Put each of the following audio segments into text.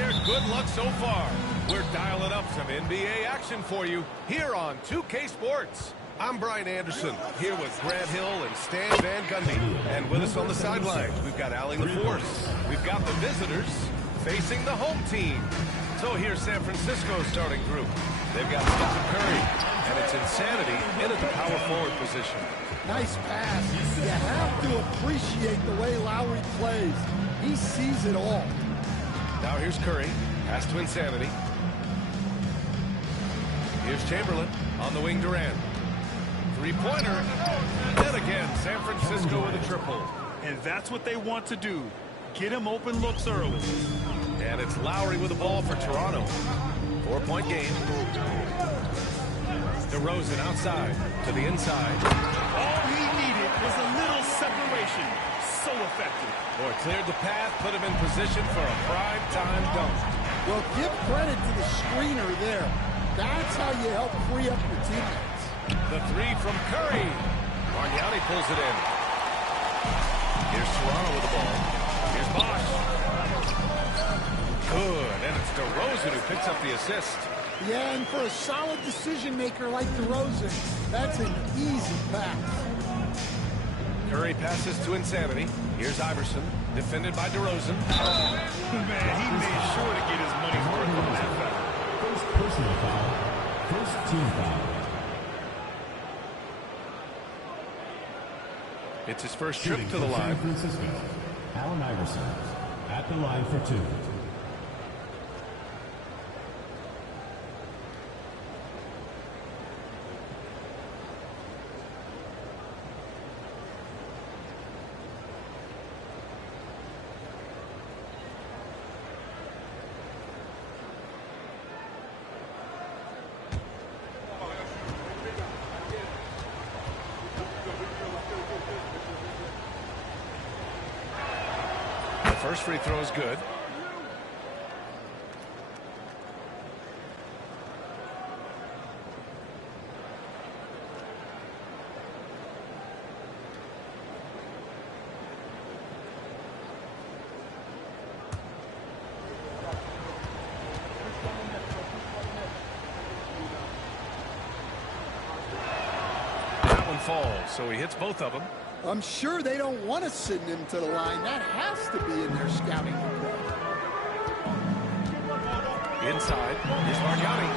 there. Good luck so far. We're dialing up some NBA action for you here on 2K Sports. I'm Brian Anderson, here with Grant Hill and Stan Van Gundy. And with us on the sidelines, we've got Allie LaForce. We've got the visitors facing the home team. So here's San Francisco's starting group. They've got Stephen Curry, and it's Insanity in at the power forward position. Nice pass. You have to appreciate the way Lowry plays. He sees it all. Now here's Curry. Pass to Insanity. Here's Chamberlain. On the wing, Durant. Three-pointer. And again, San Francisco with a triple. And that's what they want to do. Get him open looks early. And it's Lowry with the ball for Toronto. 4-point game. DeRozan outside to the inside. All he needed was a little separation. So effective. Boy, cleared the path, put him in position for a prime-time dunk. Well, give credit to the screener there. That's how you help free up your teammates. The three from Curry. Margiani pulls it in. Here's Toronto with the ball. Here's Bosh. Good, and it's DeRozan who picks up the assist. Yeah, and for a solid decision maker like DeRozan, that's an easy pass. Curry passes to Insanity. Here's Iverson, defended by DeRozan. Man, he made sure to get his money's worth on that foul. First personal foul. First team foul. It's his first trip to the line. San Francisco, Allen Iverson at the line for two. First free throw is good. That one falls, so he hits both of them. I'm sure they don't want to send him to the line. That has to be in their scouting report. Inside, here's Margiani.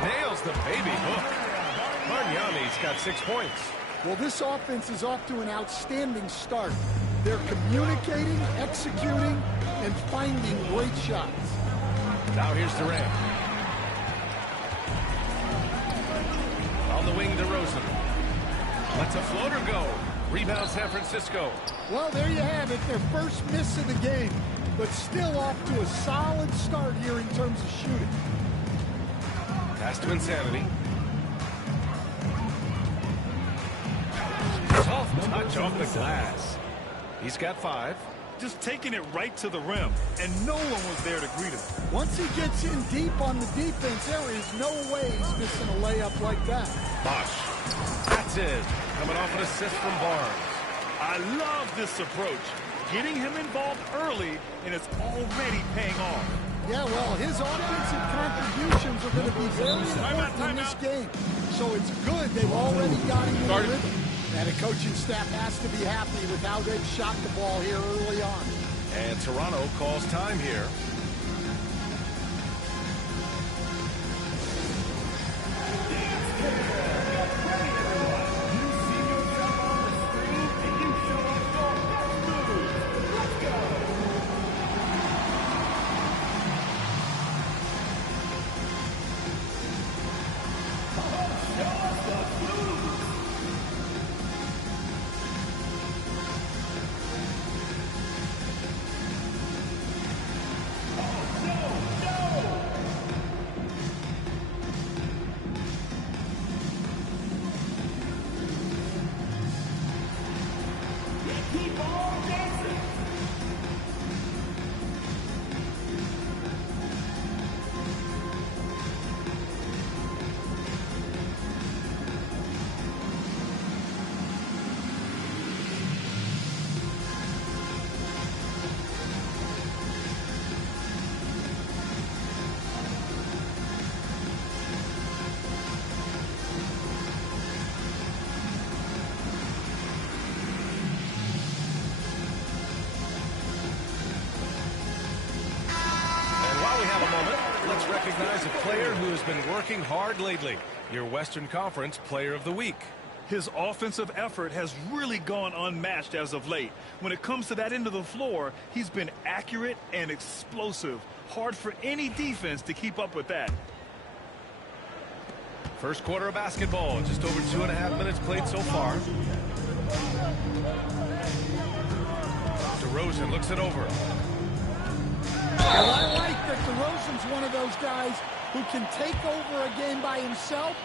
Nails the baby hook. Margiani's got 6 points. Well, this offense is off to an outstanding start. They're communicating, executing, and finding great shots. Now here's Durant. On the wing, DeRozan. Lets a floater go. Rebound San Francisco. Well, there you have it, their first miss of the game, but still off to a solid start here in terms of shooting. Pass to Insanity. Soft touch off the glass. He's got 5. Just taking it right to the rim, and no one was there to greet him. Once he gets in deep on the defense, there is no way he's missing a layup like that. Bosh. That's it. Coming off an assist from Barnes. I love this approach. Getting him involved early, and it's already paying off. Yeah, well, his offensive contributions are going to be very important in this game. So it's good they've already got him in the rhythm. And the coaching staff has to be happy with how they've shot the ball here early on. And Toronto calls time here. let's recognize a player who has been working hard lately. Your Western Conference Player of the Week. His offensive effort has really gone unmatched as of late. When it comes to that end of the floor, he's been accurate and explosive. Hard for any defense to keep up with that. First quarter of basketball, just over 2.5 minutes played so far. DeRozan looks it over. Well, I like that DeRozan's one of those guys who can take over a game by himself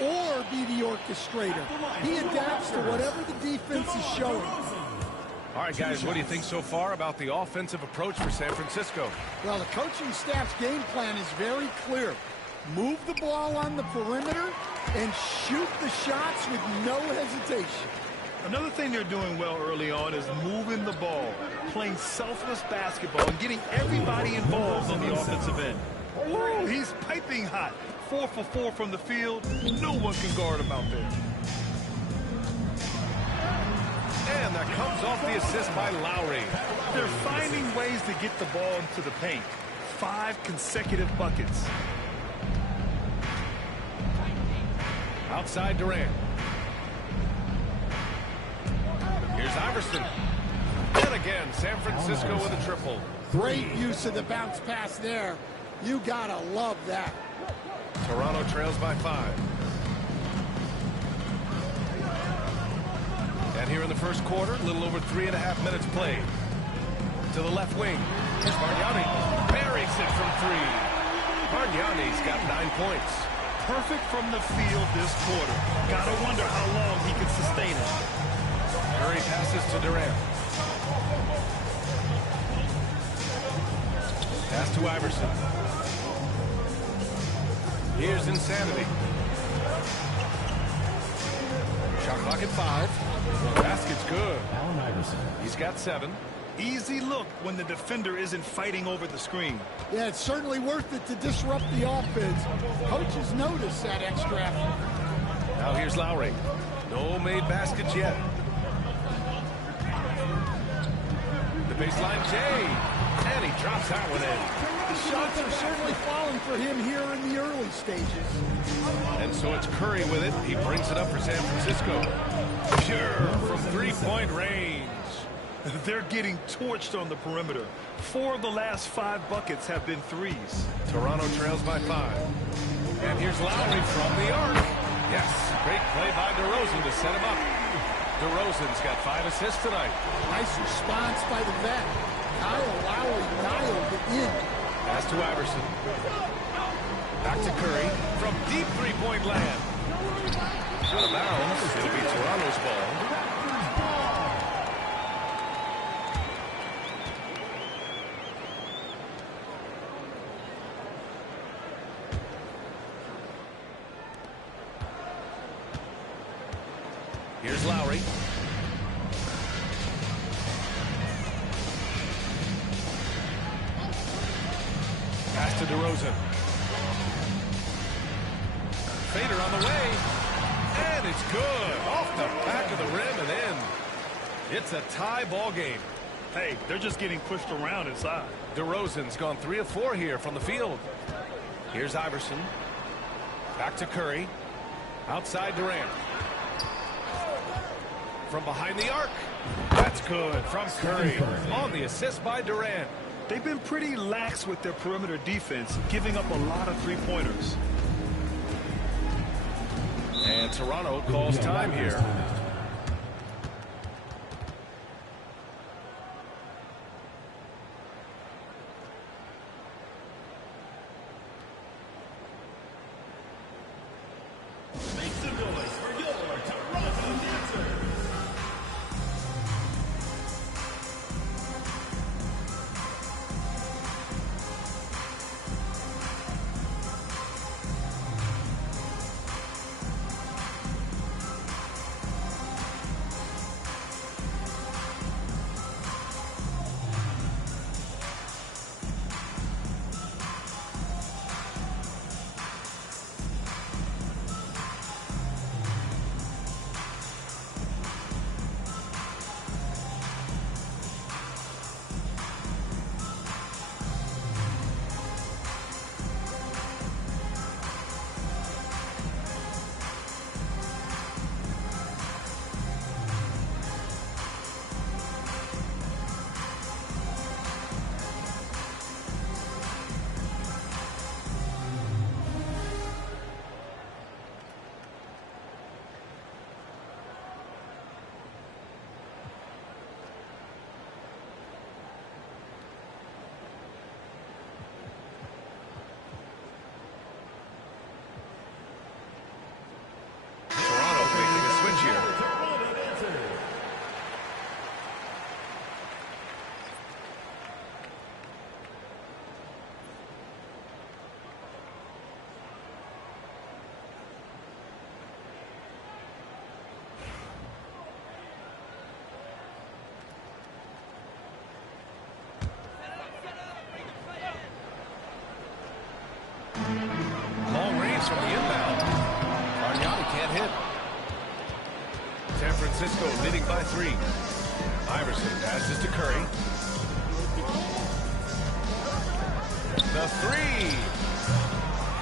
or be the orchestrator. He adapts to whatever the defense is showing. All right, guys, what do you think so far about the offensive approach for San Francisco? Well, the coaching staff's game plan is very clear. Move the ball on the perimeter and shoot the shots with no hesitation. Another thing they're doing well early on is moving the ball, playing selfless basketball, and getting everybody involved on the offensive end. Oh, he's piping hot. 4 for 4 from the field. No one can guard him out there. And that comes off the assist by Lowry. They're finding ways to get the ball into the paint. 5 consecutive buckets. Outside Durant. Here's Iverson. And again, San Francisco with a triple. Great use of the bounce pass there. You gotta love that. Toronto trails by 5. And here in the first quarter, a little over 3.5 minutes played. To the left wing. Here's Bargnani. Buries it from 3. Bargnani's got 9 points. Perfect from the field this quarter. Gotta wonder how long he can sustain it. Curry passes to Durant. Pass to Iverson. Here's Insanity. Shot clock at 5. Basket's good. Allen Iverson. He's got 7. Easy look when the defender isn't fighting over the screen. Yeah, it's certainly worth it to disrupt the offense. Coaches notice that extra effort. Now here's Lowry. No made baskets yet. The baseline Jay. And he drops that one in. The shots are certainly falling for him here in the early stages. And so it's Curry with it. He brings it up for San Francisco. Pure from 3-point range. They're getting torched on the perimeter. 4 of the last 5 buckets have been threes. Toronto trails by 5. And here's Lowry from the arc. Yes, great play by DeRozan to set him up. DeRozan's got 5 assists tonight. Nice response by the vet. Kyle Lowry dialed it in. Pass to Iverson. Back to Curry from deep 3-point land. Out of bounds. It'll be Toronto's ball. Here's Lowry. Pass to DeRozan. Fader on the way. And it's good. Off the back of the rim and in. It's a tie ball game. Hey, they're just getting pushed around inside. DeRozan's gone 3 of 4 here from the field. Here's Iverson. Back to Curry. Outside Durant. From behind the arc. That's good from Curry. On the assist by Durant. They've been pretty lax with their perimeter defense, giving up a lot of three-pointers. And Toronto calls time here. Make some noise for your Toronto dancers. Francisco leading by 3. Iverson passes to Curry. The 3.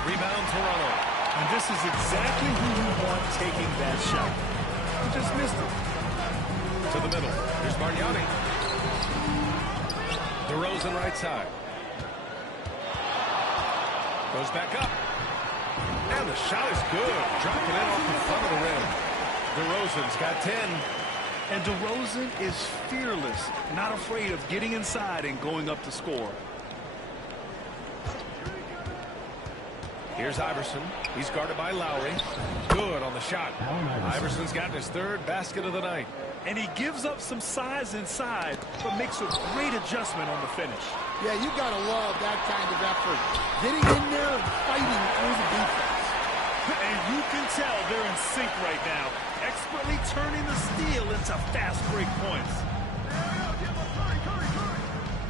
Rebound Toronto. And this is exactly who you want taking that shot. He just missed it. To the middle. Here's Bargnani. DeRozan right side. Goes back up. And the shot is good. Dropping it off the front of the rim. DeRozan's got 10. And DeRozan is fearless, not afraid of getting inside and going up to score. Here's Iverson. He's guarded by Lowry. Good on the shot. Iverson's got his 3rd basket of the night. And he gives up some size inside, but makes a great adjustment on the finish. Yeah, you got to love that kind of effort. Getting in there and fighting through the defense. And you can tell they're in sync right now, expertly turning the steal into fast break points.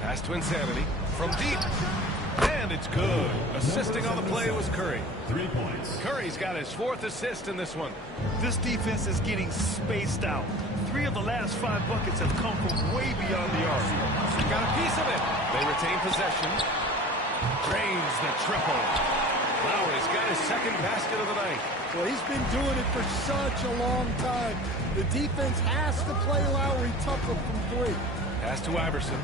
Pass to Insanity from deep. And it's good. Assisting on the play was Curry. 3 points. Curry's got his 4th assist in this one. This defense is getting spaced out. 3 of the last 5 buckets have come from way beyond the arc. Got a piece of it. They retain possession. Drains the triple. Lowry's got his 2nd basket of the night. Well, he's been doing it for such a long time. The defense has to play Lowry tougher from 3. Pass to Iverson.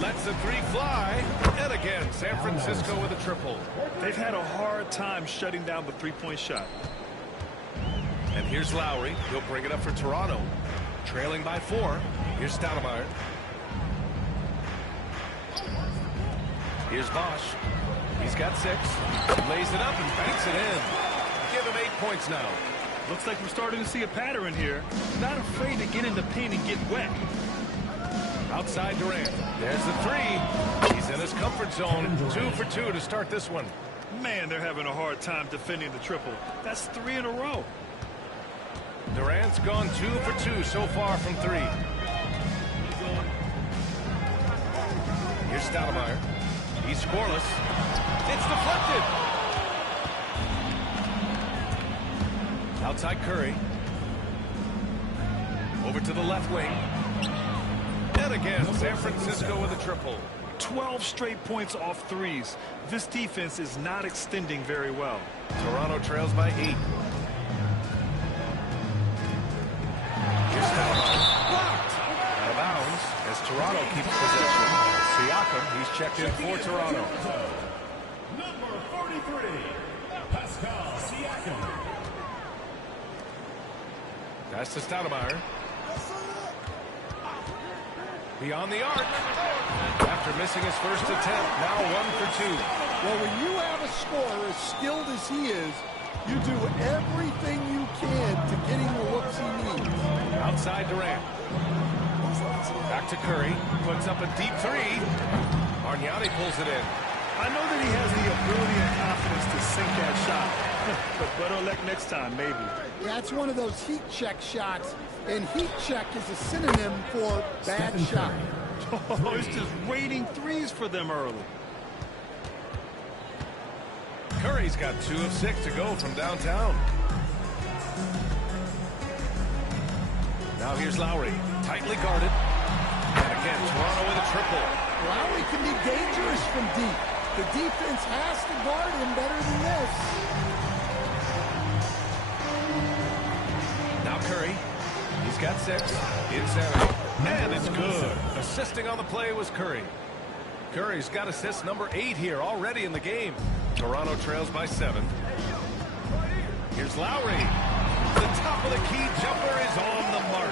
Lets the 3 fly. And again, San Francisco with a triple. They've had a hard time shutting down the 3-point shot. And here's Lowry. He'll bring it up for Toronto. Trailing by 4. Here's Stoudemire. Here's Bosch. He's got 6. Lays it up and banks it in. Give him 8 points now. Looks like we're starting to see a pattern here. Not afraid to get in the paint and get wet. Outside Durant. There's the 3. He's in his comfort zone. 2 for 2 to start this one. Man, they're having a hard time defending the triple. That's 3 in a row. Durant's gone 2 for 2 so far from 3. Here's Stoudemire. He's scoreless. It's deflected. Outside Curry. Over to the left wing. And again, San Francisco with a triple. 12 straight points off 3s. This defense is not extending very well. Toronto trails by 8. Here's Stoudemire. Blocked. Out of bounds as Toronto keeps possession. Siakam, he's checked in for Toronto. Number 43, Pascal Siakam. Pass to Stoudemire. Beyond the arc. After missing his first attempt, now 1 for 2. Well, when you have a scorer as skilled as he is, you do everything you can to get him the looks he needs. Outside Durant. Back to Curry. Puts up a deep 3. Bargnani pulls it in. I know that he has the ability and confidence to sink that shot. But better luck next time, maybe. Yeah, it's one of those heat check shots. And heat check is a synonym for bad shot. Oh, it's just raining 3s for them early. Curry's got 2 of 6 to go from downtown. Now here's Lowry. Tightly guarded. And again, Toronto with a triple. Lowry can be dangerous from deep. The defense has to guard him better than this. Now Curry. He's got 6. Insanity. And it's good. Assisting on the play was Curry. Curry's got assist number 8 here already in the game. Toronto trails by 7. Here's Lowry. The top of the key jumper is on the mark.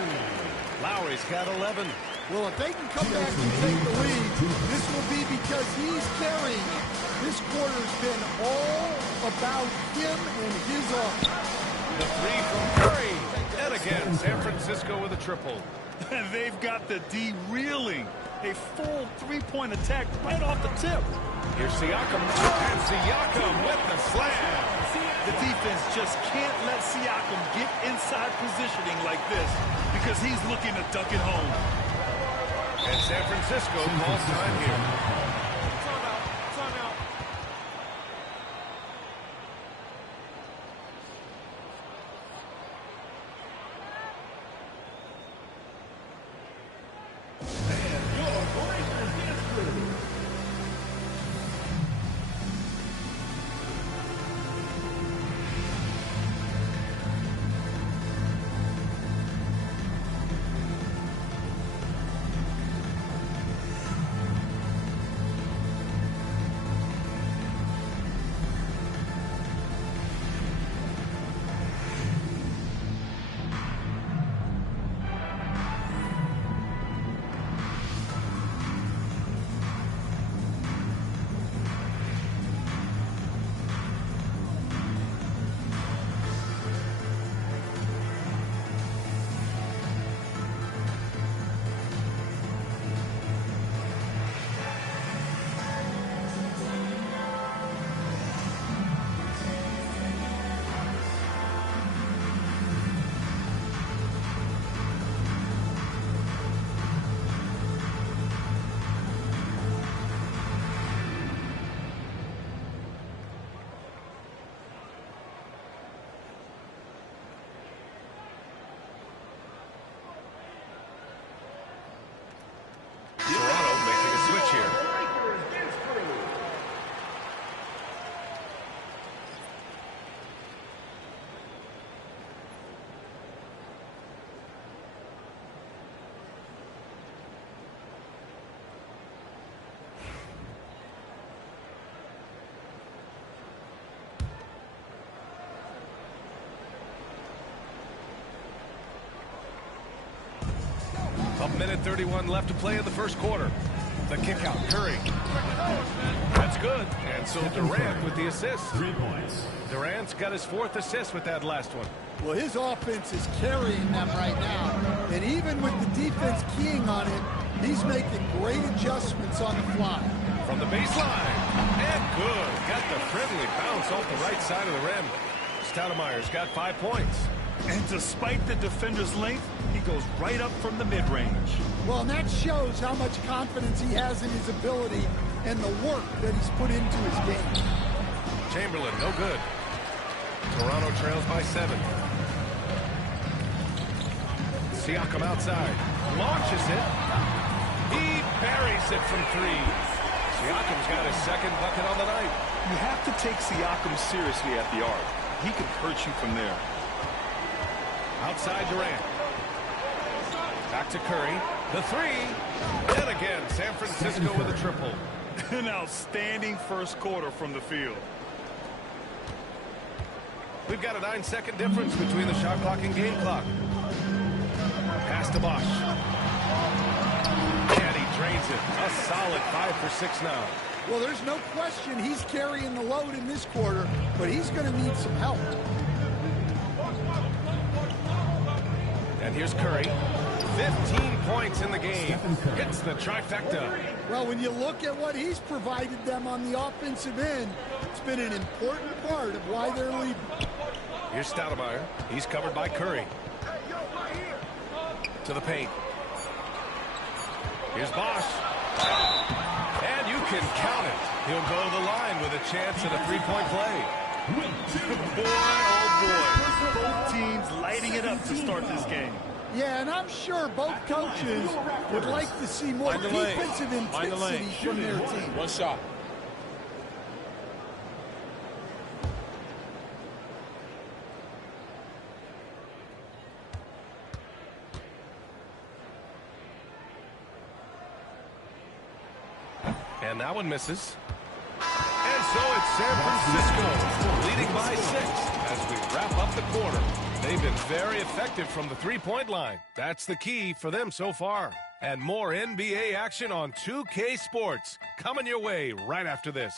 Lowry's got 11. Well, if they can come back and take the lead, this will be because he's carrying it. This quarter's been all about him and his arm. The 3 from Curry. And again, San Francisco with a triple. And they've got the D reeling. A full 3-point attack right off the tip. Here's Siakam. And Siakam with the slam. The defense just can't let Siakam get inside positioning like this because he's looking to duck it home. And San Francisco calls time here. minute 31 left to play in the first quarter. The kick out, Curry. That's good. And so Durant with the assist. 3 points. Durant's got his 4th assist with that last one. Well, his offense is carrying them right now. And even with the defense keying on him, he's making great adjustments on the fly. From the baseline. And good. Got the friendly bounce off the right side of the rim. Stoudemire's got 5 points. And despite the defender's length, he goes right up from the mid-range. Well, and that shows how much confidence he has in his ability and the work that he's put into his game. Chamberlain, no good. Toronto trails by 7. Siakam outside. Launches it. He buries it from 3. Siakam's got his 2nd bucket on the night. You have to take Siakam seriously at the arc. He can hurt you from there. Outside Durant. Back to Curry. The 3. And again, San Francisco with a triple. An outstanding first quarter from the field. We've got a 9-second difference between the shot clock and game clock. Pass to Bosh. And he drains it. A solid 5 for 6 now. Well, there's no question he's carrying the load in this quarter, but he's going to need some help. And here's Curry. 15 points in the game. Hits the trifecta. Well, when you look at what he's provided them on the offensive end, it's been an important part of why they're leading. Here's Stoudemire. He's covered by Curry. To the paint. Here's Bosh. And you can count it. He'll go to the line with a chance at a 3-point play. Boy, oh boy. Both teams lighting it up to start this game. Yeah, and I'm sure both coaches would like to see more defensive intensity from their team. One shot. And that one misses. And so it's San Francisco leading by 6 as we wrap up the quarter. They've been very effective from the 3-point line. That's the key for them so far. And more NBA action on 2K Sports coming your way right after this.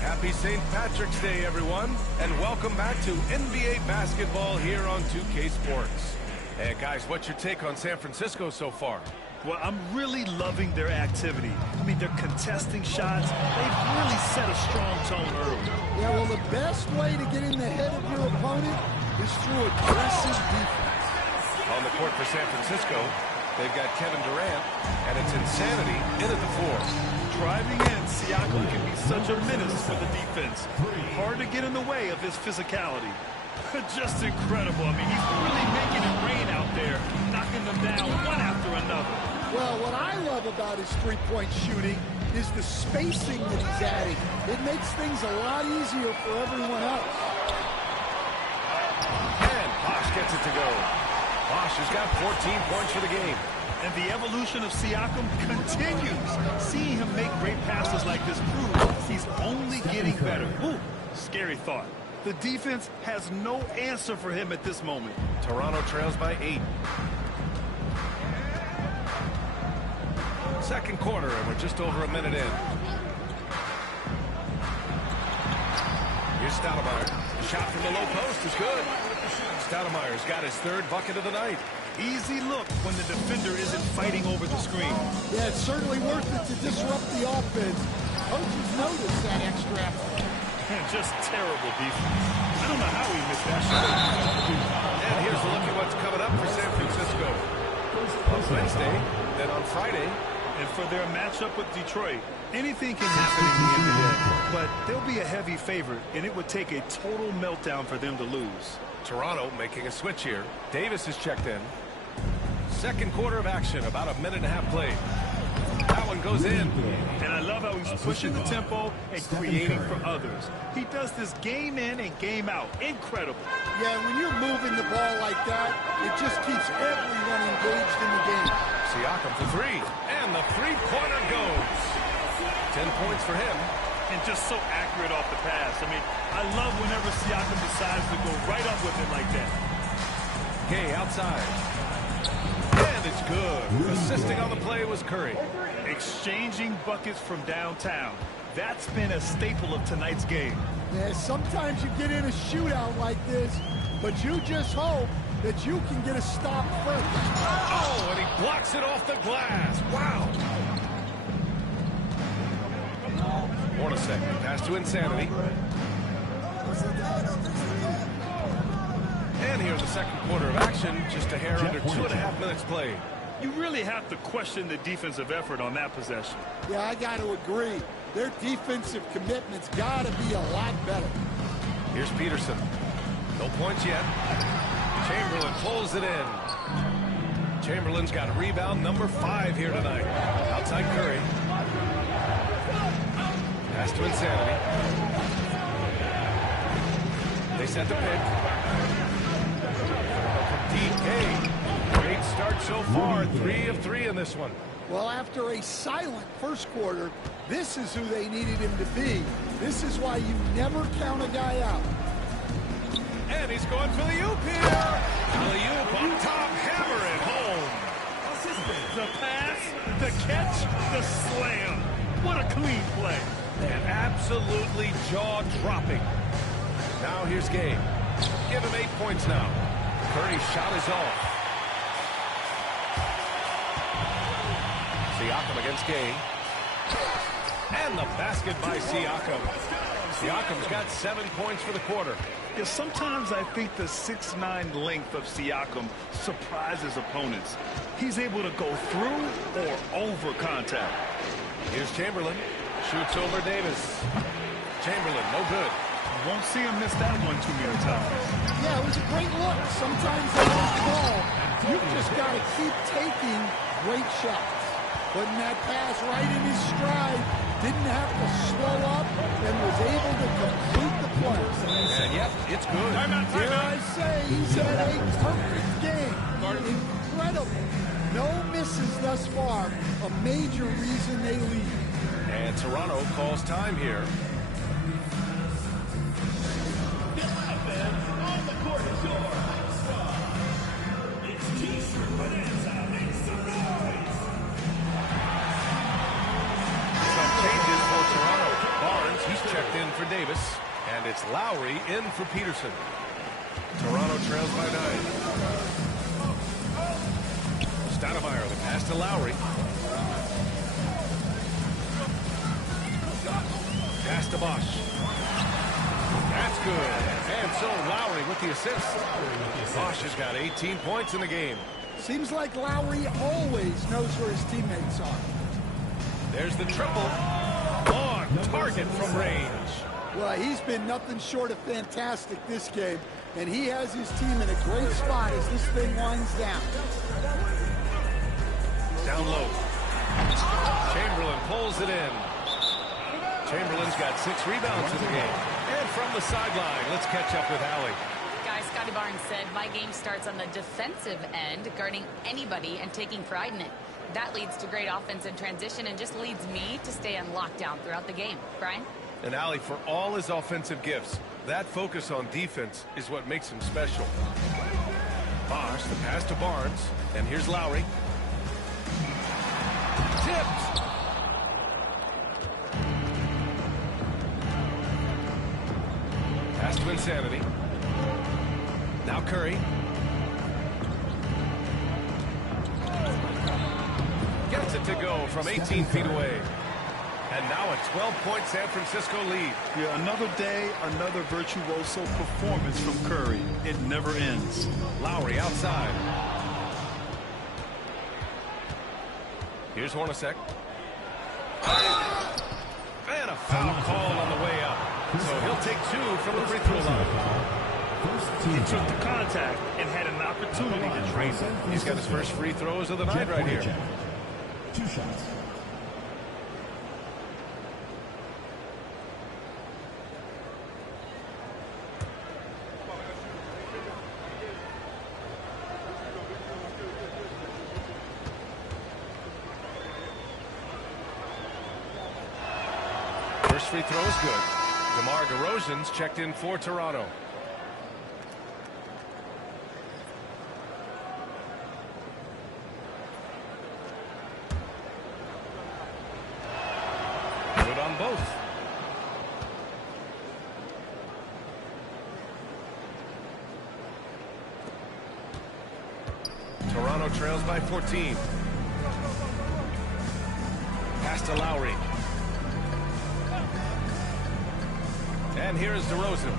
Happy St. Patrick's Day, everyone, and welcome back to NBA basketball here on 2K Sports. Hey, guys, what's your take on San Francisco so far? Well, I'm really loving their activity. I mean, they're contesting shots. They've really set a strong tone early. Yeah, well, the best way to get in the head of your opponent is through aggressive defense. On the court for San Francisco, they've got Kevin Durant, and it's insanity in at the 4. Driving in, Siakam can be such a menace for the defense. Hard to get in the way of his physicality. Just incredible. I mean, he's really making it rain out there, knocking them down one after another. Well, what I love about his three-point shooting is the spacing that he's adding. It makes things a lot easier for everyone else. And Bosh gets it to go. Bosh has got 14 points for the game. And the evolution of Siakam continues. Seeing him make great passes like this proves he's only getting better. Ooh, scary thought. The defense has no answer for him at this moment. Toronto trails by 8. Second quarter, and we're just over a minute in. Here's Stoudemire. The shot from the low post is good. Stoudemire's got his 3rd bucket of the night. Easy look when the defender isn't fighting over the screen. Yeah, it's certainly worth it to disrupt the offense. Coaches notice that extra effort. Just terrible defense. I don't know how he missed that shot. And here's a look at what's coming up for San Francisco. On Wednesday, then on Friday. And for their matchup with Detroit, anything can happen in the NBA. But they'll be a heavy favorite, and it would take a total meltdown for them to lose. Toronto making a switch here. Davis is checked in. Second quarter of action, about a minute and a half played. That one goes in. And I love how he's pushing the tempo and creating for others. He does this game in and game out. Incredible. Yeah, when you're moving the ball like that, it just keeps everyone engaged in the game. Siakam for three. And the three-pointer goes. 10 points for him. And just so accurate off the pass. I mean, I love whenever Siakam decides to go right up with it like that. Gay outside. And it's good. Assisting on the play was Curry. Exchanging buckets from downtown. That's been a staple of tonight's game. Yeah, sometimes you get in a shootout like this, but you just hope that you can get a stop first. Oh, and he blocks it off the glass. Wow. Hornacek, pass to Insanity. And here's the second quarter of action, just a hair under 2.5 minutes played. You really have to question the defensive effort on that possession. Yeah, I got to agree. Their defensive commitment's got to be a lot better. Here's Peterson. No points yet. Chamberlain pulls it in. Chamberlain's got rebound number 5 here tonight. Outside Curry. Pass to Insanity. They set the pick. DK. Great start so far. 3 of 3 in this one. Well, after a silent first quarter, this is who they needed him to be. This is why you never count a guy out. And he's going for the oop here. Alley-oop on top. Hammer it home. The pass, the catch, the slam. What a clean play. And absolutely jaw-dropping. Now here's Gay. Give him 8 points now. Curry's shot is off. Siakam against Gay. And the basket by Siakam. Siakam's got 7 points for the quarter. Yeah, sometimes I think the 6'9" length of Siakam surprises opponents. He's able to go through or over contact. Here's Chamberlain. Shoots over Davis. Chamberlain, no good. You won't see him miss that one too many times. Yeah, it was a great look. Sometimes they don't call. You've just got to keep taking great shots. Putting that pass right in his stride. Didn't have to slow up and was able to complete the play. And yep, it's good. Dare I say, he's had a perfect game. Incredible. No misses thus far. A major reason they lead. And Toronto calls time here. Changes for Toronto. Barnes, he's checked in for Davis. And it's Lowry in for Peterson. Toronto trails by 9. Stoudemire, the pass to Lowry. Pass to Bosch. That's good. And so Lowry with the assist. Bosch has got 18 points in the game. Seems like Lowry always knows where his teammates are. There's the triple. On target from range. Well, he's been nothing short of fantastic this game, and he has his team in a great spot as this thing winds down. Down low. Chamberlain pulls it in. Chamberlain's got 6 rebounds in the game. And from the sideline, let's catch up with Allie. Guys, Scotty Barnes said, my game starts on the defensive end, guarding anybody and taking pride in it. That leads to great offense in transition and just leads me to stay on lockdown throughout the game. Brian? And Allie, for all his offensive gifts, that focus on defense is what makes him special. Bosch, the pass to Barnes. And here's Lowry. Tipped. Pass to Insanity. Now Curry. Gets it to go from 18 feet away. And now a 12-point San Francisco lead. Yeah, another day, another virtuoso performance from Curry. It never ends. Lowry outside. Here's Hornacek. And a foul call on the way up. So he'll take 2 from the free throw line. He took the contact and had an opportunity to trace it. He's got his first free throws of the night right here. 2 shots. First free throw is good. DeMar DeRozan's checked in for Toronto. Good on both. Toronto trails by 14. Pass to Lowry. And here is DeRozan.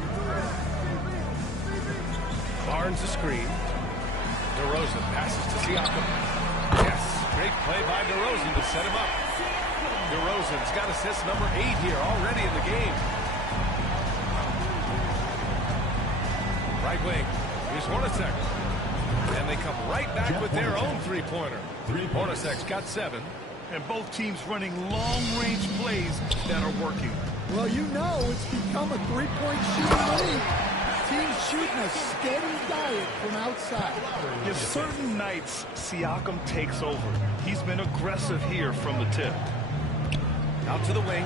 Barnes the screen. DeRozan passes to Siakam. Yes, great play by DeRozan to set him up. DeRozan's got assist number 8 here already in the game. Right wing. Here's Hornacek. And they come right back with their own three-pointer. Hornacek's got 7. And both teams running long-range plays that are working. Well, you know it's become a three-point shooting league. Teams shooting a steady diet from outside. There's certain nights Siakam takes over. He's been aggressive here from the tip. Out to the wing.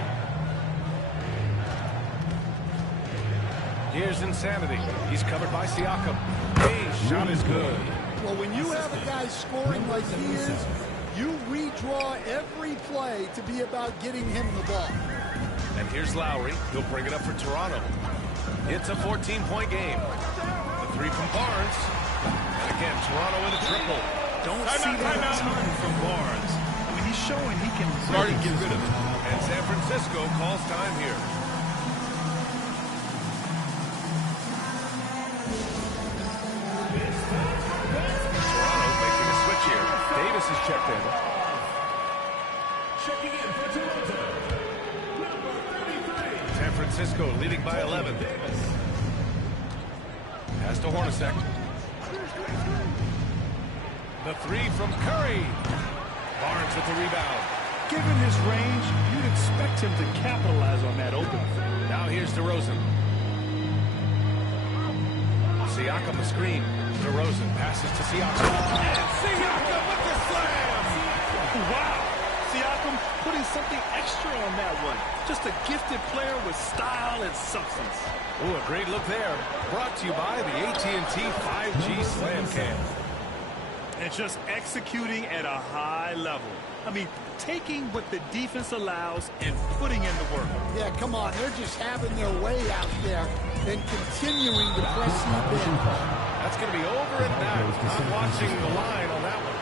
Here's Insanity. He's covered by Siakam. His shot is good. Well, when you have a guy scoring like he is, you redraw every play to be about getting him the ball. And here's Lowry. He'll bring it up for Toronto. It's a 14-point game. The three from Barnes. And again, Toronto with a triple. Don't see that a ton from Barnes. I mean, he's showing he can really get rid of it. And San Francisco calls time here. Toronto making a switch here. Davis is checked in. Checking in for Toronto, number 33. San Francisco leading by 11. Pass to Hornacek. The three from Curry. Barnes with the rebound. Given his range, you'd expect him to capitalize on that open. Now here's DeRozan. Siakam the screen. DeRozan passes to Siakam. And Siakam with the slam! Wow! Siakam putting something extra on that one. Just a gifted player with style and substance. Ooh, a great look there. Brought to you by the AT&T 5G Slam Cam. And just executing at a high level. I mean, taking what the defense allows and putting in the work. Yeah, come on. They're just having their way out there and continuing to press deep in. That's going to be over and back. I'm watching the line on that one.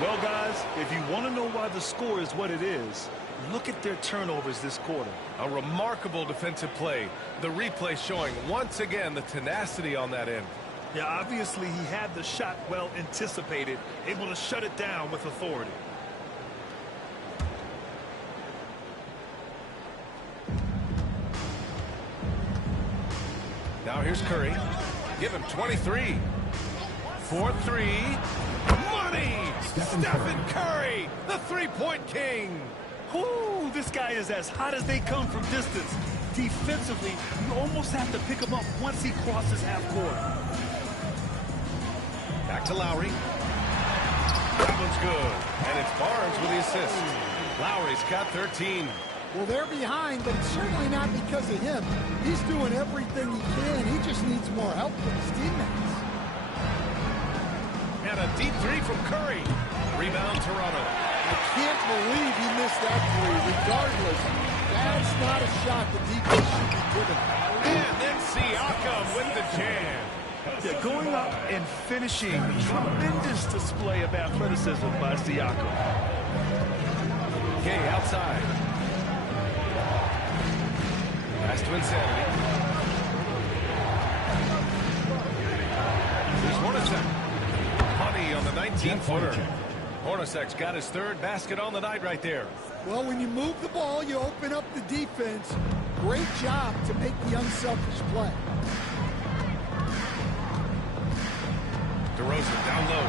Well, guys, if you want to know why the score is what it is, look at their turnovers this quarter. A remarkable defensive play. The replay showing once again the tenacity on that end. Yeah, obviously he had the shot well anticipated, able to shut it down with authority. Now here's Curry. Give him 23. 4-3. Money! Stephen Curry, the three-point king. Whoo, this guy is as hot as they come from distance. Defensively, you almost have to pick him up once he crosses half court. Back to Lowry. That one's good. And it's Barnes with the assist. Lowry's got 13. Well, they're behind, but it's certainly not because of him. He's doing everything he can. He just needs more help from his teammates. And a deep three from Curry. Rebound, Toronto. I can't believe he missed that three. Regardless, that's not a shot the defense should be given. And then Siakam with the jam. Yeah, going up and finishing. Tremendous display of athleticism by Siakam. Gay outside. Pass to Insanity. Here's Hornacek. Money on the 19-footer. Hornacek's got his third basket on the night right there. Well, when you move the ball, you open up the defense. Great job to make the unselfish play. DeRozan down low.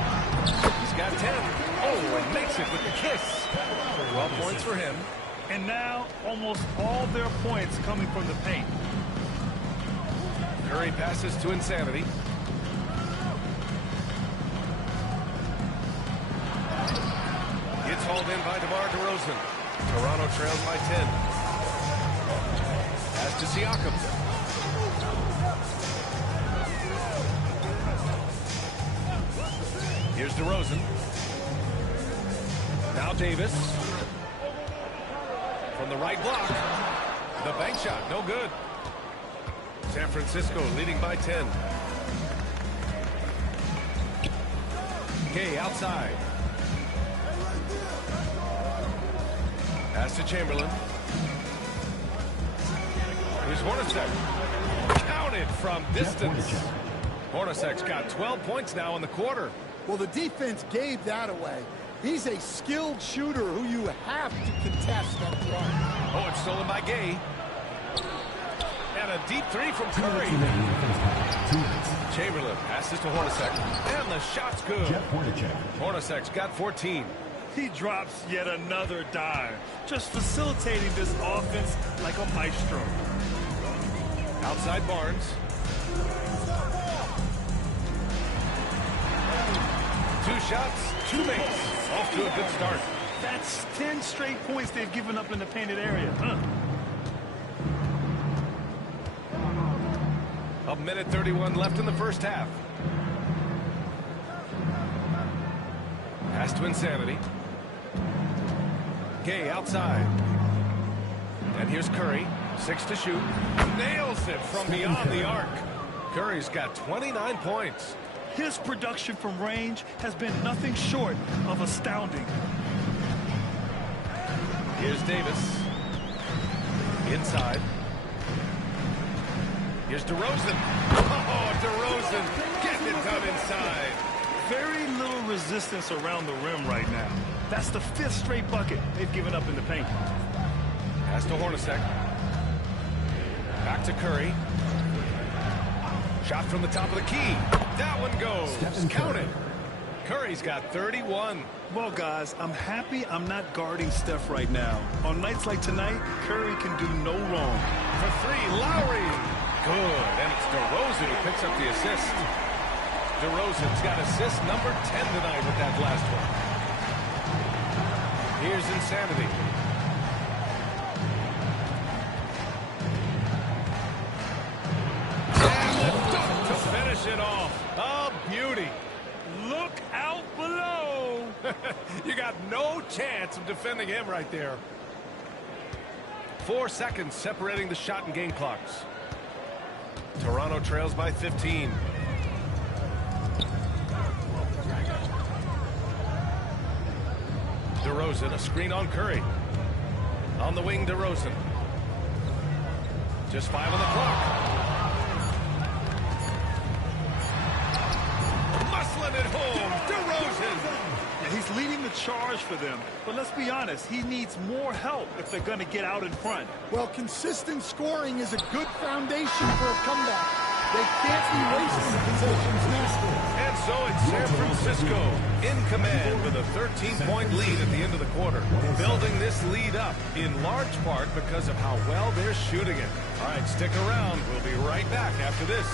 He's got 10. Oh, and makes it with the kiss. 12 points for him. And now, almost all their points coming from the paint. Curry passes to Insanity. Gets hauled in by DeMar DeRozan. Toronto trails by 10. Pass to Siakam. Here's DeRozan. Now Davis. From the right block. The bank shot, no good. San Francisco leading by 10. Gay outside. Pass to Chamberlain. Here's Hornacek. Counted from distance. Hornacek's got 12 points now in the quarter. Well, the defense gave that away. He's a skilled shooter who you have to contest up front. Oh, it's stolen by Gay. And a deep three from Curry. Chamberlain passes to Hornacek. And the shot's good. Hornacek's got 14. He drops yet another dive, just facilitating this offense like a maestro. Outside Barnes. 2 shots, 2 makes. Off to a good start. That's 10 straight points they've given up in the painted area. A minute 31 left in the first half. Pass to Insanity. Gay outside. And here's Curry. 6 to shoot. Nails it from beyond the arc. Curry's got 29 points. His production from range has been nothing short of astounding. Here's Davis. Inside. Here's DeRozan. Oh, DeRozan getting it done inside. Very little resistance around the rim right now. That's the 5th straight bucket they've given up in the paint. Pass to Hornacek. Back to Curry. Shot from the top of the key. That one goes. Count it. Curry's got 31. Well, guys, I'm happy I'm not guarding Steph right now. On nights like tonight, Curry can do no wrong. For 3, Lowry. Good. And it's DeRozan who picks up the assist. DeRozan's got assist number 10 tonight with that last one. Here's Insanity. Finish it off. A beauty. Look out below. You got no chance of defending him right there. 4 seconds separating the shot and game clocks. Toronto trails by 15. DeRozan, a screen on Curry. On the wing, DeRozan. Just 5 on the clock. At home, DeRozan. Yeah, he's leading the charge for them. But let's be honest, he needs more help if they're going to get out in front. Well, consistent scoring is a good foundation for a comeback. They can't be wasting possessions now. And so it's San Francisco in command with a 13-point lead at the end of the quarter. Building this lead up in large part because of how well they're shooting it. All right, stick around. We'll be right back after this.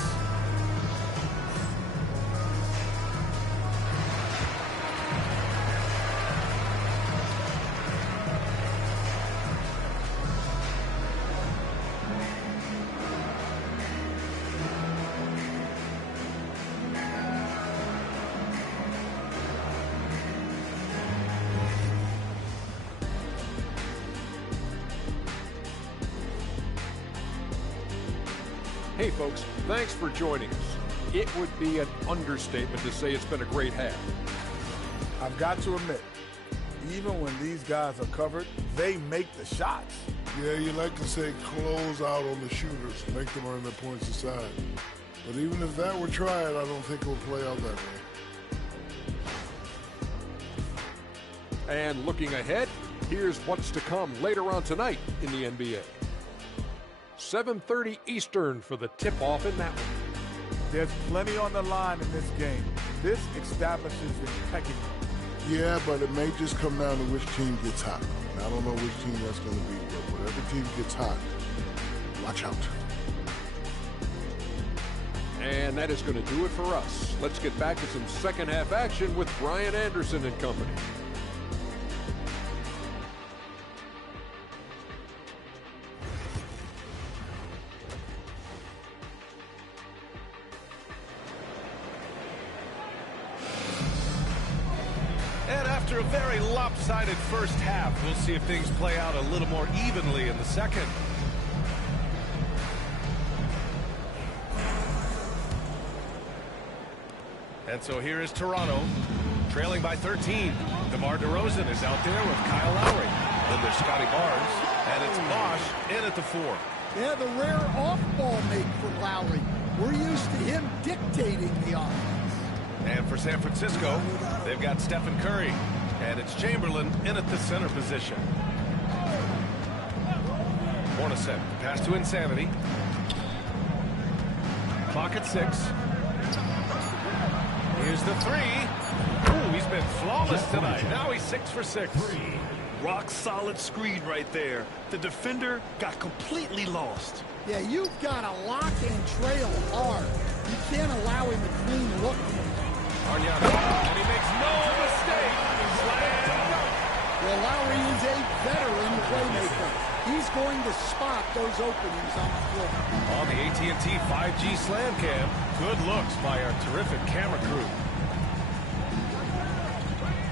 Hey folks, thanks for joining us. It would be an understatement to say it's been a great half. I've got to admit, even when these guys are covered, they make the shots. Yeah, you like to say close out on the shooters, make them earn their points aside. But even if that were tried, I don't think it would play out that way. And looking ahead, here's what's to come later on tonight in the NBA. 7:30 Eastern for the tip-off in that one. There's plenty on the line in this game. This establishes the pecking order. Yeah, but it may just come down to which team gets hot. And I don't know which team that's going to be, but whatever team gets hot, watch out. And that is going to do it for us. Let's get back to some second-half action with Brian Anderson and company. After a very lopsided first half, we'll see if things play out a little more evenly in the second. And so here is Toronto, trailing by 13. DeMar DeRozan is out there with Kyle Lowry. Then there's Scotty Barnes, and it's Bosh in at the 4. Yeah, the rare off-ball make from Lowry. We're used to him dictating the offense. And for San Francisco, they've got Stephen Curry, and it's Chamberlain in at the center position. Hornacek, pass to Insanity. Clock at 6. Here's the 3. Ooh, he's been flawless tonight. Now he's 6 for 6. Rock solid screen right there. The defender got completely lost. Yeah, you've got to lock and trail hard. You can't allow him a clean look. Arniano, and he makes no mistake. Slam dunk. Well, Lowry is a veteran playmaker. He's going to spot those openings on the floor. On the AT&T 5G Slam Cam, good looks by our terrific camera crew.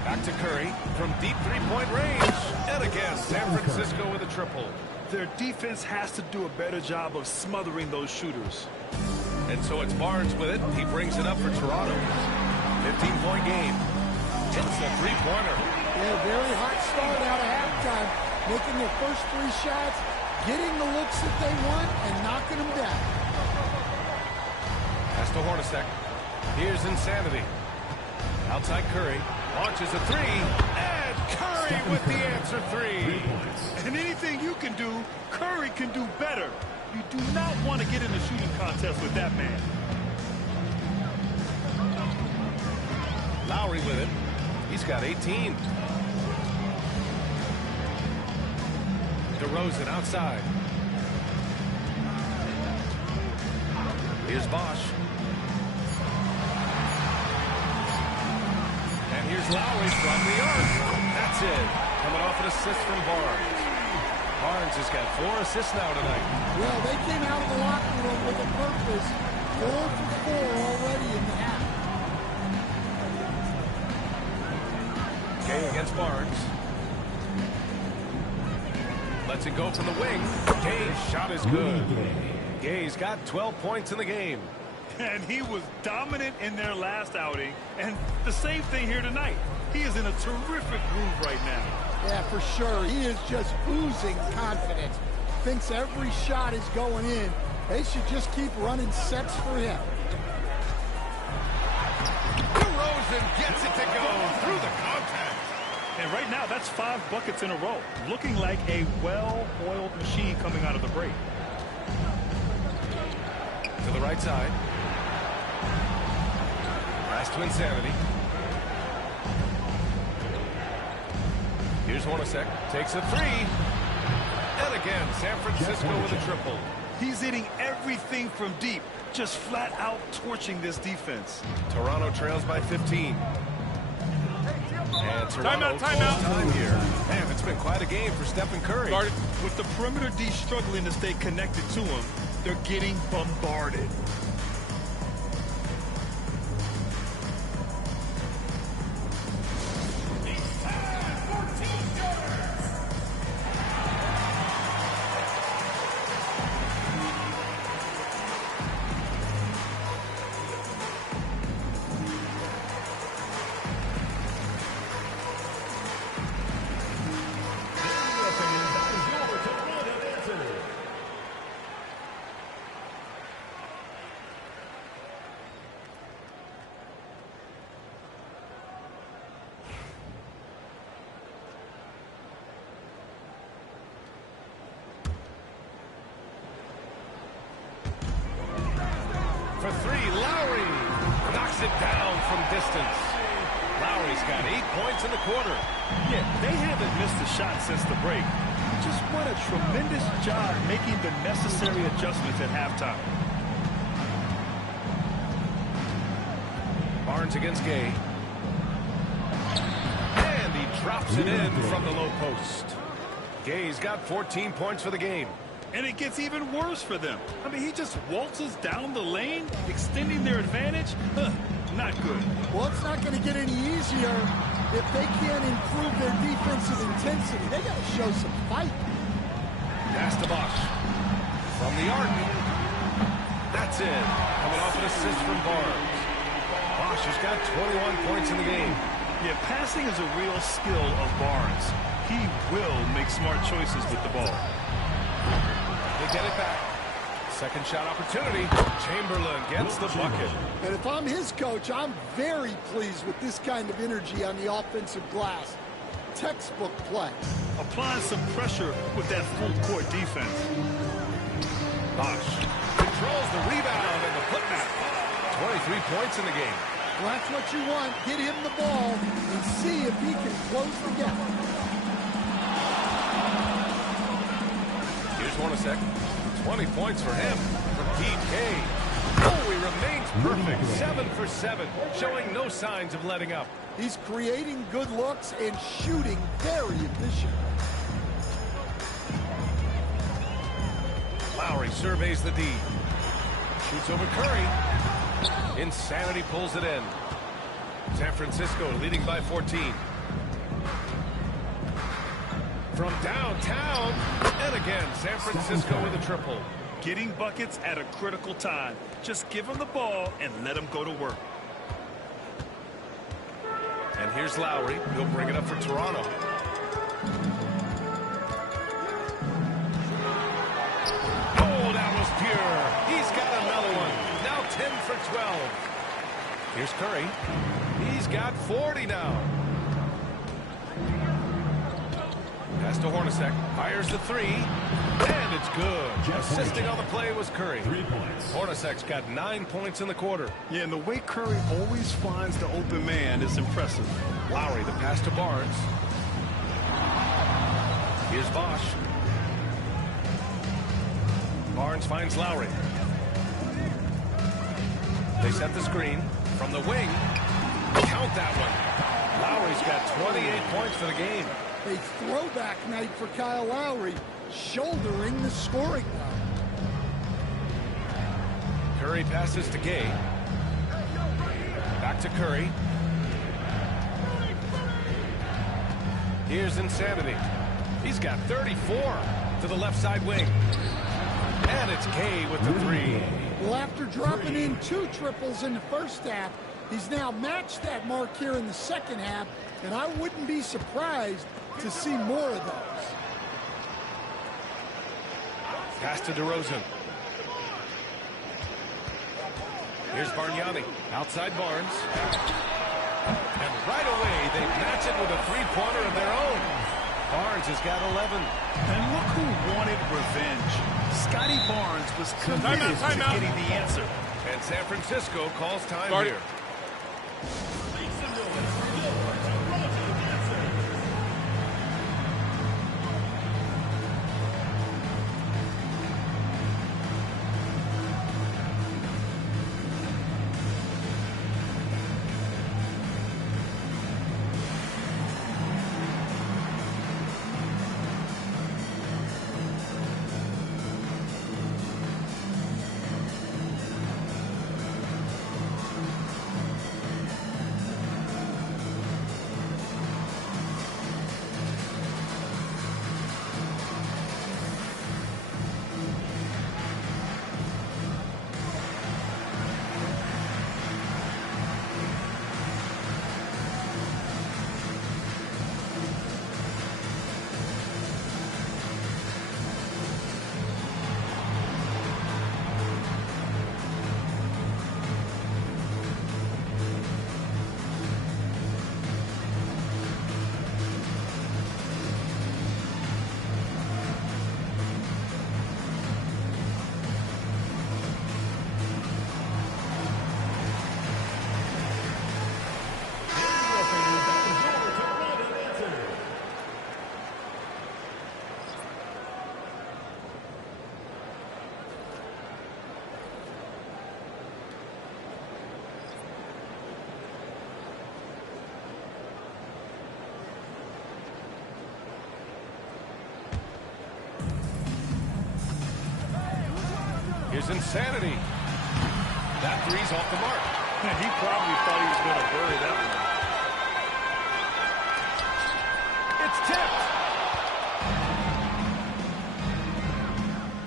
Back to Curry from deep three-point range. And again, San Francisco with a triple. Their defense has to do a better job of smothering those shooters. And so it's Barnes with it. He brings it up for Toronto. 15-point game. Hits the three-pointer. Yeah, very hot start out of halftime. Making their first 3 shots, getting the looks that they want, and knocking them down. Pass to Hornacek. Here's Insanity. Outside Curry. Launches a 3. And Curry with the answer 3. And anything you can do, Curry can do better. You do not want to get in a shooting contest with that man. Lowry with it. He's got 18. DeRozan outside. Here's Bosh. And here's Lowry from the arc. That's it. Coming off an assist from Barnes. Barnes has got 4 assists now tonight. Well, they came out of the locker room with a purpose. 4 for 4 already in the half. Gay against Barnes. Lets it go from the wing. Gay's shot is good. Gay's got 12 points in the game. And he was dominant in their last outing. And the same thing here tonight. He is in a terrific groove right now. Yeah, for sure. He is just oozing confidence. Thinks every shot is going in. They should just keep running sets for him. DeRozan gets it to go through the contact. And right now, that's 5 buckets in a row. Looking like a well-oiled machine coming out of the break. To the right side. Pass to Insanity. Here's Hornacek. Takes a 3. And again, San Francisco with a triple. He's hitting everything from deep. Just flat out torching this defense. Toronto trails by 15. And Toronto timeout. Time here. Man, it's been quite a game for Stephen Curry. With the perimeter D struggling to stay connected to him, they're getting bombarded. For 3, Lowry knocks it down from distance. Lowry's got 8 points in the quarter. Yeah, they haven't missed a shot since the break. Just what a tremendous job making the necessary adjustments at halftime. Barnes against Gay. And he drops it in from the low post. Gay's got 14 points for the game. And it gets even worse for them. I mean, he just waltzes down the lane, extending their advantage. Not good. Well, it's not going to get any easier If they can't improve their defensive intensity, they got to show some fight. Pass to Bosch. From the arc. That's it. Coming off an assist from Barnes. Bosch has got 21 points in the game. Yeah, passing is a real skill of Barnes. He will make smart choices with the ball. They get it back. Second shot opportunity. Chamberlain gets the bucket. And if I'm his coach, I'm very pleased with this kind of energy on the offensive glass. Textbook play. Applying some pressure with that full court defense. Bosch controls the rebound and the putback. 23 points in the game. Well, that's what you want. Get him the ball and see if he can close the gap. Here's Hornacek. 20 points for him from PK. Oh, he remains perfect. 7 for 7, showing no signs of letting up. He's creating good looks and shooting very efficient. Lowry surveys the D. Shoots over Curry. Insanity pulls it in. San Francisco leading by 14. From downtown, and again, San Francisco with a triple. Getting buckets at a critical time. Just give him the ball and let him go to work. And here's Lowry. He'll bring it up for Toronto. Oh, that was pure. He's got another one. Now 10 for 12. Here's Curry. He's got 40 now. Pass to Hornacek. Fires the three. And it's good. Assisting on the play was Curry. 3 points. Hornacek's got 9 points in the quarter. Yeah, and the way Curry always finds the open man is impressive. Lowry, the pass to Barnes. Here's Bosch. Barnes finds Lowry. They set the screen from the wing. Count that one. Lowry's got 28 points for the game. A throwback night for Kyle Lowry, shouldering the scoring line. Curry passes to Gay. Back to Curry. Here's Insanity. He's got 34 to the left side wing. And it's Gay with the three. Well, after dropping in 2 triples in the first half, he's now matched that mark here in the second half, and I wouldn't be surprised to see more of those. Pass to DeRozan. Here's Bargnani. Outside Barnes. And right away, they match it with a three-pointer of their own. Barnes has got 11. And look who wanted revenge. Scotty Barnes was committed to getting the answer. And San Francisco calls time here. Here's Insanity. That three's off the mark. He probably thought he was going to bury that It's tipped.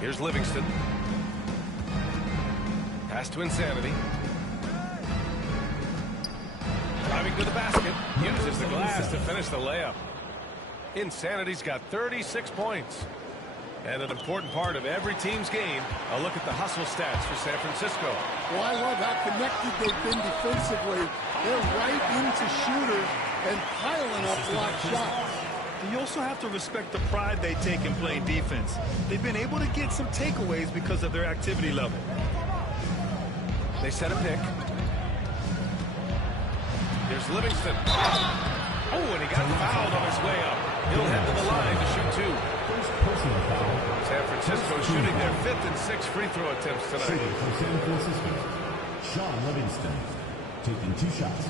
Here's Livingston. Pass to Insanity. Driving to the basket. Uses the glass to finish the layup. Insanity's got 36 points. And an important part of every team's game, a look at the hustle stats for San Francisco. Well, I love how connected they've been defensively. They're right into shooters and piling up block shots. You also have to respect the pride they take in playing defense. They've been able to get some takeaways because of their activity level. They set a pick. Here's Livingston. Oh, and he got fouled on his way up. He'll head to the line to shoot two. Personal foul. San Francisco shooting their 5th and 6th free throw attempts tonight. Shooting for San Francisco. Sean Livingston taking 2 shots.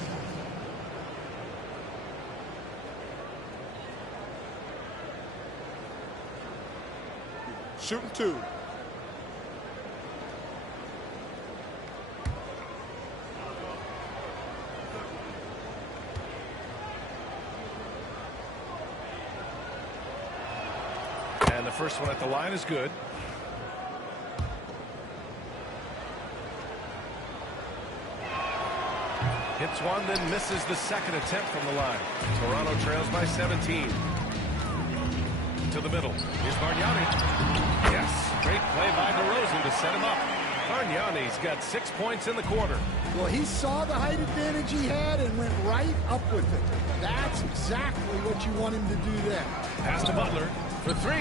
Shooting 2. And the first one at the line is good. Hits one, then misses the second attempt from the line. Toronto trails by 17. To the middle. Here's Bargnani. Yes, great play by DeRozan to set him up. Bargnani's got 6 points in the quarter. Well, he saw the height advantage he had and went right up with it. That's exactly what you want him to do there. Pass to Butler for 3.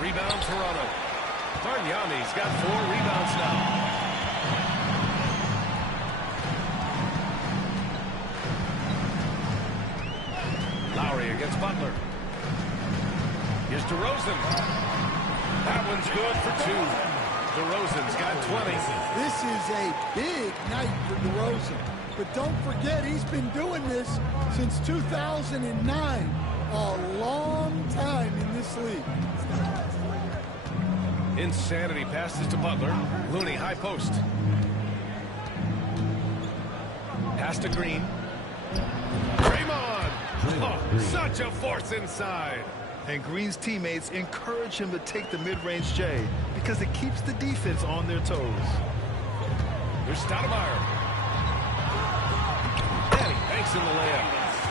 Rebound Toronto. Bargnani's got 4 rebounds now. Lowry against Butler. Here's DeRozan. That one's good for 2. DeRozan's got 20. This is a big night for DeRozan. But don't forget, he's been doing this since 2009. A long time in this league. Insanity passes to Butler. Looney high post. Pass to Green. Draymond. Oh, such a force inside. And Green's teammates encourage him to take the mid-range J because it keeps the defense on their toes. Here's Stoudemire. And he banks in the layup.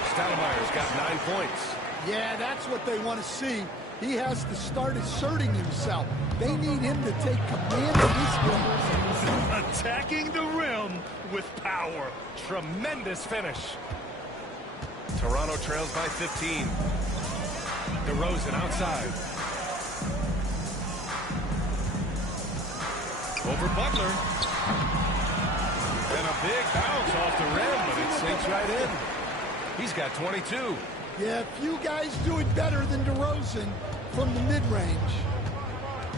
Stoudemire's got 9 points. Yeah, that's what they want to see. He has to start asserting himself. They need him to take command of this game. Attacking the rim with power. Tremendous finish. Toronto trails by 15. DeRozan outside. Over Butler. And a big bounce off the rim, but it sinks right in. He's got 22. Yeah, few guys do it better than DeRozan from the mid-range.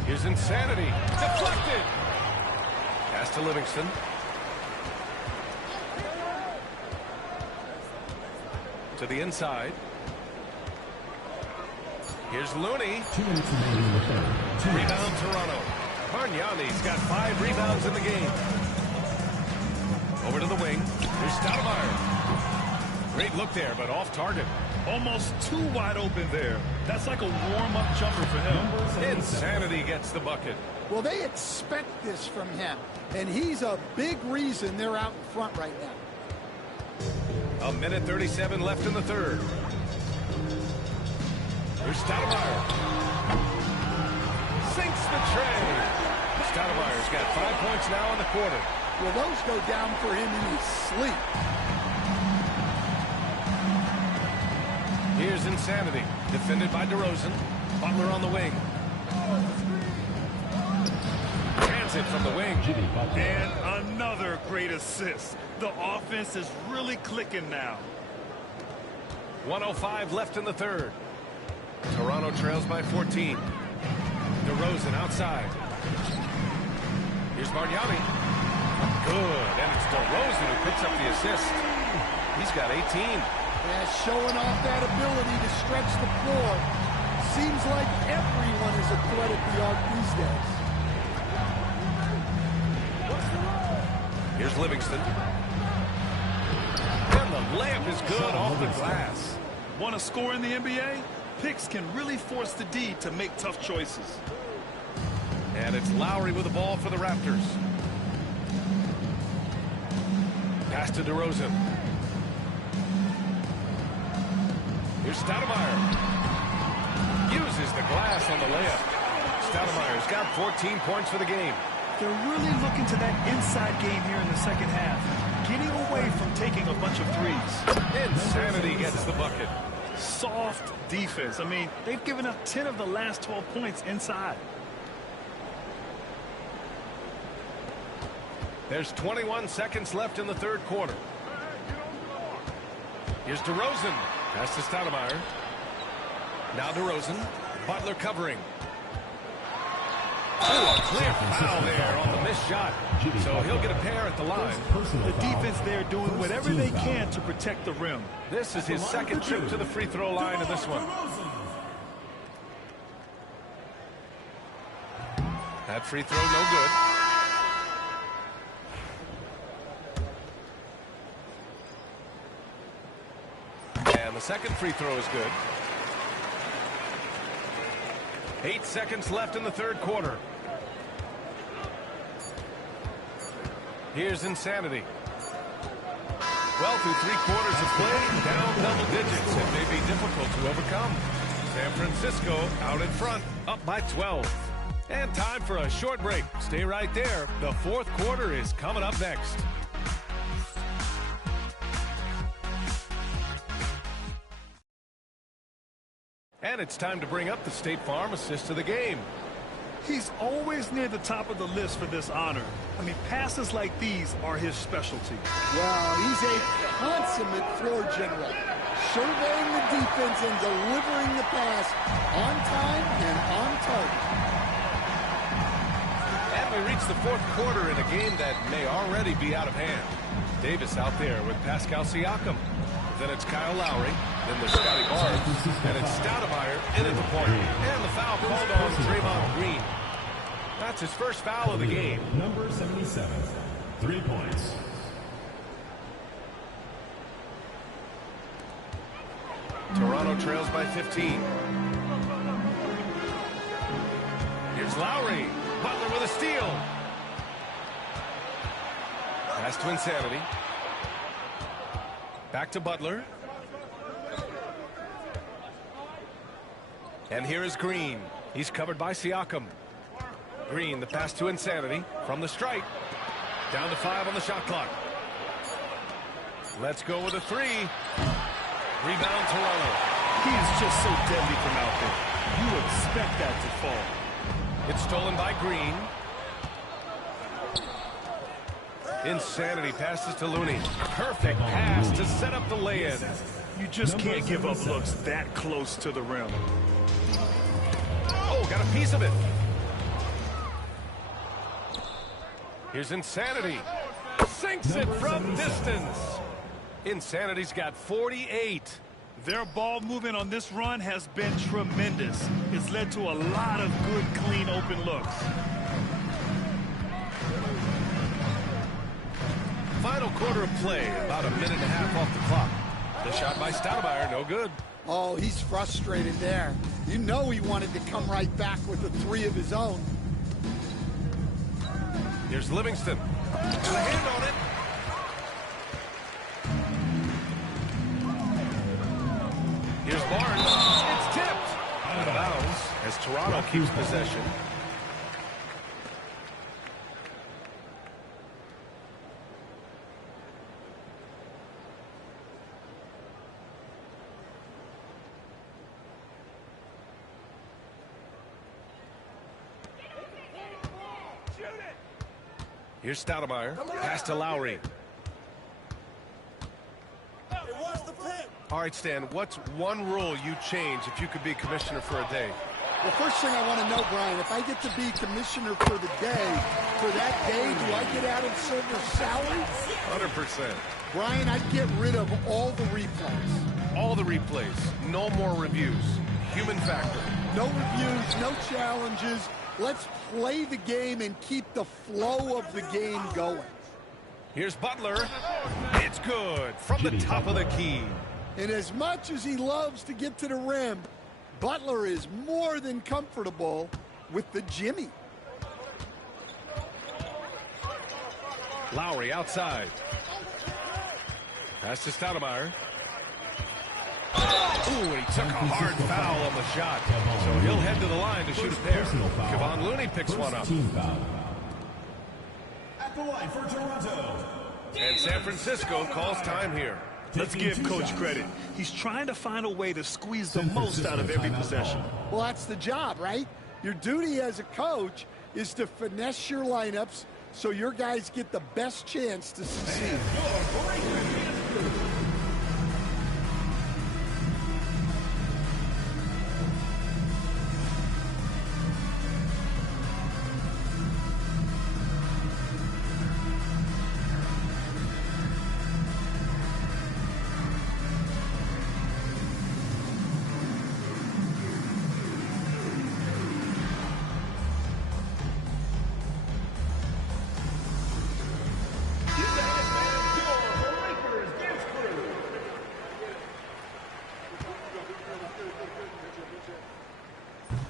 Here's Insanity. Deflected. Pass to Livingston. To the inside. Here's Looney. 2 minutes remaining in the third. Rebound Toronto. Bargnani's got 5 rebounds in the game. Over to the wing. Here's Stoudemire. Great look there, but off target. Almost too wide open there. That's like a warm-up jumper for him. Insanity gets the bucket. Well, they expect this from him, and he's a big reason they're out in front right now. 1:37 left in the third. Here's Stoudemire. Sinks the tray. Stoudemire's got 5 points now in the quarter. Well, those go down for him in his sleep. Here's Insanity. Defended by DeRozan. Butler on the wing. Transit from the wing. And another great assist. The offense is really clicking now. 1:05 left in the third. Toronto trails by 14. DeRozan outside. Here's Bargnani. Good. And it's DeRozan who picks up the assist. He's got 18. Yeah, showing off that ability to stretch the floor. Seems like everyone is a threat at the arc these days. Here's Livingston. And the layup is good off the glass. Want to score in the NBA? Picks can really force the D to make tough choices. And it's Lowry with the ball for the Raptors. Pass to DeRozan. Here's Stoudemire. Uses the glass on the layup. Stoudemire's got 14 points for the game. They're really looking to that inside game here in the second half. Getting away from taking a bunch of threes. Insanity gets the bucket. Soft defense. I mean, they've given up 10 of the last 12 points inside. There's 21 seconds left in the third quarter. Here's DeRozan. Pass to Stoudemire. Now DeRozan. Butler covering. Oh, a clear foul there on the missed shot. So he'll get a pair at the line. The defense there doing whatever they can to protect the rim. This is his second trip to the free throw line in this one. That free throw no good. And the second free throw is good. 8 seconds left in the third quarter. Here's Insanity. Well, through 3 quarters of play, down double digits. It may be difficult to overcome. San Francisco out in front, up by 12. And time for a short break. Stay right there. The fourth quarter is coming up next. And it's time to bring up the State Farm assist of the game. He's always near the top of the list for this honor. I mean, passes like these are his specialty. Well, he's a consummate floor general, surveying the defense and delivering the pass on time and on target. And we reach the fourth quarter in a game that may already be out of hand. Davis out there with Pascal Siakam. Then it's Kyle Lowry. Then there's Scotty Barnes. And it's Stoudemire in at the point. And the foul called on Draymond Green. That's his first foul of the game. Number 77, 3 points. Toronto trails by 15. Here's Lowry. Butler with a steal. Pass to Insanity. Back to Butler. And here is Green. He's covered by Siakam. Green, the pass to Insanity from the strike. Down to 5 on the shot clock. Let's go with a 3. Rebound Toronto. He is just so deadly from out there. You expect that to fall. It's stolen by Green. Insanity passes to Looney. Perfect pass to set up the lay-in. You just can't give up looks that close to the rim. Oh, got a piece of it. Here's Insanity. Sinks it from distance. Insanity's got 48. Their ball movement on this run has been tremendous. It's led to a lot of good, clean, open looks. Final quarter of play, about a minute and a half off the clock. The shot by Stoudemire, no good. Oh, he's frustrated there. You know he wanted to come right back with a 3 of his own. Here's Livingston. With a hand on it. Here's Barnes. It's tipped. Out of bounds as Toronto keeps possession. Here's Stoudemire. Pass to Lowry. All right, Stan, what's one rule you'd change if you could be commissioner for a day? Well, first thing I want to know, Brian, if I get to be commissioner for the day, for that day, do I get Adam Silver's salary? 100%. Brian, I'd get rid of all the replays. All the replays. No more reviews. Human factor. No reviews, no challenges. Let's play the game and keep the flow of the game going. Here's Butler. It's good from the top of the key. And as much as he loves to get to the rim, Butler is more than comfortable with the Jimmy. Lowry outside. Pass to Stoudemire. Ooh, and he took a hard foul on the shot. So he'll head to the line to shoot it there. Kevon Looney picks one up. At the line for Toronto. And San Francisco calls time here. Let's give Coach credit. He's trying to find a way to squeeze the most out of every possession. Well, that's the job, right? Your duty as a coach is to finesse your lineups so your guys get the best chance to succeed.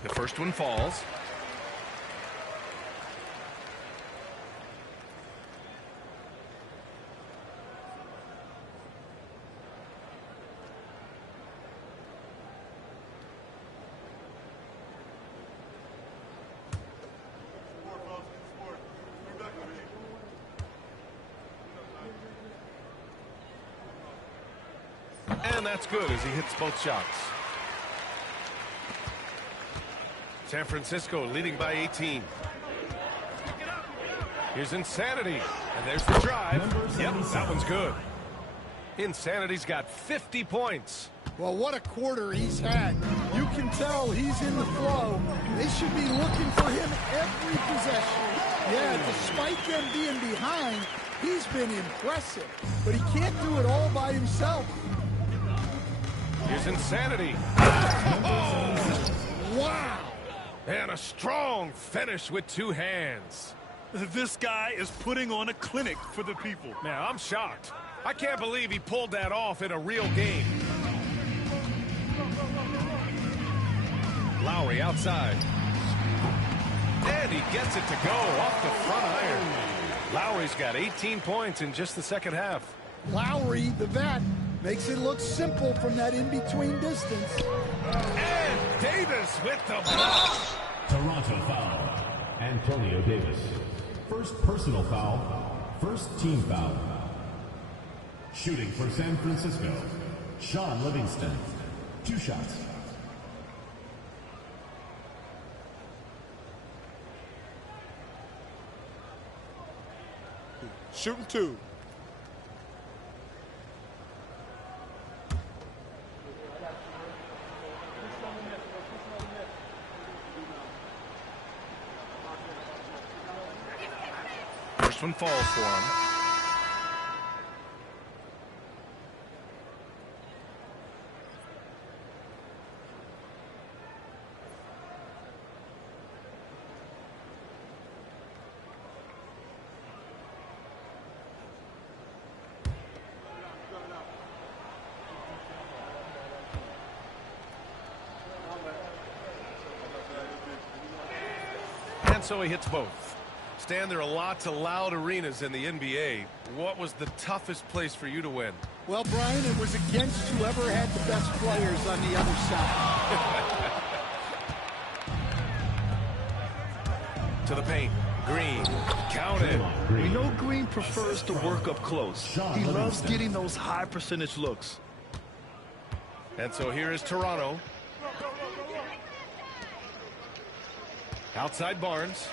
The first one falls. And that's good as he hits both shots. San Francisco leading by 18. Here's Insanity. And there's the drive. Yep, that one's good. Insanity's got 50 points. Well, what a quarter he's had. You can tell he's in the flow. They should be looking for him every possession. Yeah, despite them being behind, he's been impressive. But he can't do it all by himself. Here's Insanity. Wow. And a strong finish with two hands. This guy is putting on a clinic for the people. Man, I'm shocked. I can't believe he pulled that off in a real game. Lowry outside. And he gets it to go off the front iron. Lowry's got 18 points in just the second half. Lowry, the vet, makes it look simple from that in-between distance. And Davis with the block. Toronto foul. Antonio Davis. First personal foul. First team foul. Shooting for San Francisco. Sean Livingston. 2 shots. Shooting 2. First one falls for him. And so he hits both. Stan, there are lots of loud arenas in the NBA. What was the toughest place for you to win? Well, Brian, it was against whoever had the best players on the other side. To the paint. Green. Counted. We know Green prefers to work up close. He loves getting those high percentage looks. And so here is Toronto. Outside Barnes.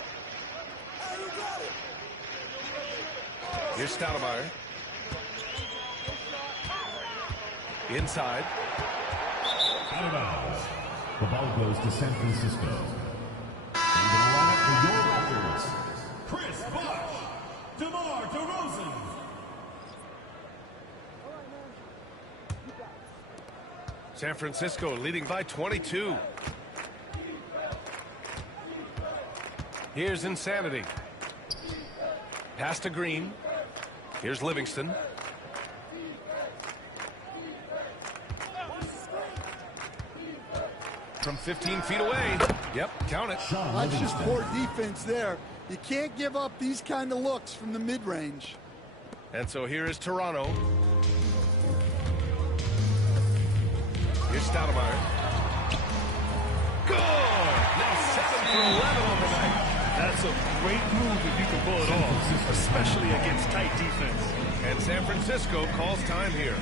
Here's Stoudemire. Inside. Out of bounds. The ball goes to San Francisco. And the lineup for your Raptors. Chris Bosh. DeMar DeRozan. San Francisco leading by 22. Here's Insanity. Pass to Green. Here's Livingston. from 15 feet away. Yep, count it. That's just poor defense there. You can't give up these kind of looks from the mid-range. And so here is Toronto. Here's Stoudemire. Good! Now 7 for 11 on the night. That's a great move if you can pull it off, especially against tight defense. And San Francisco calls time here.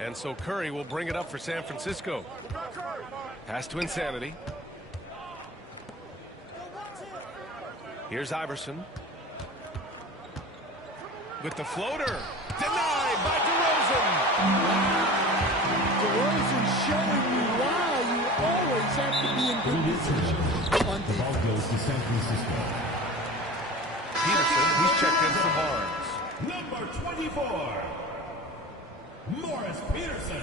And so Curry will bring it up for San Francisco. Pass to Insanity. Here's Iverson. With the floater. Denied by DeRozan. DeRozan showing you why you always have to be in good position on defense. Ball goes to San Francisco. Peterson, he's checked in for Barnes. Number 24, Morris Peterson.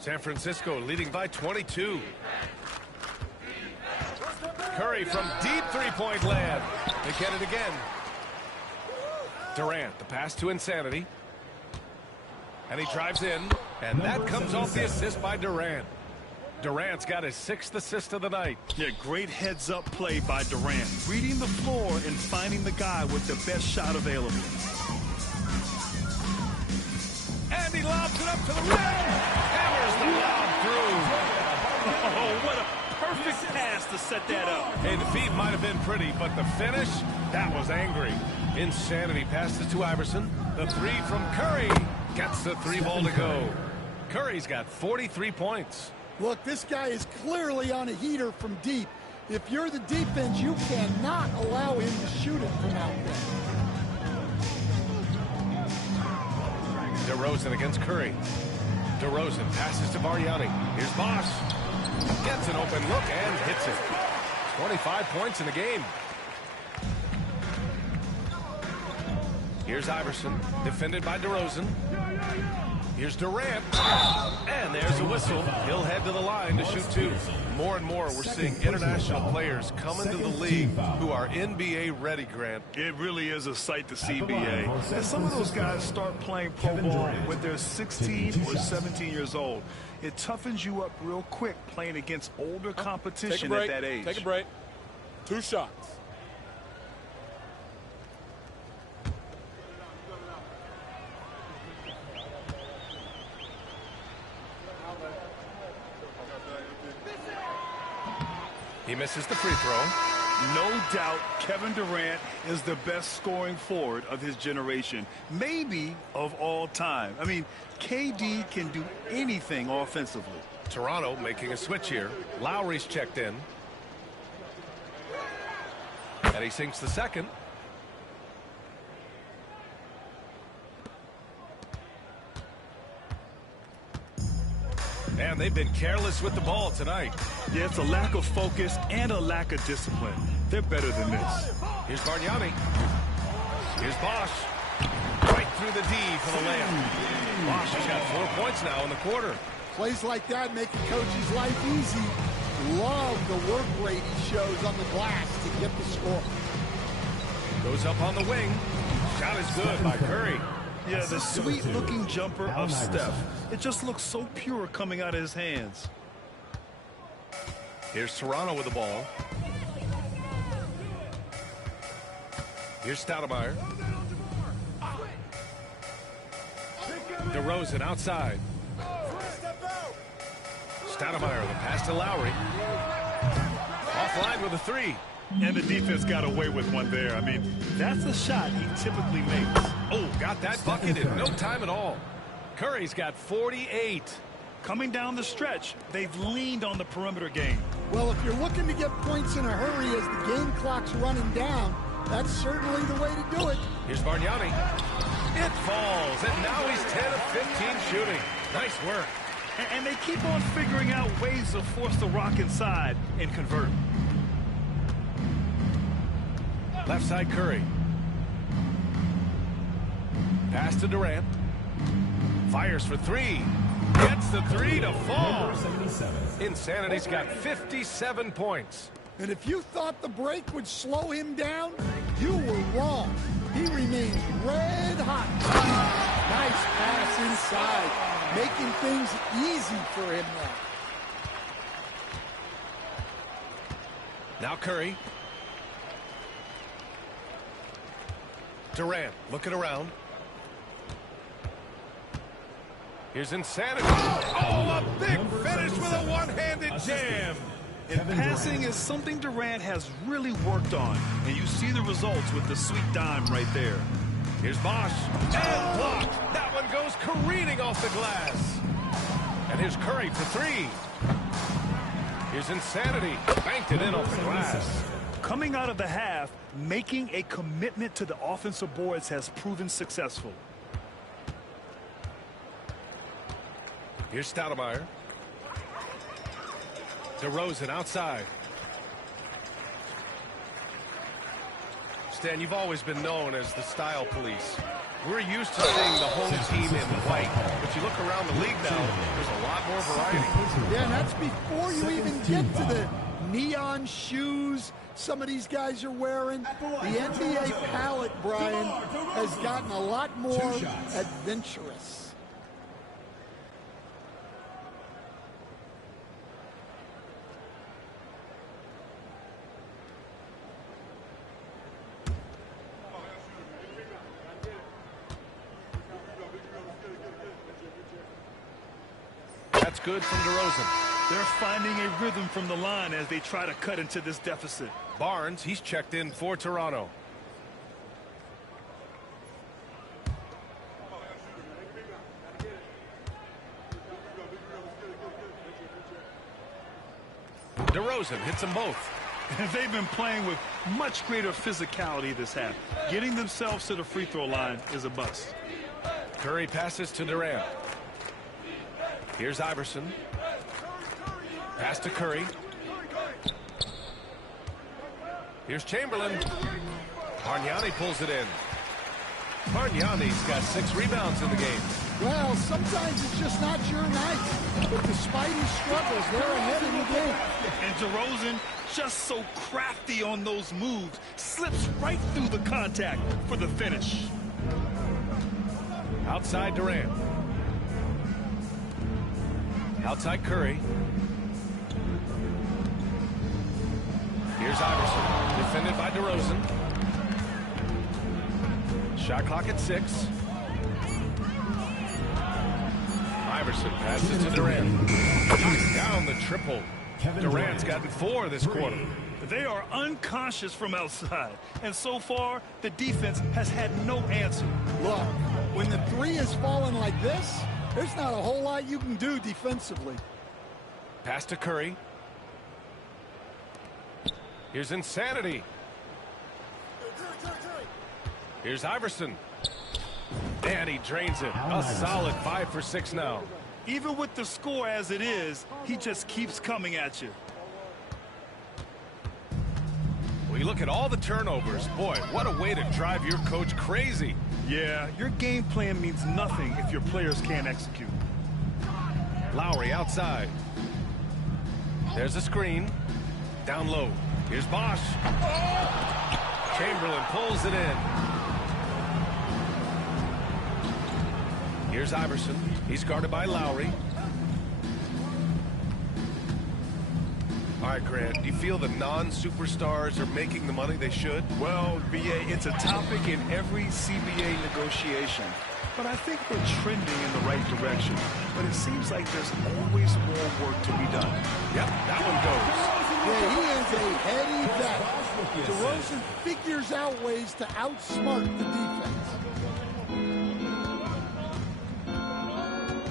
San Francisco leading by 22. Curry from deep three-point land. They get it again. Durant, the pass to Insanity. And he drives in. And that comes off the assist by Durant. Durant's got his 6th assist of the night. Yeah, great heads-up play by Durant. Reading the floor and finding the guy with the best shot available. And he lobs it up to the rim. Hammers the lob through. Oh, what a perfect pass to set that up. Hey, the feed might have been pretty, but the finish, that was angry. Insanity passes to Iverson. The three from Curry gets the 3-ball to go. Curry's got 43 points. Look, this guy is clearly on a heater from deep. If you're the defense, you cannot allow him to shoot it from out there. DeRozan against Curry. DeRozan passes to Mariani. Here's Bosch. Gets an open look and hits it. 25 points in the game. Here's Iverson, defended by DeRozan. Here's Durant. And there's a whistle. He'll head to the line to shoot two. More and more, we're seeing international players come into the league who are NBA ready, Grant. It really is a sight to see, BA. And some of those guys start playing pro ball when they're 16 or 17 years old. It toughens you up real quick playing against older competition at that age. Take a break. 2 shots. He misses the free throw. No doubt Kevin Durant is the best scoring forward of his generation, maybe of all time. I mean, KD can do anything offensively. Toronto making a switch here. Lowry's checked in. And he sinks the second. And they've been careless with the ball tonight. Yeah, it's a lack of focus and a lack of discipline. They're better than this. Here's Bargnani. Here's Bosch. Right through the D for the layup. Bosch has got 4 points now in the quarter. Plays like that make a coach's life easy. Love the work rate he shows on the glass to get the score. Goes up on the wing. Shot is good by Curry. Yeah, the sweet-looking jumper of Steph. It just looks so pure coming out of his hands. Here's Toronto with the ball. Here's Stoudemire. DeRozan outside. Stoudemire, the pass to Lowry. Offline with a three. And the defense got away with one there. I mean, that's a shot he typically makes. Oh, got that bucket in no time at all. Curry's got 48. Coming down the stretch, they've leaned on the perimeter game. Well, if you're looking to get points in a hurry as the game clock's running down, that's certainly the way to do it. Here's Bargnani. It falls, and now he's 10 of 15 shooting. Nice work. And they keep on figuring out ways to force the rock inside and convert. Left side Curry. Pass to Durant. Fires for three. Gets the three to fall. Insanity's got 57 points. And if you thought the break would slow him down, you were wrong. He remains red hot. Nice pass inside, making things easy for him now. Now Curry. Durant looking around. Here's Insanity. Oh, a big finish with a one-handed jam. And passing is something Durant has really worked on. And you see the results with the sweet dime right there. Here's Bosch. And blocked. That one goes careening off the glass. And here's Curry for three. Here's Insanity. Banked it in off the glass. Coming out of the half, making a commitment to the offensive boards has proven successful. Here's Stoudemire. DeRozan outside. Stan, you've always been known as the style police. We're used to seeing the home team in white, but you look around the league now, there's a lot more variety. Yeah, and that's before you even get to the neon shoes some of these guys are wearing. The NBA palette, Brian, has gotten a lot more adventurous. That's good from DeRozan. They're finding a rhythm from the line as they try to cut into this deficit. Barnes, he's checked in for Toronto. DeRozan hits them both. They've been playing with much greater physicality this half. Getting themselves to the free throw line is a bust. Curry passes to Durant. Here's Iverson. Pass to Curry. Here's Chamberlain. Bargnani pulls it in. Bargnani's got 6 rebounds in the game. Well, sometimes it's just not your night. But despite his struggles, they're ahead in the game. And DeRozan, just so crafty on those moves, slips right through the contact for the finish. Outside Durant. Outside Curry. Here's Iverson, defended by DeRozan. Shot clock at 6. Iverson passes to Durant. Knocks down the triple. Durant's gotten 4 this quarter. They are unconscious from outside, and so far the defense has had no answer. Look, when the three is falling like this, there's not a whole lot you can do defensively. Pass to Curry. Here's Insanity. Here's Iverson. And he drains it. A solid 5 for 6 now. Even with the score as it is, he just keeps coming at you. We look look at all the turnovers. Boy, what a way to drive your coach crazy. Yeah, your game plan means nothing if your players can't execute. Lowry outside. There's a screen. Down low. Here's Bosch. Chamberlain pulls it in. Here's Iverson. He's guarded by Lowry. All right, Grant, do you feel the non-superstars are making the money they should? Well, B.A., it's a topic in every CBA negotiation. But I think we're trending in the right direction. But it seems like there's always more work to be done. Yep, that one goes. Yeah, he is a heady vet. DeRozan figures out ways to outsmart the defense.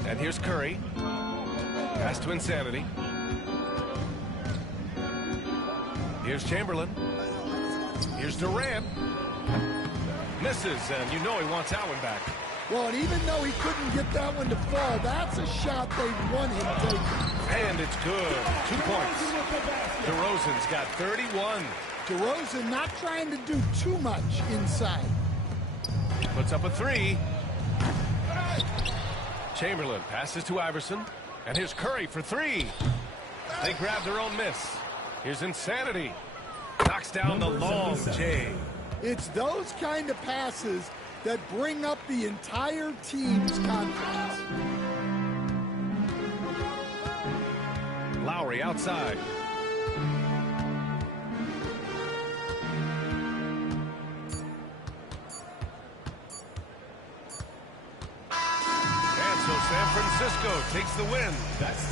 And here's Curry. Pass to Insanity. Here's Chamberlain. Here's Durant. Misses, and you know he wants that one back. Well, and even though he couldn't get that one to fall, that's a shot they want him taking. And it's good. 2 points. DeRozan's got 31. DeRozan not trying to do too much inside. Puts up a 3. Chamberlain passes to Iverson. And here's Curry for 3. They grab their own miss. Here's Insanity. Knocks down the long J. It's those kind of passes that bring up the entire team's confidence. Lowry outside. San Francisco takes the win.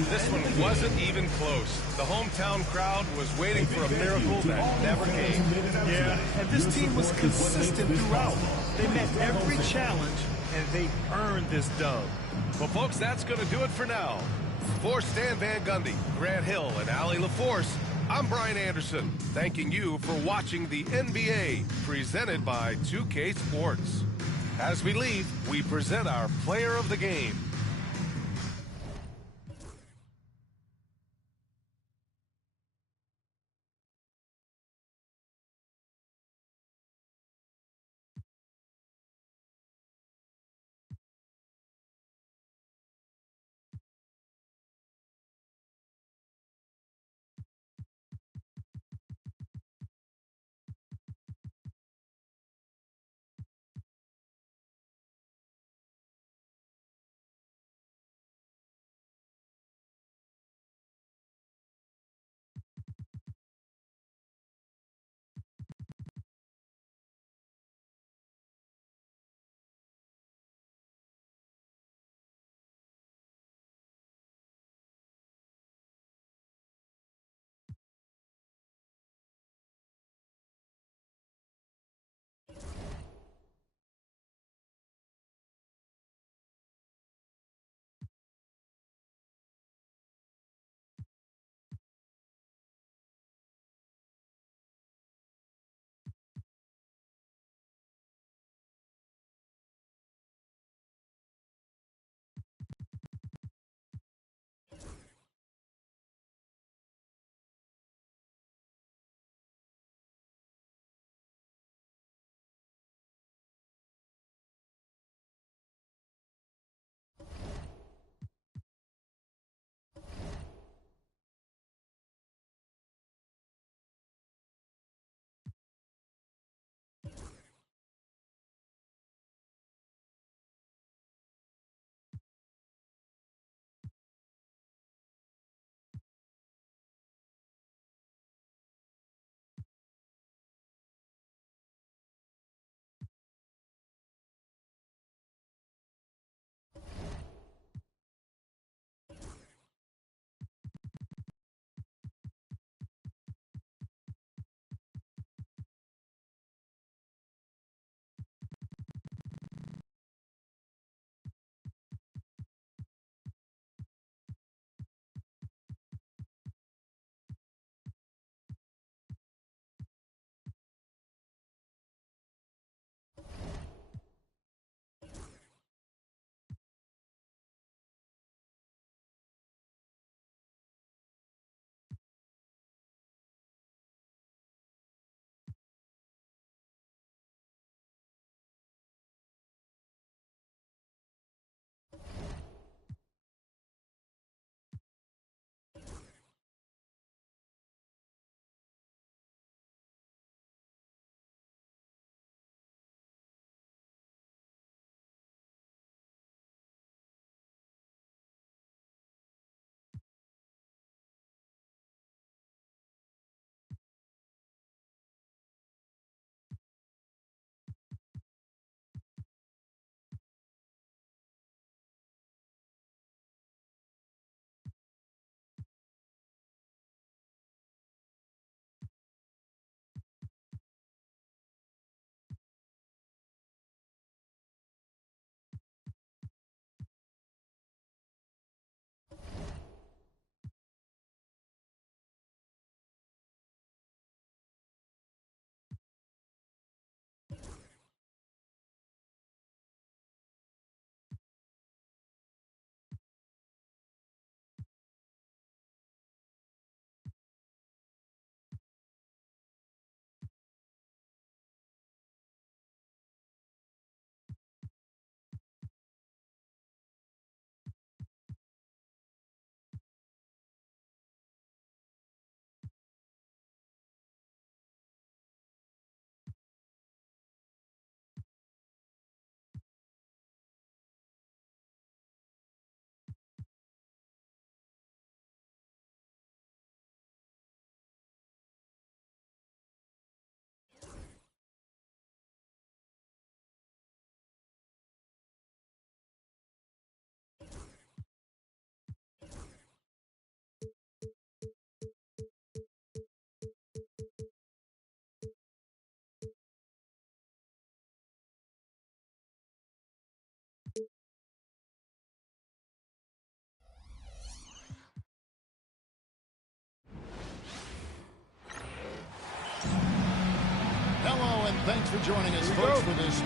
This one wasn't even close. The hometown crowd was waiting for a miracle that never came. Yeah, and this team was consistent throughout. They met every challenge, and they earned this dub. Well, folks, that's going to do it for now. For Stan Van Gundy, Grant Hill, and Allie LaForce, I'm Brian Anderson, thanking you for watching the NBA, presented by 2K Sports. As we leave, we present our player of the game.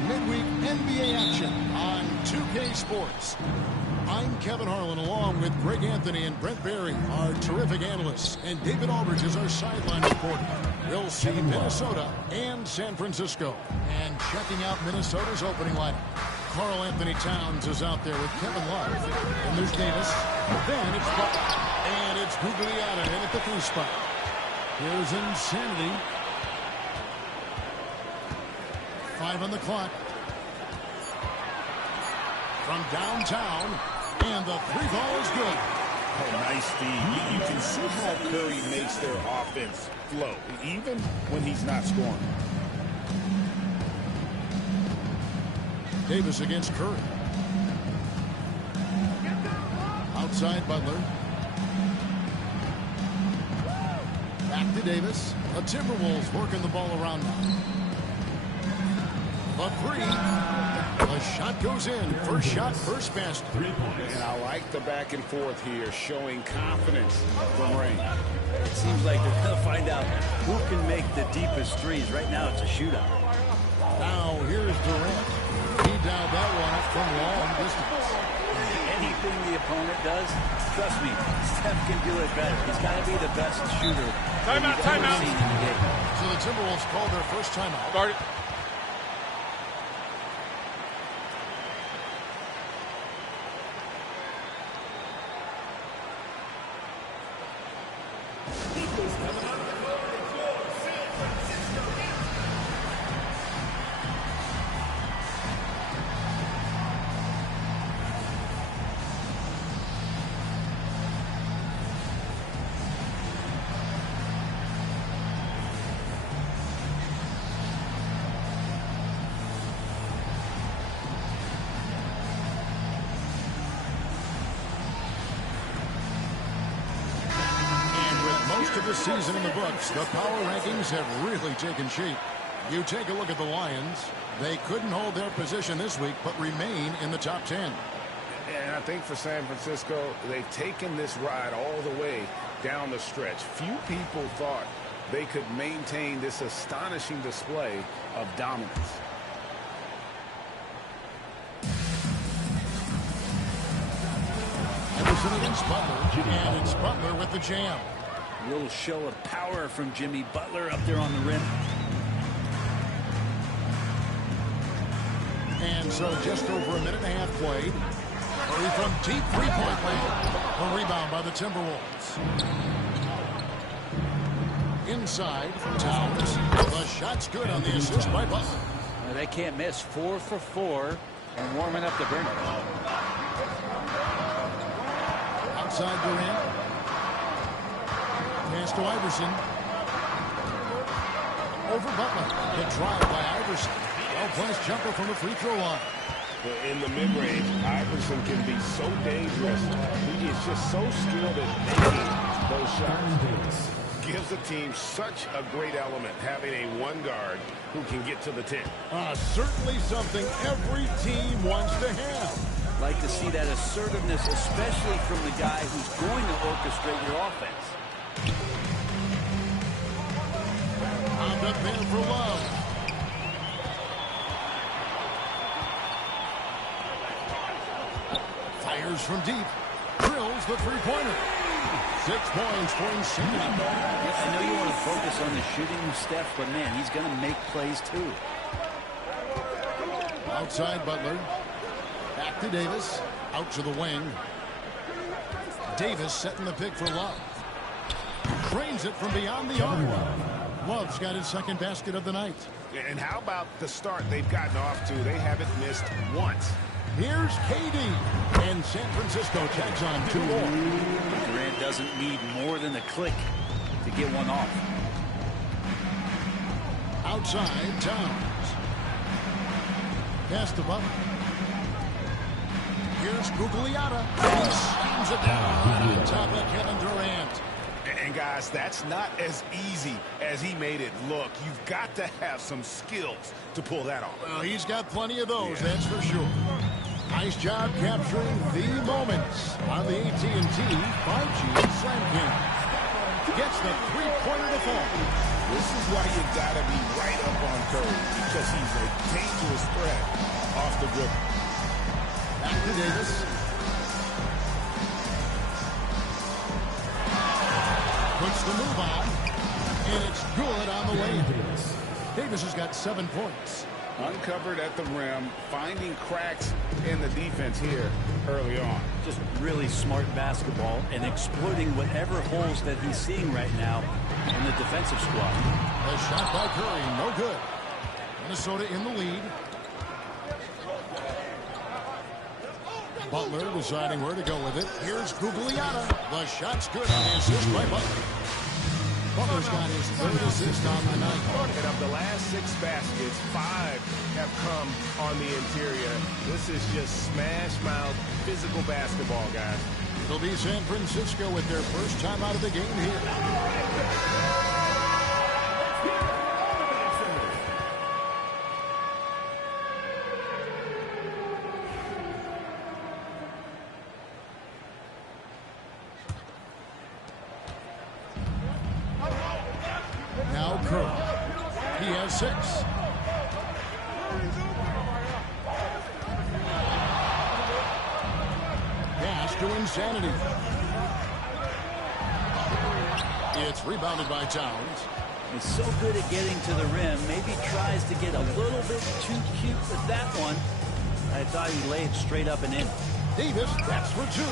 midweek NBA action on 2K Sports. I'm Kevin Harlan, along with Greg Anthony and Brent Barry, our terrific analysts, and David Aldridge is our sideline reporter. We'll see Minnesota and San Francisco. And checking out Minnesota's opening lineup, Karl Anthony Towns is out there with Kevin Love. And there's Davis. Then it's Butler. And it's Gugliotta in at the 3 spot. Here's Insanity. 5 on the clock. From downtown. And the 3 ball is good. Oh, nice feed. You can see how Curry makes their offense flow, even when he's not scoring. Davis against Curry. Outside Butler. Back to Davis. The Timberwolves working the ball around now. The 3. The shot goes in. First shot, first basket. And I like the back and forth here, showing confidence from Rain. It seems like they're going to find out who can make the deepest threes. Right now, it's a shootout. Now, here's Durant. He dialed that one up from long distance. Anything the opponent does, trust me, Steph can do it better. He's got to be the best shooter Timeout. seen in the game. So the Timberwolves called their first timeout. Start it. Of the season in the books, the power rankings have really taken shape. You take a look at the Lions. They couldn't hold their position this week, but remain in the top 10. And I think for San Francisco, they've taken this ride all the way down the stretch. Few people thought they could maintain this astonishing display of dominance. Anderson against Butler, and it's Butler with the jam. A little show of power from Jimmy Butler up there on the rim. And so just over a minute and a half played. Curry from deep three-point land. A rebound by the Timberwolves. Inside, Towns. The shot's good on the assist by Butler. Well, they can't miss. 4 for 4 and warming up the burner. Outside Durant. Pass to Iverson. Over Butler. The drive by Iverson. Well-placed jumper from the free throw line. In the mid-range, Iverson can be so dangerous. He is just so skilled at making those shots. Gives the team such a great element, having a one guard who can get to the 10. Certainly something every team wants to have. Like to see that assertiveness, especially from the guy who's going to orchestrate your offense. On the pin for Love. Fires from deep. Drills the three-pointer. 6 points for Insanity. I know you want to focus on the shooting, Steph, but man, he's going to make plays too. Outside Butler. Back to Davis. Out to the wing. Davis setting the pick for Love. Trains it from beyond the arc. Love's got his second basket of the night. And how about the start they've gotten off to? They haven't missed once. Here's KD. And San Francisco tags on 2 more. Durant doesn't need more than a click to get one off. Outside, Towns. Pass to Butler. Here's Gugliotta. He slams it down on top of Kevin Durant. And guys, that's not as easy as he made it look. You've got to have some skills to pull that off. Well, he's got plenty of those, that's for sure. Nice job capturing the moments on the AT&T 5G Slam Cam. gets the three-pointer to fall. This is why you got to be right up on Curry, because he's a dangerous threat off the dribble. Back to Davis. Puts the move on, and it's good on the way. Davis has got 7 points. Uncovered at the rim, finding cracks in the defense here early on. Just really smart basketball and exploiting whatever holes that he's seeing right now in the defensive squad. A shot by Curry, no good. Minnesota in the lead. Butler deciding where to go with it. Here's Gugliotta. The shot's good on the assist by Butler. Butler's got his 3rd assist on the night. And of the last 6 baskets, 5 have come on the interior. This is just smash-mouth physical basketball, guys. It'll be San Francisco with their first time out of the game here. Now Curry. He has 6. Pass to Insanity. It's rebounded by Towns. He's so good at getting to the rim. Maybe tries to get a little bit too cute with that one. I thought he laid straight up and in. Davis, that's for 2.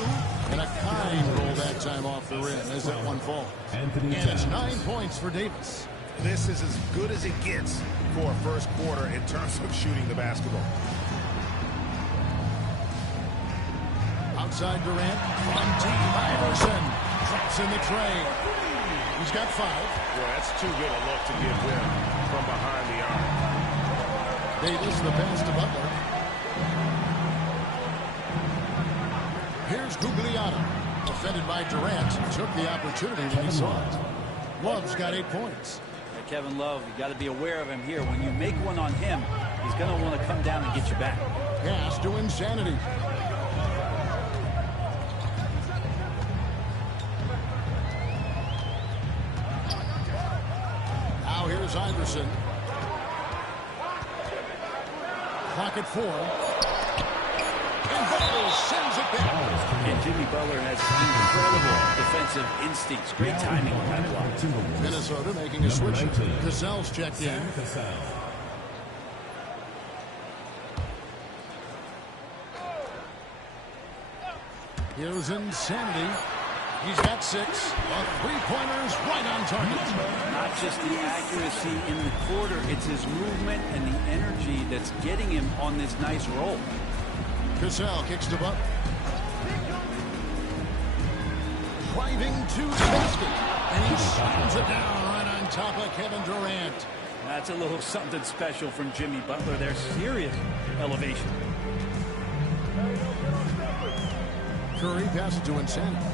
And a kind roll that time off the rim as that one falls. And it's 9 points for Davis. This is as good as it gets for a first quarter in terms of shooting the basketball. Outside Durant, from deep, Iverson drops in the tray. He's got 5. Well, that's too good a look to give them from behind the arc. Davis, the pass to Butler. Here's Gugliotta. Defended by Durant. Took the opportunity when he saw it. Love's got 8 points. Kevin Love, you got to be aware of him here. When you make one on him, he's going to want to come down and get you back. Pass to Insanity. Now here's Iverson. Clock at 4. And Butler sends it back. And Jimmy Butler has incredible defensive instincts. Great timing on that block. Minnesota making a switch. Cassell's checked in. Here's Insanity. He's got 6. A three-pointer's right on target. Not just the accuracy in the quarter, it's his movement and the energy that's getting him on this nice roll. Cassell kicks to Butler. Driving to the basket. And he slams it down right on top of Kevin Durant. That's a little something special from Jimmy Butler. There's serious elevation. Curry passes to Insanity.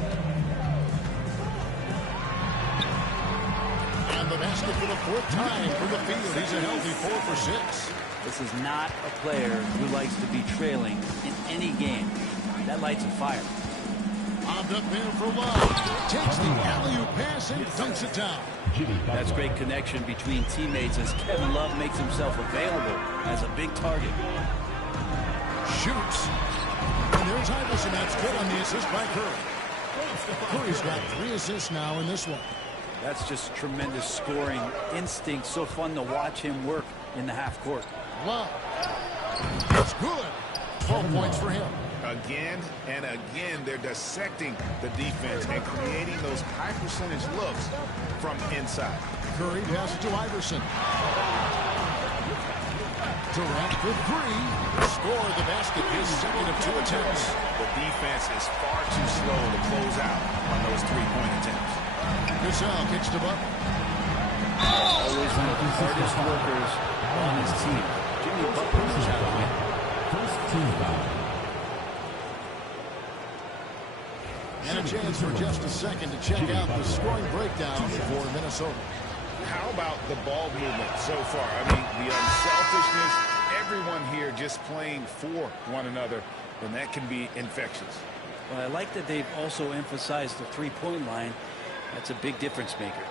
And the basket for the 4th time for the field. He's a healthy 4 for 6. This is not a player who likes to be trailing in any game. That lights a fire. Bobbed up there for Love. Takes the alley-oop pass and dunks it down. That's great connection between teammates as Kevin Love makes himself available as a big target. Shoots. And there's Iverson. That's good on the assist by Curry. Curry's got 3 assists now in this one. That's just tremendous scoring instinct. So fun to watch him work in the half court. Love. It's good. 12 points for him. Again and again, they're dissecting the defense and creating those high percentage looks from inside. Curry passes to Iverson. Durant for 3. Score the basket, his second of 2 attempts. The defense is far too slow to close out on those 3-point attempts. Cassell kicks to Butler. Always one of the hardest workers on his team. Jimmy Butler knows how to win. First team foul. And a chance for just a second to check out the scoring breakdown for Minnesota. How about the ball movement so far? I mean, the unselfishness, everyone here just playing for one another, and that can be infectious. Well, I like that they've also emphasized the three-point line. That's a big difference maker.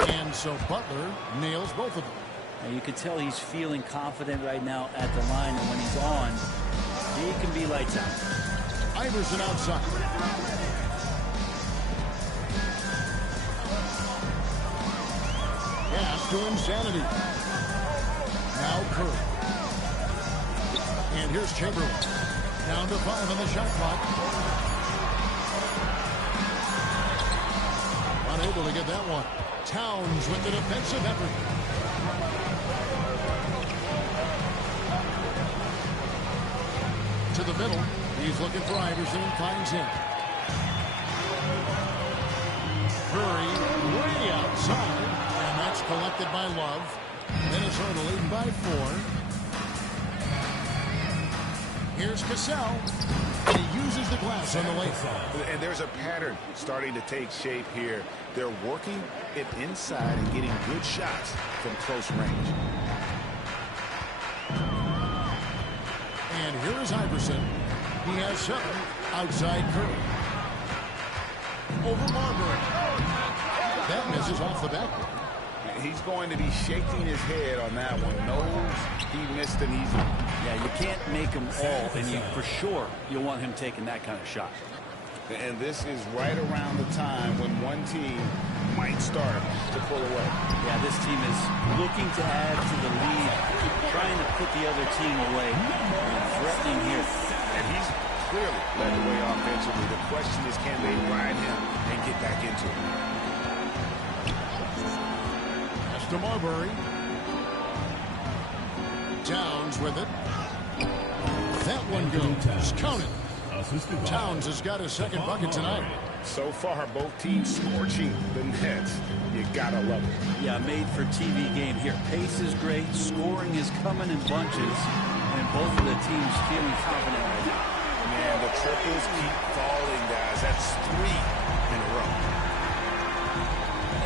And so Butler nails both of them. Now you can tell he's feeling confident right now at the line, and when he's on, he can be lights out. Iverson outside. Pass to Insanity. Now Curry. And here's Chamberlain. Down to 5 on the shot clock. Unable to get that one. Towns with the defensive effort. To the middle. He's looking for Iverson and finds him. Curry way outside. And that's collected by Love. Minnesota leading by 4. Here's Cassell. And he uses the glass on the layup. And there's a pattern starting to take shape here. They're working it inside and getting good shots from close range. And here is Iverson. He has 7 outside Curry. Over Marbury. That misses off the backboard. He's going to be shaking his head on that one. Knows he missed an easy one. Yeah, you can't make them all, and for sure you'll want him taking that kind of shot. And this is right around the time when one team might start to pull away. Yeah, this team is looking to add to the lead, trying to put the other team away, and threatening here. And he's clearly led the way offensively. The question is, can they ride him and get back into it? To Marbury. Towns with it. That one goes. Count it. Towns has got his second bucket tonight. So far, both teams scorching the Nets. You gotta love it. Yeah, made for TV game here. Pace is great. Scoring is coming in bunches. And both of the teams feeling confident right now. Man, the triples keep falling, guys. That's 3 in a row.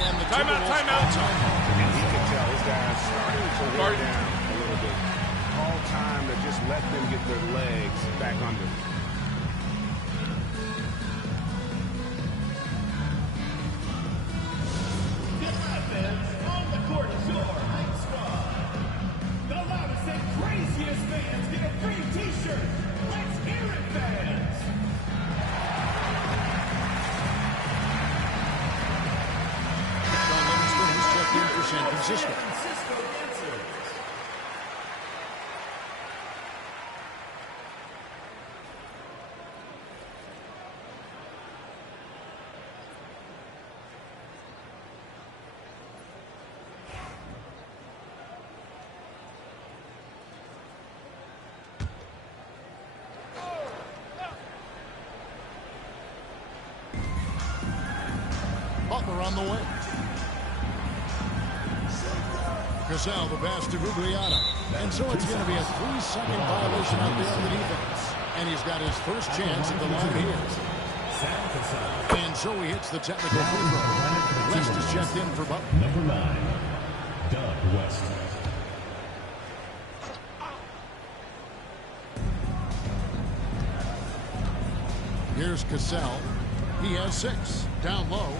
And the timeout. And he can tell his guys starting to wear down a little bit. All time to just let them get their legs back under. The offense on the court is your Hype Squad. The loudest and craziest fans get a free T-shirt. Let's hear it, fans. For San Francisco. Butler on the way. Cassell, the pass to Guglielmo. And so it's going to be a 3-second violation out there on the defense. And he's got his first chance at the line here. And so he hits the technical free throw. West is checked in for Butler. Number 9, Doug West. Here's Cassell. He has 6. Down low.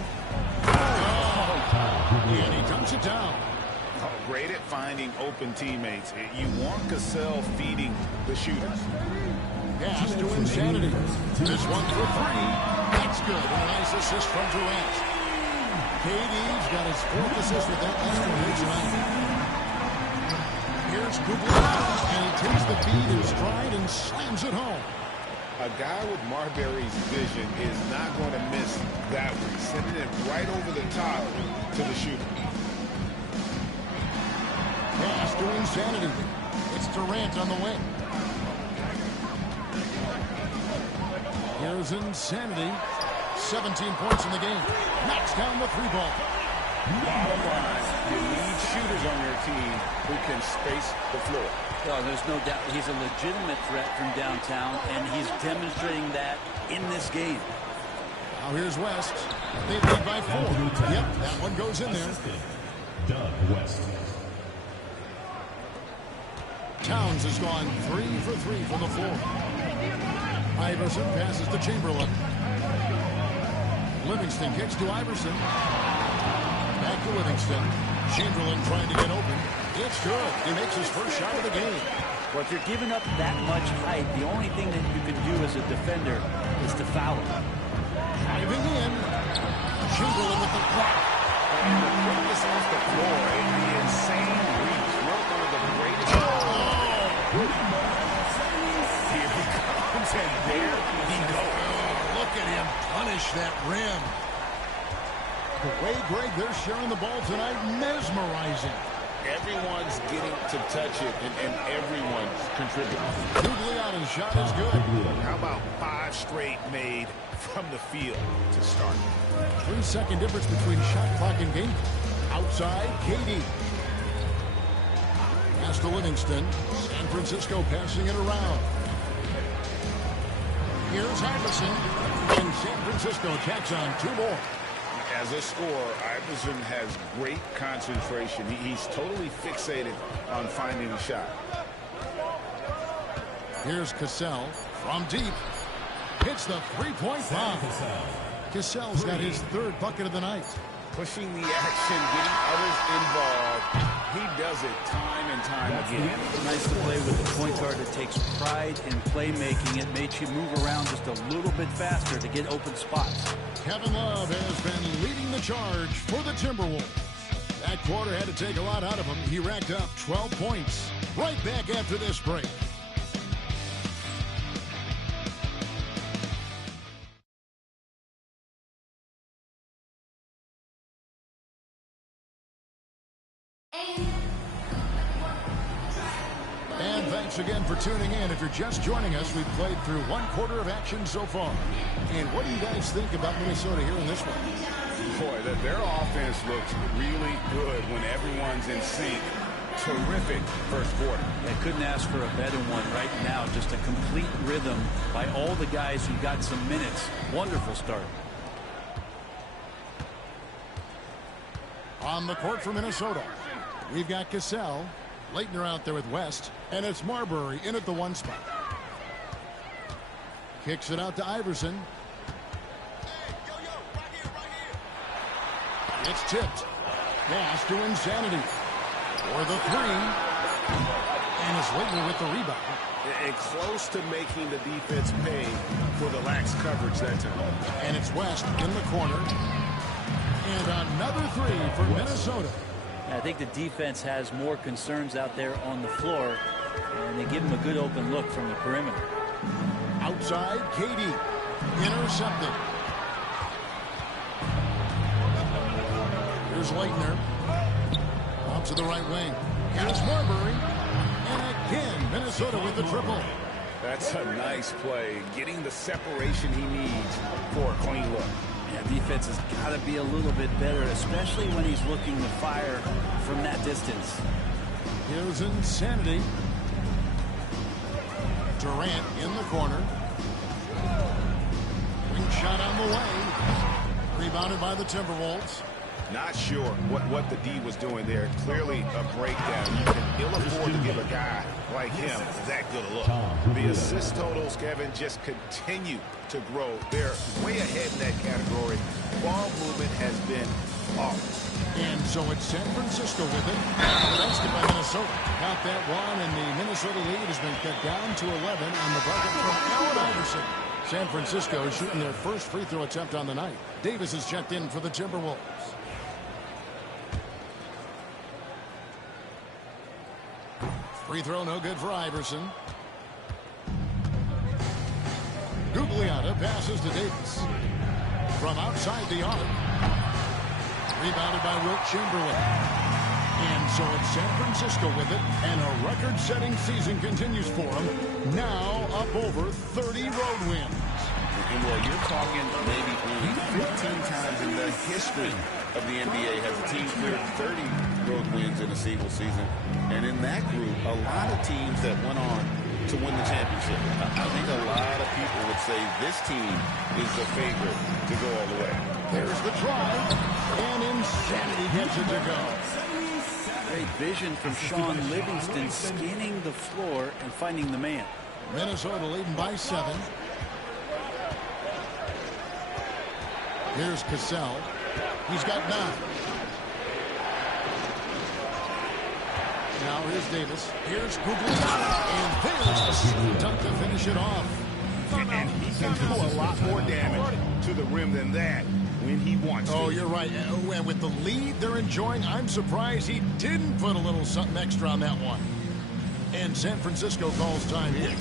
And he dunks it down. Oh, great at finding open teammates. You want Cassell feeding the shooters. Pass to Insanity. This one for 3. That's good. And a nice assist from Durant. KD's got his 4th assist with that last one here tonight. Here's Guglielmo. And he takes the feed in stride and slams it home. A guy with Marbury's vision is not going to miss that one. Sending it right over the top to the shooter. Pass to Insanity. It's Durant on the way. Here's Insanity. 17 points in the game. Knocks down the 3-ball. Bottom line, you need shooters on your team who can space the floor. Oh, there's no doubt he's a legitimate threat from downtown, and he's demonstrating that in this game. Now here's West. They lead by 4. Yep, that one goes in there. Doug West. Towns has gone 3 for 3 from the floor. Iverson passes to Chamberlain. Livingston kicks to Iverson. Back to Livingston. Chamberlain trying to get open. It's good. He makes his first shot of the game. Well, if you're giving up that much height, the only thing that you can do as a defender is to foul him. Driving in. Chamberlain with the block. And the quickness off the floor and the insane reach. One of the greatest. Here he comes, and there he goes. Look at him punish that rim. The way, Greg, they're sharing the ball tonight, mesmerizing. Everyone's getting to touch it, and everyone's contributing. Gugliotta's shot is good. How about 5 straight made from the field to start? 3-second difference between shot clock and game. Outside, KD. Pass to Livingston. San Francisco passing it around. Here's Iverson. And San Francisco tacks on 2 more. As a scorer, Iverson has great concentration. He's totally fixated on finding a shot. Here's Cassell from deep. Hits the three-point bomb. Cassell's got his 3rd bucket of the night. Pushing the action, getting others involved. He does it time and time again. It's nice to play with a point guard that takes pride in playmaking. It makes you move around just a little bit faster to get open spots. Kevin Love has been leading the charge for the Timberwolves. That quarter had to take a lot out of him. He racked up 12 points. Right back after this break. And thanks again for tuning in. If you're just joining us, we've played through 1 quarter of action so far. And what do you guys think about Minnesota here in this one? Boy, their offense looks really good when everyone's in sync. Terrific first quarter. I couldn't ask for a better one right now. Just a complete rhythm by all the guys who got some minutes. Wonderful start. On the court for Minnesota, we've got Cassell. Leitner out there with West. And it's Marbury in at the 1 spot. Kicks it out to Iverson. It's tipped. Pass to Insanity. For the 3. And it's Leitner with the rebound. And close to making the defense pay for the lax coverage that time. And it's West in the corner. And another 3 for Minnesota. I think the defense has more concerns out there on the floor, and they give him a good open look from the perimeter. Outside, KD. Intercepted. Here's Leitner. Up to the right wing. Here's Marbury. And again, Minnesota with the triple. That's a nice play. Getting the separation he needs for a clean look. Yeah, defense has got to be a little bit better, especially when he's looking to fire from that distance. Here's Insanity. Durant in the corner. Wing shot on the way. Rebounded by the Timberwolves. Not sure what the D was doing there. Clearly a breakdown. You can ill afford to give a guy like him that good a look. The assist totals, Kevin, just continue to grow. They're way ahead in that category. Ball movement has been off. And so it's San Francisco with it. Arrested by Minnesota. Got that one, and the Minnesota lead has been cut down to 11 on the bucket from Allen Iverson. San Francisco is shooting their first free throw attempt on the night. Davis is checked in for the Timberwolves. Free throw no good for Iverson. Gugliotta passes to Davis. From outside the arc. Rebounded by Wilt Chamberlain. And so it's San Francisco with it. And a record-setting season continues for them. Now up over 30 road wins. And well, you're talking maybe only 15 times in the history of the NBA has a team cleared 30 road wins in a single season. And in that group, a lot of teams that went on to win the championship. I think a lot of people would say this team is the favorite to go all the way. There's the try. And Insanity gets it to go. great vision from Sean Livingston, scanning the floor and finding the man. Minnesota leading by 7. Here's Cassell. He's got 9. Now here's Davis. Here's Gugliotta. And there's the slam dunk to finish it off. And he can do a lot more damage to the rim than that when he wants to. Oh, you're right. And with the lead they're enjoying, I'm surprised he didn't put a little something extra on that one. And San Francisco calls time here.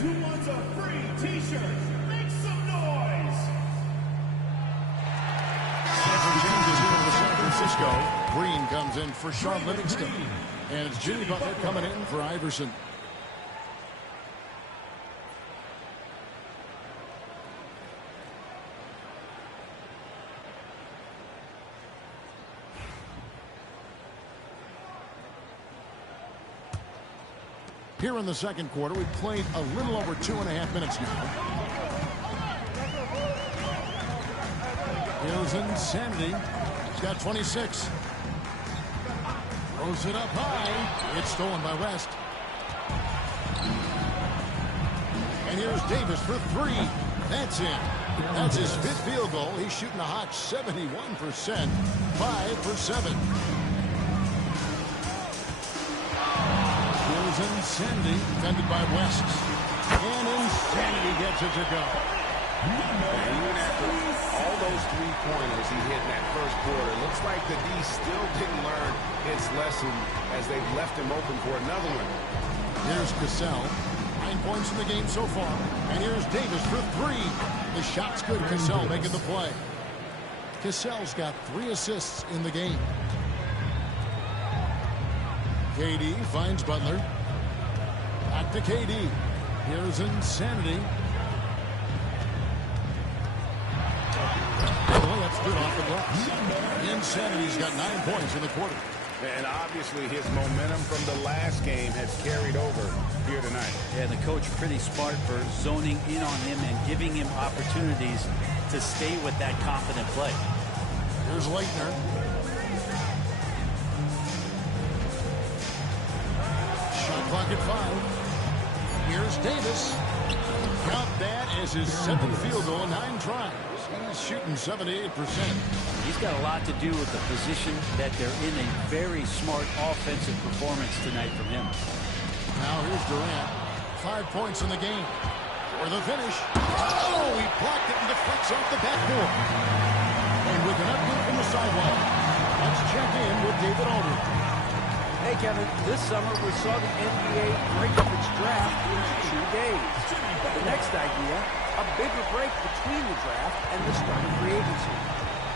Who wants a free t-shirt? Make some noise! Changes here to San Francisco. Green comes in for Sean Livingston. And it's Jimmy Butler coming in for Iverson. Here in the second quarter, we've played a little over 2.5 minutes now. Here's Insanity. He's got 26. Throws it up high. It's stolen by West. And here's Davis for 3. That's in. That's his 5th field goal. He's shooting a hot 71%. 5 for 7. Insanity, defended by West. And Insanity gets it to go. And even after all those three-pointers he hit in that first quarter, looks like the D still didn't learn its lesson as they've left him open for another one. Here's Cassell. 9 points in the game so far. And here's Davis for 3. The shot's good. Cassell making the play. Cassell's got 3 assists in the game. KD finds Butler. Back to KD. Here's Insanity. Oh, that's good off the glass. Insanity's got 9 points in the quarter. And obviously his momentum from the last game has carried over here tonight. Yeah, the coach pretty smart for zoning in on him and giving him opportunities to stay with that confident play. Here's Leitner. Shot clock at 5. Here's Davis. Count that as his 7th field goal in 9 tries. He's shooting 78%. He's got a lot to do with the position that they're in. A very smart offensive performance tonight from him. Now here's Durant. 5 points in the game. For the finish. Oh, he blocked it and deflects off the backboard. And with an update from the sideline, let's check in with David Aldridge. Hey, Kevin, this summer we saw the NBA break up its draft into 2 days. The next idea, a bigger break between the draft and the start of free agency.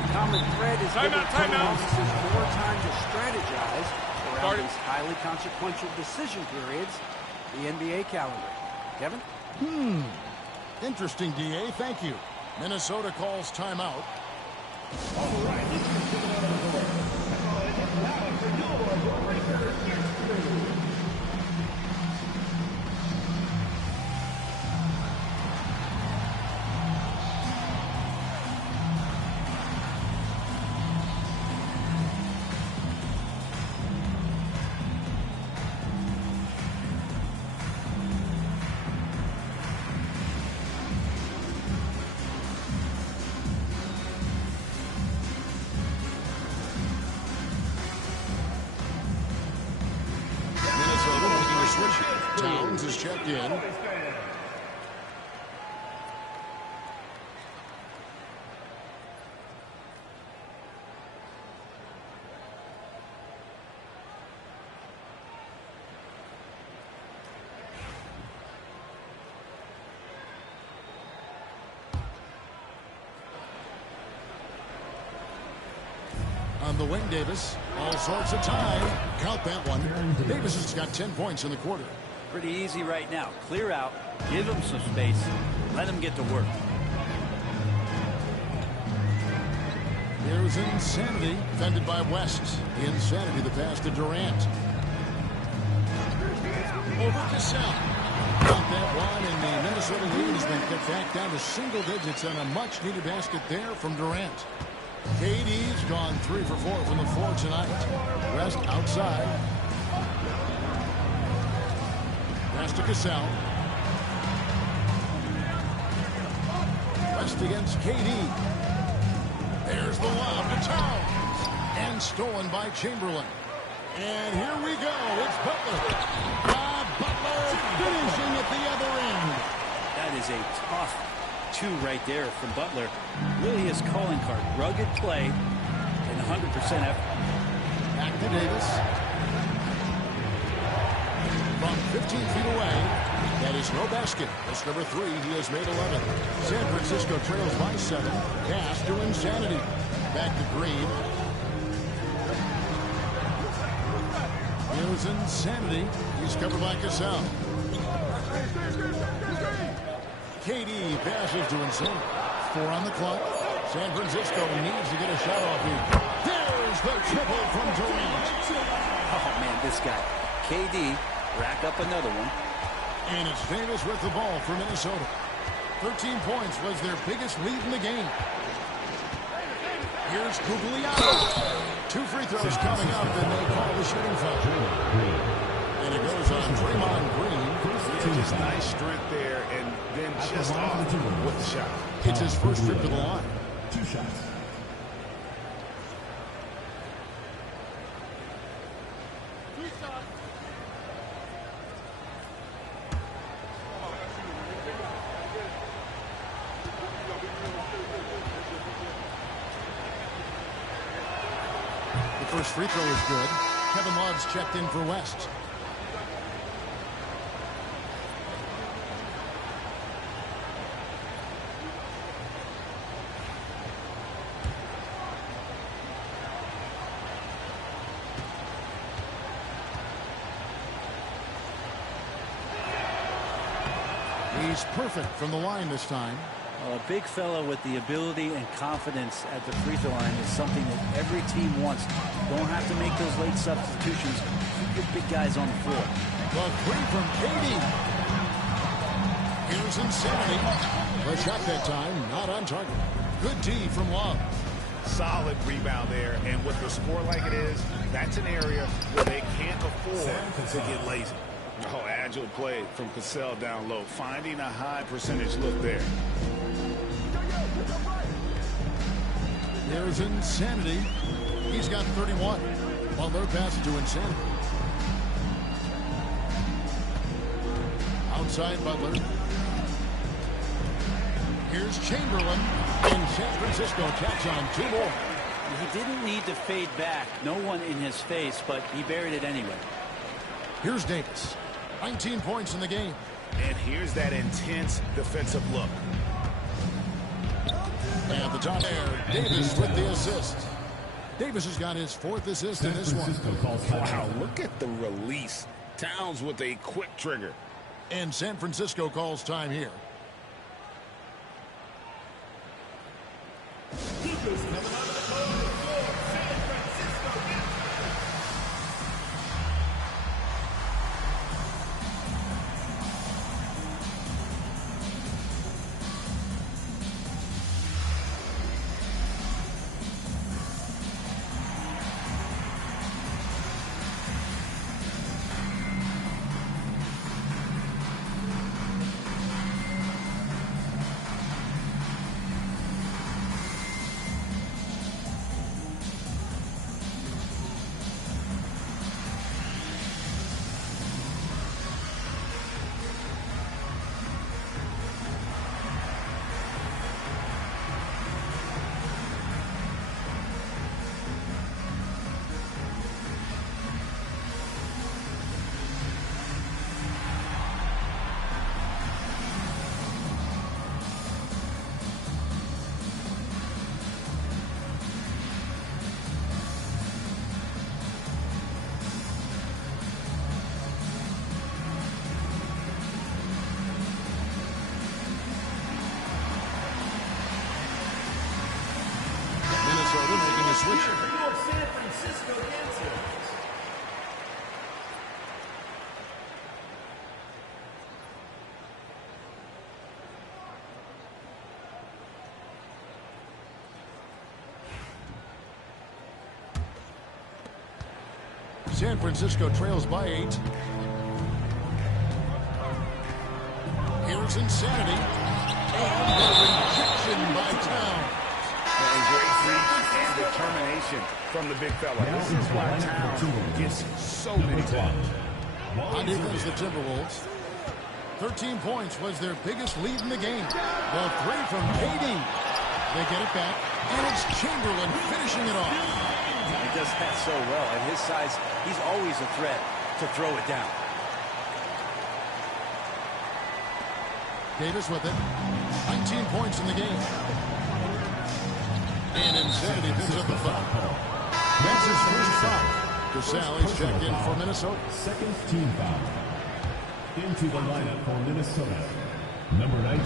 The common thread is giving team offices more time to strategize around these highly consequential decision periods, the NBA calendar. Kevin? Interesting, DA. Thank you. Minnesota calls timeout. All right, let's get it out of the way. Now for your Lakers next period. checked in. On the wing, Davis. All sorts of time. Count that one. Davis has got 10 points in the quarter. Pretty easy right now. Clear out. Give him some space. Let him get to work. Here's Insanity, defended by West. Insanity, the pass to Durant. Over Cassell. Count that one, and the Minnesota lead has been cut back down to single digits on a much-needed basket there from Durant. KD's gone 3 for 4 from the floor tonight. West outside. Pass to Cassell. West against KD. There's the lob to Towns. And stolen by Chamberlain. And here we go. It's Butler. Butler finishing at the other end. That is a tough 2 right there from Butler. Really his calling card. Rugged play and 100% effort. Back to Davis. From 15 feet away, that is no basket. That's number 3. He has made 11. San Francisco trails by 7. Pass to Insanity. Back to Green. Here's Insanity. He's covered by Cassell. KD passes to Insanity. 4 on the clock. San Francisco needs to get a shot off here. There's the triple from Durant. Oh, man, this guy. KD, rack up another one. And it's Davis with the ball for Minnesota. 13 points was their biggest lead in the game. Here's Guglielmo. 2 free throws coming up, and they call the shooting foul. And it goes on Draymond Green. Just nice strength there, and then just off with the shot. It's his first trip to the line. 2 shots. The first free throw is good. Kevin Love's checked in for West. He's perfect from the line this time. Well, a big fellow with the ability and confidence at the free throw line is something that every team wants. Don't have to make those late substitutions. Keep your big guys on the floor. The 3 from KD. Here's Insanity. The shot that time, not on target. Good D from Love. Solid rebound there, and with the score like it is, that's an area where they can't afford to get lazy. Oh, agile play from Cassell down low, finding a high percentage look there. There's Insanity. He's got 31. Butler passes to Insanity. Outside Butler. Here's Chamberlain. And San Francisco tacks on 2 more. He didn't need to fade back. No one in his face, but he buried it anyway. Here's Davis. 19 points in the game. And here's that intense defensive look. At the top there, Davis with the assist. Davis has got his 4th assist in this one. Wow, look at the release. Towns with a quick trigger. And San Francisco calls time here. switch. San Francisco Dancers. San Francisco trails by 8. Here's Insanity. And the rejection by Towns. And great reach and determination from the big fella. This is why Towns gets so many points. On defense, the Timberwolves. 13 points was their biggest lead in the game. The three from KD. They get it back, and it's Chamberlain finishing it off. He does that so well. At his size, he's always a threat to throw it down. Davis with it. 19 points in the game. And Insanity picks up the foul. That's his first foul. Gasol is checked in for Minnesota. Second team foul. Into the lineup for Minnesota. Number 19,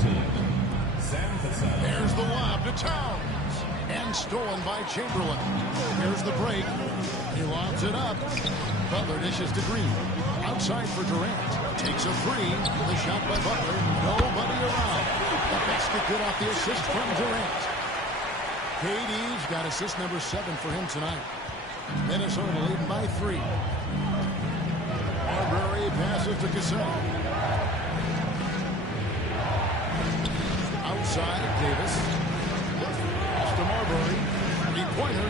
Sam Cassell. There's the lob to Towns. And stolen by Chamberlain. Here's the break. He lobs it up. Butler dishes to Green. Outside for Durant. Takes a three. The shot by Butler. Nobody around. The basket good off the assist from Durant. KD's got assist number 7 for him tonight. Minnesota leading by 3. Marbury passes to Cassell. Outside, Davis. To Marbury. Three-pointer.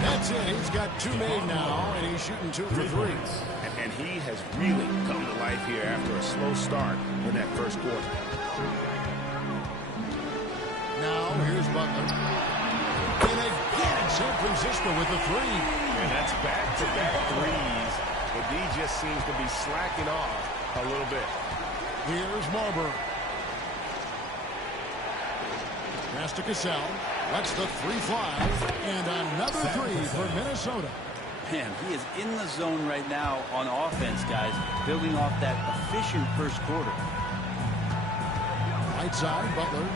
That's it. He's got 2 made now, and he's shooting 2 for 3. And he has really come to life here after a slow start in that first quarter. Now, here's Butler. And again, San Francisco with the 3. And that's back-to-back threes. But D just seems to be slacking off a little bit. Here's Marbury. Pass to Cassell. Lets the 3 fly. And another 3 for Minnesota. Man, he is in the zone right now on offense, guys, building off that efficient first quarter. Right side, Butler.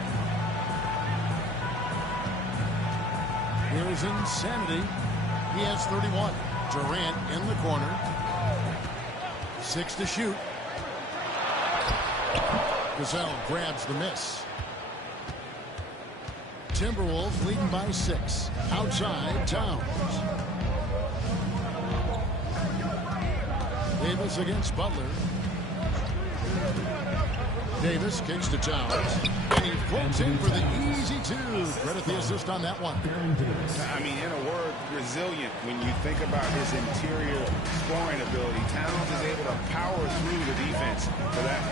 Here's Insanity. He has 31. Durant in the corner. 6 to shoot. Cassell grabs the miss. Timberwolves leading by 6. Outside, Towns. Davis against Butler. Davis kicks to Towns. And he floats in for the easy 2. Credit the assist on that one. I mean, in a word, resilient. When you think about his interior scoring ability, Towns is able to power through the defense for that.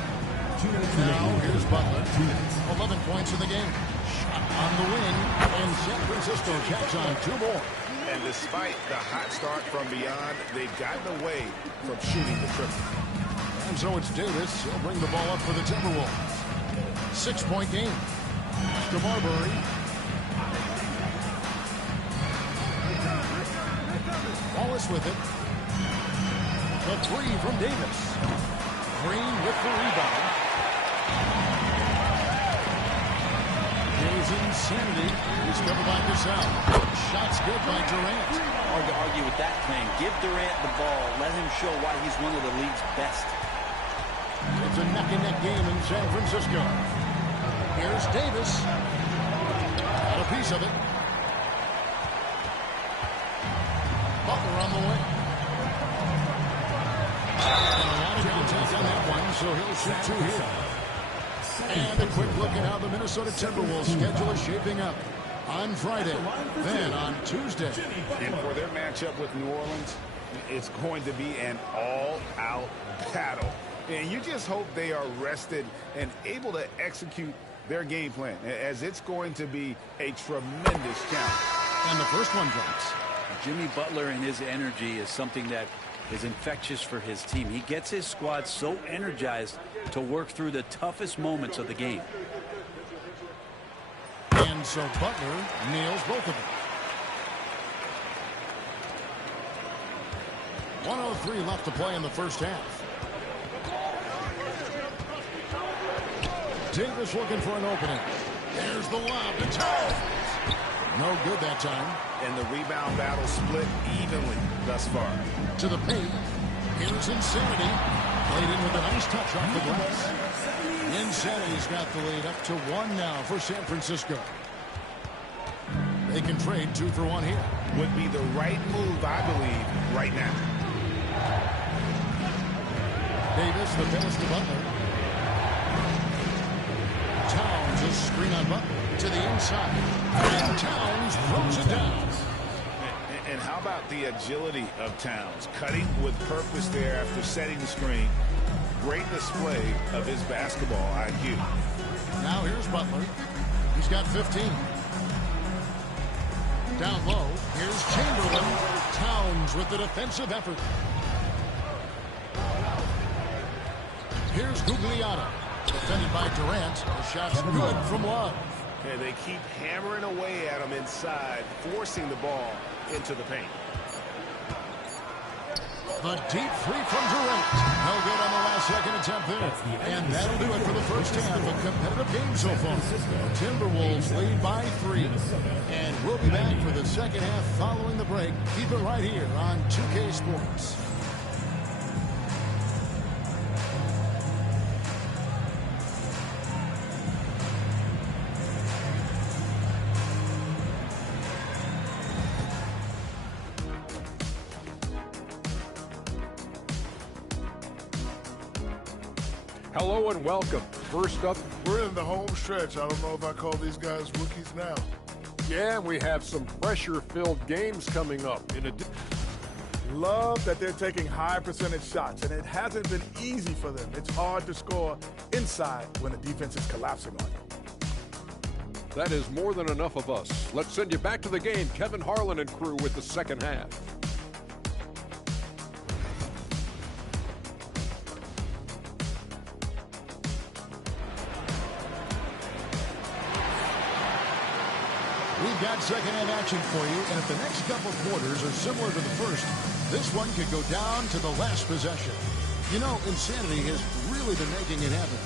Now, here's Butler. 11 points in the game. Shot on the wing. And San Francisco checks on 2 more. And despite the hot start from beyond, they've gotten away from shooting the triple. And so it's Davis. He'll bring the ball up for the Timberwolves. 6-point game. To Marbury. Wallace with it. The 3 from Davis. Green with the rebound. Here's Insanity. He's covered by Cassell. Shots good by Durant. Hard to argue with that claim. Give Durant the ball. Let him show why he's one of the league's best. It's a neck-and-neck game in San Francisco. Here's Davis. Got a piece of it. Butler on the wing. And a lot of contact on that one, so he'll shoot 2 here. And a quick look at how the Minnesota Timberwolves schedule is shaping up. On Friday, then on Tuesday. And for their matchup with New Orleans, it's going to be an all-out battle. And you just hope they are rested and able to execute their game plan, as it's going to be a tremendous challenge. And the first one drops. Jimmy Butler and his energy is something that is infectious for his team. He gets his squad so energized to work through the toughest moments of the game. And so Butler nails both of them. 1:03 left to play in the first half. Davis looking for an opening. There's the lob to Towns. No good that time. And the rebound battle split evenly thus far. To the paint. Here's Insanity. Played in with a nice touch off the glass. Insanity's got the lead up to 1 now for San Francisco. They can trade 2 for 1 here. Would be the right move, I believe, right now. Davis, the pass to Butler. Towns is screen on Butler to the inside. And Towns throws it down. And how about the agility of Towns? Cutting with purpose there after setting the screen. Great display of his basketball IQ. Now here's Butler. He's got 15. Down low, here's Chamberlain. Towns with the defensive effort. Here's Gugliotta. Defended by Durant. The shot's good from Love. And they keep hammering away at him inside, forcing the ball into the paint. The deep three from Durant. No good on the last second attempt there. And that'll do it for the first half. A competitive game so far. Timberwolves lead by 3. And we'll be back for the second half following the break. Keep it right here on 2K Sports. Hello and welcome. First up, we're in the home stretch. I don't know if I call these guys rookies now. Yeah, we have some pressure-filled games coming up. Love that they're taking high percentage shots, and it hasn't been easy for them. It's hard to score inside when the defense is collapsing on you. That is more than enough of us. Let's send you back to the game. Kevin Harlan and crew with the second half. We've got second-half action for you, and if the next couple quarters are similar to the first, this one could go down to the last possession. You know, Insanity has really been making it happen.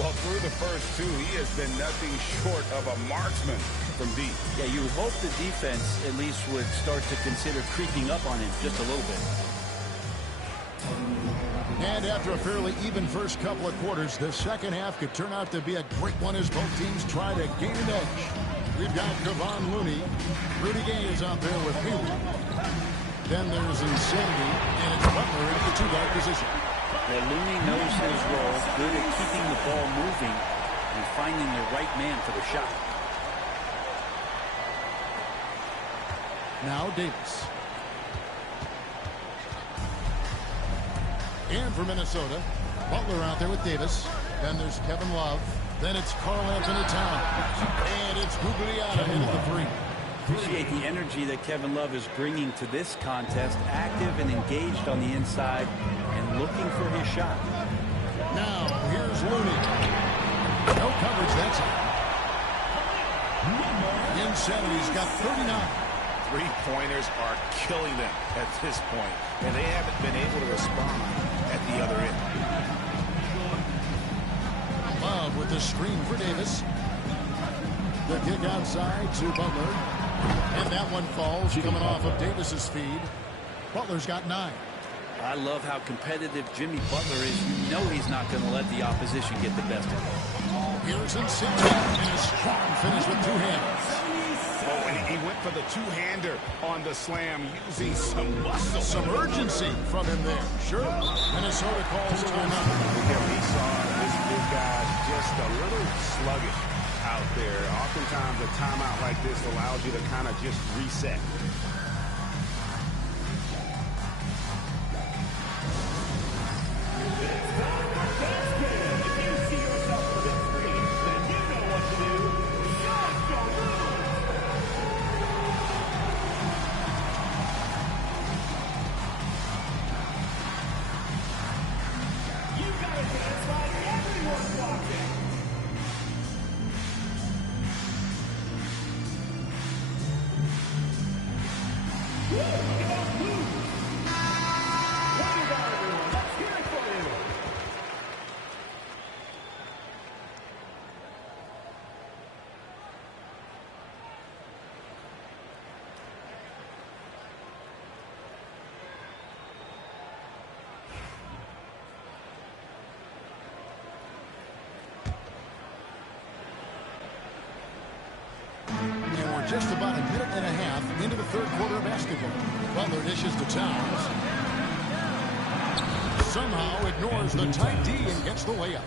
Well, through the first 2, he has been nothing short of a marksman from deep. Yeah, you hope the defense at least would start to consider creeping up on him just a little bit. And after a fairly even first couple of quarters, the second half could turn out to be a great one as both teams try to gain an edge. We've got Kevon Looney. Rudy Gay is out there with Pee Wee. Then there's Insanity, and it's Butler in the 2-guard position. Yeah, Looney knows his role, good at keeping the ball moving and finding the right man for the shot. Now Davis. And for Minnesota, Butler out there with Davis. Then there's Kevin Love. Then it's Karl-Anthony Towns. And it's Gugliotta into the 3. Appreciate the energy that Kevin Love is bringing to this contest. Active and engaged on the inside and looking for his shot. Now, here's Looney. No coverage that time. Insanity's got 39. Three-pointers are killing them at this point, and they haven't been able to respond at the other end. Love with the screen for Davis. The kick outside to Butler. And that one falls coming off of Davis's feed. Butler's got 9. I love how competitive Jimmy Butler is. You know he's not going to let the opposition get the best of him. Here's Insanity and a strong finish with 2 hands. Oh, and he went for the 2-hander on the slam using some muscle. Some urgency from him there. Sure. Minnesota calls timeout. Because he saw this big guy just a little sluggish out there. Oftentimes a timeout like this allows you to kind of just reset. just about a minute and a half into the third quarter of basketball. Butler dishes to Towns. Somehow ignores the tight D and gets the layup.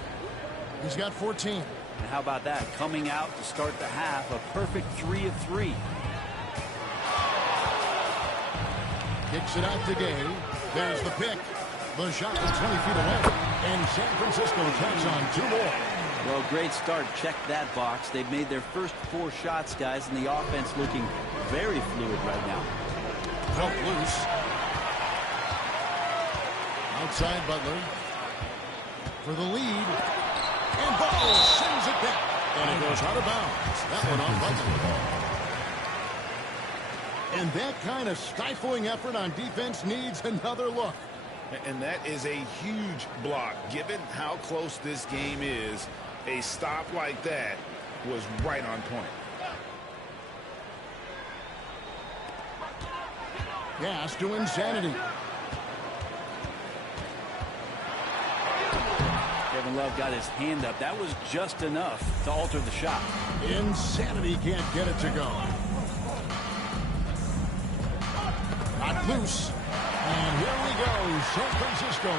He's got 14. And how about that? Coming out to start the half, a perfect 3 of 3. Kicks it out to Gay. There's the pick. The shot from 20 feet away. And San Francisco tacks on 2 more. Well, great start. Check that box. They've made their first 4 shots, guys, and the offense looking very fluid right now. Broke loose. Outside Butler. For the lead. And Butler sends it back. And it goes out of bounds. That one on Butler. And that kind of stifling effort on defense needs another look. And that is a huge block. Given how close this game is, a stop like that was right on point. Pass to Insanity. Kevin Love got his hand up. That was just enough to alter the shot. Insanity can't get it to go. Not loose. And here we go. San Francisco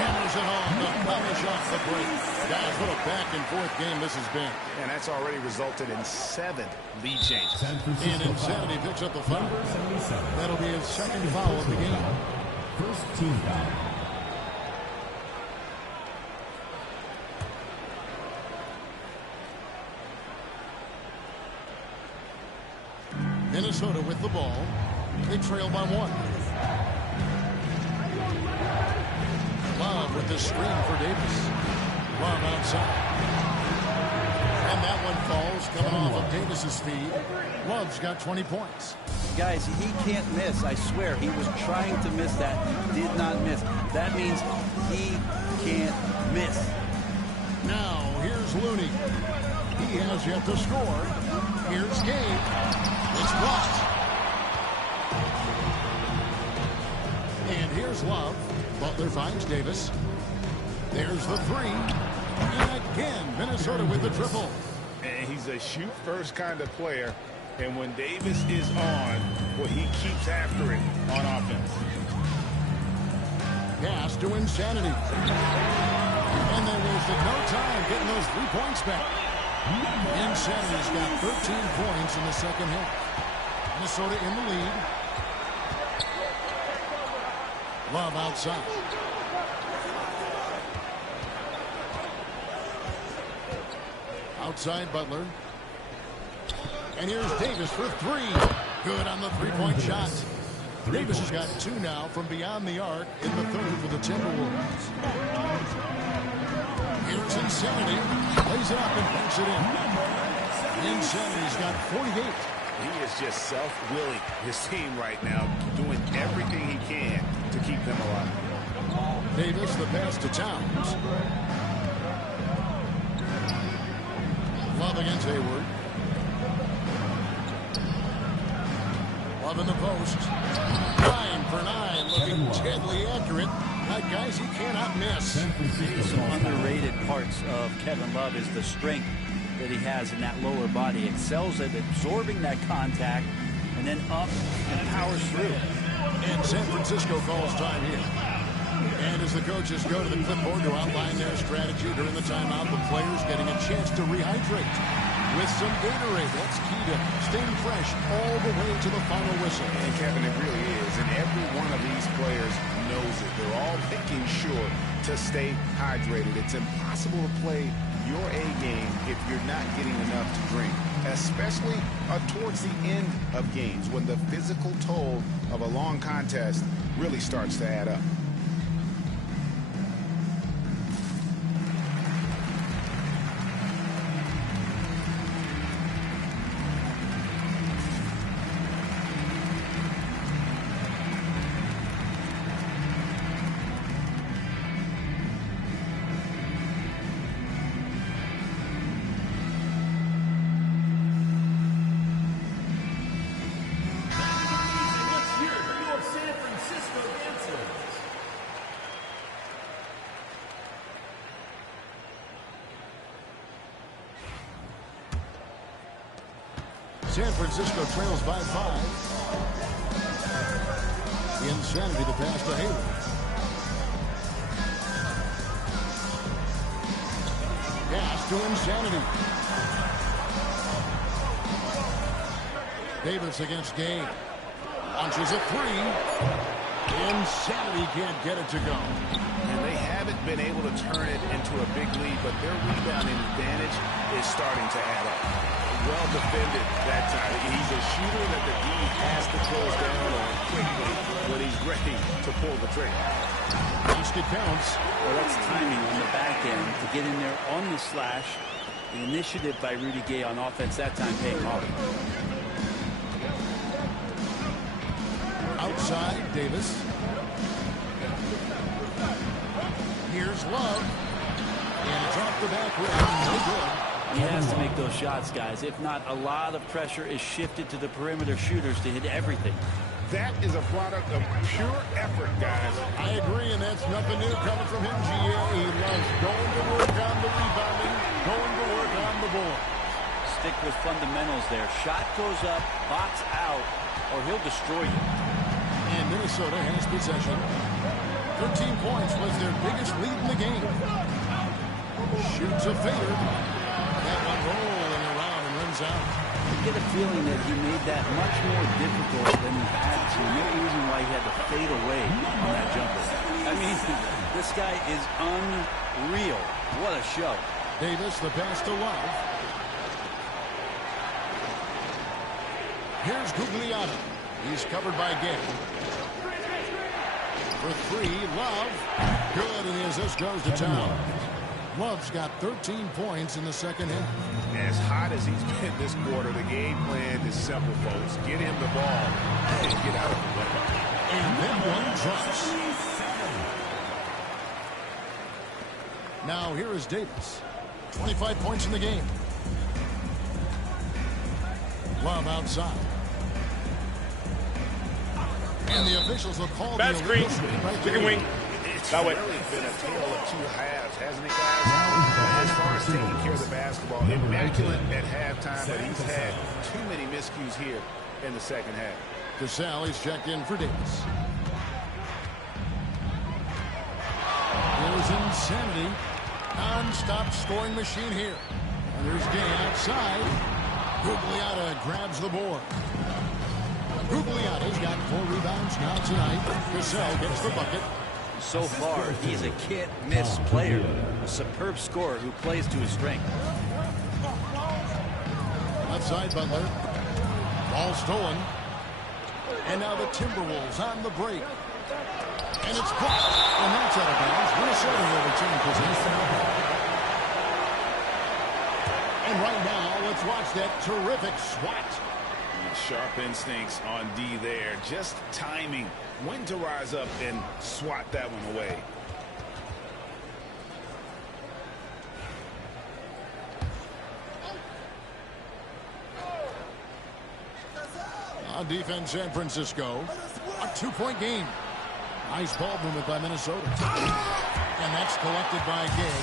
hammers it home to finish off the break. Guys, what a back-and-forth game this has been. And that's already resulted in 7 lead changes. And Insanity picks up the foul. That'll be his second foul of the game. First team foul. Minnesota with the ball. They trail by 1. Love with the screen for Davis. Love outside. And that one falls coming off of Davis's feed. Love's got 20 points. Guys, he can't miss. I swear, he was trying to miss that. He did not miss. That means he can't miss. Now, here's Looney. He has yet to score. Here's Gabe. It's blocked. And here's Love. Butler finds Davis. There's the 3. And again, Minnesota with the triple. And he's a shoot-first kind of player. And when Davis is on, well, he keeps after it on offense. Pass to Insanity. And they wasted no time getting those 3 points back. Insanity's got 13 points in the second half. Minnesota in the lead. Love outside. Outside Butler. And here's Davis for 3. Good on the 3-point shot. Davis has got 2 now from beyond the arc in the third for the Timberwolves. Here's Insanity. Plays it up and banks it in. Insanity's got 48. He is just self-willing his team right now, doing everything he can to keep them alive. Davis, the pass to Towns. Love against Hayward. Love in the post. 9 for 9, looking deadly accurate. Guys, he cannot miss. Some underrated parts of Kevin Love is the strength that he has in that lower body. Excels at absorbing that contact and then up and powers through. And San Francisco calls time here. And as the coaches go to the clipboard to outline their strategy during the timeout, the players getting a chance to rehydrate with some Gatorade. That's key to staying fresh all the way to the final whistle. And Kevin, it really is. And every one of these players knows it. They're all making sure to stay hydrated. It's impossible to play your A game if you're not getting enough to drink, especially towards the end of games when the physical toll of a long contest really starts to add up. San Francisco trails by 5. Insanity to pass to Hayward. Pass to Insanity. Davis against Gay. Launches a 3. Insanity can't get it to go. And they haven't been able to turn it into a big lead, but their rebounding advantage is starting to add up. Well defended that time. He's a shooter that the D has to close down on quickly when he's ready to pull the trigger. Basket counts. Well, that's timing on the back end to get in there on the slash. The initiative by Rudy Gay on offense that time paying off. Outside, Davis. Here's Love. And it's off the back rim. No good. He has to make those shots, guys. If not, a lot of pressure is shifted to the perimeter shooters to hit everything. That is a product of pure effort, guys. I agree, and that's nothing new coming from him, GA. He loves going to work on the rebounding, going to work on the board. Stick with fundamentals there. Shot goes up, box out, or he'll destroy you. And Minnesota has possession. 13 points was their biggest lead in the game. Shoots a fader. That one rolling around and runs out. You get a feeling that he made that much more difficult than he had to. No reason why he had to fade away on that jumper. I mean, this guy is unreal. What a show. Davis, the pass to Love. Here's Gugliotta. He's covered by Gay. For 3, Love. Good, and the assist goes to town. Love's got 13 points in the second half. As hot as he's been this quarter, the game plan is simple, folks. Get him the ball and get out of the way. And then one drops. Now here is Davis. 25 points in the game. Love outside. And the officials will call bad the screen. Right Chicken wing. It's that way. Really been a tale of 2 halves, hasn't it, guys? As far as taking care of the basketball, immaculate at halftime, but he's had too many miscues here in the second half. Cassell is checked in for Davis. Here's Insanity. Non-stop scoring machine here. And there's Gay outside. Gugliotta grabs the board. Gugliotta's got 4 rebounds now tonight. Cassell gets the bucket. So far, he's a can't-miss player. A superb scorer who plays to his strength. Outside Butler. Ball stolen. And now the Timberwolves on the break. And it's blocked. And that's out of bounds. Minnesota will return possession. And right now, let's watch that terrific swat. Sharp instincts on D there. Just timing when to rise up and swat that one away. On defense, San Francisco. A 2-point game. Nice ball movement by Minnesota. And that's collected by Gay.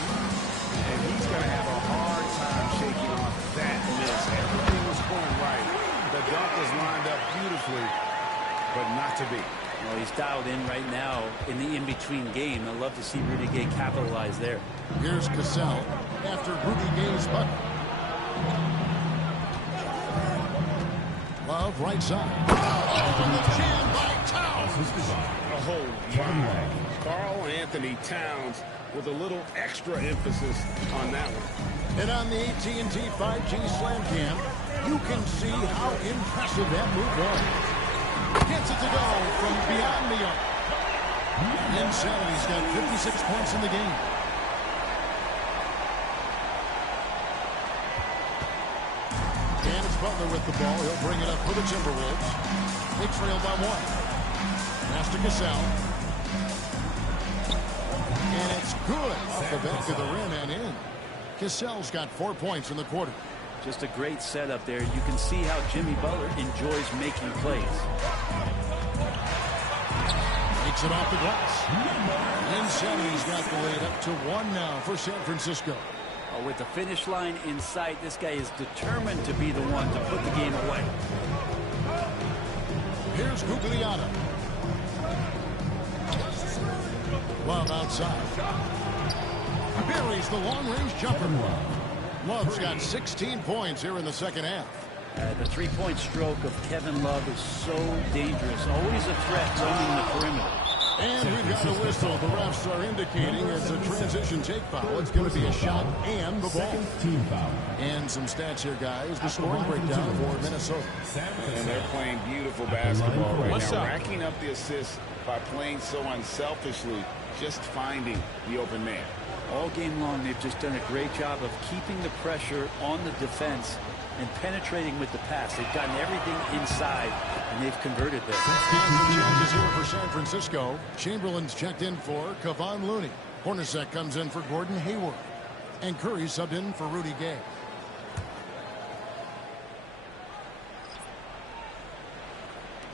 And he's going to have a hard time shaking off that miss. Everything was going right. The dunk was lined up beautifully, but not to be. Well, he's dialed in right now in the in-between game. I'd love to see Rudy Gay capitalize there. Here's Cassell after Rudy Gay's bucket. Love right side. Oh, the jam by Towns. Oh, wow. Karl Anthony Towns with a little extra emphasis on that one. And on the AT&T 5G Slam Cam, you can see how impressive that move was. Gets it to go from beyond the arc. Insanity's got 56 points in the game. And it's Butler with the ball. He'll bring it up for the Timberwolves. They trail by 1. Pass to Cassell. And it's good off the back of the rim and in. Cassell's got 4 points in the quarter. Just a great setup there. You can see how Jimmy Butler enjoys making plays. Takes it off the glass. Insanity's got the lead up to 1 now for San Francisco. With the finish line in sight, this guy is determined to be the one to put the game away. Here's Gugliotta. Love outside. Buries the long-range jumper. Love's got 16 points here in the second half. The three-point stroke of Kevin Love is so dangerous. Always a threat roaming the perimeter. And we've got a whistle. The refs are indicating it's a transition take foul. It's going to be a shot and the ball. Team foul. And some stats here, guys. The scoring breakdown for Minnesota. And they're playing beautiful basketball right now. Racking up the assists by playing so unselfishly, just finding the open man. All game long, they've just done a great job of keeping the pressure on the defense and penetrating with the pass. They've gotten everything inside, and they've converted this. Changes here for San Francisco. Chamberlain's checked in for Kevon Looney. Hornacek comes in for Gordon Hayward. And Curry subbed in for Rudy Gay.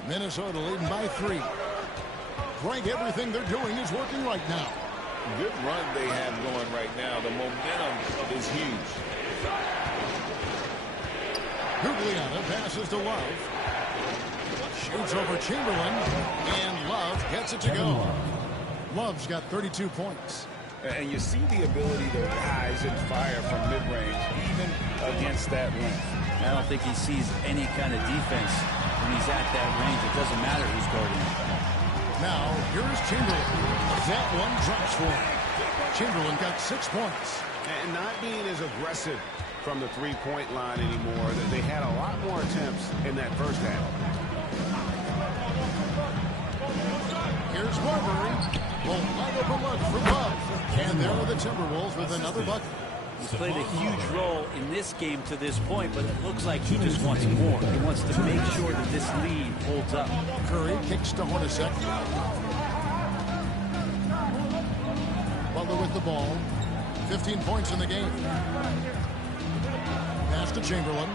Minnesota leading by 3. Greg, everything they're doing is working right now. Good run they have going right now. The momentum is huge. Gugliotta passes to Love. Shoots over Chamberlain. And Love gets it to go. Love's got 32 points. And you see the ability to rise and fire from mid-range, even against that length. I don't think he sees any kind of defense when he's at that range. It doesn't matter who's guarding him. Now, here's Chamberlain. That one drops for him. Chamberlain got 6 points. And not being as aggressive from the three-point line anymore. They had a lot more attempts in that first half. Here's Marbury. Well, wide open look for Love. And there are the Timberwolves with another bucket. He's played a huge role in this game to this point, but it looks like he just wants more. He wants to make sure that this lead holds up. Curry kicks to Hornacek. Butler with the ball. 15 points in the game. Pass to Chamberlain.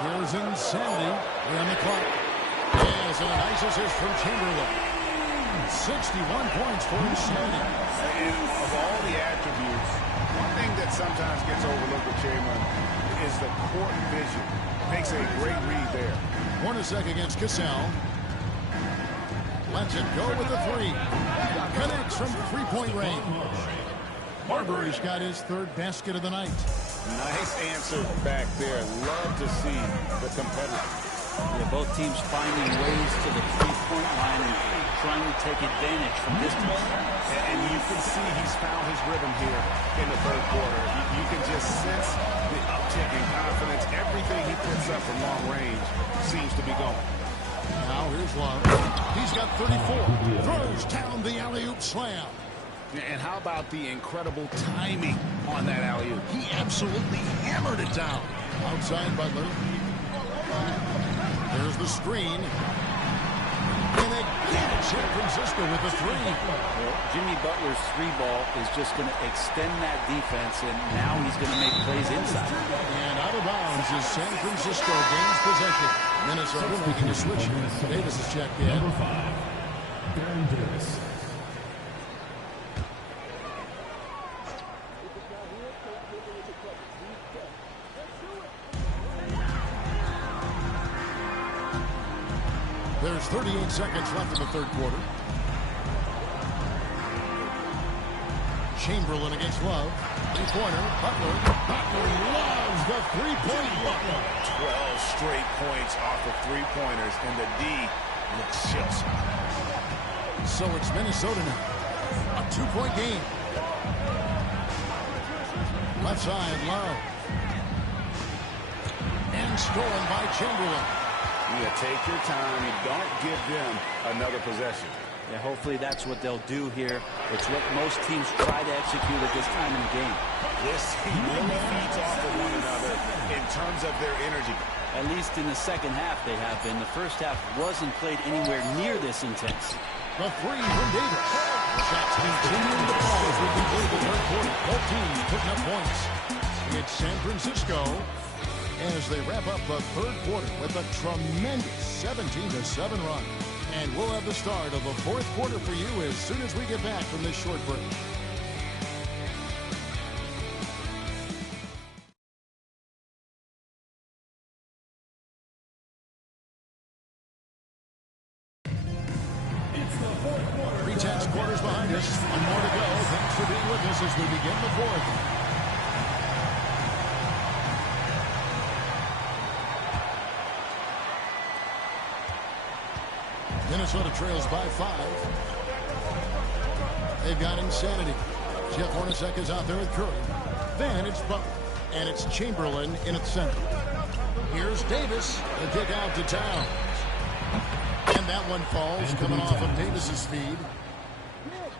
Here's Insanity. We're on the clock. Yes, and a nice assist from Chamberlain. 61 points for Insanity. And of all the attributes, one thing that sometimes gets overlooked with Chamberlain is the court vision. Makes a great read there. Hornacek against Cassell. Lets it go with the 3. Connects from three-point range. Marbury's got his 3rd basket of the night. Nice answer back there. Love to see the competitor. Yeah, both teams finding ways to the three-point line and trying to take advantage from distance. And you can see he's found his rhythm here in the third quarter. You can just sense the uptick in confidence. Everything he puts up from long range seems to be going. Now here's Love. He's got 34. Throws down the alley-oop slam. And how about the incredible timing on that alley-oop? He absolutely hammered it down. Outside Butler. There's the screen. And again, San Francisco with the 3. Well, Jimmy Butler's 3-ball is just going to extend that defense, and now he's going to make plays inside. And out of bounds as San Francisco gains possession. Minnesota making a switch. Davis is checked in. Number 5, Baron Davis. There's 38 seconds left in the third quarter. Chamberlain against Love. Three-pointer. Butler. Butler loves the three-point look. 12 straight points off of three-pointers, and the D looks just. So it's Minnesota now. A 2-point game. Left side, Love. And stolen by Chamberlain. Yeah, take your time. You don't give them another possession. Yeah, hopefully that's what they'll do here. It's what most teams try to execute at this time in the game. This team really feeds off of one another in terms of their energy. At least in the second half they have been. The first half wasn't played anywhere near this intense. The 3 from Davis. Shots continuing to fall as we conclude the third quarter. Both teams putting up points. It's San Francisco as they wrap up the third quarter with a tremendous 17-7 run. And we'll have the start of the fourth quarter for you as soon as we get back from this short break. Minnesota trails by 5. They've got Insanity. Jeff Hornacek is out there with Curry. Then it's Butler. And it's Chamberlain in its center. Here's Davis. The kick out to Towns. And that one falls coming off of Davis's feed.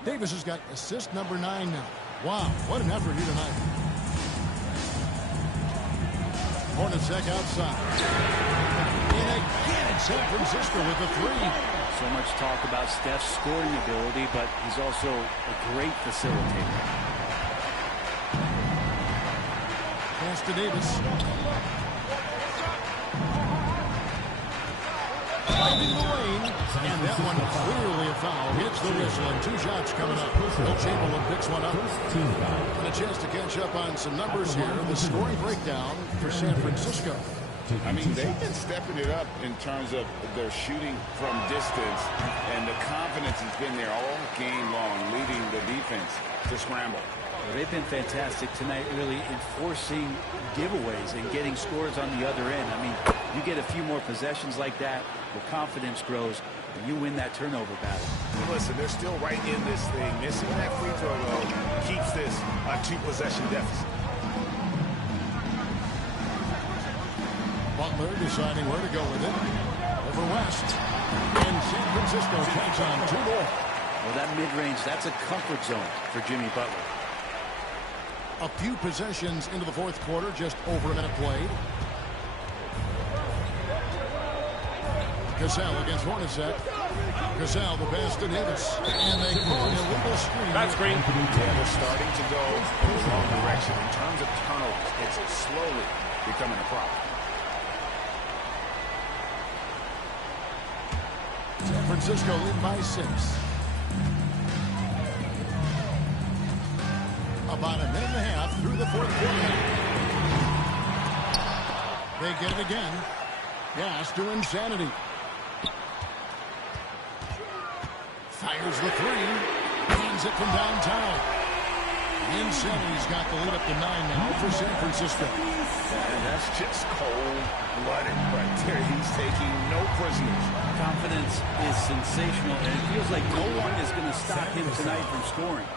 Davis has got assist number 9 now. Wow, what an effort here tonight. Hornacek outside. And again, it's San Francisco with the 3. So much talk about Steph's scoring ability, but he's also a great facilitator. Pass to Davis. Finding the lane. And that one clearly a foul. Hits the whistle and 2 shots coming up. Will Chamberlain picks one up. And a chance to catch up on some numbers here. The scoring breakdown for San Francisco. I mean, they've been stepping it up in terms of their shooting from distance, and the confidence has been there all game long, leading the defense to scramble. Well, they've been fantastic tonight, really enforcing giveaways and getting scores on the other end. I mean, you get a few more possessions like that, the confidence grows, and you win that turnover battle. Well, listen, they're still right in this thing. Missing that free throw, though, keeps this a 2-possession deficit. Butler deciding where to go with it. Over West. And San Francisco takes on 2 more. Well, that mid-range, that's a comfort zone for Jimmy Butler. A few possessions into the 4th quarter, just over a minute played. Cassell against Hornacek. Cassell, the pass to Davis. And they call a little screen. That's green. Yeah, they're starting to go in the wrong direction. In terms of turnovers, it's slowly becoming a problem. San Francisco lead by 6. About a minute and a half through the 4th quarter. They get it again. Pass to Insanity. Fires the 3. Hands it from downtown. Insanity's got the lead up to 9 now for San Francisco. And that's just cold-blooded right there. He's taking no prisoners. Confidence is sensational, and it feels like no one is going to stop him tonight from scoring.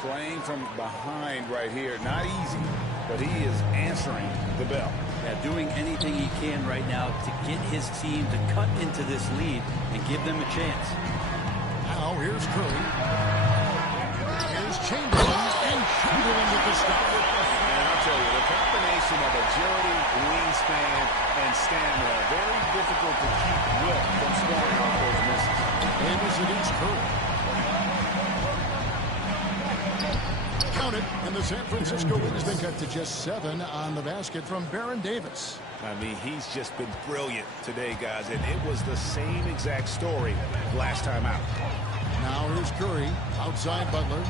Playing from behind right here, not easy, but he is answering the bell. Yeah, doing anything he can right now to get his team to cut into this lead and give them a chance. Now here's Curry. Here's Chamberlain, and Chamberlain with the stop. And I'll tell you, the combination of agility, wingspan, and stamina, very difficult to keep Wilt from scoring off those misses. Davis against Curry. Count it, and the San Francisco lead has been cut to just 7 on the basket from Baron Davis. I mean, he's just been brilliant today, guys, and it was the same exact story last time out. Now here's Curry, outside Butler.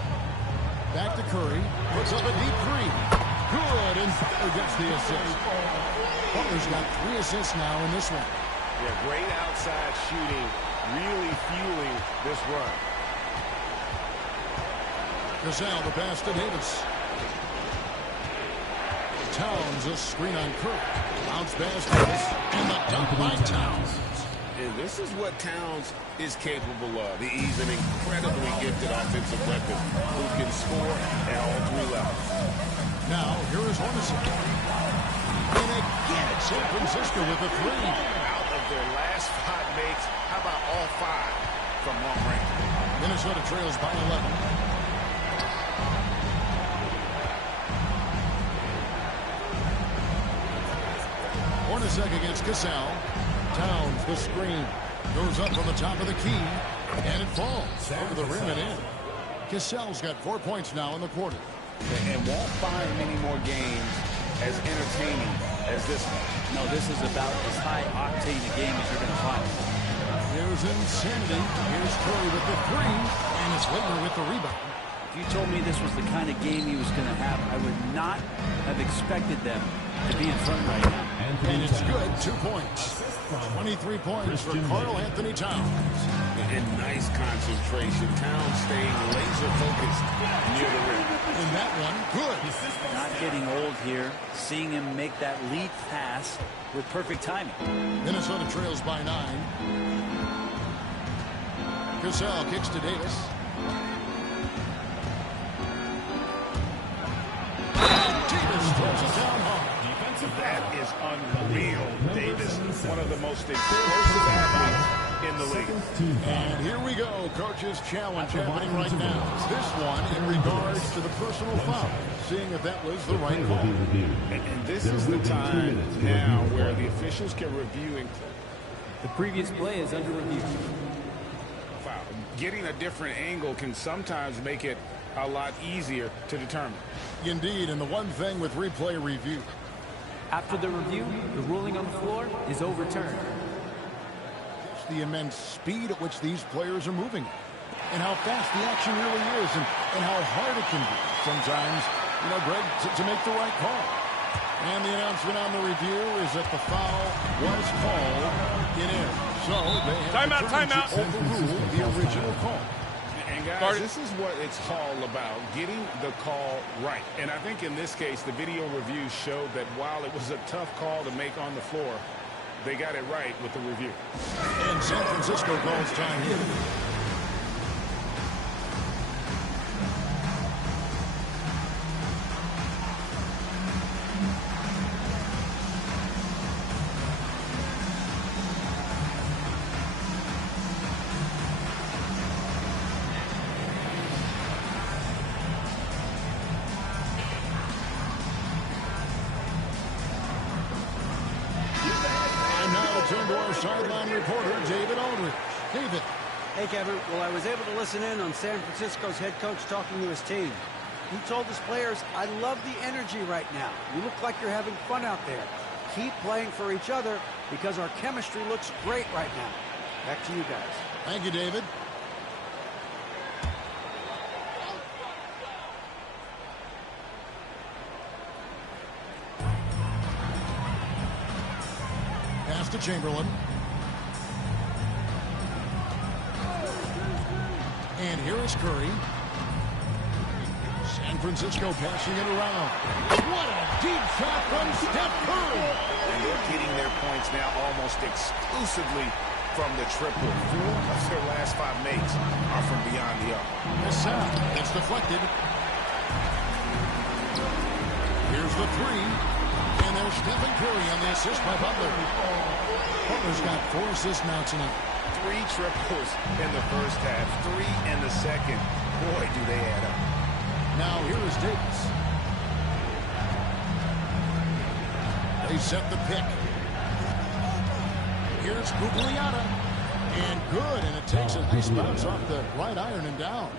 Back to Curry, puts up a deep 3. Good, and Butler gets the assist. Butler's got 3 assists now in this one. Yeah, great outside shooting, really fueling this run. Cassell, the pass to Davis. Towns, a screen on Kirk. Bounce pass Davis, and the dunk by Towns. And this is what Towns is capable of. He's an incredibly gifted offensive weapon who can score at all 3 levels. Now, here is Hornacek. And again, San Francisco with a 3. Out of their last 5 makes, how about all 5 from long range? Minnesota trails by 11. Hornacek against Cassell. Towns, the screen. Goes up on the top of the key. And it falls over the rim and in. Cassell's got 4 points now in the quarter. And won't find many more games as entertaining as this one. No, this is about as high-octane a game as you're going to find. Here's Insanity. Here's Curry with the 3. And it's Whitmer with the rebound. If you told me this was the kind of game he was going to have, I would not have expected them to be in front right now. And it's good. 2 points. 23 points for Karl Anthony Towns. And nice concentration. Towns staying laser-focused near the rim. And that one, good. Not getting old here. Seeing him make that lead pass with perfect timing. Minnesota trails by 9. Cassell kicks to Davis. Davis throws it down hard. That is unreal, Davis. One of the most explosive athletes in the league. And here we go. Coach's challenge happening right now. This one in regards to the personal foul. Seeing if that was the right call. And this is the time now where the officials can review. The previous play is under review. Foul. Getting a different angle can sometimes make it a lot easier to determine. Indeed, and the one thing with replay review. After the review, the ruling on the floor is overturned. It's the immense speed at which these players are moving and how fast the action really is and how hard it can be sometimes, you know, Greg, to make the right call. And the announcement on the review is that the foul was called in error. So they have timeout. to overrule the original call. And guys, this is what it's all about, getting the call right. And I think in this case, the video review showed that while it was a tough call to make on the floor, they got it right with the review. And San Francisco calls time here. Sideline reporter David Aldridge. David. Hey, Kevin. Well, I was able to listen in on San Francisco's head coach talking to his team. He told his players, I love the energy right now. You look like you're having fun out there. Keep playing for each other because our chemistry looks great right now. Back to you guys. Thank you, David. Pass to Chamberlain. And here is Curry. San Francisco passing it around. What a deep shot from Steph Curry. And they're getting their points now almost exclusively from the triple. 4 of their last 5 makes are from beyond the arc. It's deflected. Here's the 3. And there's Stephen Curry on the assist by Butler. Butler's got 4 assists now tonight. 3 triples in the first half, 3 in the second. Boy, do they add up. Now here is Davis. They set the pick. Here's Gugliotta. And good, and it takes a nice bounce off the right iron and down.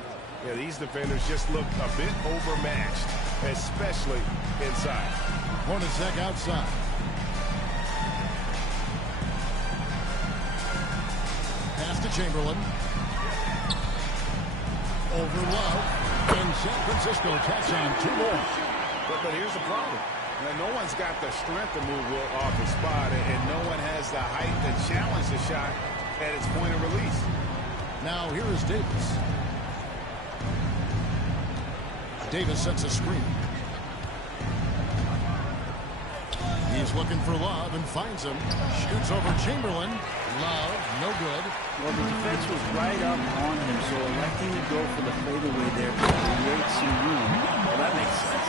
Yeah, these defenders just look a bit overmatched, especially inside. Hornacek outside. Pass to Chamberlain. Over Love. And San Francisco tacks on 2 more. But here's the problem. Now, no one's got the strength to move off the spot, and no one has the height to challenge the shot at its point of release. Now here is Davis. Davis sets a screen. He's looking for Love and finds him. Shoots over Chamberlain. Love, no good. Well, the defense was right up on him, so electing to go for the fadeaway there to create some room. Well, that makes sense.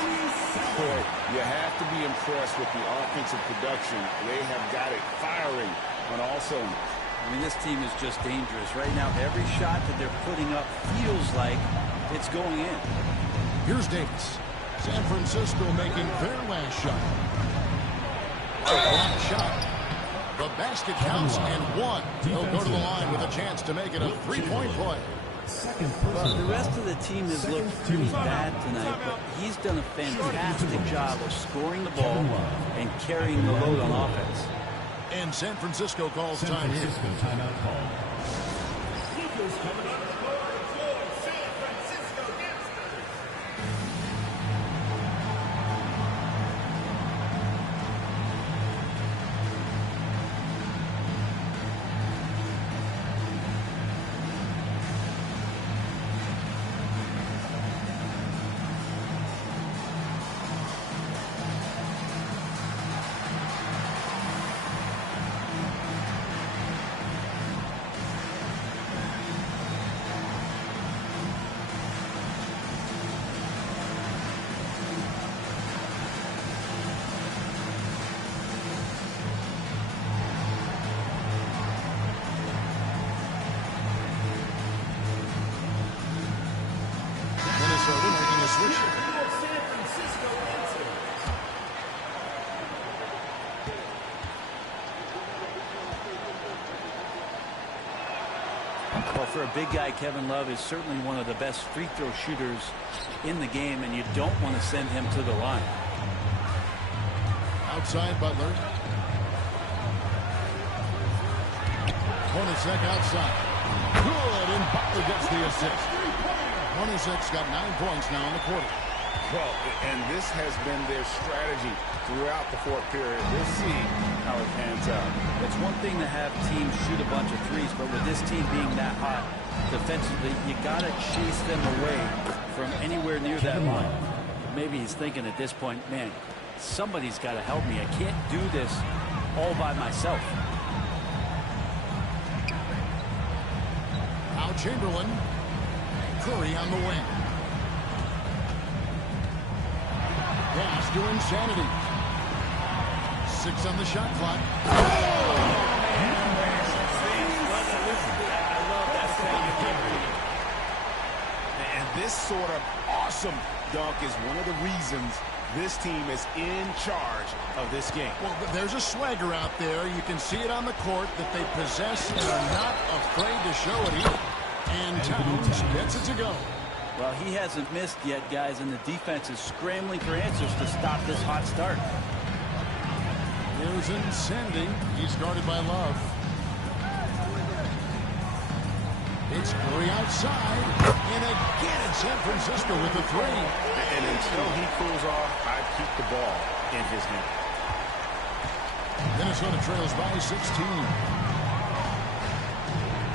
Boy, you have to be impressed with the offensive production. They have got it firing on all cylinders. I mean, this team is just dangerous. Right now, every shot that they're putting up feels like it's going in. Here's Davis. San Francisco making their last shot. A block shot. The basket counts and 1. He'll go to the line with a chance to make it a 3-point play. Well, the rest of the team has looked pretty bad tonight, but he's done a fantastic job of scoring the ball and carrying the load on offense. And San Francisco calls time here. Timeout call. Well, for a big guy, Kevin Love is certainly one of the best free throw shooters in the game, and you don't want to send him to the line. Outside Butler. Hornacek outside. Good, and Butler gets the assist. Hornacek's got 9 points now in the quarter. Well, and this has been their strategy throughout the fourth period. We'll see how it pans out. It's one thing to have teams shoot a bunch of threes, but with this team being that hot defensively, you got to chase them away from anywhere near that line. Maybe he's thinking at this point, man, somebody's got to help me. I can't do this all by myself. Now Chamberlain. Curry on the wing. Pass to Insanity. 6 on the shot clock. And this sort of awesome dunk is one of the reasons this team is in charge of this game. Well, there's a swagger out there. You can see it on the court that they possess and are not afraid to show it either. And Towns gets it to go. Well, he hasn't missed yet, guys, and the defense is scrambling for answers to stop this hot start. Here's Insanity. He's guarded by Love. It's Curry outside. And again, it's San Francisco with the 3. And until he cools off, I'd keep the ball in his hand. Minnesota trails by 16.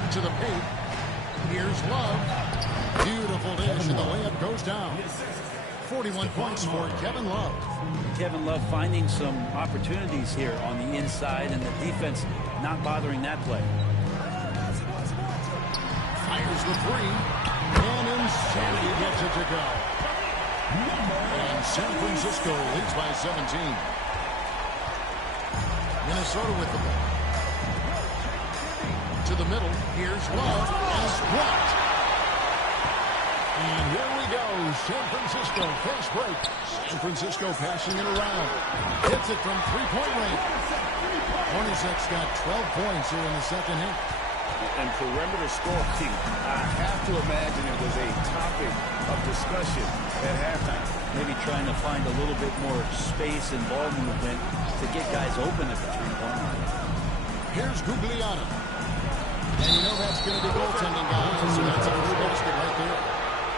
To the paint. Here's Love. Beautiful dish, and the layup goes down. 41 points for Kevin Love. Kevin Love finding some opportunities here on the inside, and the defense not bothering that play. Fires the 3, and Insanity gets it to go. And San Francisco leads by 17. Minnesota with the ball. To the middle, here's Love, and blocked. And here we go, San Francisco, fast break. San Francisco passing it around. Hits it from three-point range. Hornacek's got 12 points here in the second half. And perimeter scoring, I have to imagine it was a topic of discussion at halftime. Maybe trying to find a little bit more space and ball movement to get guys open at the three-point line. Here's Guglielmo. And you know that's going to be goaltending, guys. So that's a blue basket right there.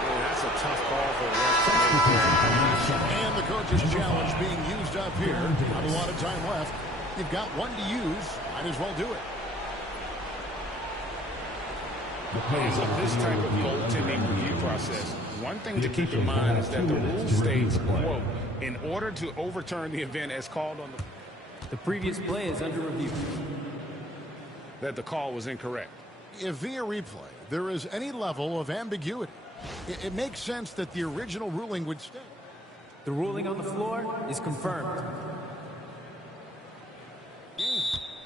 That's a tough call for the ref to make. And the coach's challenge being used up here. Not a lot of time left. You've got one to use. Might as well do it. This type of goaltending review process, one thing to keep in mind is that the rule states, quote, in order to overturn the event as called on the previous play is under review. That the call was incorrect. If via replay there is any level of ambiguity, it makes sense that the original ruling would stand. The ruling on the floor is confirmed.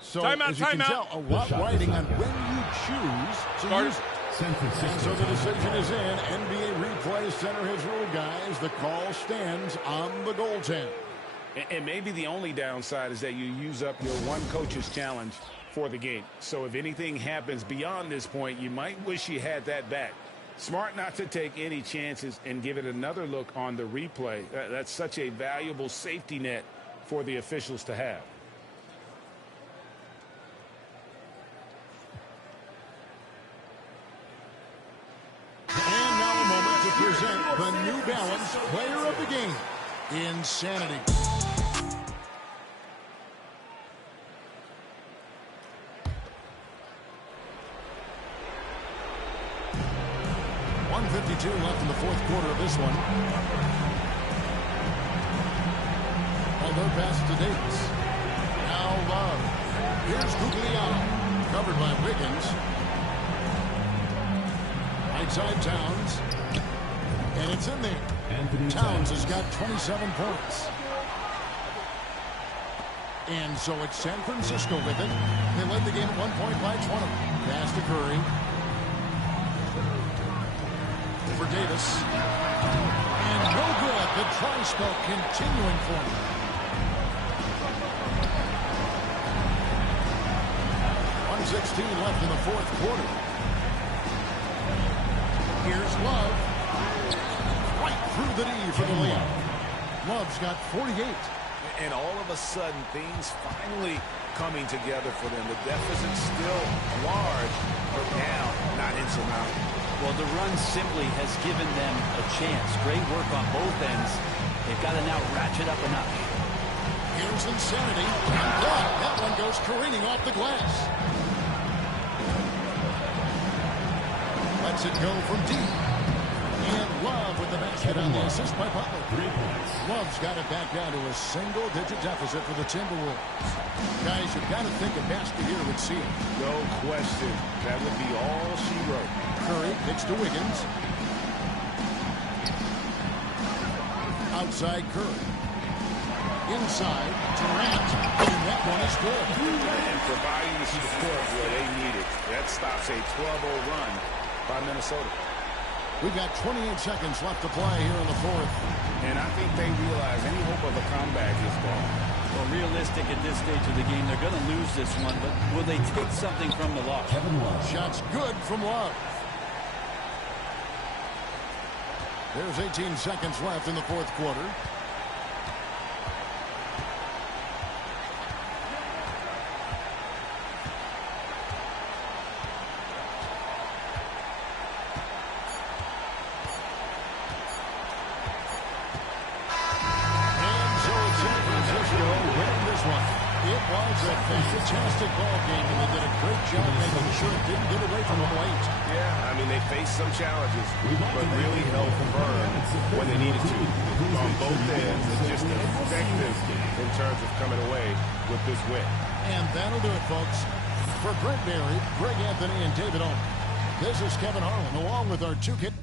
So, as you can tell, a lot riding on when you choose to use it. And so the decision is in. NBA Replay Center has ruled, guys. The call stands on the goaltend. And maybe the only downside is that you use up your one coach's challenge for the game. So if anything happens beyond this point, you might wish you had that back. Smart not to take any chances and give it another look on the replay. That's such a valuable safety net for the officials to have. And now a moment to present the New Balance Player of the Game, Insanity. .52 left in the fourth quarter of this one. Although pass to Davis. Now Love. Here's Guglielmo. Covered by Wiggins. Right side Towns. And it's in there. Towns has got 27 points. And so it's San Francisco with it. They led the game at 1 point by 20. Pass to Curry. For Davis. And no good. The try spell continuing for him. .116 left in the fourth quarter. Here's Love. Right through the knee for the layup. Love's got 48. And all of a sudden, things finally coming together for them. The deficit's still large, but now not insurmountable. Well, the run simply has given them a chance. Great work on both ends. They've got to now ratchet up a notch. Here's Insanity. That one goes careening off the glass. Lets it go from deep. And Love with the basket on the assist by Butler. 3 points. Love's got it back down to a single-digit deficit for the Timberwolves. Guys, you've got to think a basket here would seal. No question. That would be all she wrote. Curry kicks to Wiggins. Outside Curry. Inside, Durant. And that one is good. And providing the support where they need it. That stops a 12-0 run by Minnesota. We've got 28 seconds left to play here in the fourth. And I think they realize any hope of a comeback is gone. Well, realistic at this stage of the game. They're going to lose this one, but will they take something from the loss? Kevin Love. Shots good from Love. There's 18 seconds left in the fourth quarter. Fantastic ball game, and they did a great job making sure it didn't get away from them late. Yeah, I mean, they faced some challenges, but really held firm when they needed to on both ends, and just effective in terms of coming away with this win. And that'll do it, folks. For Brent Barry, Greg Anthony, and David Owen, this is Kevin Harlan, along with our 2K.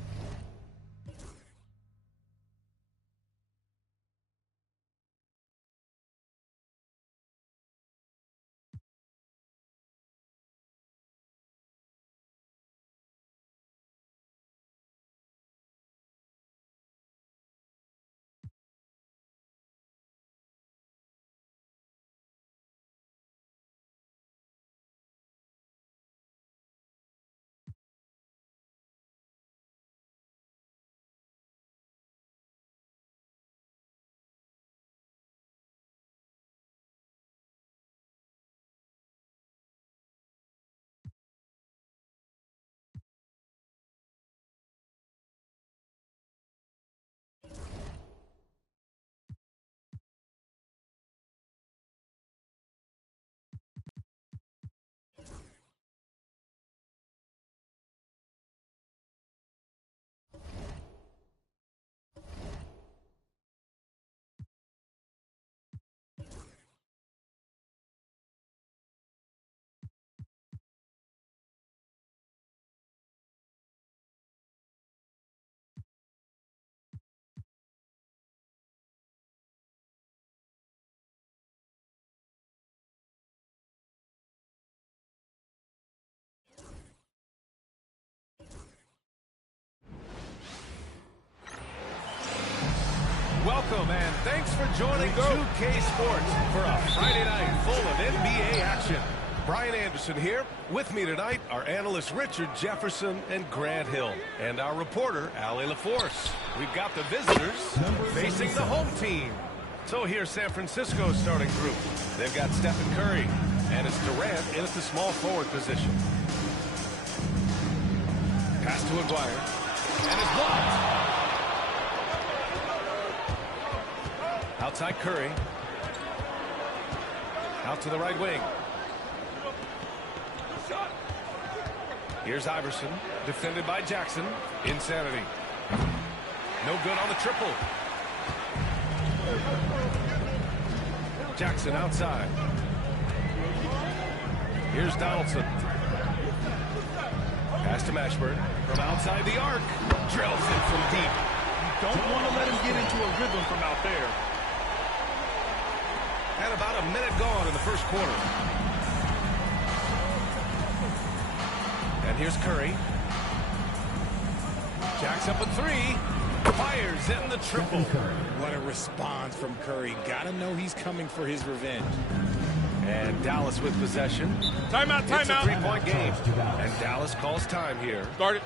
Welcome and thanks for joining 2K Sports for a Friday night full of NBA action. Brian Anderson here. With me tonight are analysts Richard Jefferson and Grant Hill, and our reporter, Allie LaForce. We've got the visitors facing the home team. So here's San Francisco's starting group. They've got Stephen Curry, and it's Durant in at the small forward position. Pass to Aguirre, and it's blocked. Outside Curry. Out to the right wing. Here's Iverson, defended by Jackson. Insanity. No good on the triple. Jackson outside. Here's Donaldson. Pass to Mashburn from outside the arc. Drills in from deep. You don't want to let him get into a rhythm from out there. And about a minute gone in the first quarter. And here's Curry. Jacks up a three. Fires in the triple. What a response from Curry. Gotta know he's coming for his revenge. And Dallas with possession. Timeout, timeout. It's a three-point game. And Dallas calls time here. Start it.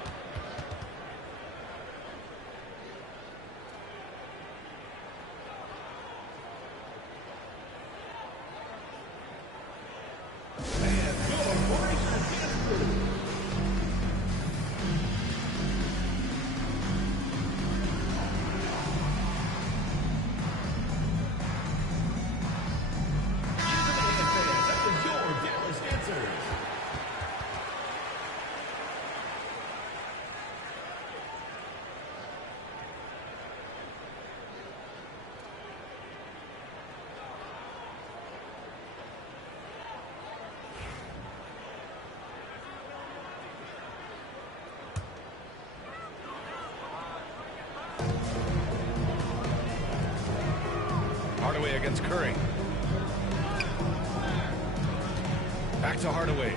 against Curry. Back to Hardaway.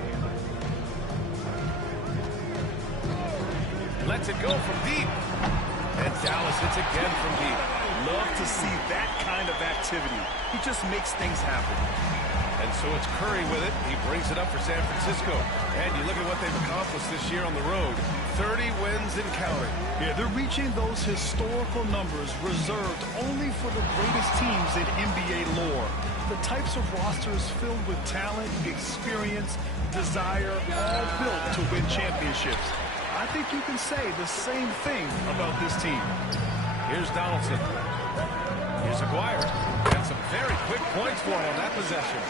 Lets it go from deep. And Dallas hits again from deep. Love to see that kind of activity. He just makes things happen. And so it's Curry with it. He brings it up for San Francisco. And you look at what they've accomplished this year on the road. 30 wins and counting. Yeah, they're reaching those historical numbers reserved only for the greatest teams in NBA lore. The types of rosters filled with talent, experience, desire, all built to win championships. I think you can say the same thing about this team. Here's Donaldson. Here's Aguirre. And some very quick points for him on that possession.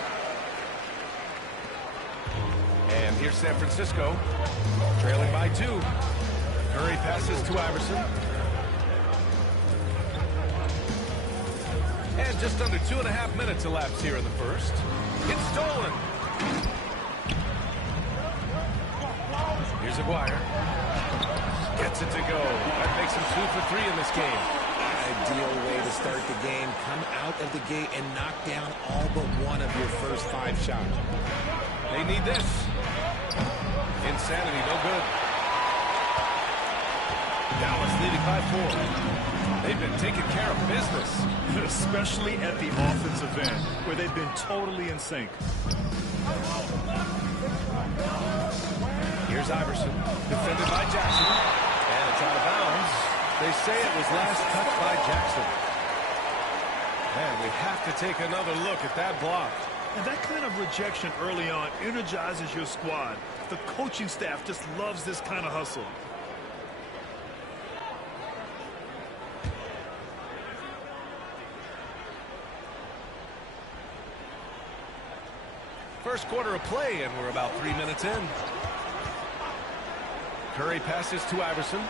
And here's San Francisco, trailing by 2. Curry passes to Iverson. And just under 2.5 minutes elapsed here in the first. It's stolen. Here's Aguirre. Gets it to go. That makes him 2 for 3 in this game. Ideal way to start the game. Come out of the gate and knock down all but one of your first 5 shots. They need this. Insanity, no good. Dallas leading by 4. They've been taking care of business. Especially at the offensive end, where they've been totally in sync. Here's Iverson, defended by Jackson. And it's out of bounds. They say it was last touched by Jackson. And we have to take another look at that block. And that kind of rejection early on energizes your squad. The coaching staff just loves this kind of hustle. First quarter of play, and we're about 3 minutes in. Curry passes to Iverson.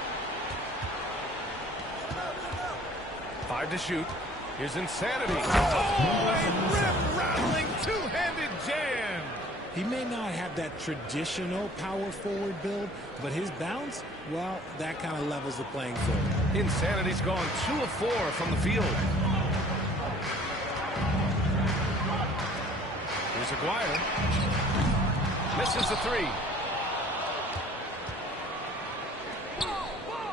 5 to shoot. Here's Insanity. Oh, a rip-rattling two-handed jam. He may not have that traditional power forward build, but his bounce, well, that kind of levels the playing field. Insanity's gone 2 of 4 from the field. Here's Aguirre. Misses the 3.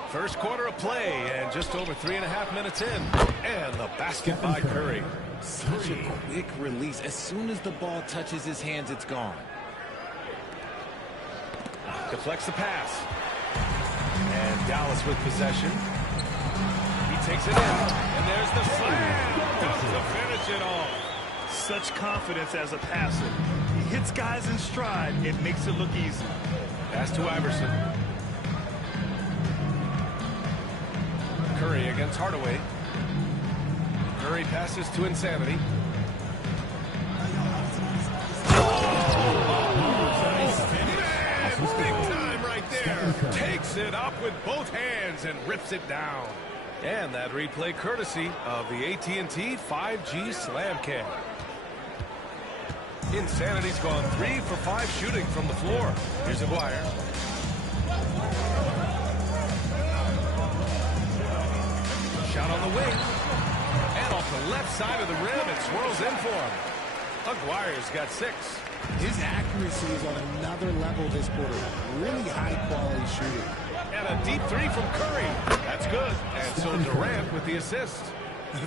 First quarter of play, and just over 3.5 minutes in. And the basket by Curry. Such a quick release. As soon as the ball touches his hands, it's gone. Deflects the pass. And Dallas with possession. He takes it in. And there's the slam. To finish it off. Such confidence as a passer. He hits guys in stride. It makes it look easy. Pass to Iverson. Curry against Hardaway. Curry passes to Insanity. Man, big time right there. Takes it up with both hands and rips it down. And that replay courtesy of the AT&T 5G Slam Cam. Insanity's gone 3 for 5 shooting from the floor. Here's Aguirre. Shot on the wing. And off the left side of the rim, it swirls in for him. Aguirre's got 6. His accuracy is on another level this quarter. Really high-quality shooting. And a deep 3 from Curry. That's good. And so Durant with the assist.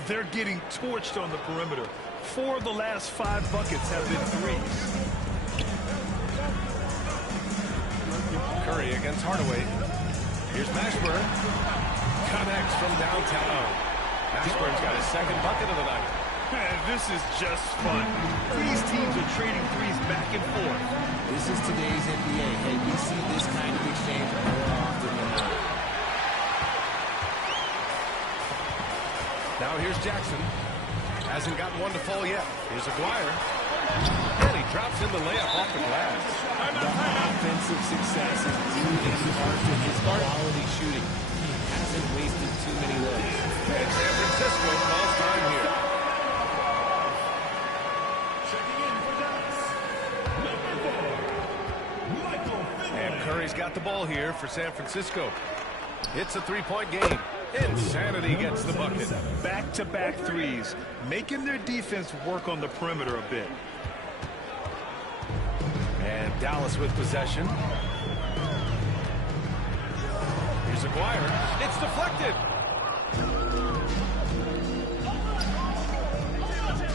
They're getting torched on the perimeter. 4 of the last 5 buckets have been 3s. Curry against Hardaway. Here's Mashburn. Connects from downtown. Mashburn's got his 2nd bucket of the night. Man, this is just fun. These teams are trading 3s back and forth. This is today's NBA. Hey, we see this kind of exchange more often than not. Now here's Jackson. Hasn't gotten one to fall yet. Here's Aguirre. And he drops in the layup off the glass. The offensive success is due in part to his quality shooting. He hasn't wasted too many looks. And San Francisco calls time here. And Curry's got the ball here for San Francisco. It's a 3-point game. Insanity gets the bucket. Back-to-back threes, making their defense work on the perimeter a bit. And Dallas with possession. Here's Aguirre. It's deflected.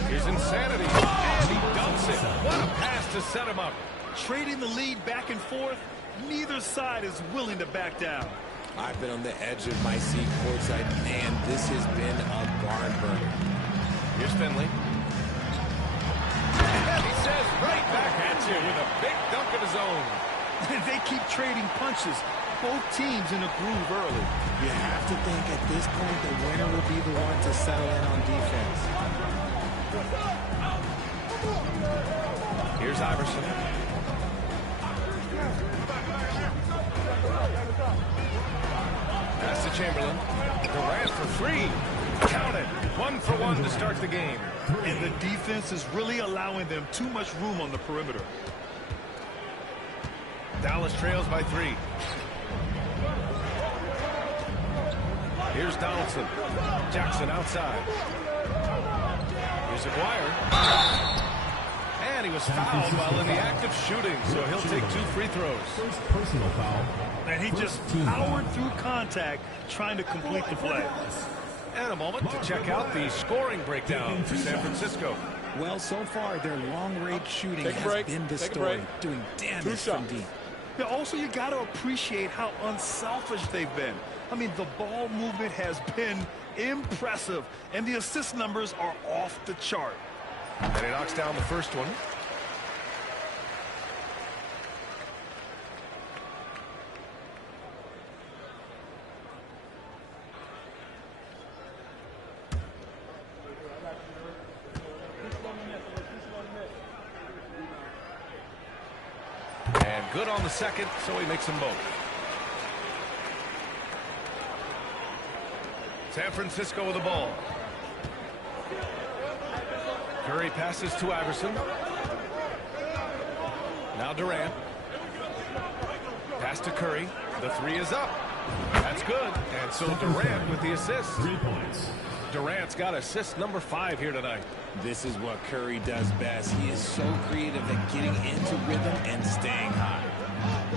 Here's Insanity. And he dumps it. What a pass to set him up. Trading the lead back and forth, neither side is willing to back down. I've been on the edge of my seat courtside. Man, this has been a barn burner. Here's Finley. And he says right back at you with a big dunk of his own. They keep trading punches. Both teams in a groove early. You have to think at this point the winner will be the one to settle in on defense. Here's Iverson. Pass to Chamberlain. Durant for three. Count it. 1 for 1 to start the game. And the defense is really allowing them too much room on the perimeter. Dallas trails by 3. Here's Donaldson. Jackson outside. Here's Aguirre. And he was fouled while in the act of shooting, so he'll take 2 free throws. First personal foul. And he just powered through contact trying to complete the play. And a moment to check out the scoring breakdown for San Francisco. Well, so far, their long-range shooting has been the story, doing damage from deep. Yeah, also, you got to appreciate how unselfish they've been. I mean, the ball movement has been impressive, and the assist numbers are off the chart. And he knocks down the first one. And good on the second, so he makes them both. San Francisco with the ball. Curry passes to Iverson. Now Durant. Pass to Curry. The 3 is up. That's good. And so Durant with the assist. 3 points. Durant's got assist number 5 here tonight. This is what Curry does best. He is so creative at getting into rhythm and staying high.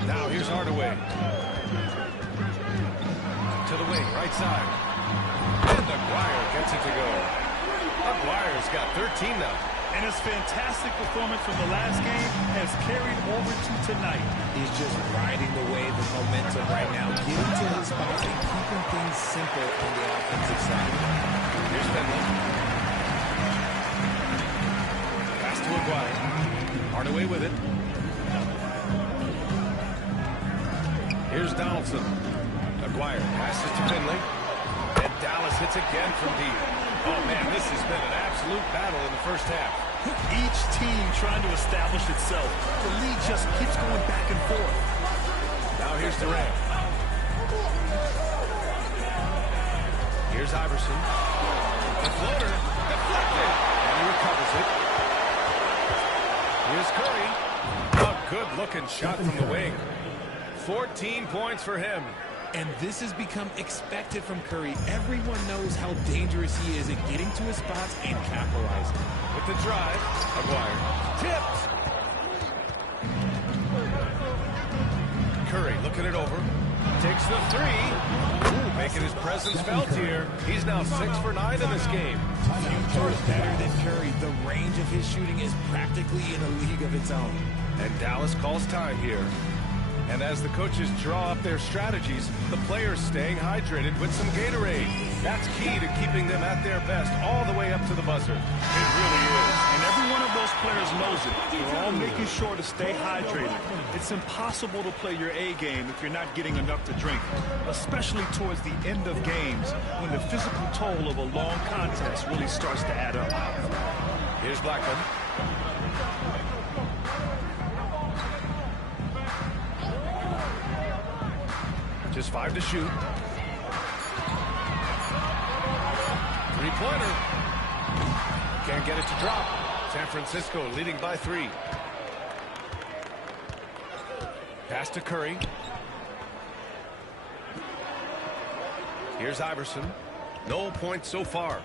Now here's Hardaway. To the wing, right side. And Aguirre gets it to go. Aguirre's got 13 now. And his fantastic performance from the last game has carried over to tonight. He's just riding the wave of momentum right now, getting to his spots and keeping things simple on the offensive side. Here's Finley. Pass to Aguirre. Hardaway with it. Here's Donaldson. Aguirre passes to Finley. And Dallas hits again from deep. Oh, man, this has been an absolute battle in the first half. Each team trying to establish itself. The lead just keeps going back and forth. Now here's Durant. Here's Iverson. The floater. Deflected. And he recovers it. Here's Curry. A good-looking shot from the wing. 14 points for him. And this has become expected from Curry. Everyone knows how dangerous he is at getting to his spots and capitalizing. With the drive, Aguirre tipped. Curry looking it over. Takes the 3. Ooh, making his presence felt here. He's now 6 for 9 in this game. Few better than Curry. The range of his shooting is practically in a league of its own. And Dallas calls time here. And as the coaches draw up their strategies, the players staying hydrated with some Gatorade. That's key to keeping them at their best all the way up to the buzzer. It really is. And every one of those players knows it. They're all making sure to stay hydrated. It's impossible to play your A game if you're not getting enough to drink, especially towards the end of games when the physical toll of a long contest really starts to add up. Here's Blackman. Just 5 to shoot. 3-pointer. Can't get it to drop. San Francisco leading by 3. Pass to Curry. Here's Iverson. No points so far.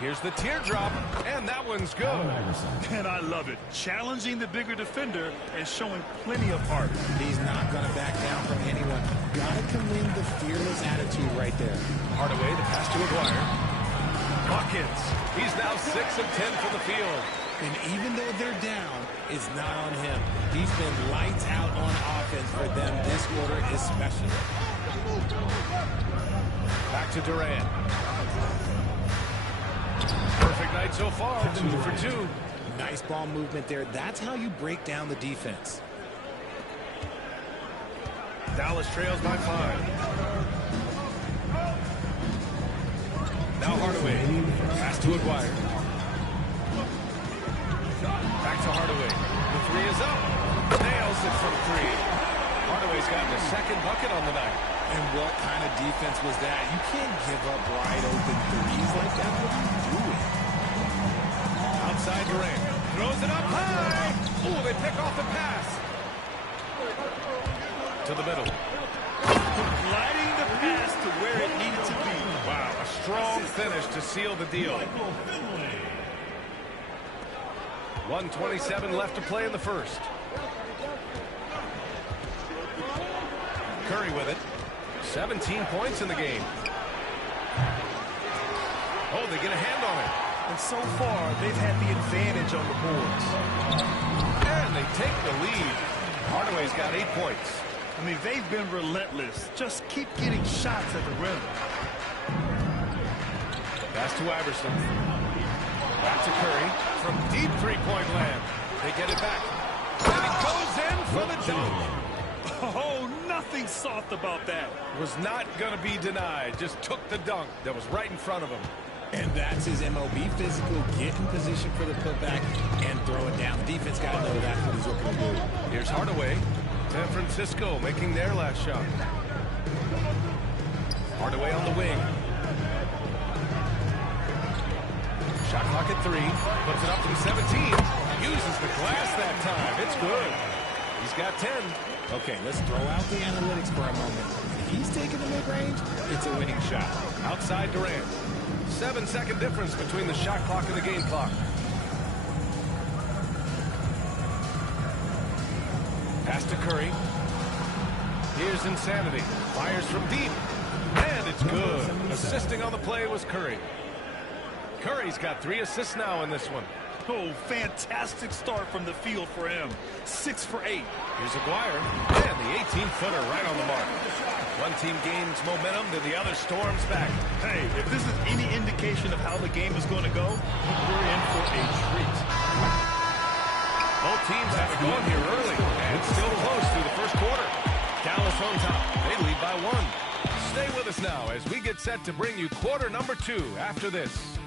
Here's the teardrop, and that one's good. And I love it. Challenging the bigger defender and showing plenty of heart. He's not going to back down from anyone. Got to commend the fearless attitude right there. Hardaway, the pass to Aguirre. Buckets. He's now 6 of 10 from the field. And even though they're down, it's not on him. He's been lights out on offense for them this quarter especially. Back to Durant. Perfect night so far, 2 for 2. Nice ball movement there. That's how you break down the defense. Dallas trails by 5. Now Hardaway. Pass to Aguirre. Back to Hardaway. The 3 is up. Nails it from 3. Hardaway's gotten a second bucket on the night. And what kind of defense was that? You can't give up wide open threes like that. What are you doing? Outside Durant. Throws it up high. Ooh, they pick off the pass. To the middle. Gliding the pass to where it needed to be. Wow, a strong finish to seal the deal. 1:27 left to play in the first. Curry with it. 17 points in the game. Oh, they get a hand on it. And so far, they've had the advantage on the boards. And they take the lead. Hardaway's got 8 points. I mean, they've been relentless. Just keep getting shots at the rim. Pass to Iverson. Back to Curry. From deep three-point land. They get it back. And it goes in for the dunk. Oh, nothing soft about that. Was not going to be denied. Just took the dunk that was right in front of him. And that's his MO. Be physical, get in position for the putback, and throw it down. The defense got to know that's what he's looking to do. Here's Hardaway. San Francisco making their last shot. Hardaway on the wing. Shot clock at 3. Puts it up from 17. Uses the glass that time. It's good. He's got 10. Okay, let's throw out the analytics for a moment. If he's taking the mid-range, it's a winning shot. Outside Durant. 7-second difference between the shot clock and the game clock. Pass to Curry. Here's Insanity. Fires from deep. And it's good. Assisting on the play was Curry. Curry's got 3 assists now in this one. Oh, fantastic start from the field for him. 6 for 8. Here's Aguirre. And the 18-footer right on the mark. One team gains momentum, then the other storms back. Hey, if this is any indication of how the game is going to go, we're in for a treat. Both teams have it going here early, and still close through the first quarter. Dallas on top. They lead by 1. Stay with us now as we get set to bring you quarter number 2 after this.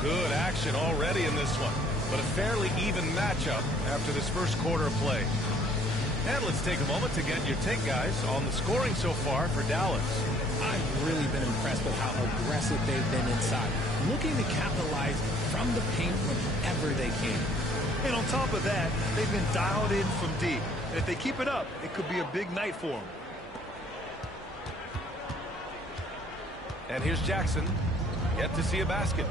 Good action already in this one, but a fairly even matchup after this first quarter of play. And let's take a moment to get your take, guys, on the scoring so far for Dallas. I've really been impressed with how aggressive they've been inside, looking to capitalize from the paint whenever they can. And on top of that, they've been dialed in from deep. And if they keep it up, it could be a big night for them. And here's Jackson. Yet to see a basket.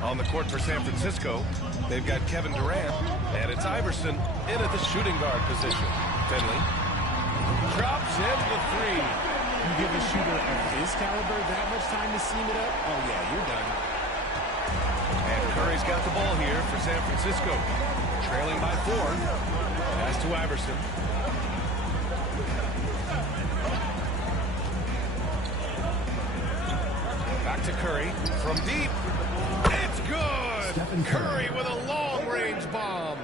On the court for San Francisco, they've got Kevin Durant, and it's Iverson in at the shooting guard position. Finley drops in the 3. You give a shooter of his caliber that much time to seam it up, oh yeah, you're done. And Curry's got the ball here for San Francisco. Trailing by 4. Pass to Iverson. Back to Curry from deep. It's good! Stephen Curry with a long-range bomb.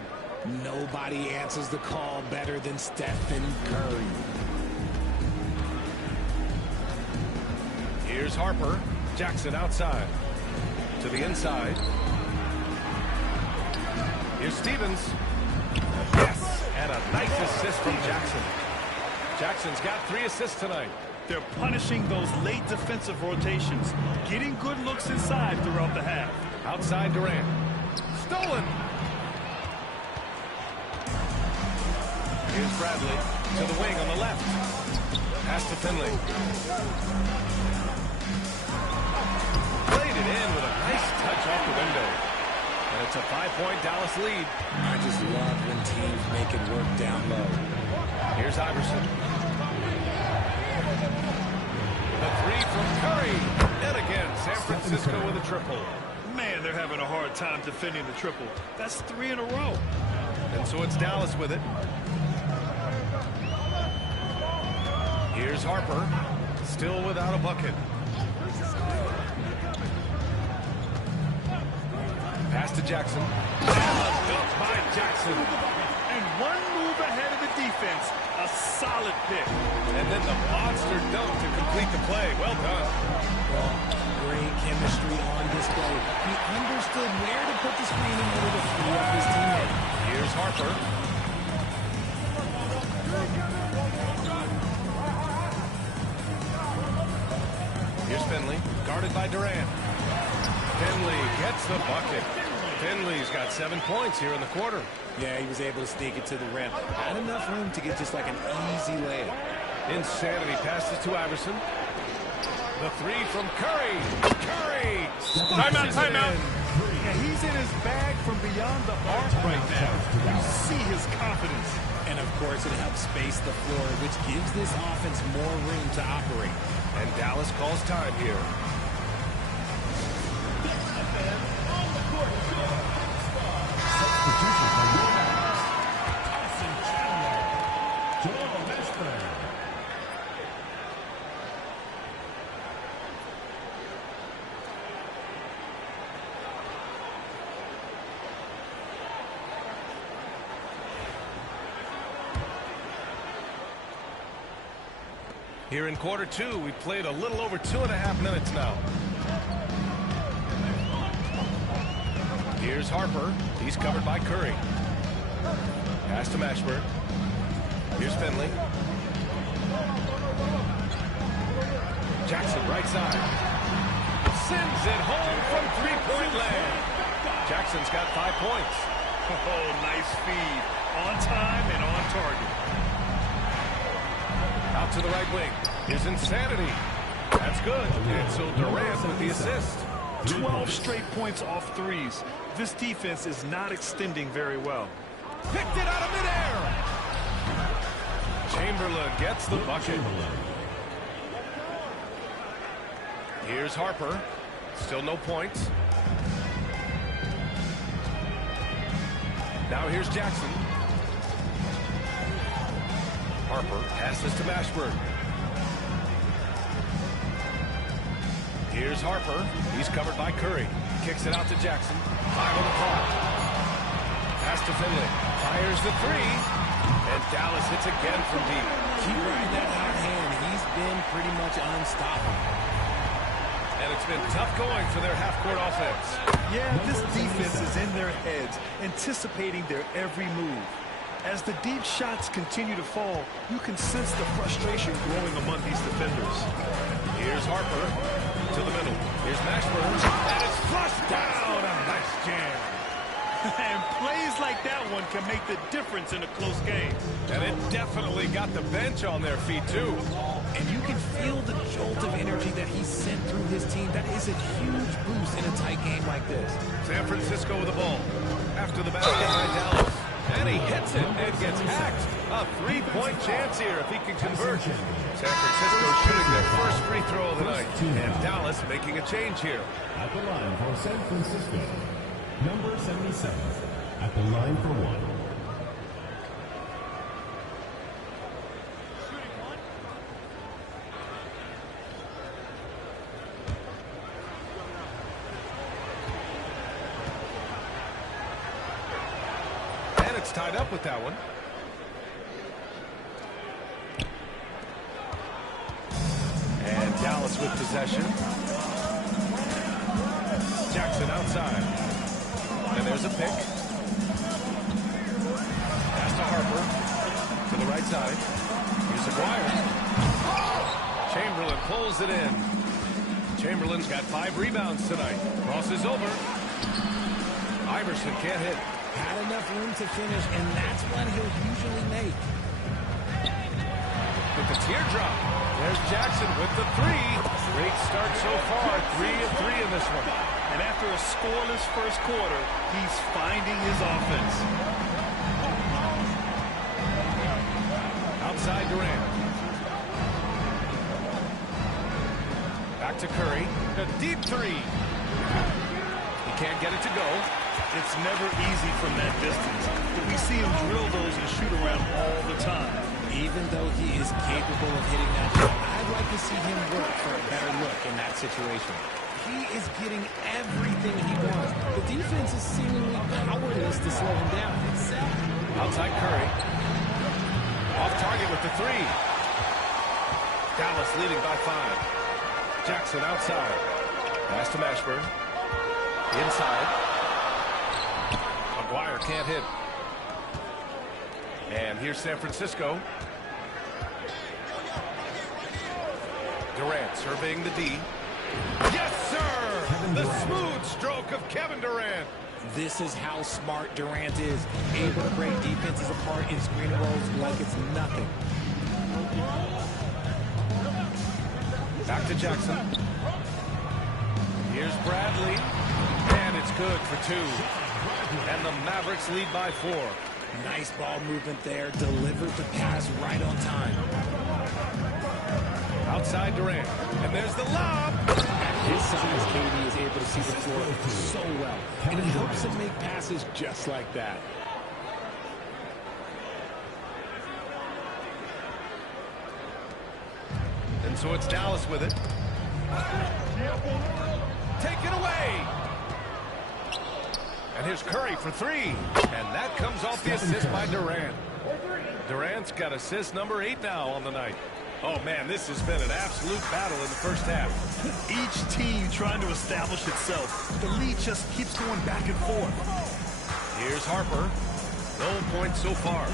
Nobody answers the call better than Stephen Curry. Here's Harper. Jackson outside. To the inside. Here's Stevens. Yes! And a nice assist from Jackson. Jackson's got 3 assists tonight. They're punishing those late defensive rotations, getting good looks inside throughout the half. Outside Durant. Stolen! Here's Bradley to the wing on the left. Pass to Finley. Played it in with a nice touch off the window. And it's a 5-point Dallas lead. I just love when teams make it work down low. Here's Iverson. The 3 from Curry. And again, San Francisco with a triple. Man, they're having a hard time defending the triple. That's 3 in a row. And so it's Dallas with it. Here's Harper. Still without a bucket. Pass to Jackson. And a dunk by Jackson. And one move ahead of the defense. A solid pick. And then the monster dunk to complete the play. Well done. Well, great chemistry on display. He understood where to put the screen in order to free up his teammate. Here's Harper. Here's Finley, guarded by Durant. Finley gets the bucket. Finley's got 7 points here in the quarter. Yeah, he was able to sneak it to the rim. Not enough room to get just like an easy layup. Insanity passes to Iverson. The 3 from Curry. Curry! Timeout. Yeah, he's in his bag from beyond the arc right now. You see his confidence. And of course, it helps space the floor, which gives this offense more room to operate. And Dallas calls time here. Here in quarter 2, we've played a little over 2.5 minutes now. Here's Harper. He's covered by Curry. Pass to Mashburn. Here's Finley. Jackson, right side. Sends it home from 3-point land. Jackson's got 5 points. Oh, nice feed. On time and on target. Out to the right wing. Here's Insanity. That's good. And so Durant with the assist. 12 straight points off threes. This defense is not extending very well. Picked it out of midair. Chamberlain gets the bucket. Here's Harper. Still no points. Now here's Jackson. Harper passes to Mashburn. Here's Harper. He's covered by Curry. Kicks it out to Jackson. 5 on the clock. Pass to Finley. Fires the 3. And Dallas hits again from deep. Keep riding that hot hand. He's been pretty much unstoppable. And it's been tough going for their half-court offense. Yeah, this defense is in their heads, anticipating their every move. As the deep shots continue to fall, you can sense the frustration growing among these defenders. Here's Harper to the middle. Here's Mashburn, and it's flushed down. A nice jam. And plays like that one can make the difference in a close game. And it definitely got the bench on their feet, too. And you can feel the jolt of energy that he sent through his team. That is a huge boost in a tight game like this. San Francisco with the ball. After the basket by Dallas. And he hits it and gets hacked. A 3-point chance here if he can convert. San Francisco shooting their first free throw of the night. And Dallas making a change here. At the line for San Francisco, number 77. At the line for 1. It's tied up with that one. And Dallas with possession. Jackson outside. And there's a pick. Pass to Harper. To the right side. Here's Aguirre. Chamberlain pulls it in. Chamberlain's got 5 rebounds tonight. Crosses over. Iverson can't hit. Had enough room to finish, and that's what he'll usually make. With the teardrop. There's Jackson with the 3. Great start so far. 3 of 3 in this one. And after a scoreless first quarter, he's finding his offense. Outside Durant. Back to Curry. A deep 3. He can't get it to go. It's never easy from that distance, but we see him drill those and shoot around all the time. Even though he is capable of hitting that shot, I'd like to see him work for a better look in that situation. He is getting everything he wants. The defense is seemingly powerless to slow him down. It's sad. Outside Curry. Off target with the 3. Dallas leading by 5. Jackson outside. Pass to Mashburn. Inside. Aguirre can't hit. And here's San Francisco. Durant surveying the D. Yes, sir! The smooth stroke of Kevin Durant. This is how smart Durant is. Able to break defenses apart in screen rolls like it's nothing. Back to Jackson. Here's Bradley. And it's good for 2. And the Mavericks lead by 4. Nice ball movement there. Delivered the pass right on time. Outside Durant. And there's the lob. At his size, KD is able to see the floor so well. And it helps him make passes just like that. And so it's Dallas with it. Take it away. And here's Curry for 3. And that comes off the assist by Durant. Durant's got assist number 8 now on the night. Oh, man, this has been an absolute battle in the first half. Each team trying to establish itself. The lead just keeps going back and forth. Here's Harper. No points so far.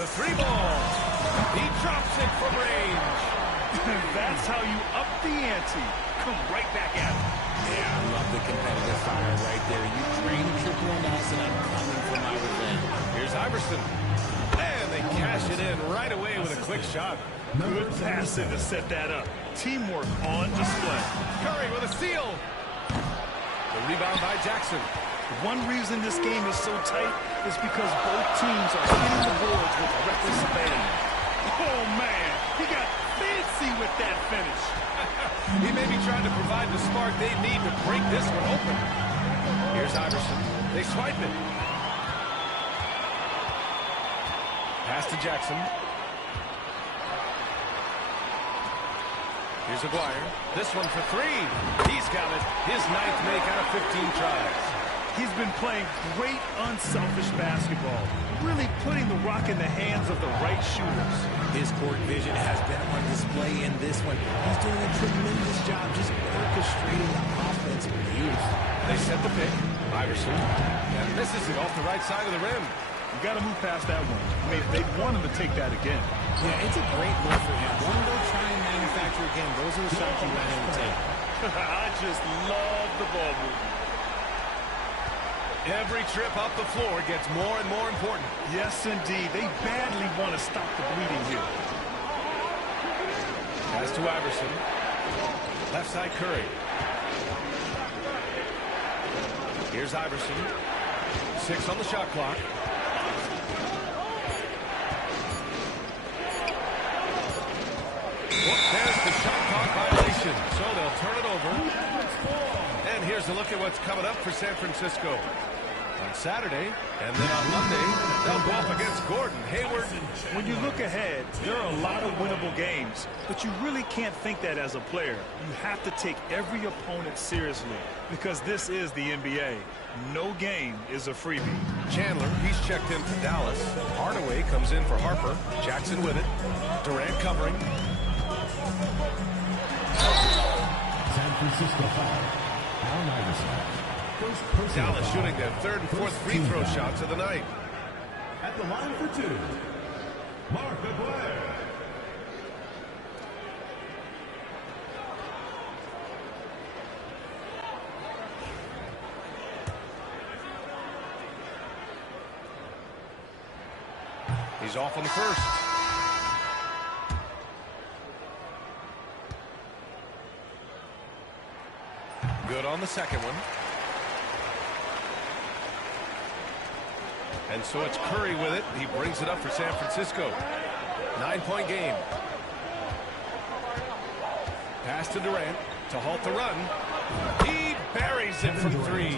The 3 ball. He drops it from range. That's how you up the ante. Come right back at it. Yeah, I love the competitive fire right there. You drain a triple on us, and I'm coming for my revenge. Here's Iverson. And they cash it in right away with a quick shot. Good passing to set that up. Teamwork on display. Curry with a steal. The rebound by Jackson. One reason this game is so tight is because both teams are hitting the boards with reckless abandon. Oh, man. He got fancy with that finish. He may be trying to provide the spark they need to break this one open. Here's Iverson. They swipe it. Pass to Jackson. Here's Aguirre. This one for 3. He's got it. His 9th make out of 15 tries. He's been playing great unselfish basketball. Really putting the rock in the hands of the right shooters. His court vision has been on display in this one. He's doing a tremendous job just orchestrating the offense beautifully. They set the pick. Iverson. And misses it off the right side of the rim. You got to move past that one. I mean, they want him to take that again. Yeah, it's a great move for him. One go try and manufacture again. Those are the shots you want him to take. I just love the ball movement. Every trip up the floor gets more and more important. Yes, indeed. They badly want to stop the bleeding here. Pass to Iverson. Left side Curry. Here's Iverson. 6 on the shot clock. Well, there's the shot clock violation. So they'll turn it over. And here's a look at what's coming up for San Francisco. On Saturday, and then on Monday, they'll go up against Gordon Hayward. When you look ahead, there are a lot of winnable games, but you really can't think that as a player. You have to take every opponent seriously, because this is the NBA. No game is a freebie. Chandler, he's checked in for Dallas. Hardaway comes in for Harper. Jackson with it. Durant covering. San Francisco foul. Allen Iverson. First personal Dallas foul. shooting their third and fourth free throw shots of the night. At the line for two, Mark Aguirre. He's off on the first. Good on the second one. And so it's Curry with it. He brings it up for San Francisco. 9-point game. Pass to Durant to halt the run. He buries it from three.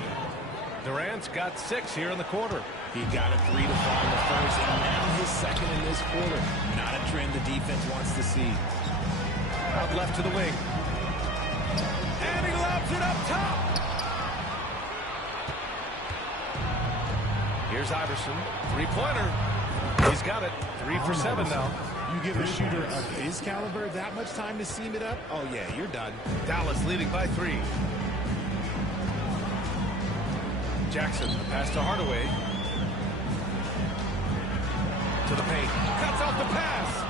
Durant's got 6 here in the quarter. He got a 3 to fall in the first, and now his second in this quarter. Not a trend the defense wants to see. Out left to the wing. And he lobs it up top. Here's Iverson. Three-pointer. He's got it. 3 for 7 now. You give a shooter of his caliber that much time to seam it up? Oh, yeah, you're done. Dallas leading by 3. Jackson, pass to Hardaway. To the paint. Cuts off the pass.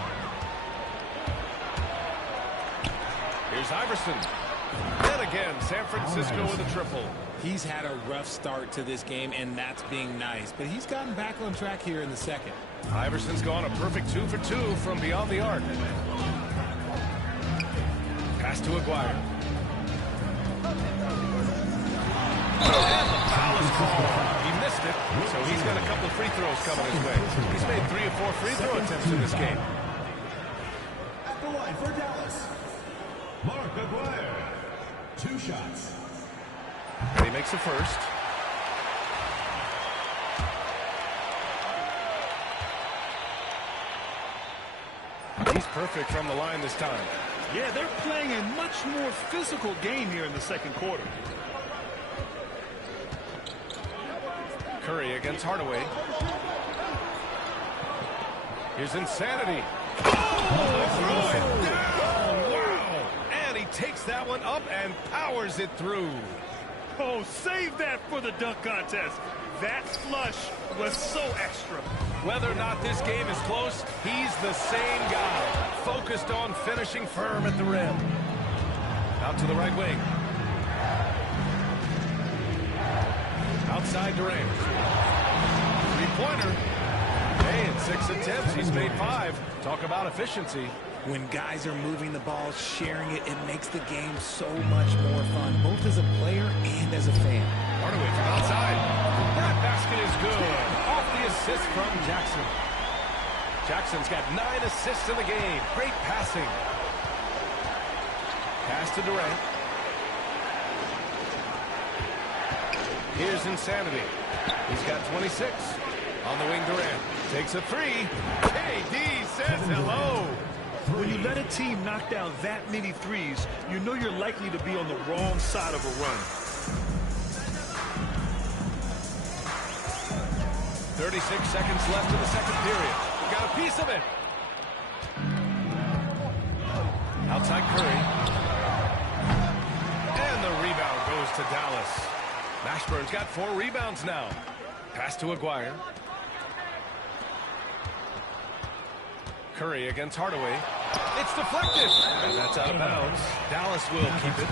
Here's Iverson. And again, San Francisco with a triple. He's had a rough start to this game, and that's being nice. But he's gotten back on track here in the second. Iverson's gone a perfect 2 for 2 from beyond the arc. Pass to Aguirre. And the foul is called. He missed it, so he's got a couple of free throws coming his way. He's made 3 or 4 free throw attempts in this game. At the line for Dallas, Mark Aguirre. 2 shots. And he makes the first. He's perfect from the line this time. Yeah, they're playing a much more physical game here in the second quarter. Curry against Hardaway. Here's Insanity. Oh, throw it down. Wow. And he takes that one up and powers it through. Oh, save that for the dunk contest. That flush was so extra. Whether or not this game is close, he's the same guy. Focused on finishing firm at the rim. Out to the right wing. Outside Durant. Three-pointer. Hey, in 6 attempts, he's made 5. Talk about efficiency. When guys are moving the ball, sharing it, it makes the game so much more fun, both as a player and as a fan. Hardaway from outside. That basket is good. Off the assist from Jackson. Jackson's got 9 assists in the game. Great passing. Pass to Durant. Here's Insanity. He's got 26. On the wing, Durant takes a 3. KD says hello. When you let a team knock down that many threes, you know you're likely to be on the wrong side of a run. 36 seconds left in the second period. Got a piece of it. Outside Curry. And the rebound goes to Dallas. Mashburn's got 4 rebounds now. Pass to Aguirre. Curry against Hardaway. It's deflected. And that's out of bounds. Dallas will keep it.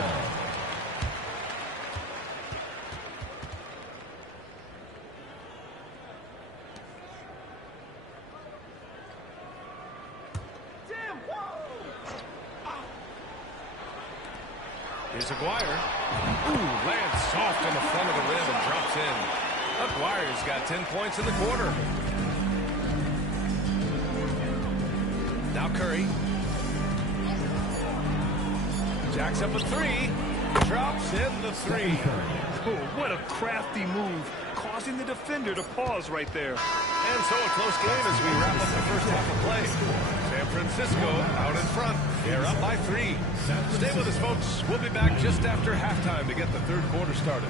Here's Aguirre. Ooh, lands soft on the front of the rim and drops in. Aguirre's got 10 points in the quarter. Now Curry. Jacks up a 3. Drops in the 3. Oh, what a crafty move, causing the defender to pause right there. And so a close game as we wrap up the first half of play. San Francisco out in front. They're up by 3. Stay with us, folks. We'll be back just after halftime to get the third quarter started.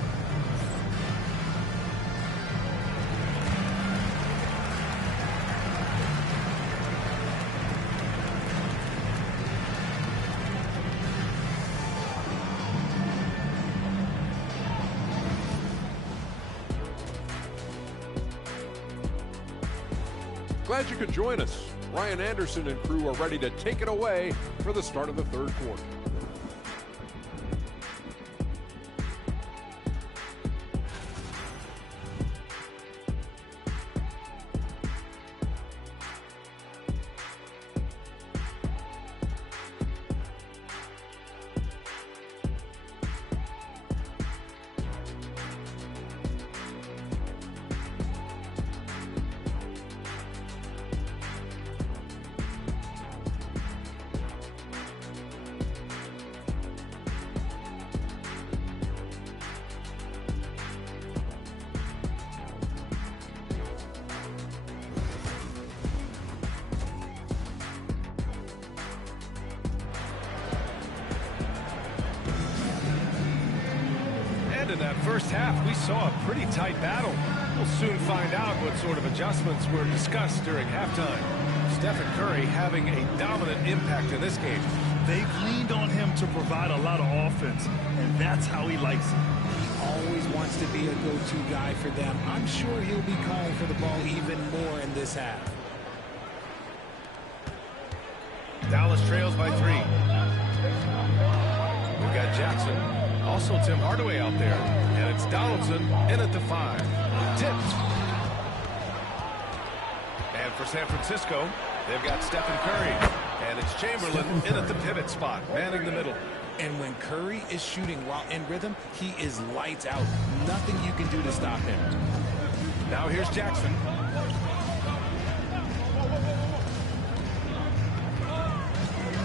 Glad you could join us. Brian Anderson and crew are ready to take it away for the start of the third quarter. In that first half, we saw a pretty tight battle. We'll soon find out what sort of adjustments were discussed during halftime. Stephen Curry having a dominant impact in this game. They've leaned on him to provide a lot of offense, and that's how he likes it. He always wants to be a go-to guy for them. I'm sure he'll be calling for the ball even more in this half. Dallas trails by 3. We've got Jackson. Also Tim Hardaway out there. And it's Donaldson in at the 5. Tipped. And for San Francisco, they've got Stephen Curry. And it's Chamberlain in at the pivot spot, manning the middle. And when Curry is shooting while in rhythm, he is lights out. Nothing you can do to stop him. Now here's Jackson.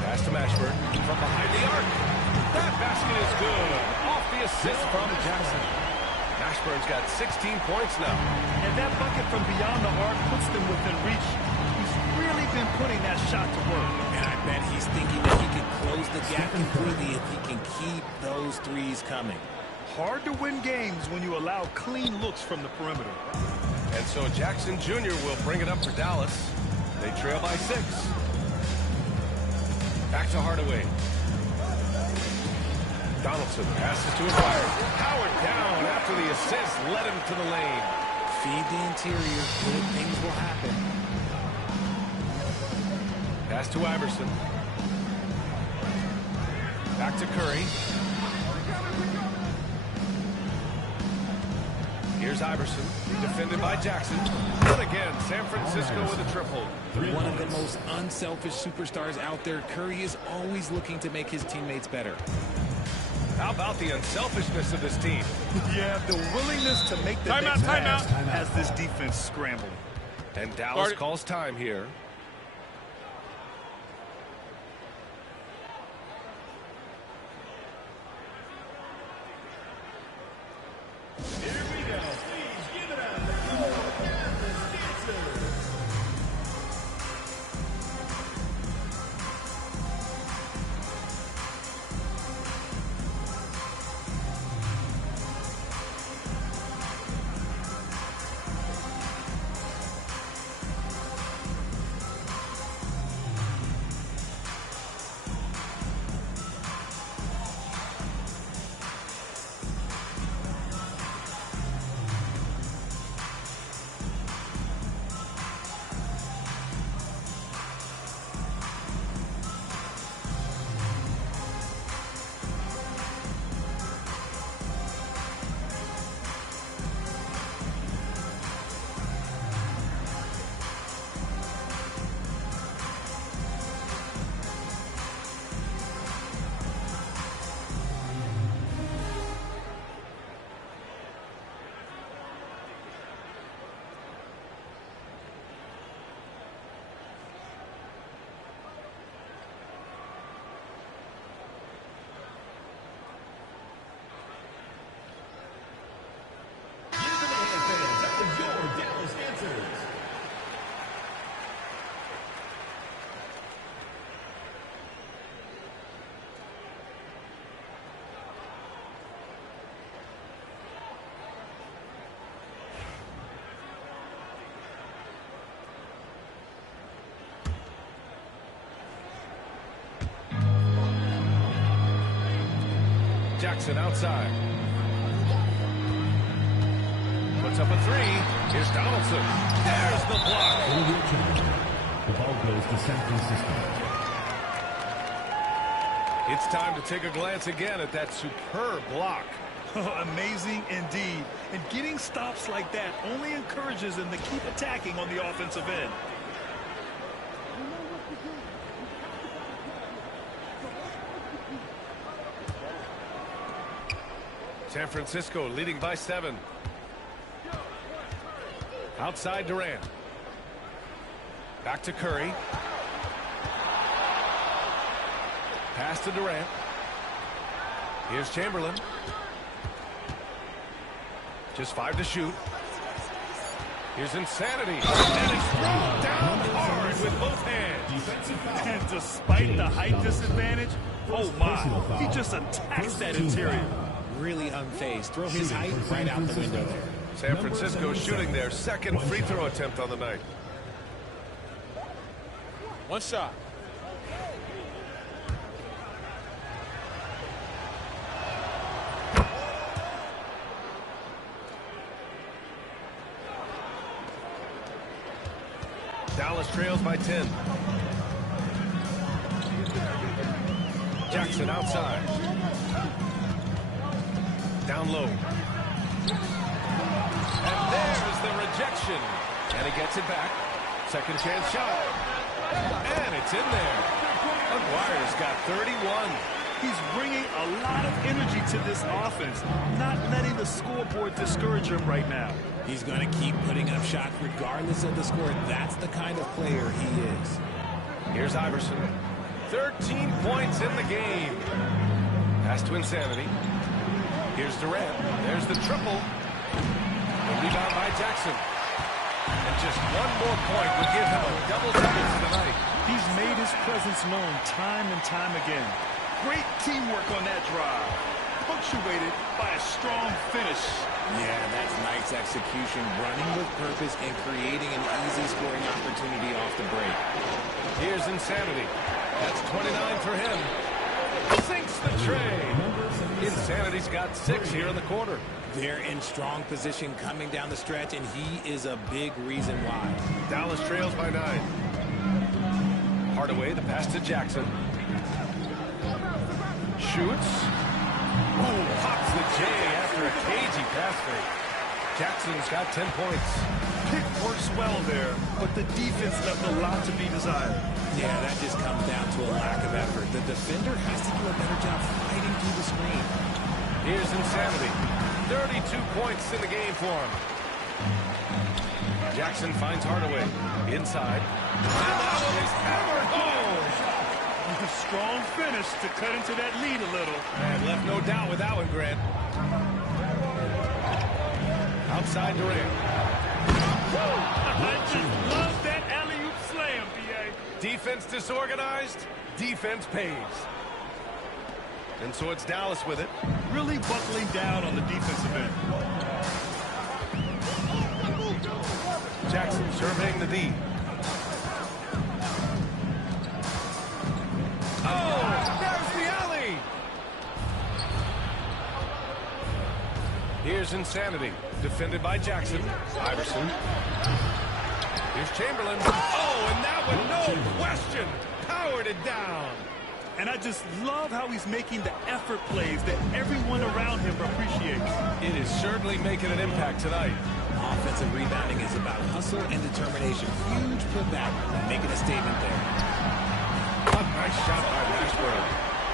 Pass to Mashburn from behind the arc. That basket is good. Off the assist from Jackson. Mashburn's got 16 points now. And that bucket from beyond the arc puts them within reach. He's really been putting that shot to work. And I bet he's thinking that he can close the gap completely if he can keep those threes coming. Hard to win games when you allow clean looks from the perimeter. And so Jackson Jr. will bring it up for Dallas. They trail by 6. Back to Hardaway. Donaldson passes to Howard. Howard down after the assist led him to the lane. Feed the interior. Good things will happen. Pass to Iverson. Back to Curry. Here's Iverson, defended by Jackson. And again, San Francisco with a triple. One of the most unselfish superstars out there, Curry is always looking to make his teammates better. How about the unselfishness of this team? Yeah, the willingness to make the next pass has this defense scrambling. And Dallas calls time here. Jackson outside. puts up a three. Here's Donaldson. There's the block. The ball goes to San Francisco. It's time to take a glance again at that superb block. Amazing indeed. And getting stops like that only encourages them to keep attacking on the offensive end. San Francisco leading by 7. Outside Durant. Back to Curry. Pass to Durant. Here's Chamberlain. Just 5 to shoot. Here's Insanity. And it's thrown down hard with both hands. And despite the height disadvantage, oh my, he just attacks that interior. Really unfazed. Throw his height right out the window there. San Francisco shooting their second free throw attempt on the night. One shot. Dallas trails by 10. Jackson outside. Down low. And there's the rejection. And he gets it back. Second chance shot. And it's in there. McGuire's got 31. He's bringing a lot of energy to this offense, not letting the scoreboard discourage him right now. He's going to keep putting up shots regardless of the score. That's the kind of player he is. Here's Iverson. 13 points in the game. Pass to Insanity. Here's Durant. There's the triple. The rebound by Jackson. And just one more point would give him a double-double tonight. He's made his presence known time and time again. Great teamwork on that drive, punctuated by a strong finish. Yeah, that's nice execution, running with purpose and creating an easy scoring opportunity off the break. Here's Insanity. That's 29 for him. Sinks the tray. Insanity's got 6 here in the quarter. They're in strong position coming down the stretch, and he is a big reason why. Dallas trails by 9. Hardaway, the pass to Jackson. Shoots. Ooh, pops the J after a cagey pass fake. Jackson's got 10 points. Pick works well there, but the defense left a lot to be desired. Yeah, that just comes down to a lack of effort. The defender has to do a better job fighting through the screen. Here's Insanity. 32 points in the game for him. Jackson finds Hardaway. Inside. And that one is hammered home. A strong finish to cut into that lead a little. And left no doubt with that one, Grant. Outside Durant. I just love that alley-oop slam, B.A. Defense disorganized. Defense pays. And so it's Dallas with it. Really buckling down on the defensive end. Jackson surveying the D. Oh, there's the alley. Here's Insanity. Defended by Jackson. Iverson. Here's Chamberlain. Oh, and that one, no question. Powered it down. And I just love how he's making the effort plays that everyone around him appreciates. It is certainly making an impact tonight. Offensive rebounding is about hustle and determination. Huge putback, making a statement there. A nice shot by Mashburn.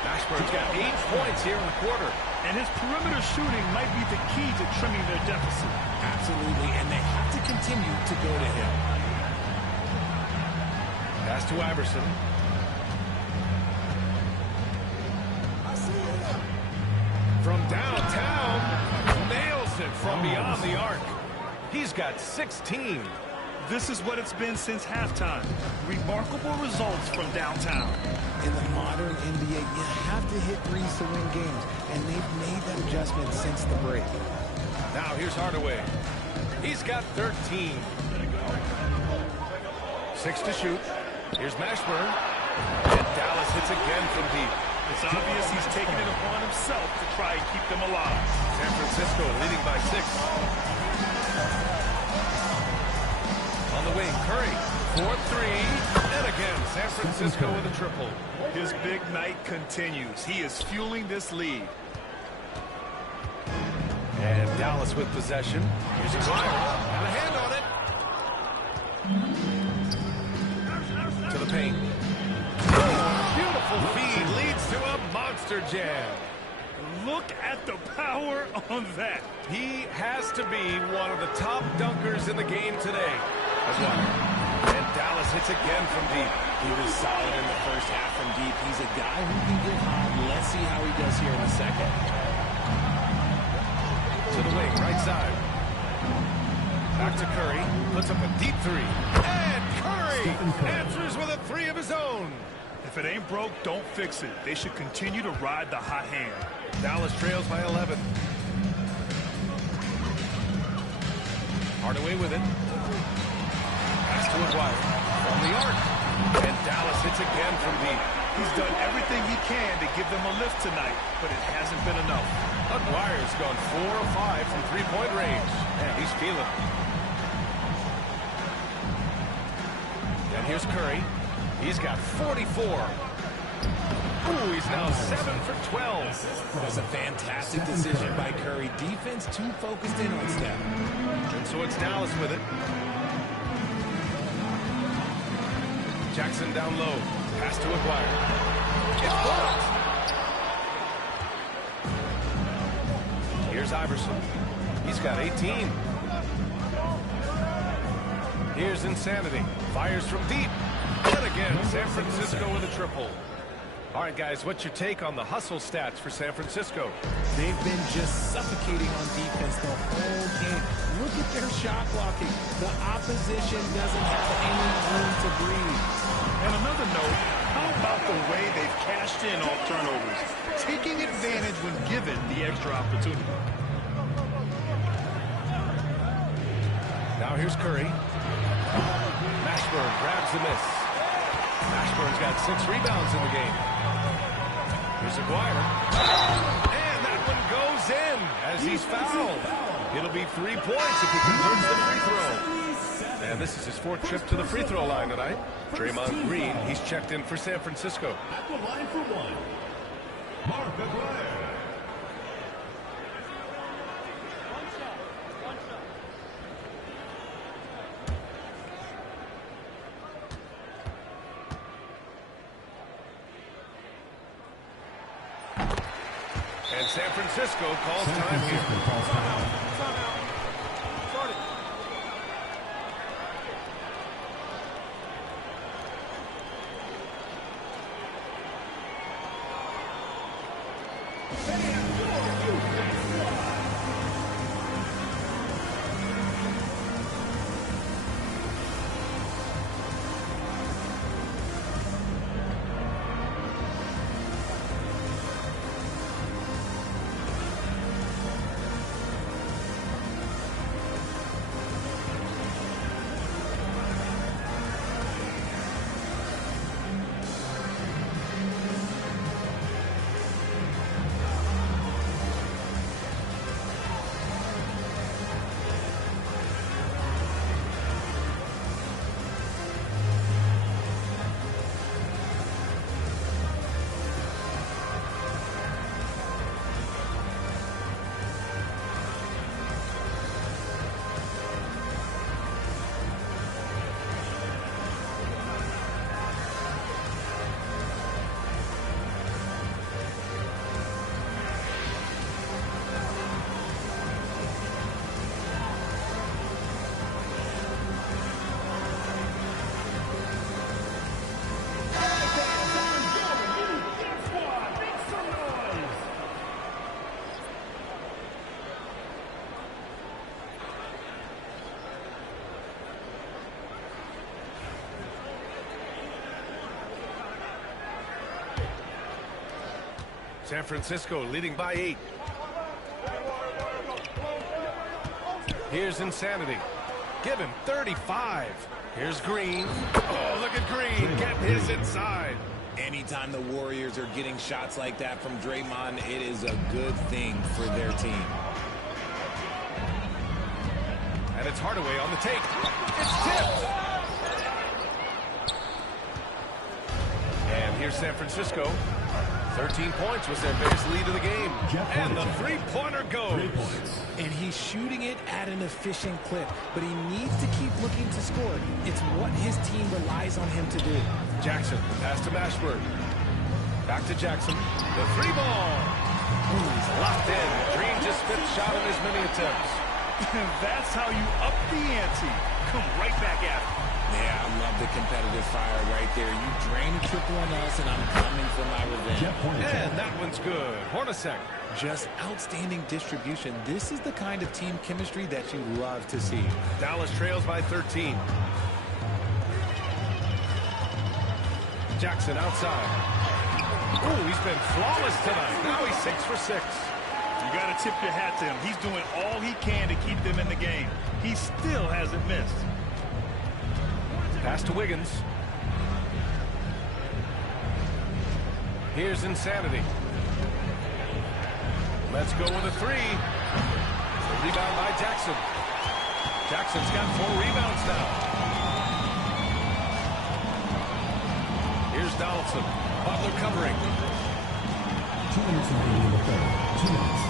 Mashburn's got 8 points here in the quarter. And his perimeter shooting might be the key to trimming their deficit. Absolutely, and they have to continue to go to him. Pass to Iverson. From downtown, nails it from beyond the arc. He's got 16. This is what it's been since halftime. Remarkable results from downtown. In the modern NBA, you have to hit threes to win games, and they've made that adjustment since the break. Now here's Hardaway. He's got 13. 6 to shoot. Here's Mashburn. And Dallas hits again from deep. It's obvious he's taking it upon himself to try and keep them alive. San Francisco leading by 6. wing, Curry. 4-3. And again, San Francisco with a triple. His big night continues. He is fueling this lead. And Dallas with possession. Here's a fire. And a hand on it. To the paint. Beautiful feed leads to a monster jam. Look at the power on that. He has to be one of the top dunkers in the game today. And Dallas hits again from deep. He was solid in the first half from deep. He's a guy who can get hot. Let's see how he does here in the second. To the wing, right side. Back to Curry. Puts up a deep three. And Curry answers with a three of his own. If it ain't broke, don't fix it. They should continue to ride the hot hand. Dallas trails by 11. Hardaway with it. Pass to Aguirre. From the arc. And Dallas hits again from deep. He's done everything he can to give them a lift tonight, but it hasn't been enough. Aguirre's gone 4 of 5 from three-point range. And he's feeling it. And here's Curry. He's got 44. Ooh, he's now 7 for 12. That's a fantastic decision by Curry. Defense too focused in on Steph. And so it's Dallas with it. Jackson down low. Pass to Aguirre. It's blocked. Here's Iverson. He's got 18. Here's Insanity. Fires from deep. And again, San Francisco with a triple. All right, guys, what's your take on the hustle stats for San Francisco? They've been just suffocating on defense the whole game. Look at their shot blocking. The opposition doesn't have any room to breathe. And another note, how about the way they've cashed in off turnovers? Taking advantage when given the extra opportunity. Now here's Curry. Mashburn grabs the miss. Mashburn's got 6 rebounds in the game. Here's Aguirre. And that one goes in as he's fouled. It'll be 3 points if he converts the free throw. And this is his 4th trip to the free throw line tonight. Draymond Green, he's checked in for San Francisco. At the line for one, Mark Aguirre. And San Francisco calls time here. San Francisco leading by 8. Here's Insanity. Give him 35. Here's Green. Oh, look at Green. Get his inside. Anytime the Warriors are getting shots like that from Draymond, it is a good thing for their team. And it's Hardaway on the take. It's tipped. here's San Francisco. 13 points was their biggest lead of the game. And the three-pointer goes. And he's shooting it at an efficient clip, but he needs to keep looking to score. It's what his team relies on him to do. Jackson, pass to Mashburn. Back to Jackson. The three ball. Ooh, he's locked in. Green just fifth shot in his many attempts. That's how you up the ante. Come right back after. Yeah, I love the competitive fire right there. You drain a triple on us, and I'm coming for my revenge. And that one's good. Hornacek. Just outstanding distribution. This is the kind of team chemistry that you love to see. Dallas trails by 13. Jackson outside. Ooh, he's been flawless tonight. Now he's 6 for 6. You got to tip your hat to him. He's doing all he can to keep them in the game. He still hasn't missed. Pass to Wiggins. Here's Insanity. Let's go with a three. The rebound by Jackson. Jackson's got 4 rebounds now. Here's Donaldson. Butler covering. 2 minutes remaining in the third. 2 minutes.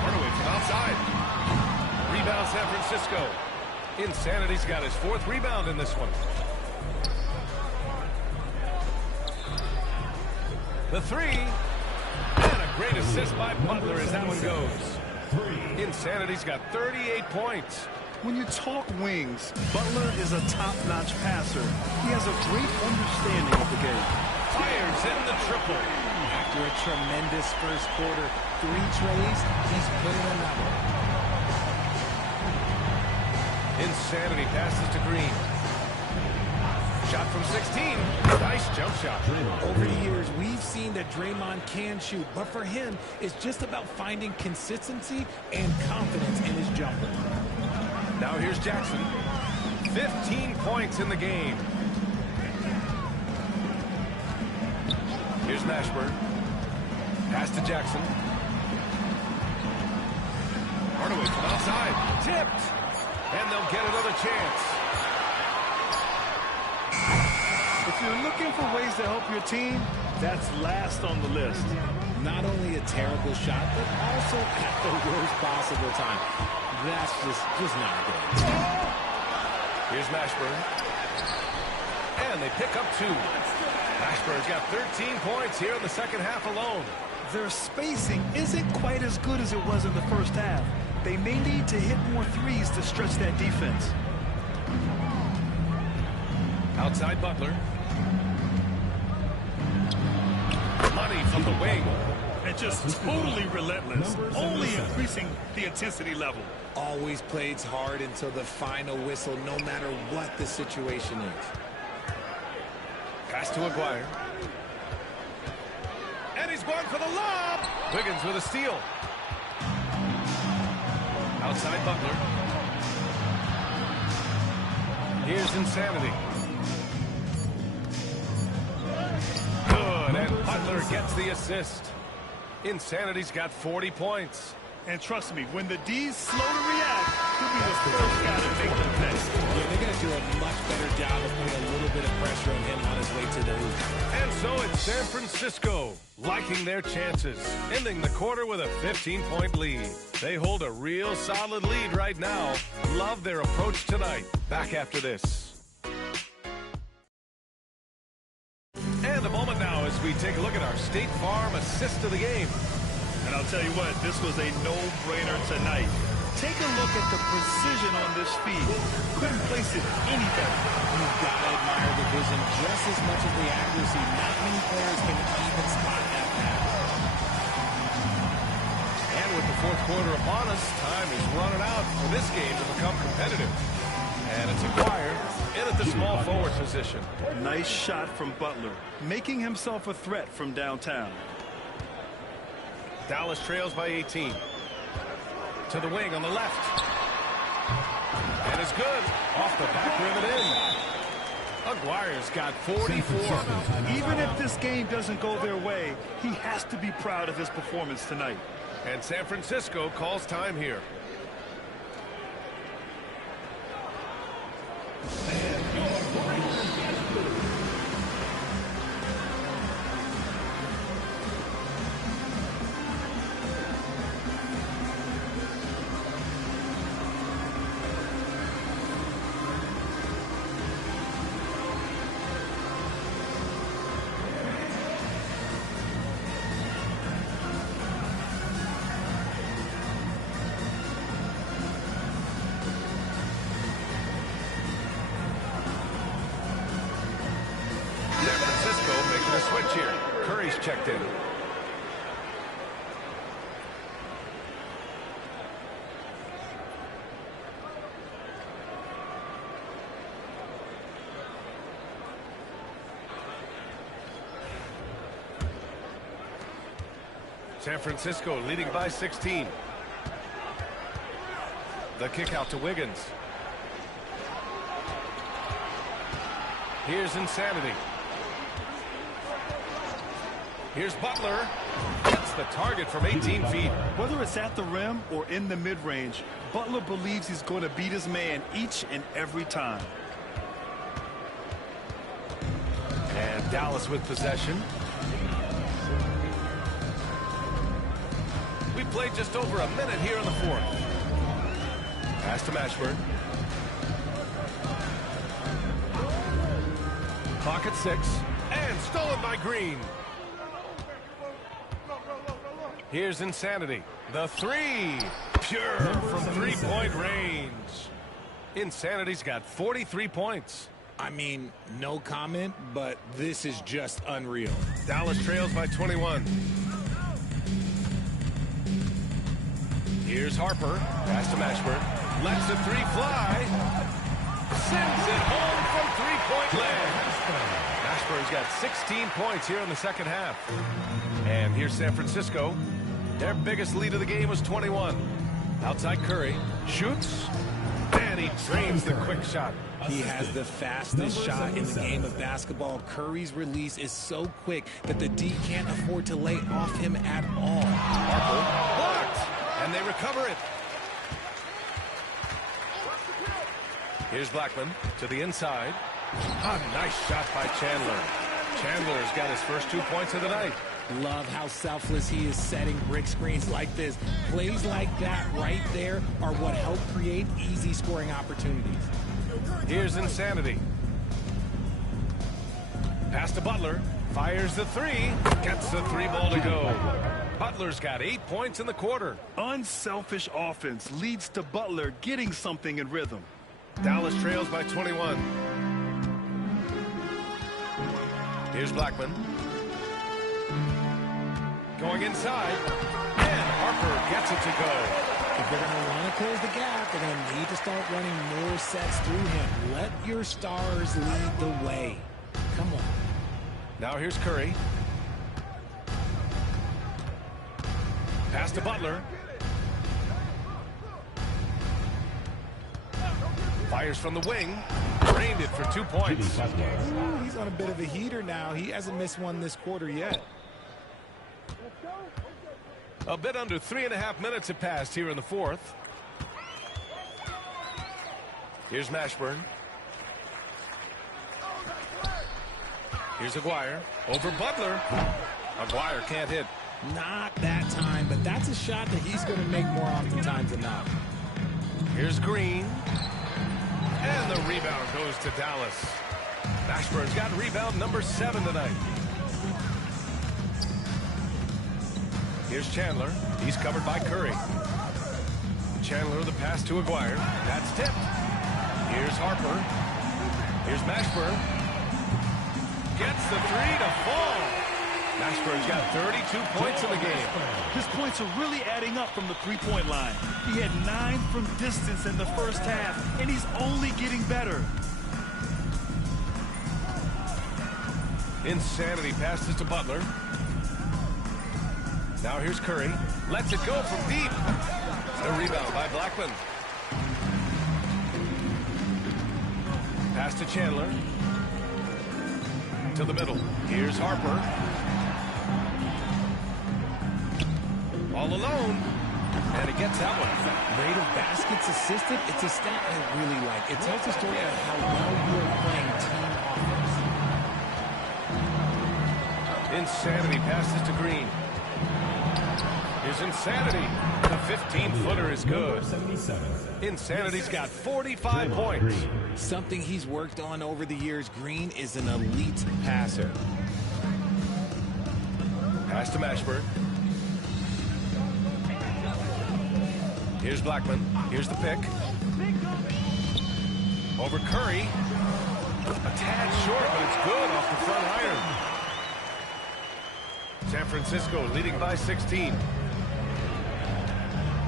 Hardaway from outside. Rebound San Francisco. Insanity's got his 4th rebound in this one. The three. And a great assist by Butler as that one goes. Insanity's got 38 points. When you talk wings, Butler is a top-notch passer. He has a great understanding of the game. Fires in the triple. After a tremendous first quarter, 3 trays, he's put in another. Insanity passes to Green. Shot from 16. Nice jump shot. Over the years, we've seen that Draymond can shoot, but for him, it's just about finding consistency and confidence in his jumper. Now here's Jackson. 15 points in the game. Here's Mashburn. Pass to Jackson. Hardaway from outside. Tipped. And they'll get another chance. If you're looking for ways to help your team, that's last on the list. Not only a terrible shot, but also at the worst possible time. That's just not good. Here's Mashburn. And they pick up 2. Mashburn's got 13 points here in the second half alone. Their spacing isn't quite as good as it was in the first half. They may need to hit more threes to stretch that defense. Outside Butler. Money from the wing. And just totally relentless, only increasing the intensity level. Always plays hard until the final whistle, no matter what the situation is. Pass to Aguirre. And he's going for the lob. Wiggins with a steal. Outside Butler. Here's Insanity. Good, and Butler gets the assist. Insanity's got 40 points. And trust me, when the D's slow to react, he'll be the first guy to make them pay. Yeah, they're going to do a much better job of putting a little bit of pressure on him on his way to the hoop. And so it's San Francisco liking their chances, ending the quarter with a 15-point lead. They hold a real solid lead right now. Love their approach tonight. Back after this. And a moment now as we take a look at our State Farm assist of the game. And I'll tell you what, this was a no-brainer tonight. Take a look at the precision on this feed. Couldn't place it any better. You've got to admire the vision just as much as the accuracy. Not many players can even spot that pass. And with the 4th quarter upon us, time is running out for this game to become competitive. And it's Aguirre in at the small forward position. Nice shot from Butler, making himself a threat from downtown. Dallas trails by 18. To the wing on the left. And it's good. Off the back rim and in. Aguirre's got 44. Even if this game doesn't go their way, he has to be proud of his performance tonight. And San Francisco calls time here. switch here. Curry's checked in. San Francisco leading by 16. The kick out to Wiggins. Here's Insanity. Here's Butler. Gets the target from 18 feet. Whether it's at the rim or in the mid-range, Butler believes he's going to beat his man each and every time. And Dallas with possession. We played just over a minute here in the fourth. Pass to Mashburn. Clock at 6. And stolen by Green. Here's Insanity. The three. Pure from three-point range. Insanity's got 43 points. I mean, no comment, but this is just unreal. Dallas trails by 21. Here's Harper. Pass to Mashburn. Lets the three fly. Sends it home from three-point land. Mashburn's got 16 points here in the second half. And here's San Francisco. Their biggest lead of the game was 21. Outside Curry. Shoots. And he drains the quick shot. He has the fastest shot in the game of basketball. Curry's release is so quick that the D can't afford to lay off him at all. Harper blocked. And they recover it. Here's Blackman to the inside. A nice shot by Chandler. Chandler's got his first 2 points of the night. Love how selfless he is setting brick screens like this. Plays like that right there are what help create easy scoring opportunities. Here's Insanity. Pass to Butler. Fires the three. Gets the three ball to go. Butler's got 8 points in the quarter. Unselfish offense leads to Butler getting something in rhythm. Dallas trails by 21. Here's Blackman. Going inside. And Harper gets it to go. If they're going to want to close the gap, they're going to need to start running more sets through him. Let your stars lead the way. Come on. Now here's Curry. Pass to Butler. Fires from the wing. Drained it for 2 points. Ooh, he's on a bit of a heater now. He hasn't missed one this quarter yet. A bit under 3.5 minutes have passed here in the fourth. Here's Mashburn. Here's Aguirre. Over Butler. Aguirre can't hit. Not that time, but that's a shot that he's going to make more oftentimes than not. Here's Green. And the rebound goes to Dallas. Mashburn's got rebound number 7 tonight. Here's Chandler. He's covered by Curry. Chandler the pass to Aguirre. That's tipped. Here's Harper. Here's Mashburn. Gets the three to fall. Mashburn's got 32 points in the game. His points are really adding up from the three-point line. He had 9 from distance in the first half, and he's only getting better. Insanity passes to Butler. Now here's Curry. Lets it go from deep. The rebound by Blackman. Pass to Chandler. To the middle. Here's Harper. All alone. And he gets that one. Rate of baskets assisted, it's a stat I really like. It tells the story of how well you are playing team offense. Insanity passes to Green. Here's Insanity. The 15-footer is good. Insanity's got 45 points. Something he's worked on over the years. Green is an elite passer. Pass to Mashburn. Here's Blackman. Here's the pick. Over Curry. A tad short, but it's good off the front iron. Francisco leading by 16.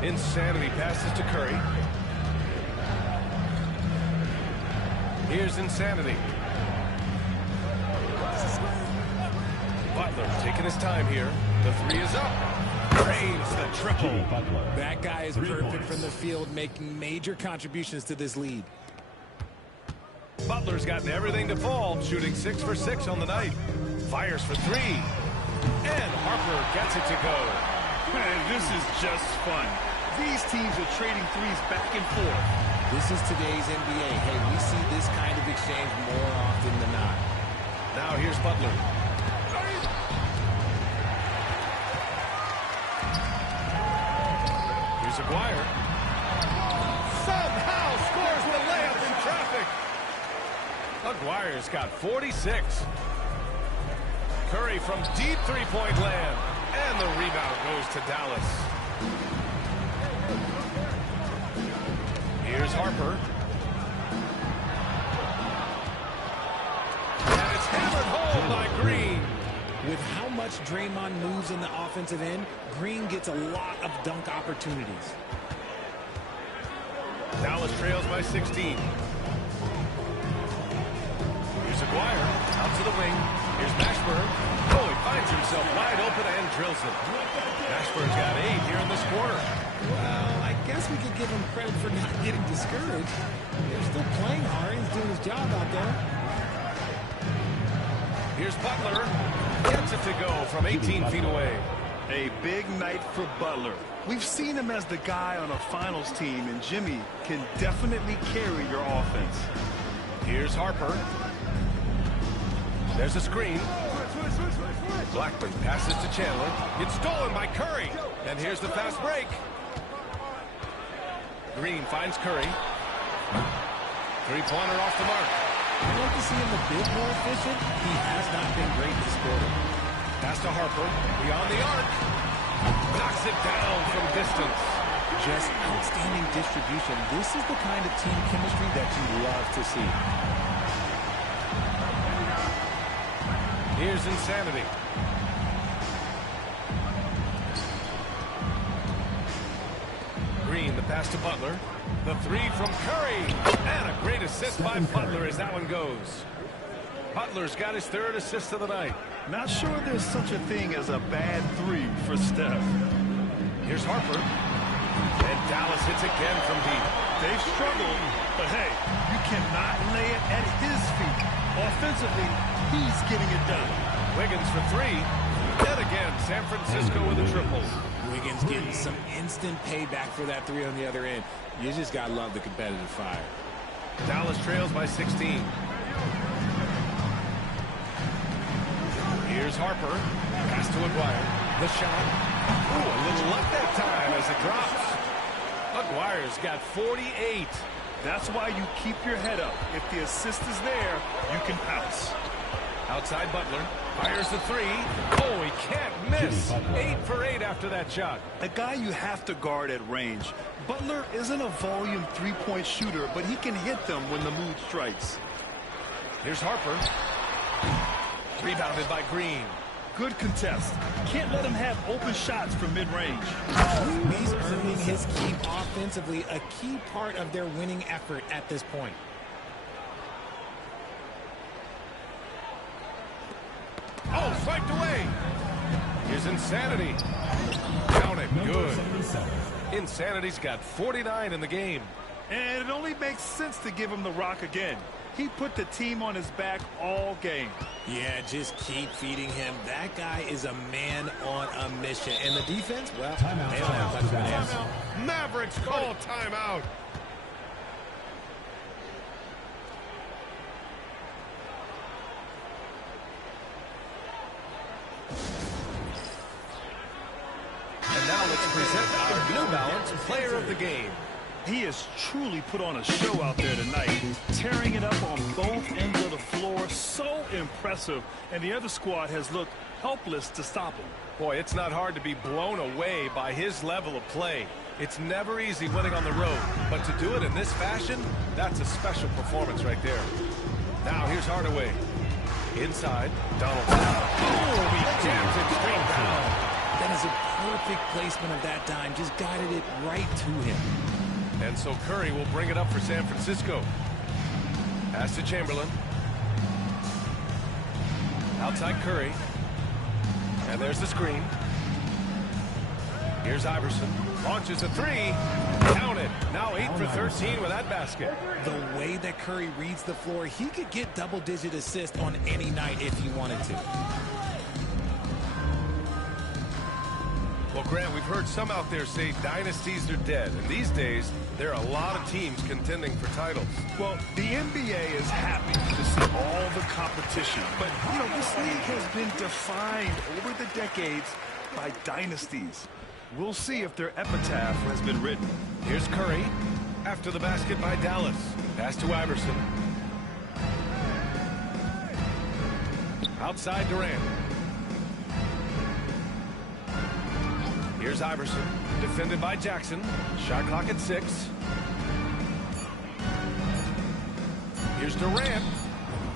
Insanity passes to Curry. Here's Insanity. Butler taking his time here. The three is up. Drains the triple. That guy is perfect from the field, making major contributions to this lead. Butler's gotten everything to fall, shooting 6 for 6 on the night. Fires for 3. And Harper gets it to go. Man, this is just fun. These teams are trading threes back and forth. This is today's NBA. Hey, we see this kind of exchange more often than not. Now here's Butler. Here's Aguirre. Somehow scores with a layup in traffic. Aguirre's got 46. Curry from deep three-point land. And the rebound goes to Dallas. Here's Harper. And it's hammered home by Green. With how much Draymond moves in the offensive end, Green gets a lot of dunk opportunities. Dallas trails by 16. Here's Aguirre. Out to the wing. Here's Mashburn. Oh, he finds himself wide open and drills it. Mashburn's got 8 here in this quarter. Well, I guess we could give him credit for not getting discouraged. They're still playing hard. He's doing his job out there. Here's Butler. Gets it to go from 18 feet away. A big night for Butler. We've seen him as the guy on a finals team, and Jimmy can definitely carry your offense. Here's Harper. There's a screen. Blackburn passes to Chandler. It's stolen by Curry. And here's the fast break. Green finds Curry. Three-pointer off the mark. I'd like to see him a bit more efficient. He has not been great this quarter. Pass to Harper. Beyond the arc. Knocks it down from distance. Just outstanding distribution. This is the kind of team chemistry that you love to see. Here's Insanity. Green, the pass to Butler. The three from Curry. And a great assist by Butler as that one goes. Butler's got his 3rd assist of the night. Not sure there's such a thing as a bad 3 for Steph. Here's Harper. And Dallas hits again from deep. They've struggled, but hey, you cannot lay it at his feet. Offensively, he's getting it done. Wiggins for 3. And again, San Francisco with a triple. Wiggins getting some instant payback for that 3 on the other end. You just got to love the competitive fire. Dallas trails by 16. Here's Harper. Pass to Aguirre. The shot. Ooh, a little luck that time as it drops. Aguirre's got 48. That's why you keep your head up. If the assist is there, you can pounce. Outside Butler. Fires the 3. Oh, he can't miss. 8 for 8 after that shot. A guy you have to guard at range. Butler isn't a volume three-point shooter, but he can hit them when the mood strikes. Here's Harper. Rebounded by Green. Good contest. Can't let him have open shots from mid-range. He's earning his keep offensively, a key part of their winning effort at this point. Oh, swiped away. Here's Insanity. Count it. Good. Insanity's got 49 in the game. And it only makes sense to give him the rock again. He put the team on his back all game. Yeah, just keep feeding him. That guy is a man on a mission. And the defense, well, they don't have much of an answer. Mavericks call timeout. And now let's present our New Balance Player of the Game. He has truly put on a show out there tonight, tearing it up on both ends of the floor. So impressive, and the other squad has looked helpless to stop him. Boy, it's not hard to be blown away by his level of play. It's never easy winning on the road, but to do it in this fashion, that's a special performance right there. Now here's Hardaway. Inside, Donaldson. Oh, he jams it straight down. That is a perfect placement of that dime. Just guided it right to him. And so Curry will bring it up for San Francisco. Pass to Chamberlain. Outside Curry. And there's the screen. Here's Iverson. Launches a three. Count it. Now 8 for 13 with that basket. The way that Curry reads the floor, he could get double-digit assists on any night if he wanted to. Well, Grant, we've heard some out there say dynasties are dead. And these days, there are a lot of teams contending for titles. Well, the NBA is happy to see all the competition. But, you know, this league has been defined over the decades by dynasties. We'll see if their epitaph has been written. Here's Curry after the basket by Dallas. Pass to Iverson. Outside Durant. Here's Iverson, defended by Jackson. Shot clock at 6. Here's Durant.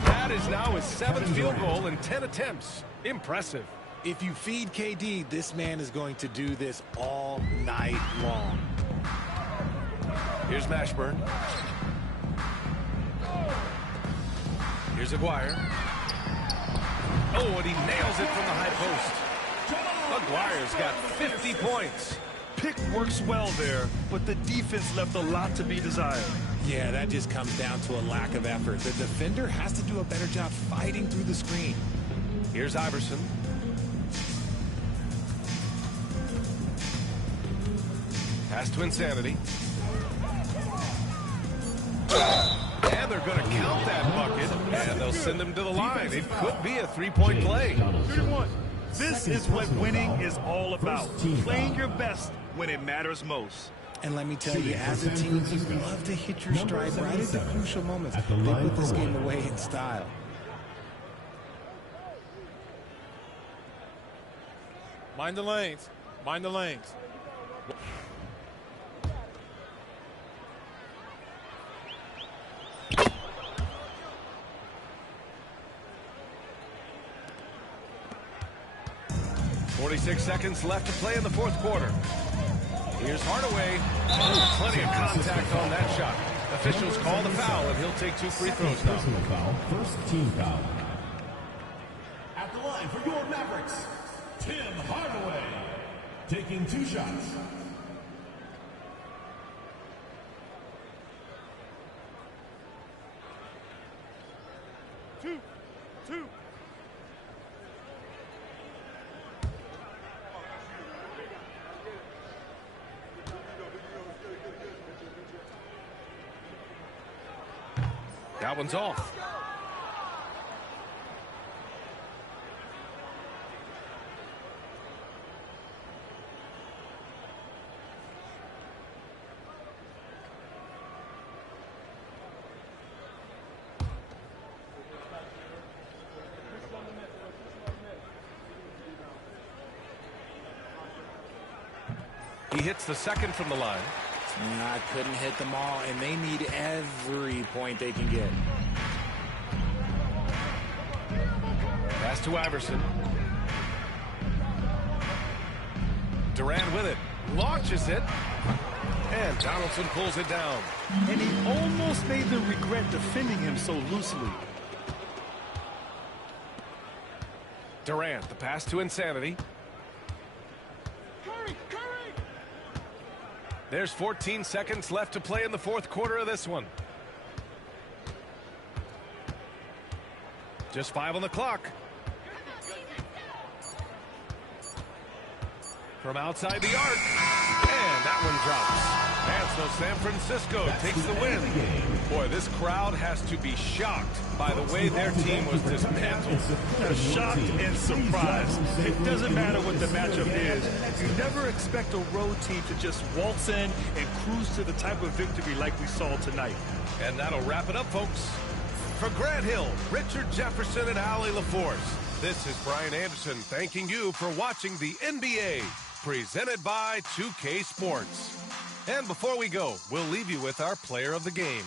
That is now his 7th field goal in 10 attempts. Impressive. If you feed KD, this man is going to do this all night long. Here's Mashburn. Here's Aguirre. Oh, and he nails it from the high post. Aguirre's got 50 points. Pick works well there, but the defense left a lot to be desired. Yeah, that just comes down to a lack of effort. The defender has to do a better job fighting through the screen. Here's Iverson. Pass to Insanity. And they're going to count that bucket, and they'll send him to the line. It could be a three-point play. 31. This is what winning is all about. Playing your best when it matters most. And let me tell you, as a team, you love to hit your stride right at the crucial moments. They put this game away in style. Mind the lanes. Mind the lanes. .46 seconds left to play in the fourth quarter. Here's Hardaway. Oh, plenty of contact on that shot. Officials call the foul, and he'll take 2 free throws now. Foul, first team foul. At the line for your Mavericks, Tim Hardaway, taking 2 shots. Two. That one's off. He hits the second from the line. I couldn't hit them all, and they need every point they can get. Pass to Iverson. Durant with it. Launches it. And Donaldson pulls it down. And he almost made them regret defending him so loosely. Durant, the pass to Insanity. There's 14 seconds left to play in the fourth quarter of this one. Just 5 on the clock. From outside the arc. And that one drops. And so San Francisco takes the win. Boy, this crowd has to be shocked by the way their team was dismantled. Shocked and surprised. It doesn't matter what the matchup is. You never expect a road team to just waltz in and cruise to the type of victory like we saw tonight. And that'll wrap it up, folks. For Grant Hill, Richard Jefferson, and Allie LaForce, this is Brian Anderson thanking you for watching the NBA, presented by 2K Sports. And before we go, we'll leave you with our player of the game.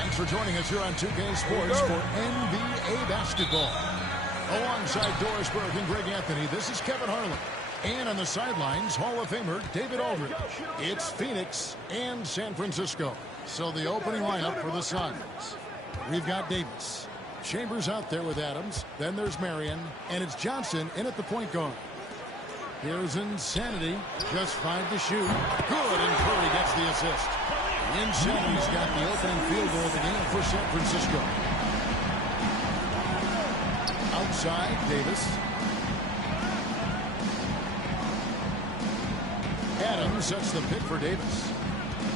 Thanks for joining us here on 2K Sports for NBA basketball. Alongside Doris Burke and Greg Anthony, this is Kevin Harlan. And on the sidelines, Hall of Famer David Aldridge. It's Phoenix and San Francisco. So the opening lineup for the Suns. We've got Davis. Chambers out there with Adams. Then there's Marion. And it's Johnson in at the point guard. Here's Insanity. Just 5 to shoot. Good, and Curry gets the assist. Insanity's got the opening field goal of the game for San Francisco. Outside, Davis. Adams sets the pick for Davis.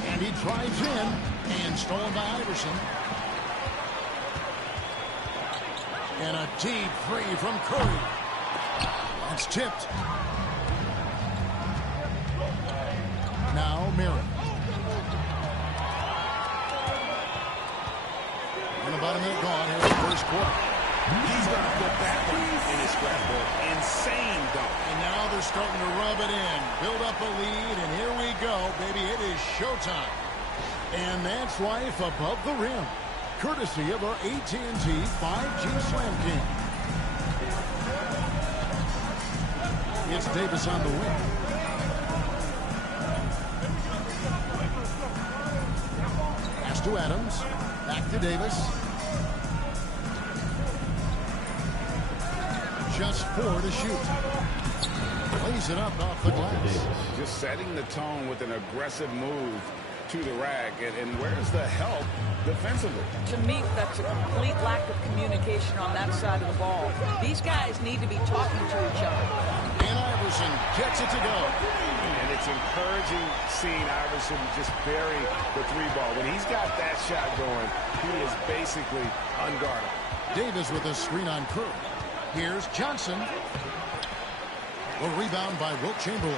And he drives in. And stolen by Iverson. And a deep three from Curry. That's tipped. Now Marion. And about a minute gone here in the first quarter. He's going to put that one in his scrapbook. Insane dunk. And now they're starting to rub it in. Build up a lead, and here we go, baby. It is showtime. And that's life above the rim. Courtesy of our AT&T 5G Slam King. It's Davis on the wing. Pass to Adams. Back to Davis. Just 4 to shoot. Plays it up off the glass. Just setting the tone with an aggressive move to the rack. And where's the help defensively? To me, that's a complete lack of communication on that side of the ball. These guys need to be talking to each other. And Iverson gets it to go. And it's encouraging seeing Iverson just bury the 3-ball. When he's got that shot going, he is basically unguardable. Davis with a screen on Curry. Here's Johnson. A rebound by Wilt Chamberlain.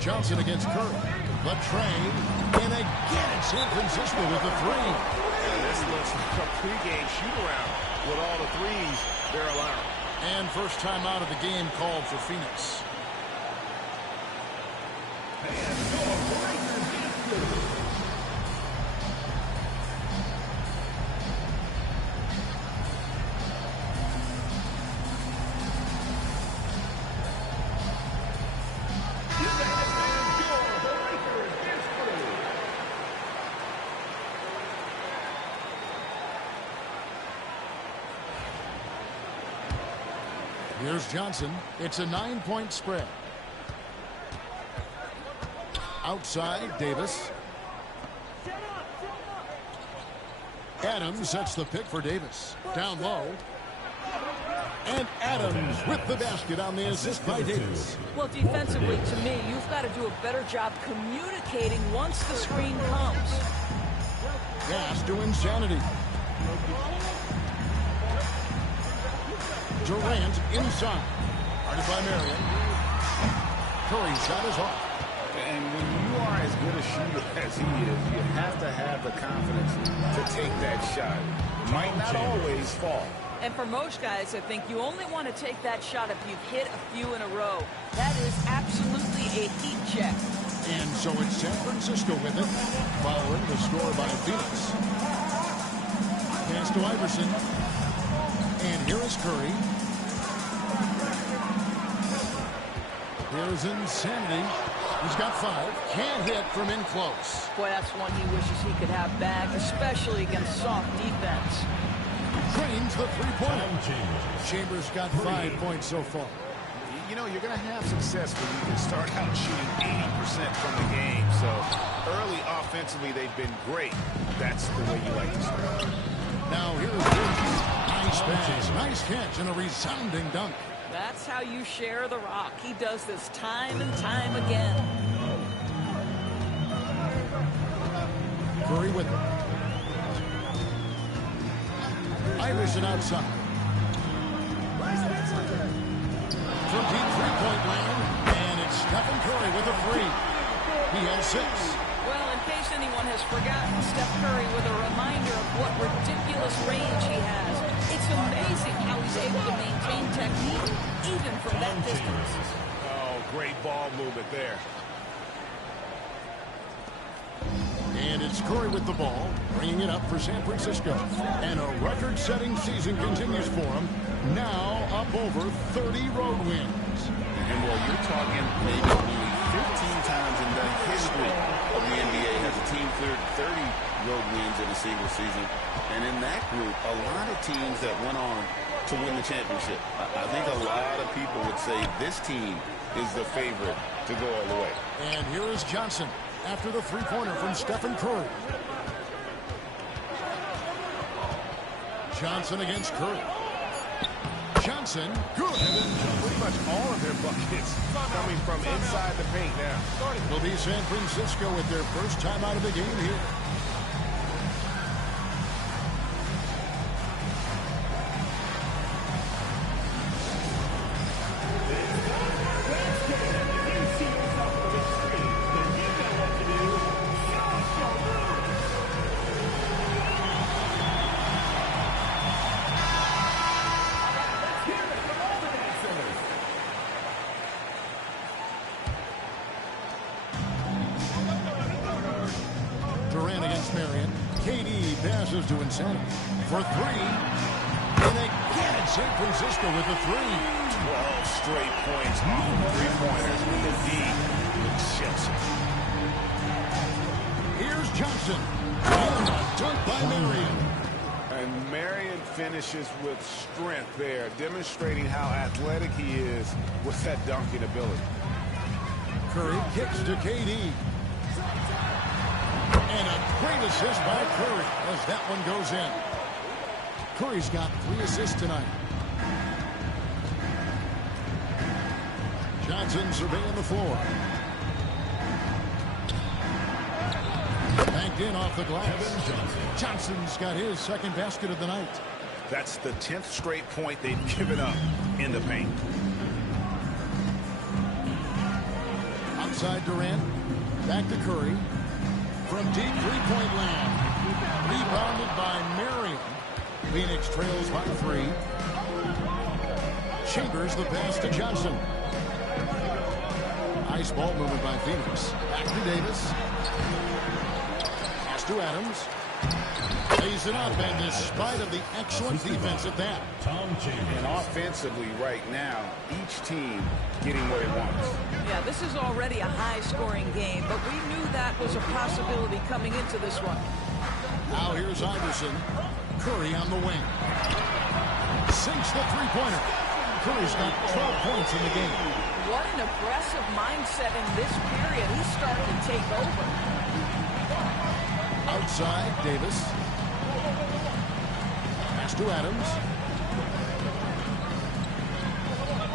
Johnson against Curry. The trade. And again, San Francisco with the 3. And this looks like a pregame shoot-around with all the threes they're allowing. And first time out of the game called for Phoenix. Here's Johnson. It's a 9-point spread. Outside, Davis. Adams sets the pick for Davis. Down low. And Adams with the basket on the assist by Davis. Well, defensively, to me, you've got to do a better job communicating once the screen comes. Pass to Insanity. Durant inside. Guarded by Marion. Curry's shot is off. And when you are as good a shooter as he is, you have to have the confidence to take that shot. It might not always fall. And for most guys, I think you only want to take that shot if you've hit a few in a row. That is absolutely a heat check. And so it's San Francisco with it, following the score by Phoenix. Pass to Iverson. And here is Curry. Here's Insanity. He's got 5. Can't hit from in close. Boy, that's one he wishes he could have back, especially against soft defense. Drains the 3-pointer. Chambers got 5 points so far. You know, you're going to have success when you can start out shooting 80% from the game. So early offensively, they've been great. That's the way you like to start. Now here's Bridges. Nice pass, nice catch, and a resounding dunk. That's how you share the rock. He does this time and time again. Curry with it. Iverson outside. From deep three-point land, and it's Stephen Curry with a 3. He has 6. Well, in case anyone has forgotten, Steph Curry with a reminder of what ridiculous range he has. It's amazing how he's able to maintain technique even from that distance. Oh, great ball movement there. And it's Curry with the ball, bringing it up for San Francisco. And a record-setting season continues for him, now up over 30 road wins. And while you're talking maybe only 15 times in the history of the NBA has a team cleared 30 road wins in a single season. And in that group, a lot of teams that went on to win the championship. I think a lot of people would say this team is the favorite to go all the way. And here is Johnson after the three-pointer from Stephen Curry. Johnson against Curry. Johnson, good. Pretty much all of their buckets coming from inside the paint now. It'll be San Francisco with their first time out of the game here. Durant against Marion. KD passes to Insanity for three. And again, San Francisco with the three. 12 straight points on three-pointers with the D with Chelsea. Here's Johnson. And a dunk by Marion. And Marion finishes with strength there, demonstrating how athletic he is with that dunking ability. Curry kicks to KD. And a great assist by Curry as that one goes in. Curry's got 3 assists tonight. Johnson surveying the floor. Banked in off the glass. Johnson's got his second basket of the night. That's the 10th straight point they've given up in the paint. Outside Durant. Back to Curry. From deep three-point land. Rebounded by Marion. Phoenix trails by 3. Chambers the pass to Johnson. Nice ball movement by Phoenix. Back to Davis. Pass to Adams. Lays it up, and despite of the excellent defense at that. And offensively right now, each team getting what it wants. Yeah, this is already a high-scoring game, but we knew that was a possibility coming into this one. Now here's Iverson. Curry on the wing. Sinks the three-pointer. Curry's got 12 points in the game. What an aggressive mindset in this period. He's starting to take over. Outside, Davis. Pass to Adams.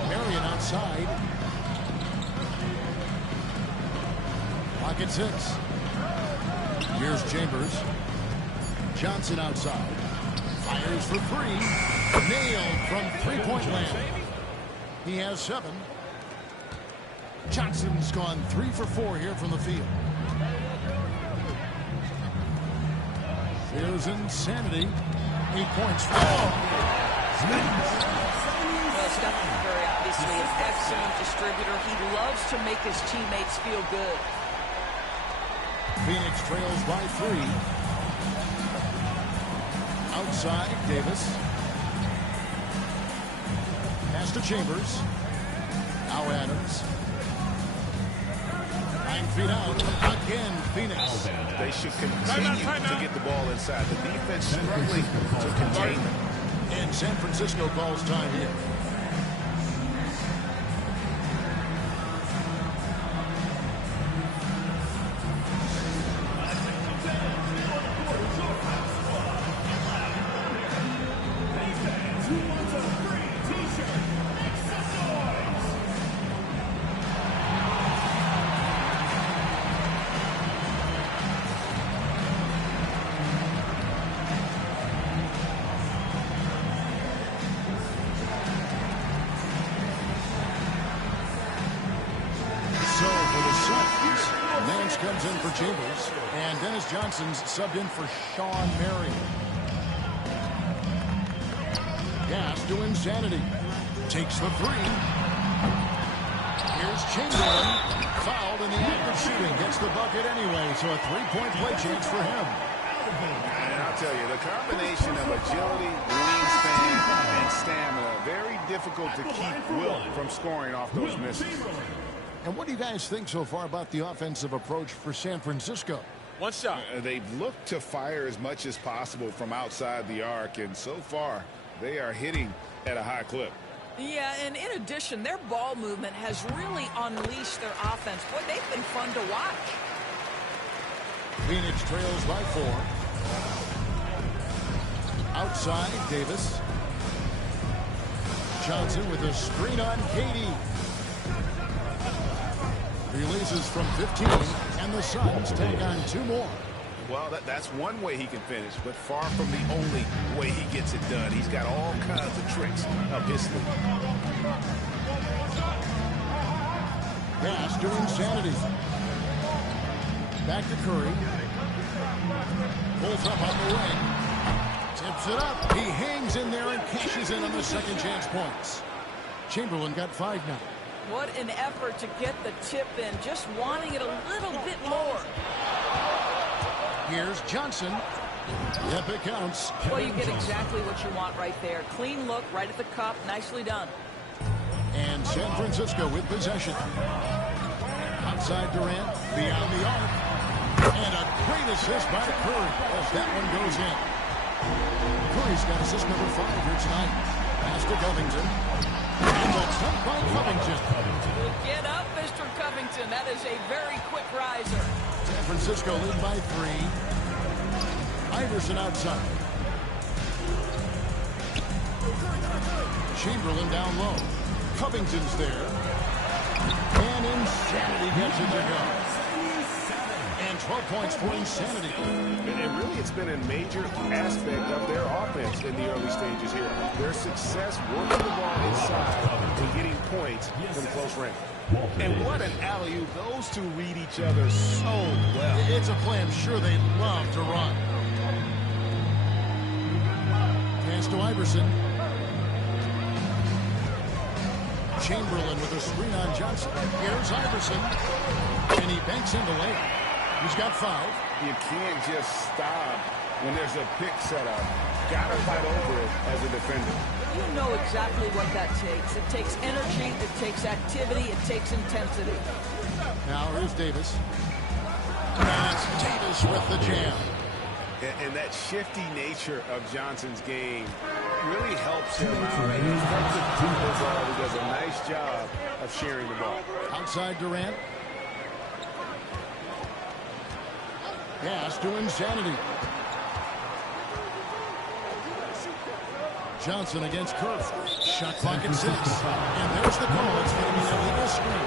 Marion outside. Pocket 6. Here's Chambers. Johnson outside. Fires for 3. Nailed from three-point land. He has 7. Johnson's gone 3 for 4 here from the field. Here's Insanity. 8 points. Well, Stephen Curry obviously an excellent distributor. He loves to make his teammates feel good. Phoenix trails by 3. Outside, Davis. Pass to Chambers. Now Adams. 9 feet out. Again, Phoenix. They should continue to get the ball inside. The defense struggling to contain them. And San Francisco calls time here. Comes in for Chambers, and Dennis Johnson's subbed in for Sean Marion. Pass to Insanity. Takes the 3. Here's Chamberlain, fouled in the act of shooting. Gets the bucket anyway, so a three-point play chance for him. And I'll tell you, the combination of agility, wingspan, and stamina, very difficult to keep Wilt from scoring off those misses. And what do you guys think so far about the offensive approach for San Francisco? One shot. They've looked to fire as much as possible from outside the arc, and so far, they are hitting at a high clip. Yeah, and in addition, their ball movement has really unleashed their offense. Boy, they've been fun to watch. Phoenix trails by 4. Outside, Davis. Johnson with a screen on Katie. Releases from 15, and the Suns take on 2 more. Well, that's one way he can finish, but far from the only way he gets it done. He's got all kinds of tricks up his sleeve. Pass to Insanity. Back to Curry. Pulls up on the wing. Tips it up. He hangs in there and cashes in on the second chance points. Chamberlain got 5 now. What an effort to get the tip in, just wanting it a little bit more. Here's Johnson. Yep, it counts. Well, you get exactly what you want right there. Clean look, right at the cup, nicely done. And San Francisco with possession. Outside Durant, beyond the arc. And a great assist by Curry as that one goes in. Curry's got assist number 5 here tonight. Pass to Covington. And the dunk by Covington. Get up, Mr. Covington. That is a very quick riser. San Francisco lead by 3. Iverson outside. Chamberlain down low. Covington's there. And Insanity gets it to go. And 12 points for Insanity. And really, it's been a major aspect of their offense in the early stages here. Their success working the ball inside and getting points from close range. And what an alley-oop. Those two read each other so well. It's a play I'm sure they love to run. Pass to Iverson. Chamberlain with a screen on Johnson. Here's Iverson. And he banks in the lane. He's got 5. You can't just stop when there's a pick set up. Got to fight over it as a defender. You know exactly what that takes. It takes energy, it takes activity, it takes intensity. Now here's Davis. That's Davis with the jam. And that shifty nature of Johnson's game really helps him out. He does a nice job of sharing the ball. Outside Durant. Pass to Insanity. Johnson against Curry. Shot clock at 6. And there's the call. It's going to be an illegal screen.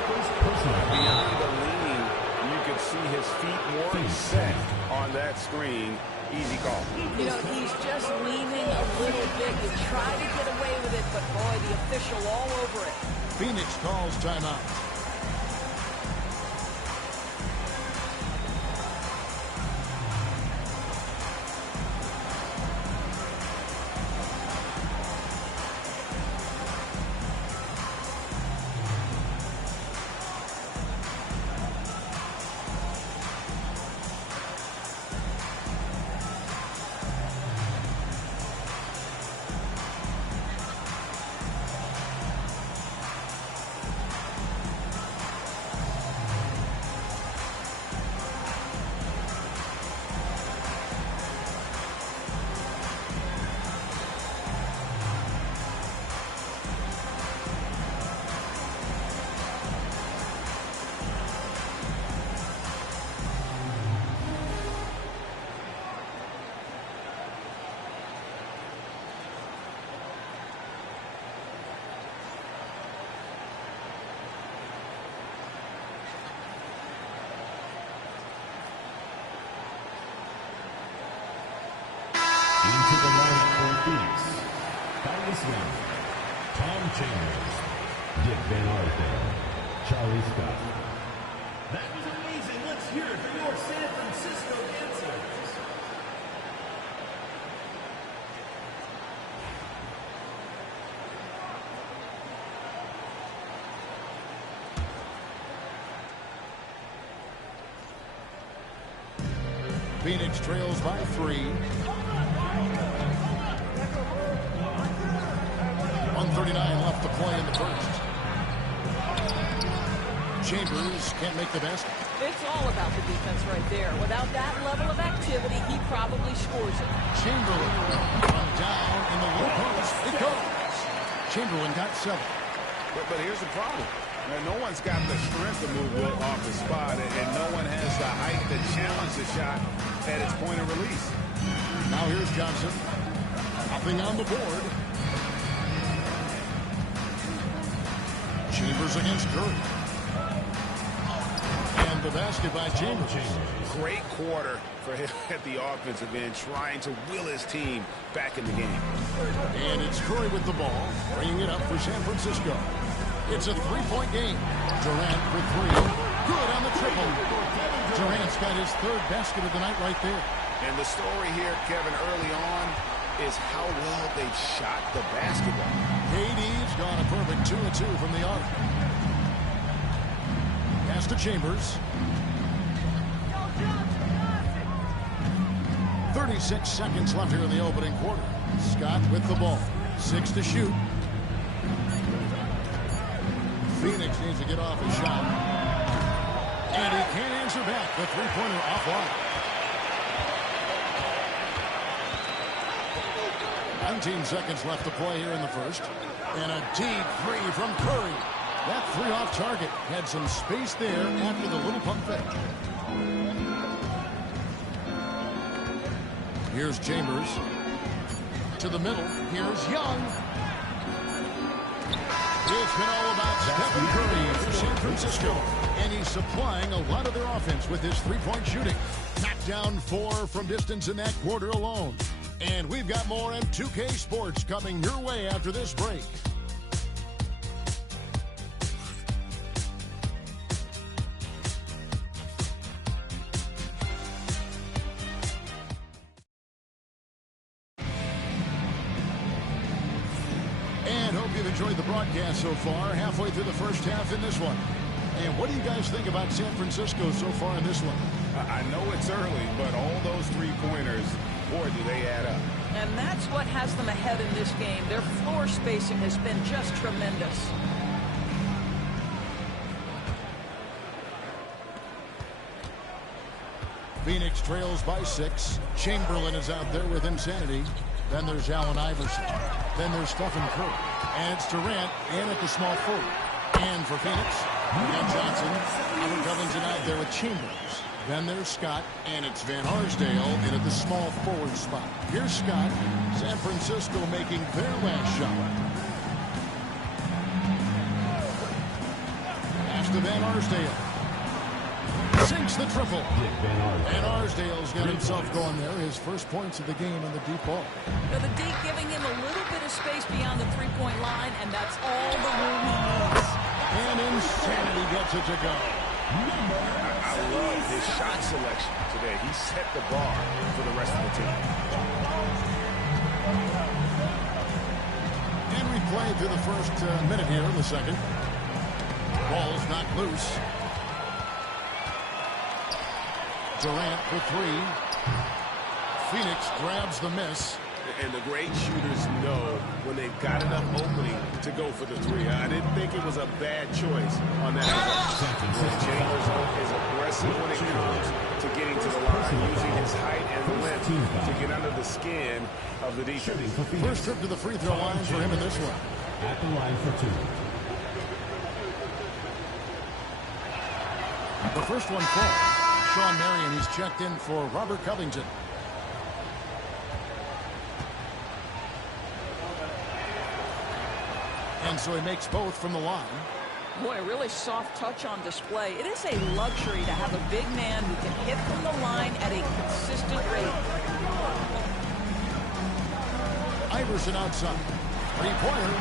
Beyond the leaning, you could see his feet more set on that screen. Easy call. You know, he's just leaning a little bit. You try to get away with it, but boy, the official all over it. Phoenix calls timeout. Into the line for Phoenix. Congressman Tom Chambers, Dick Van Arthur, Charlie Scott. That was amazing. Let's hear it for your San Francisco answers. Phoenix trails by 3. 1:39 left to play in the first. Chambers can't make the basket. It's all about the defense right there. Without that level of activity, he probably scores it. Chamberlain run down in the low post. It goes. Chamberlain got 7. But here's the problem. No one's got the strength to move Wilt off the spot, and no one has the height to challenge the shot at its point of release. Now here's Johnson. Nothing on the board. Chambers against Curry. And the basket by Chambers. Great quarter for him at the offensive end, trying to will his team back in the game. And it's Curry with the ball, bringing it up for San Francisco. It's a 3-point game. Durant for 3. Good on the triple. Durant's got his 3rd basket of the night right there. And the story here, Kevin, early on is how well they've shot the basketball. KD's gone a perfect 2 of 2 from the arc. Pass to Chambers. 36 seconds left here in the opening quarter. Scott with the ball. 6 to shoot. Phoenix needs to get off a shot. And he can't answer back. The three-pointer offline. 19 seconds left to play here in the first. And a deep 3 from Curry. That 3 off target. Had some space there after the little pump fake. Here's Chambers. To the middle. Here's Young. It's been all about Stephen Curry for San Francisco. And he's supplying a lot of their offense with his three-point shooting. Knocked down 4 from distance in that quarter alone. And we've got more M2K Sports coming your way after this break. Enjoyed the broadcast so far, halfway through the first half in this one. And what do you guys think about San Francisco so far in this one? I know it's early, but all those three-pointers, boy, do they add up. And that's what has them ahead in this game. Their floor spacing has been just tremendous. Phoenix trails by 6. Chamberlain is out there with insanity. Then there's Allen Iverson. Then there's Stephen Curry. And it's Durant in at the small forward. And for Phoenix, and Johnson. Robert Covington out there with Chambers. Then there's Scott. And it's Van Arsdale in at the small forward spot. Here's Scott. San Francisco making their last shot. Pass to Van Arsdale. Sinks the triple. And Arsdale's got himself going there. His first points of the game on the deep ball. Now the D giving him a little bit of space beyond the three-point line, and that's all the room he needs. And insanity gets it to go. I love his shot selection today. He set the bar for the rest of the team. And we played through the first minute here in the second. Ball's not loose. Durant for 3. Phoenix grabs the miss. And the great shooters know when they've got enough opening to go for the 3. I didn't think it was a bad choice on that. Chambers is aggressive when it comes to getting to the line, using his height and length to get under the skin of the defense. First trip to the free throw line for him in this one. At the line for 2. The first one falls. Sean Marion, he's checked in for Robert Covington. And so he makes both from the line. Boy, really soft touch on display. It is a luxury to have a big man who can hit from the line at a consistent rate. Iverson outside. Three-pointer.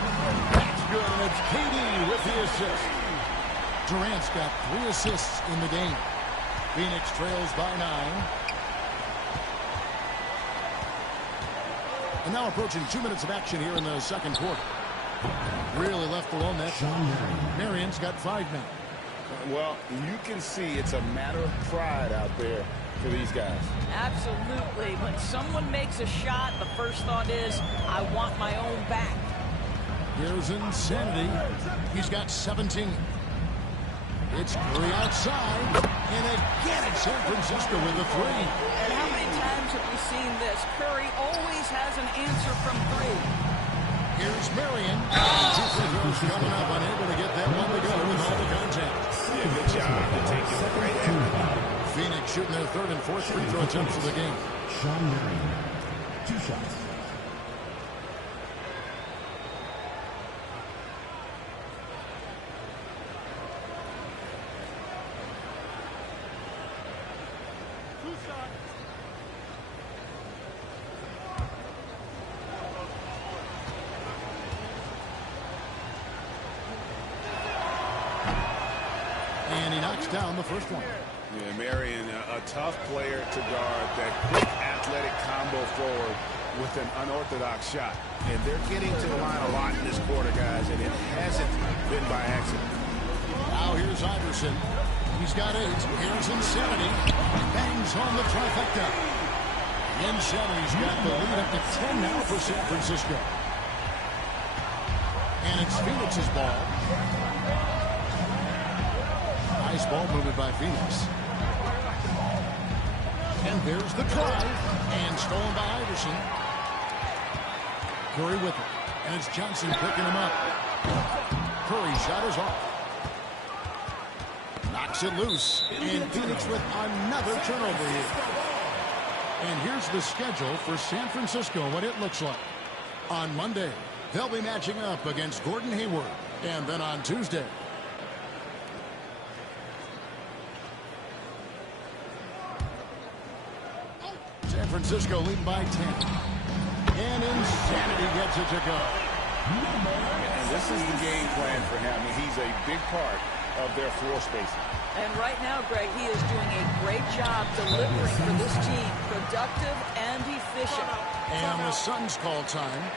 That's good, and it's KD with the assist. Durant's got 3 assists in the game. Phoenix trails by 9. And now approaching 2 minutes of action here in the second quarter. Really left alone that time. Marion's got 5 men. Well, you can see it's a matter of pride out there for these guys. Absolutely. When someone makes a shot, the first thought is, I want my own back. Here's Insanity. He's got 17. It's Curry outside. And again, it's San Francisco with the three. And how many times have we seen this? Curry always has an answer from three. Here's Marion. Two free throws coming up, unable to get that one to go with all the contact. Yeah, good job to take it right at. Phoenix shooting their third and fourth free throw attempts of the game. Sean Marion, 2 shots. And he knocks down the first one. Yeah, Marion, a tough player to guard. That quick athletic combo forward with an unorthodox shot. And they're getting to the line a lot in this quarter, guys, and it hasn't been by accident. Now here's Iverson. He's got 8. Here's Insanity. Bangs home the trifecta. Insanity's got the lead up to 10 now for San Francisco. And it's Phoenix's ball. Nice ball movement by Phoenix. And there's the drive. And stolen by Iverson. Curry with it. And it's Johnson picking him up. Curry shot is off. Knocks it loose. And Phoenix with another turnover here. And here's the schedule for San Francisco, what it looks like. On Monday, they'll be matching up against Gordon Hayward. And then on Tuesday, San Francisco leading by 10. And Insanity gets it to go. And this is the game plan for him. He's a big part of their floor spacing. And right now, Greg, he is doing a great job delivering for this team. Productive and efficient. And the Suns call time.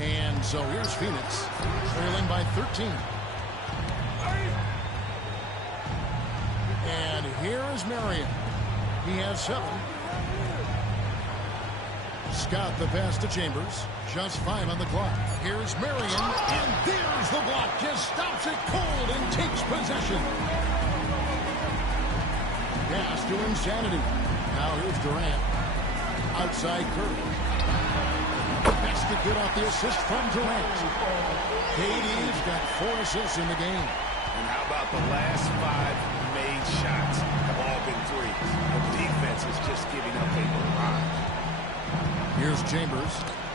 And so here's Phoenix, trailing by 13. And here is Marion. He has 7. Scott the pass to Chambers. Just 5 on the clock. Here's Marion. And there's the block. Just stops it cold and takes possession. Pass to Insanity. Now here's Durant. Outside Curry. Best to get off the assist from Durant. KD's got 4 assists in the game. And how about the last 5 made shots have all been threes. The defense is just giving up a lot. Here's Chambers.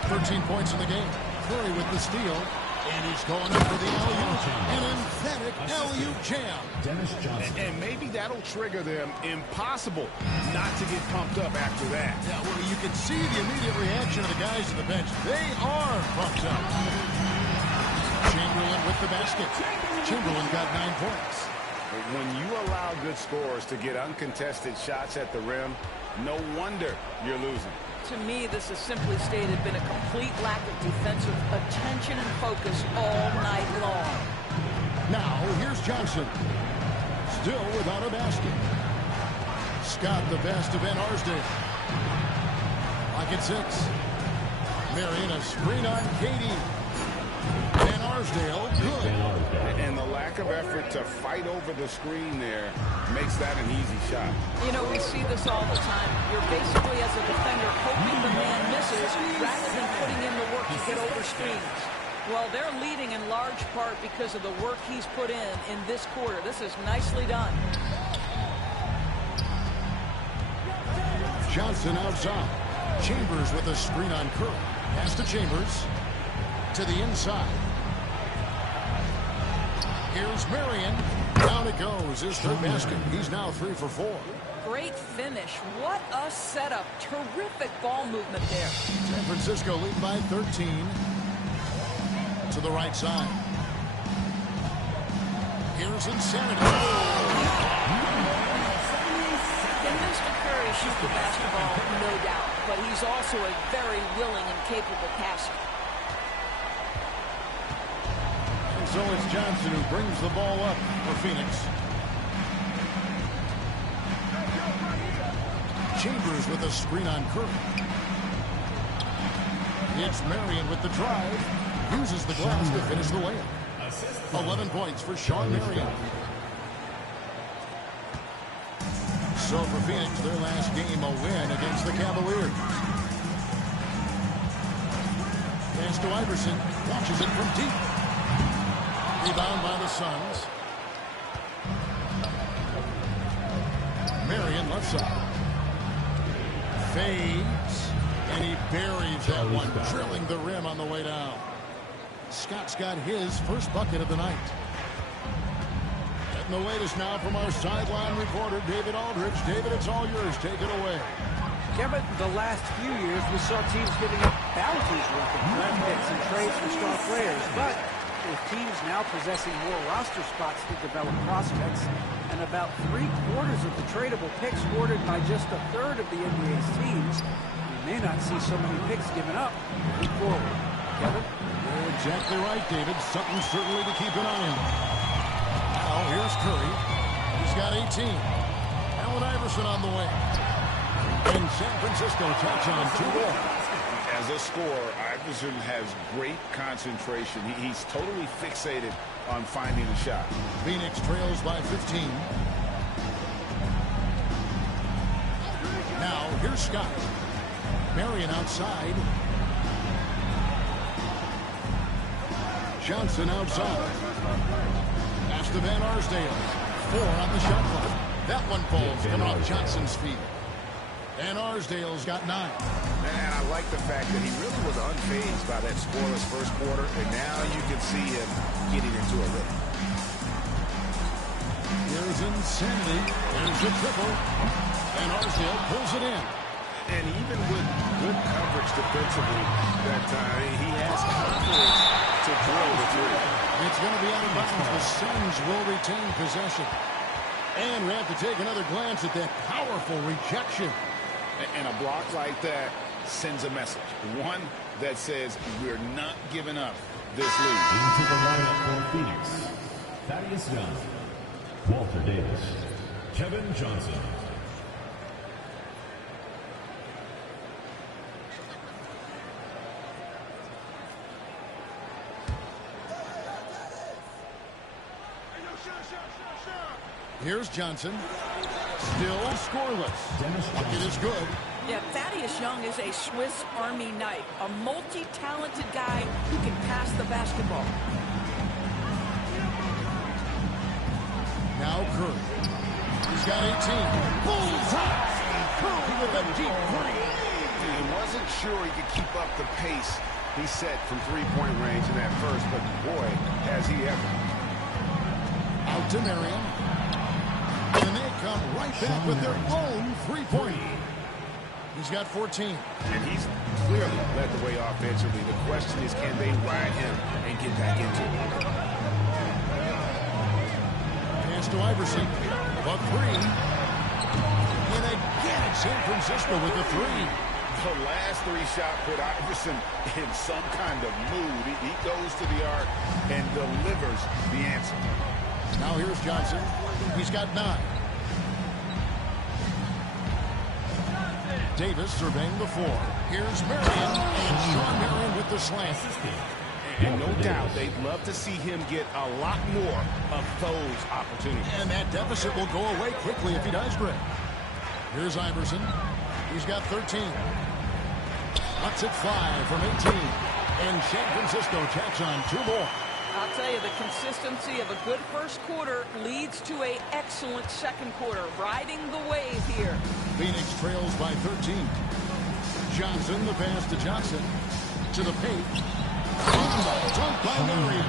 13 points in the game. Curry with the steal. And he's going up for the alley-oop. An emphatic alley-oop jam. Dennis Johnson. And maybe that'll trigger them. Impossible not to get pumped up after that. Yeah, well, you can see the immediate reaction of the guys on the bench. They are pumped up. Chamberlain with the basket. Chamberlain got 9 points. When you allow good scorers to get uncontested shots at the rim, no wonder you're losing. To me, this has simply stated been a complete lack of defensive attention and focus all night long. Now, here's Johnson. Still without a basket. Scott, the best of Ben Arsdale. Lock at 6. Marion, a screen on Katie. Ben Arsdale, good. And the lack of effort to fight over the screen there makes that an easy shot. You know, we see this all the time. You're basically, as a defender, hoping the man misses rather than putting in the work to get over screens. Well, they're leading in large part because of the work he's put in this quarter. This is nicely done. Johnson outside. Chambers with a screen on Curry. Pass to Chambers. To the inside. Here's Marion. Down it goes. His third basket. He's now 3 for 4. Great finish. What a setup. Terrific ball movement there. San Francisco lead by 13. To the right side. Here's Insanity. Can Mr. Curry shoot the basketball? No doubt. But he's also a very willing and capable passer. And so it's Johnson who brings the ball up for Phoenix. Chambers with a screen on Curry. It's Marion with the drive. Uses the glass to finish the layup. 11 points for Sean Marion. So for Phoenix, their last game a win against the Cavaliers. Pass to Iverson. Launches it from deep. Rebound by the Suns. Marion left side. Fades. And he buries that one, drilling the rim on the way down. Scott's got his first bucket of the night. Getting the latest now from our sideline reporter, David Aldridge. David, it's all yours. Take it away. Kevin, the last few years, we saw teams giving up bounties worth of draft picks and trades for star players. But with teams now possessing more roster spots to develop prospects, and about 3/4 of the tradable picks ordered by just a third of the NBA's teams, we may not see so many picks given up moving forward. Kevin? You're exactly right, David. Something certainly to keep an eye on. Now, here's Curry. He's got 18. Allen Iverson on the way. And San Francisco touch on 2 more. As a scorer, Iverson has great concentration. He's totally fixated on finding a shot. Phoenix trails by 15. Now, here's Scott. Marion outside. Johnson outside. Pass to Van Arsdale. 4 on the shot clock. That one falls coming off Johnson's feet. Van Arsdale's got 9. And I like the fact that he really was unfazed by that scoreless first quarter, and now you can see him getting into a rhythm. Here's Insanity. There's a triple. Van Arsdale pulls it in. And even with good coverage defensively that time, he has confidence to drill the 3. It's going to be out of bounds. The Suns will retain possession. And we have to take another glance at that powerful rejection. And a block like that sends a message. One that says we're not giving up this lead. Into the lineup for Phoenix, Thaddeus Young, Walter Davis, Kevin Johnson. Here's Johnson. Still scoreless. Bucket is good. Yeah, Thaddeus Young is a Swiss Army knife, a multi-talented guy who can pass the basketball. Now Curry. He's got 18. Bullseye! Curry with a deep 3. He wasn't sure he could keep up the pace he set from three-point range in that first, but boy, has he ever. Out to Marion. And they right back with their own three-pointer. He's got 14. And he's clearly led the way offensively. The question is, can they ride him and get back into it? Pass to Iverson. A three. And again, San Francisco with the three. The last three-shot put Iverson in some kind of mood. He goes to the arc and delivers the answer. Now here's Johnson. He's got 9. Davis surveying the floor. Here's Marion. And Shawn Marion with the slam. And no doubt they'd love to see him get a lot more of those opportunities. And that deficit will go away quickly if he does, Greg. Here's Iverson. He's got 13. Cuts it 5 from 18. And San Francisco tacks on 2 more. I'll tell you, the consistency of a good first quarter leads to an excellent second quarter. Riding the wave here. Phoenix trails by 13. Johnson, the pass to Johnson. To the paint. Dunked by Marion.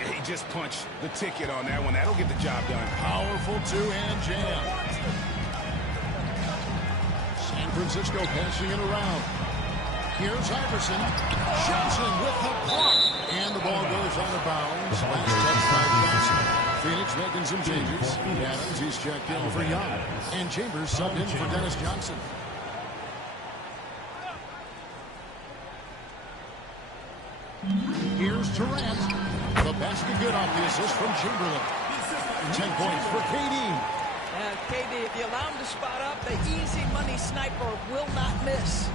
Yeah, he just punched the ticket on that one. That'll get the job done. Powerful two-hand jam. San Francisco passing it around. Here's Iverson. Johnson with the block. And the ball goes out of bounds. Last touch by Johnson. Phoenix making some changes. Adams, he's checked in for Young. And Chambers subbed in for Dennis Johnson. Here's Durant. The basket good off the assist from Chamberlain. 10 points for KD. KD, if you allow him to spot up, the easy money sniper will not miss.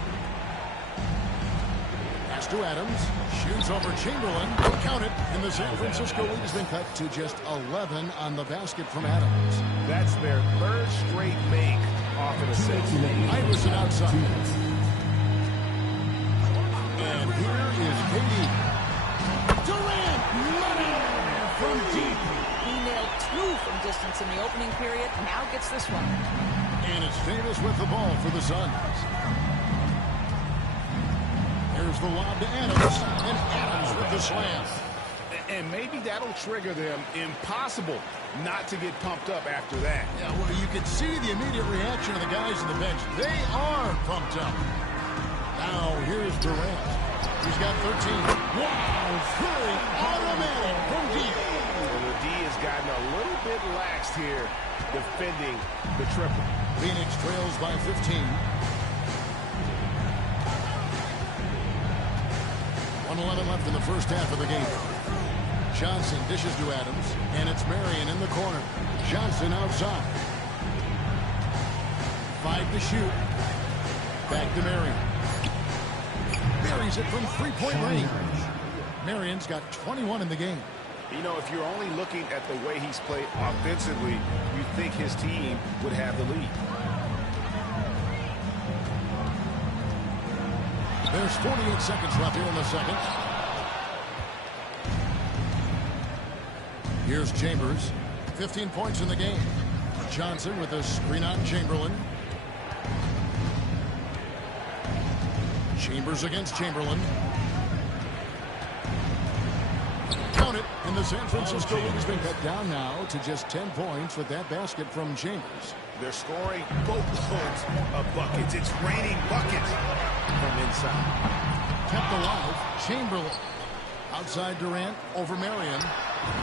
Pass to Adams. Shoots over Chamberlain. Count it. And the San Francisco lead has been cut to just 11 on the basket from Adams. That's their third straight make off an assist. Iverson outside. And here is KD. Durant. Money from deep. He nailed 2 from distance in the opening period. Now gets this one. And it's Davis with the ball for the Suns. Here's the lob to Adams, and Adams with the slam. And maybe that'll trigger them. Impossible not to get pumped up after that. Yeah, well, you can see the immediate reaction of the guys on the bench. They are pumped up. Now, here's Durant. He's got 13. Wow, Curry, automatic from deep. Well, the D has gotten a little bit laxed here defending the triple. Phoenix trails by 15. 1:11 left in the first half of the game. Johnson dishes to Adams, and it's Marion in the corner. Johnson outside. 5 to shoot. Back to Marion. Buries it from three-point range. Marion's got 21 in the game. You know, if you're only looking at the way he's played offensively, you'd think his team would have the lead. There's 48 seconds left here in the second. Here's Chambers. 15 points in the game. Johnson with a screen on Chamberlain. Chambers against Chamberlain. Count it. And the San Francisco lead has been cut down now to just 10 points with that basket from Chambers. They're scoring boatloads of buckets. It's raining buckets from inside. Kept alive. Chamberlain. Outside Durant. Over Marion.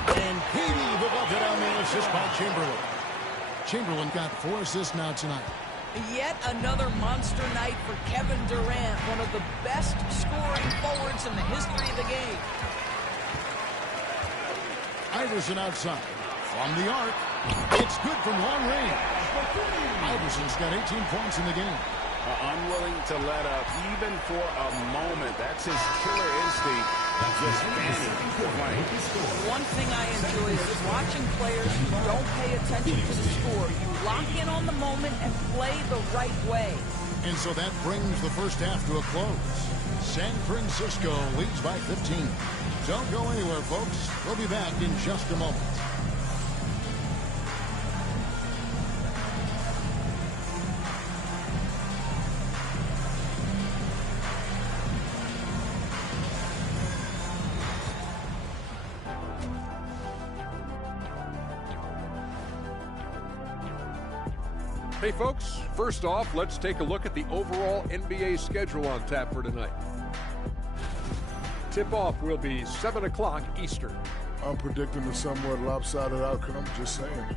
And KD the bucket on the assist by Chamberlain. Chamberlain got 4 assists now tonight. Yet another monster night for Kevin Durant, one of the best scoring forwards in the history of the game. Iverson outside. From the arc. It's good from long range. Iverson's got 18 points in the game. Unwilling to let up even for a moment. That's his killer instinct. Just standing and playing. One thing I enjoy is watching players who don't pay attention to the score. You lock in on the moment and play the right way. And so that brings the first half to a close. San Francisco leads by 15. Don't go anywhere, folks. We'll be back in just a moment. Hey, folks, first off, let's take a look at the overall NBA schedule on tap for tonight. Tip-off will be 7 o'clock Eastern. I'm predicting a somewhat lopsided outcome, just saying.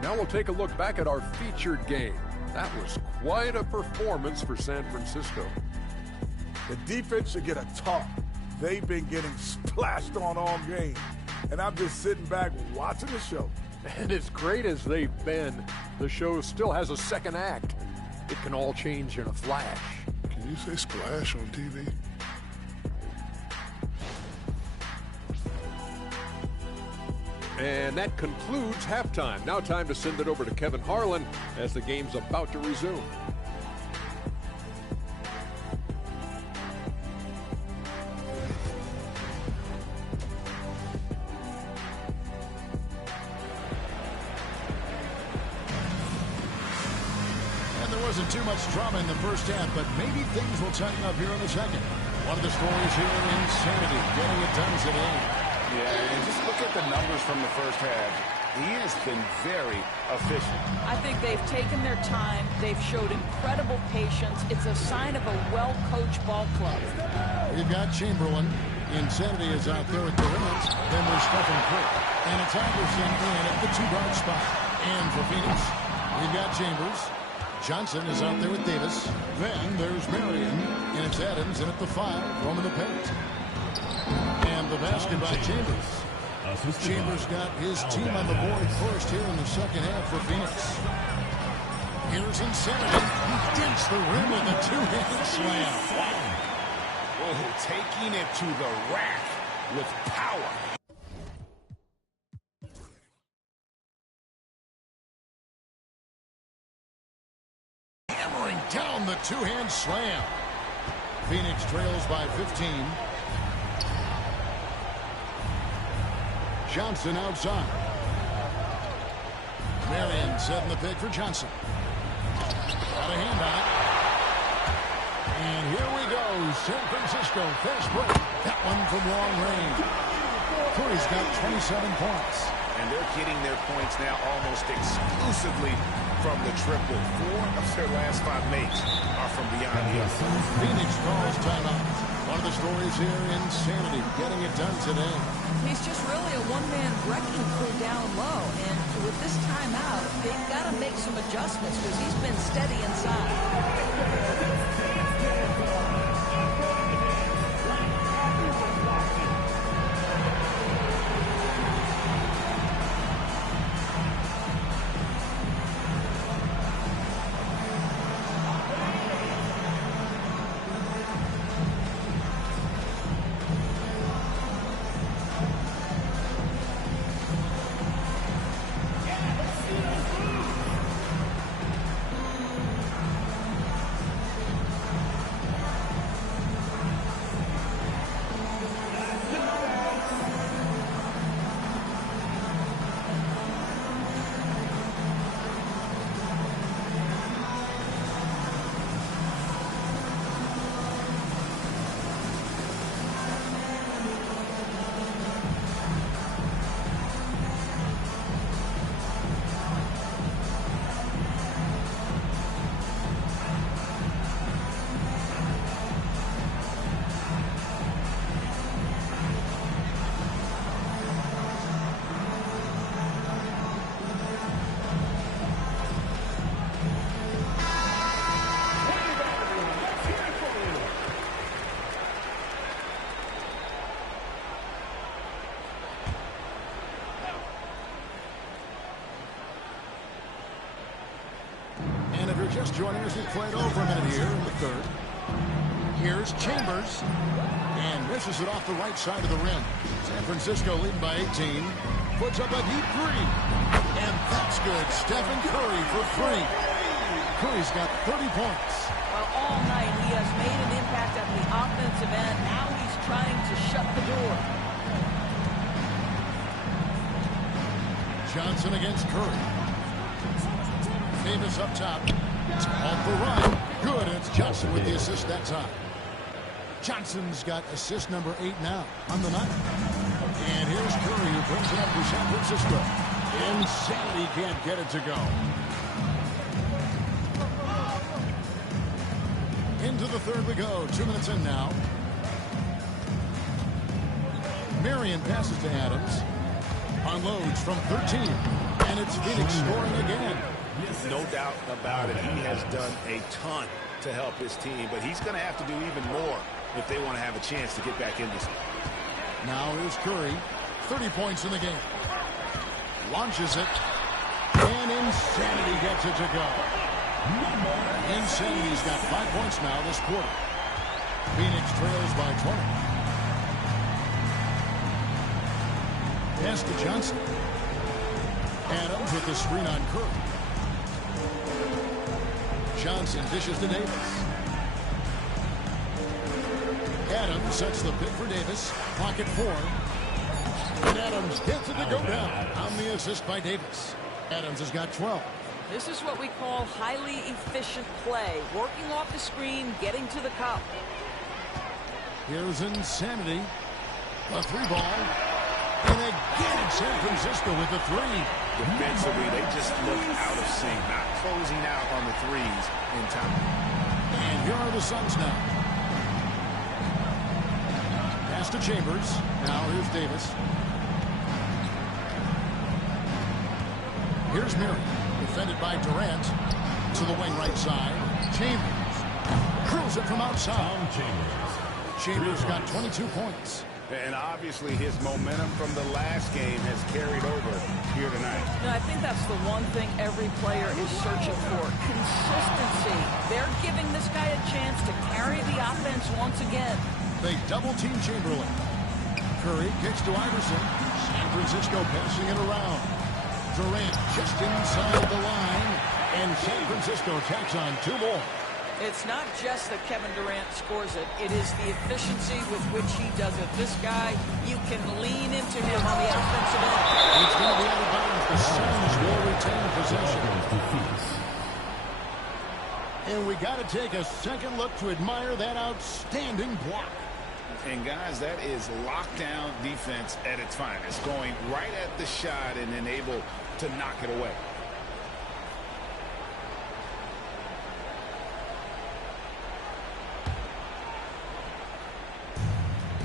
Now we'll take a look back at our featured game. That was quite a performance for San Francisco. The defense should get a talk. They've been getting splashed on all game, and I'm just sitting back watching the show. And as great as they've been, the show still has a second act. It can all change in a flash. Can you say splash on TV? And that concludes halftime. Now time to send it over to Kevin Harlan as the game's about to resume. Wasn't too much drama in the first half, but maybe things will tighten up here in the second. One of the stories here, insanity, getting it done today. Yeah, and just look at the numbers from the first half. He has been very efficient. I think they've taken their time. They've showed incredible patience. It's a sign of a well-coached ball club. We've got Chamberlain. Insanity is out there at the limits. Then there's Stephen Curry. And it's Iverson in at the 2-guard spot. And for Phoenix, we've got Chambers. Johnson is out there with Davis. Then there's Marion, and it's Adams in at the 5, roaming the paint. And the basket by Chambers. Chambers got his team on the board first here in the second half for Phoenix. Here's Insanity. He dinks the rim with a two-hand slam. Oh, taking it to the rack with power. Hammering down the two-hand slam. Phoenix trails by 15. Johnson outside. Marion setting the pick for Johnson. Got a hand on it. And here we go. San Francisco fast break. That one from long range. Curry's got 27 points. And they're getting their points now almost exclusively from the triple. 4 of their last 5 makes are from beyond the arc. Phoenix calls timeout. One of the stories here, Insanity, getting it done today. He's just really a one-man wrecking crew down low. And with this timeout, they've got to make some adjustments because he's been steady inside. Just joining us, we played over a minute here in the third. Here's Chambers. And misses it off the right side of the rim. San Francisco leading by 18. Puts up a deep three. And that's good. Stephen Curry for 3. Curry's got 30 points. Well, all night he has made an impact at the offensive end. Now he's trying to shut the door. Johnson against Curry. Davis up top. Off the run. Good. And it's Johnson with the assist that time. Johnson's got assist number 8 now on the night. And here's Curry who brings it up for San Francisco. Insanity can't get it to go. Into the third we go. 2 minutes in now. Marion passes to Adams. Unloads from 13. And it's Phoenix scoring again. No doubt about it. He has done a ton to help his team, but he's going to have to do even more if they want to have a chance to get back in this. Now here's Curry. 30 points in the game. Launches it. And Insanity gets it to go. Insanity's got 5 points now this quarter. Phoenix trails by 20. Pass to Johnson. Adams with the screen on Curry. Johnson dishes to Davis. Adams sets the pick for Davis. Pocket 4. And Adams gets it to go down on the assist by Davis. Adams has got 12. This is what we call highly efficient play. Working off the screen, getting to the cup. Here's Insanity. A 3-ball. And again, San Francisco with the 3. Defensively, they just look out of sync, not closing out on the threes in time. And here are the Suns now. Pass to Chambers. Now here's Davis. Here's Murray. Defended by Durant. To the wing right side. Chambers. Curls it from outside. Chambers got 22 points. And obviously his momentum from the last game has carried over here tonight. No, I think that's the one thing every player is searching for. Consistency. They're giving this guy a chance to carry the offense once again. They double-team Chamberlain. Curry kicks to Iverson. San Francisco passing it around. Durant just inside the line. And San Francisco tacks on 2 more. It's not just that Kevin Durant scores it. It is the efficiency with which he does it. This guy, you can lean into him on the offensive end. It's going to be out of bounds. The Suns will retain possession. And we got to take a second look to admire that outstanding block. And guys, that is lockdown defense at its finest. Going right at the shot and then able to knock it away.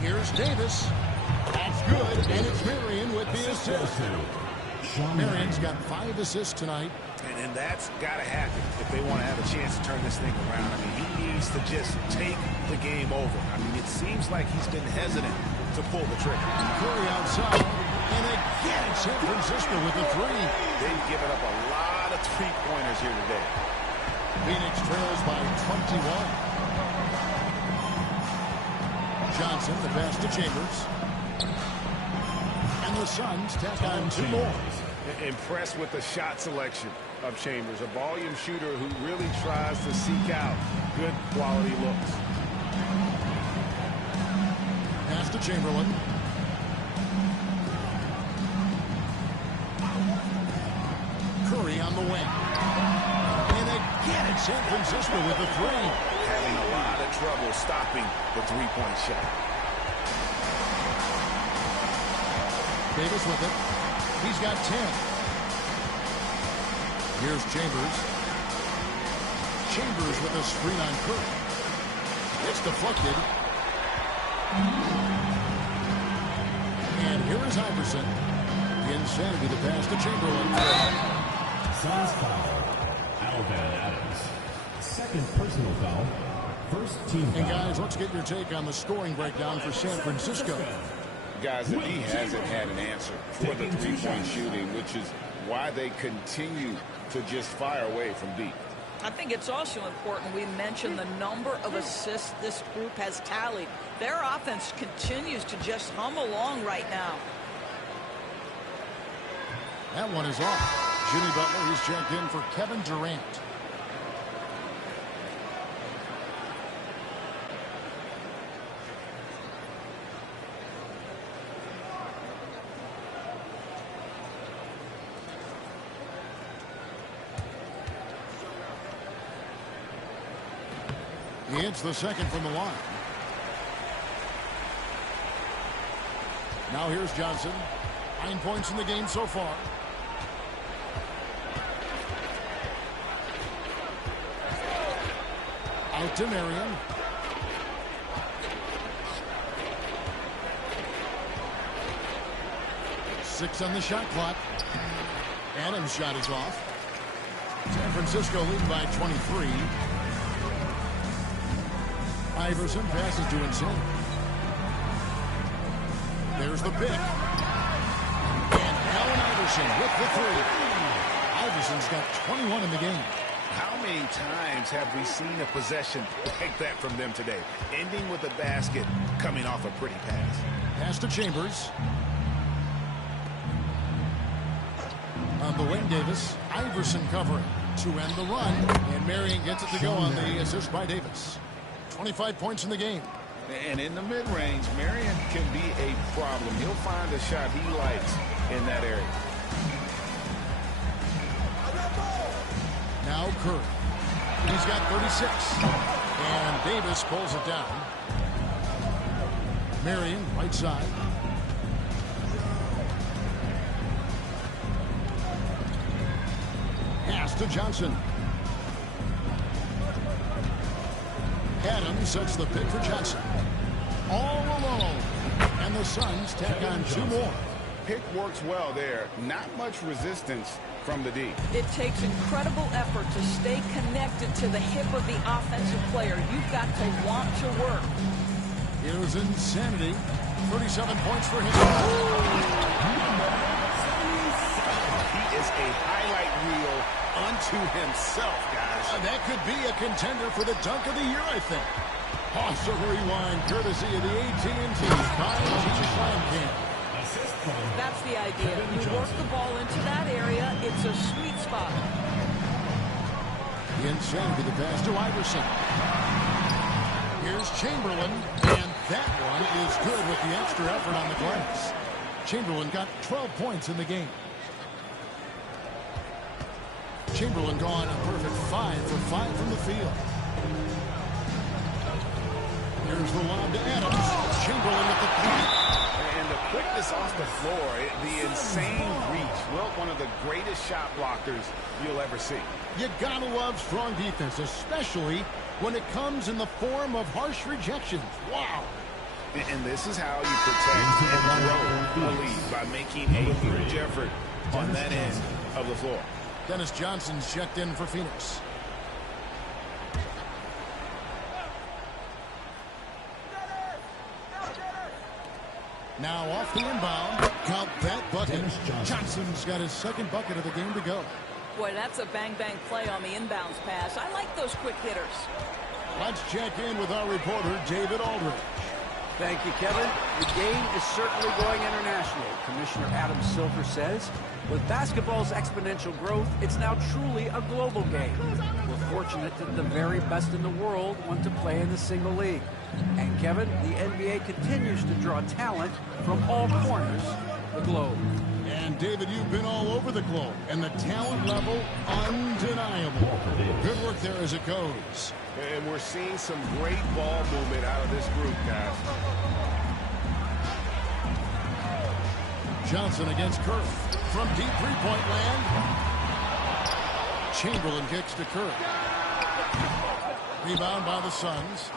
Here's Davis. That's good, and it's Marion with the assist. Marion's got 5 assists tonight. And that's got to happen if they want to have a chance to turn this thing around. I mean, he needs to just take the game over. I mean, it seems like he's been hesitant to pull the trigger. Curry outside, and again, San Francisco with the 3. They've given up a lot of three-pointers here today. Phoenix trails by 21. Johnson, the pass to Chambers. And the Suns tack on 2 more. Impressed with the shot selection of Chambers, a volume shooter who really tries to seek out good quality looks. Pass to Chamberlain. Curry on the wing. And again, it's San Francisco with the 3. Having a lot of trouble stopping the three-point shot. Davis with it. He's got 10. Here's Chambers. Chambers with a screen on Curry. It's deflected. And here is Iverson. The Insanity to pass to Chamberlain. Suns foul. Alvin Adams. Second personal foul. First team foul. And guys, let's get your take on the scoring breakdown for San Francisco. Guys, the D hasn't had an answer for the three-point shooting, which is why they continue to just fire away from deep. I think it's also important we mention the number of assists this group has tallied. Their offense continues to just hum along right now. That one is off. Jimmy Butler is checked in for Kevin Durant. He hits the second from the line. Now here's Johnson. 9 points in the game so far. Out to Marion. Six on the shot clock. Adams' shot is off. San Francisco lead by 23. Iverson passes to Insane. There's the pick. And Allen Iverson with the three. Iverson's got 21 in the game. How many times have we seen a possession like that from them today? Ending with a basket, coming off a pretty pass. Pass to Chambers. On the wing, Davis. Iverson covering to end the run. And Marion gets it to go on the assist by Davis. 25 points in the game. And in the mid-range, Marion can be a problem. He'll find a shot he likes in that area. Now Curry. He's got 36. And Davis pulls it down. Marion, right side. Pass to Johnson. Adams sets the pick for Johnson. All alone. And the Suns tack on two more. Pick works well there. Not much resistance from the D. It takes incredible effort to stay connected to the hip of the offensive player. You've got to want to work. Here's Insanity. 37 points for him. He is a highlight reel unto himself, guys. That could be a contender for the dunk of the year, I think. Awesome rewind, courtesy of the AT&T 5G Slime Cam. That's the idea. You work the ball into that area. It's a sweet spot. Insanity, the pass to Iverson. Here's Chamberlain, and that one is good with the extra effort on the glass. Chamberlain got 12 points in the game. Chamberlain gone a perfect 5 for 5 from the field. Here's the lob to Adams. Chamberlain with the point. And the quickness off the floor, the insane reach. Well, one of the greatest shot blockers you'll ever see. You gotta love strong defense, especially when it comes in the form of harsh rejections. Wow. And this is how you protect and grow a lead, by making a huge effort on that end of the floor. Dennis Johnson's checked in for Phoenix. Now off the inbound. Count that bucket. Johnson's got his second bucket of the game to go. Boy, that's a bang-bang play on the inbounds pass. I like those quick hitters. Let's check in with our reporter, David Aldridge. Thank you, Kevin. The game is certainly going international. Commissioner Adam Silver says, with basketball's exponential growth, it's now truly a global game. We're fortunate that the very best in the world want to play in the single league. And Kevin, the NBA continues to draw talent from all corners of the globe. And David, you've been all over the globe, and the talent level, undeniable. Good work there as it goes. And we're seeing some great ball movement out of this group, guys. Johnson against Curry. From deep three-point land. Chamberlain kicks to Curry. Rebound by the Suns.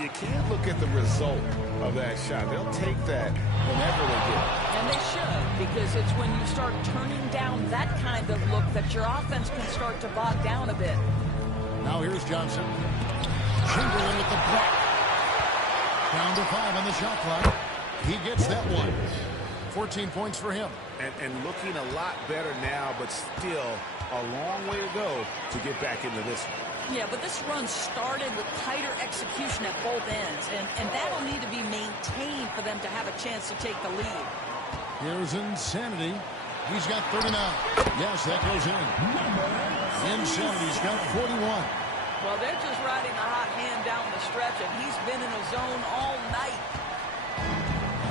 You can't look at the result of that shot. They'll take that whenever they get it. And they should, because it's when you start turning down that kind of look that your offense can start to bog down a bit. Now here's Johnson. Chamberlain with the block. Down to 5 on the shot clock. He gets that one. 14 points for him. And looking a lot better now, but still a long way to go to get back into this one. Yeah, but this run started with tighter execution at both ends, and that'll need to be maintained for them to have a chance to take the lead. Here's Insanity. He's got 39. Yes, that goes in. Insanity's got 41. Well, they're just riding a hot hand down the stretch, and he's been in the zone all night.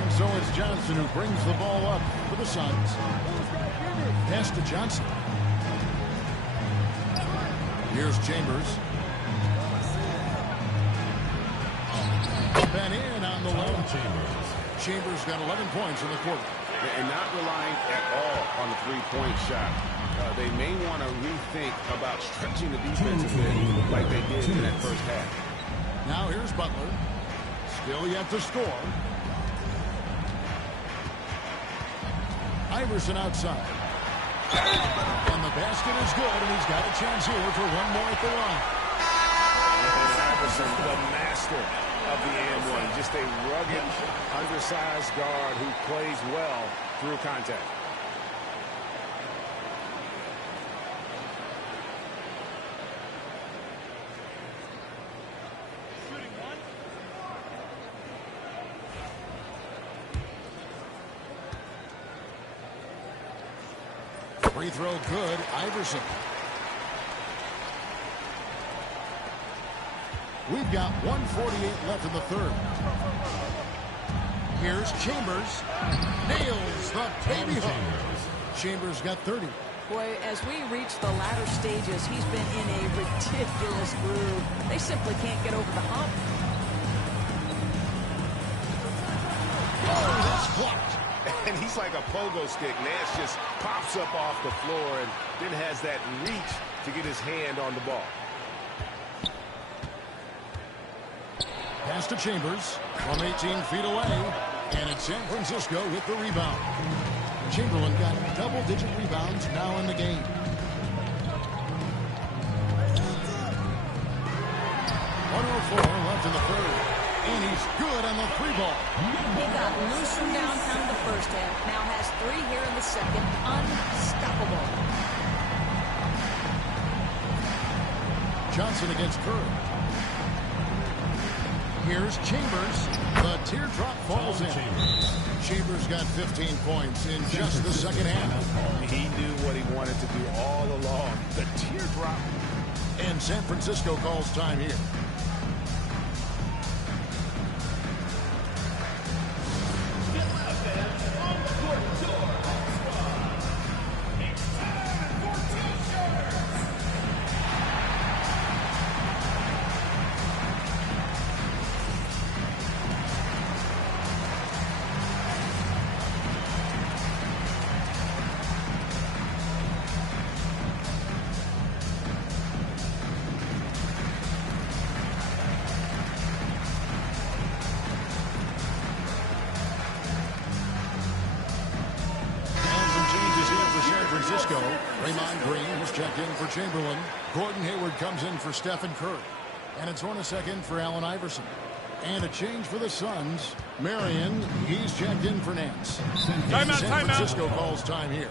And so it's Johnson who brings the ball up for the Suns. Pass to Johnson. Here's Chambers. And in on the low. Chambers got 11 points in the quarter. And not relying at all on the three-point shot. They may want to rethink about stretching the defense a bit like they did in that first half. Now here's Butler. Still yet to score. Iverson outside. And the basket is good, and he's got a chance here for one more at the line. Iverson, the master of the and-one. Just a rugged, undersized guard who plays well through contact. Free throw good, Iverson. We've got 1:48 left in the third. Here's Chambers. Nails the baby hook. Chambers got 30. Boy, as we reach the latter stages, he's been in a ridiculous groove. They simply can't get over the hump. Oh, that's blocked. And he's like a pogo stick. Nance just pops up off the floor and then has that reach to get his hand on the ball. Pass to Chambers from 18 feet away. And it's San Francisco with the rebound. Chamberlain got double-digit rebounds now in the game. .104 left in the third. And he's good on the three ball. He got loose from downtown in the first half. Now has 3 here in the second. Unstoppable. Johnson against Curry. Here's Chambers. The teardrop falls in. Chambers got 15 points in just the second half. He knew what he wanted to do all along. The teardrop. And San Francisco calls time here. Draymond Green has checked in for Chamberlain. Gordon Hayward comes in for Stephen Curry. And it's on a second for Allen Iverson. And a change for the Suns. Marion, he's checked in for Nance. San Francisco calls time here.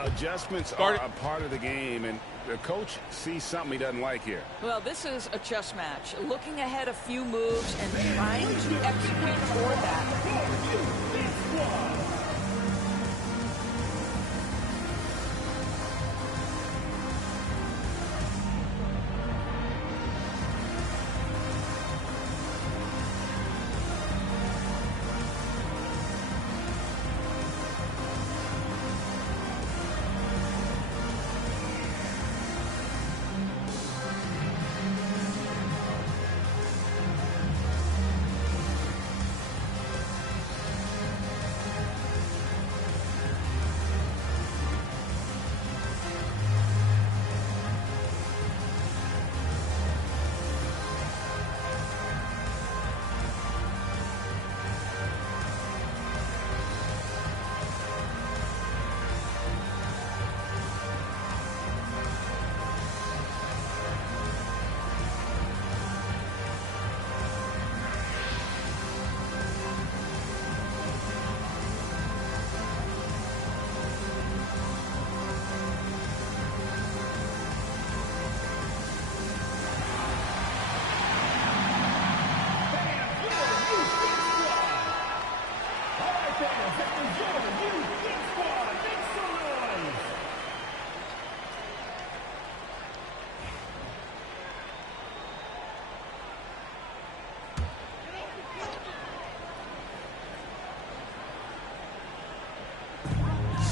Adjustments are a part of the game, and the coach sees something he doesn't like here. Well, this is a chess match. Looking ahead a few moves and trying to execute for that.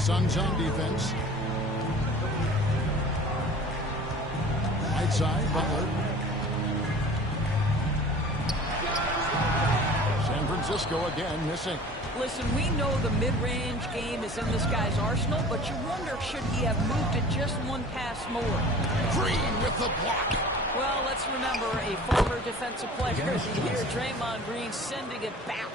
Suns on defense. Right side, Butler. San Francisco again missing. Listen, we know the mid-range game is in this guy's arsenal, but you wonder, should he have moved it just one pass more? Green with the block. Well, let's remember a former defensive player of the year, Draymond Green, sending it back.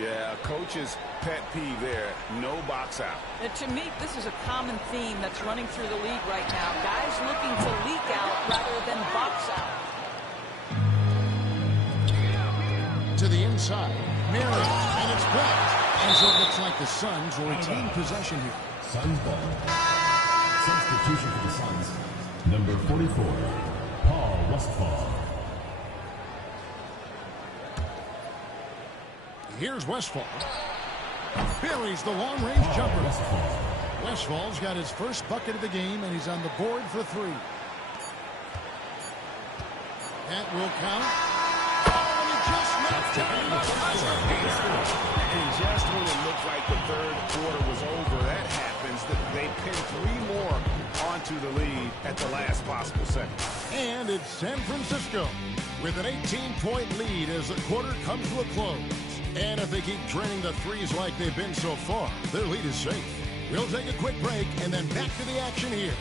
Yeah, coach's pet peeve there, no box out. And to me, this is a common theme that's running through the league right now. Guys looking to leak out rather than box out. To the inside, Mary, and it's blocked. And so it looks like the Suns will retain possession here. Suns ball. Substitution for the Suns. Number 44, Paul Westphal. Here's Westphal. Buries the long-range jumper. Westphal's got his first bucket of the game, and he's on the board for 3. That will count. Oh, and he just knocked it. And just when it looked like the third quarter was over, that happens. They pin 3 more onto the lead at the last possible second. And it's San Francisco with an 18-point lead as the quarter comes to a close. And if they keep draining the threes like they've been so far, their lead is safe. We'll take a quick break and then back to the action here.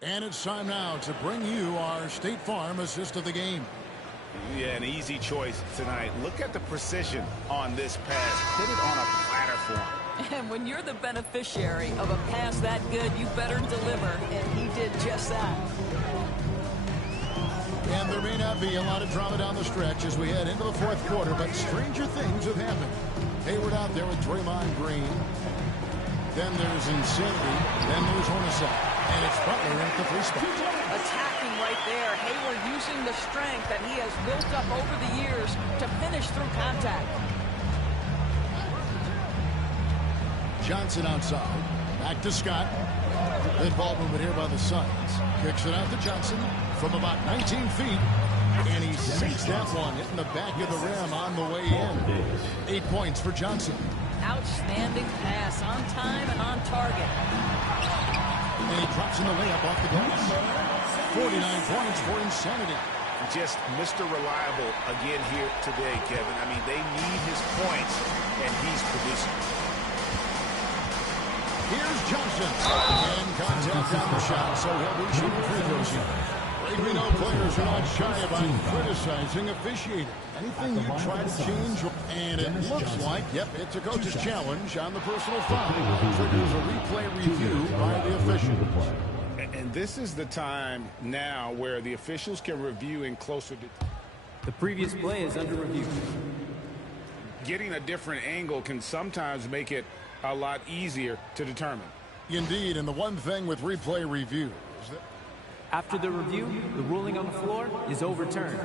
And it's time now to bring you our State Farm assist of the game. Yeah, an easy choice tonight. Look at the precision on this pass. Put it on a platter for him. And when you're the beneficiary of a pass that good, you better deliver. And he did just that. And there may not be a lot of drama down the stretch as we head into the fourth quarter, but stranger things have happened. Hayward out there with Draymond Green. Then there's Insanity. Then there's Hornacek. And it's Butler at the 3 spot. Attacking right there. Hayward using the strength that he has built up over the years to finish through contact. Johnson outside. Back to Scott. Good ball movement here by the Suns. Kicks it out to Johnson from about 19 feet. And he sinks that one, hitting the back of the rim on the way in. 8 points for Johnson. Outstanding pass on time and on target. And he drops in the layup off the glass. 49 points for Insanity. Just Mr. Reliable again here today, Kevin. I mean, they need his points, and he's producing. Here's Johnson. And contact on the shot, so he'll be shooting free throws here. We know players are not shy about criticizing officiating. Anything you try to change, and it looks like, yep, it's a coach's challenge on the personal foul. Triggers a replay review by the official. And this is the time now where the officials can review in closer detail. The previous play is under review. Getting a different angle can sometimes make it a lot easier to determine. Indeed, and the one thing with replay review is that after the review, the ruling on the floor is overturned.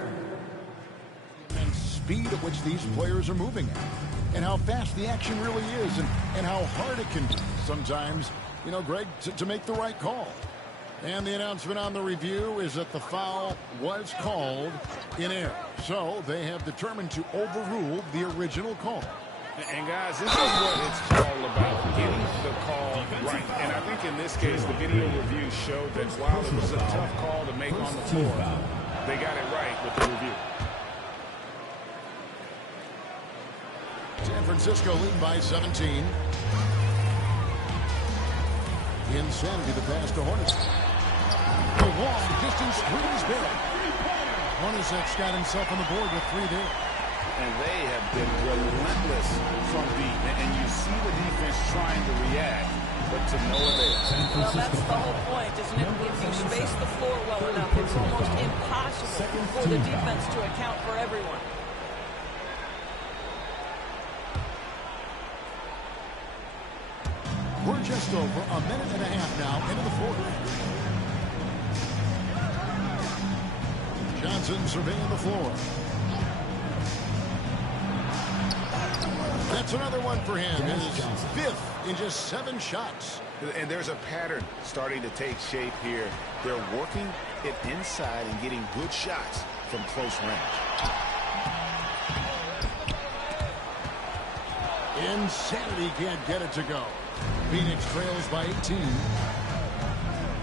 And speed at which these players are moving at, and how fast the action really is, and how hard it can be sometimes, you know, Greg, to make the right call. And the announcement on the review is that the foul was called in error. So they have determined to overrule the original call. And guys, this is what it's all about, getting the call right. And I think in this case, the video review showed that while it was a tough call to make on the floor, they got it right with the review. San Francisco lead by 17. Insanity the pass to Hornacek. The long distance squeeze there. Hornacek's got himself on the board with 3 there. And they have been relentless from deep. And you see the defense trying to react, but to no avail. Well, that's the whole point, isn't it? If you space the floor well enough, it's almost impossible for the defense to account for everyone. We're just over a minute and a half now into the fourth. Johnson surveying the floor. That's another one for him. His 5th in just 7 shots. And there's a pattern starting to take shape here. They're working it inside and getting good shots from close range. Insanity can't get it to go. Phoenix trails by 18.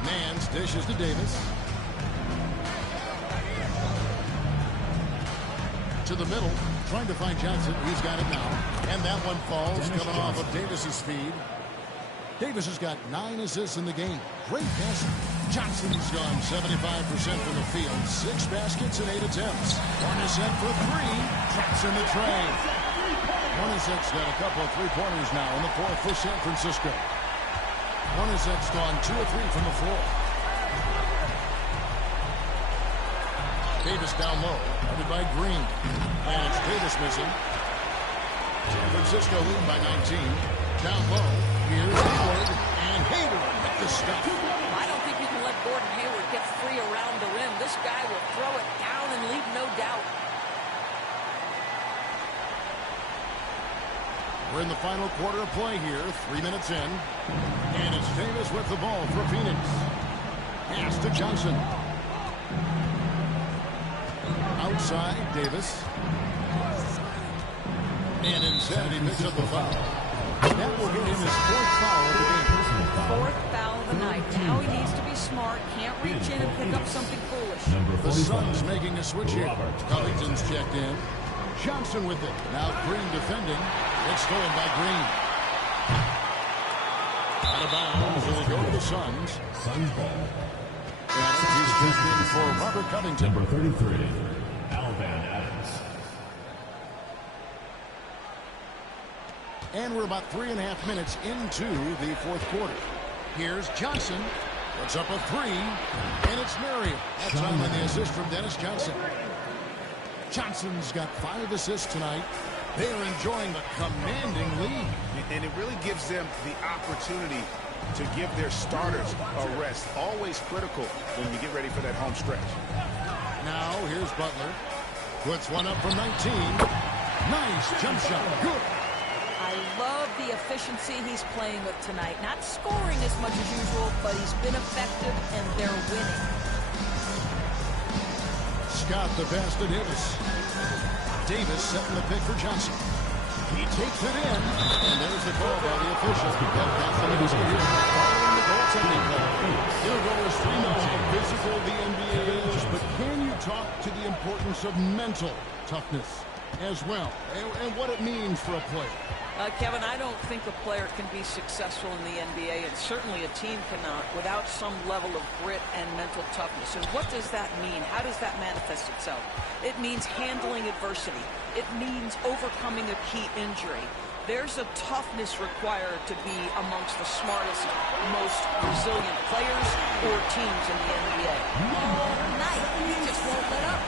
Mans dishes to Davis. to the middle. Trying to find Johnson. He's got it now. And that one falls, coming off of Davis's feed. Davis has got 9 assists in the game. Great passing. Johnson's gone 75% from the field. 6 baskets and 8 attempts. Hornacek for 3. Drops in the tray. Hornacek's got a couple of three-pointers now in the fourth for San Francisco. Hornacek's gone 2 of 3 from the floor. Davis down low, guarded by Green. And it's Davis missing. San Francisco leading by 19. Down low, here's Hayward. And Hayward with the stuff. I don't think you can let Gordon Hayward get free around the rim. This guy will throw it down and leave no doubt. We're in the final quarter of play here, 3 minutes in. And it's Davis with the ball for Phoenix. Pass to Johnson. Outside, Davis. And Insanity picks up the foul. That will get him his 4th foul of the game. 4th foul of the night. Now he needs to be smart. Can't reach in and pick up something foolish. The Suns making a switch here. Covington's checked in. Johnson with it. Now Green defending. It's stolen by Green. Out of bounds. It'll go to the Suns. Suns ball. And he's checked in for Robert Covington. Number 33, Alvan Adams. And we're about 3.5 minutes into the 4th quarter. Here's Johnson. Puts up a 3. And it's Merriam. That time on the assist from Dennis Johnson. Johnson's got 5 assists tonight. They're enjoying the commanding lead. And it really gives them the opportunity to give their starters a rest. Always critical when you get ready for that home stretch. Now here's Butler. Puts one up from 19. Nice jump shot. Good. I love the efficiency he's playing with tonight. Not scoring as much as usual, but he's been effective and they're winning. Scott the pass to Davis. Davis setting the pick for Johnson. He takes it in, and there's the call by the official. Following the goaltending call. Field goal is 3-0. How physical the NBA is, but can you talk to the importance of mental toughness as well, and what it means for a player? Kevin, I don't think a player can be successful in the NBA, and certainly a team cannot, without some level of grit and mental toughness. And what does that mean? How does that manifest itself? It means handling adversity. It means overcoming a key injury. There's a toughness required to be amongst the smartest, most resilient players or teams in the NBA. All night, he just won't let up.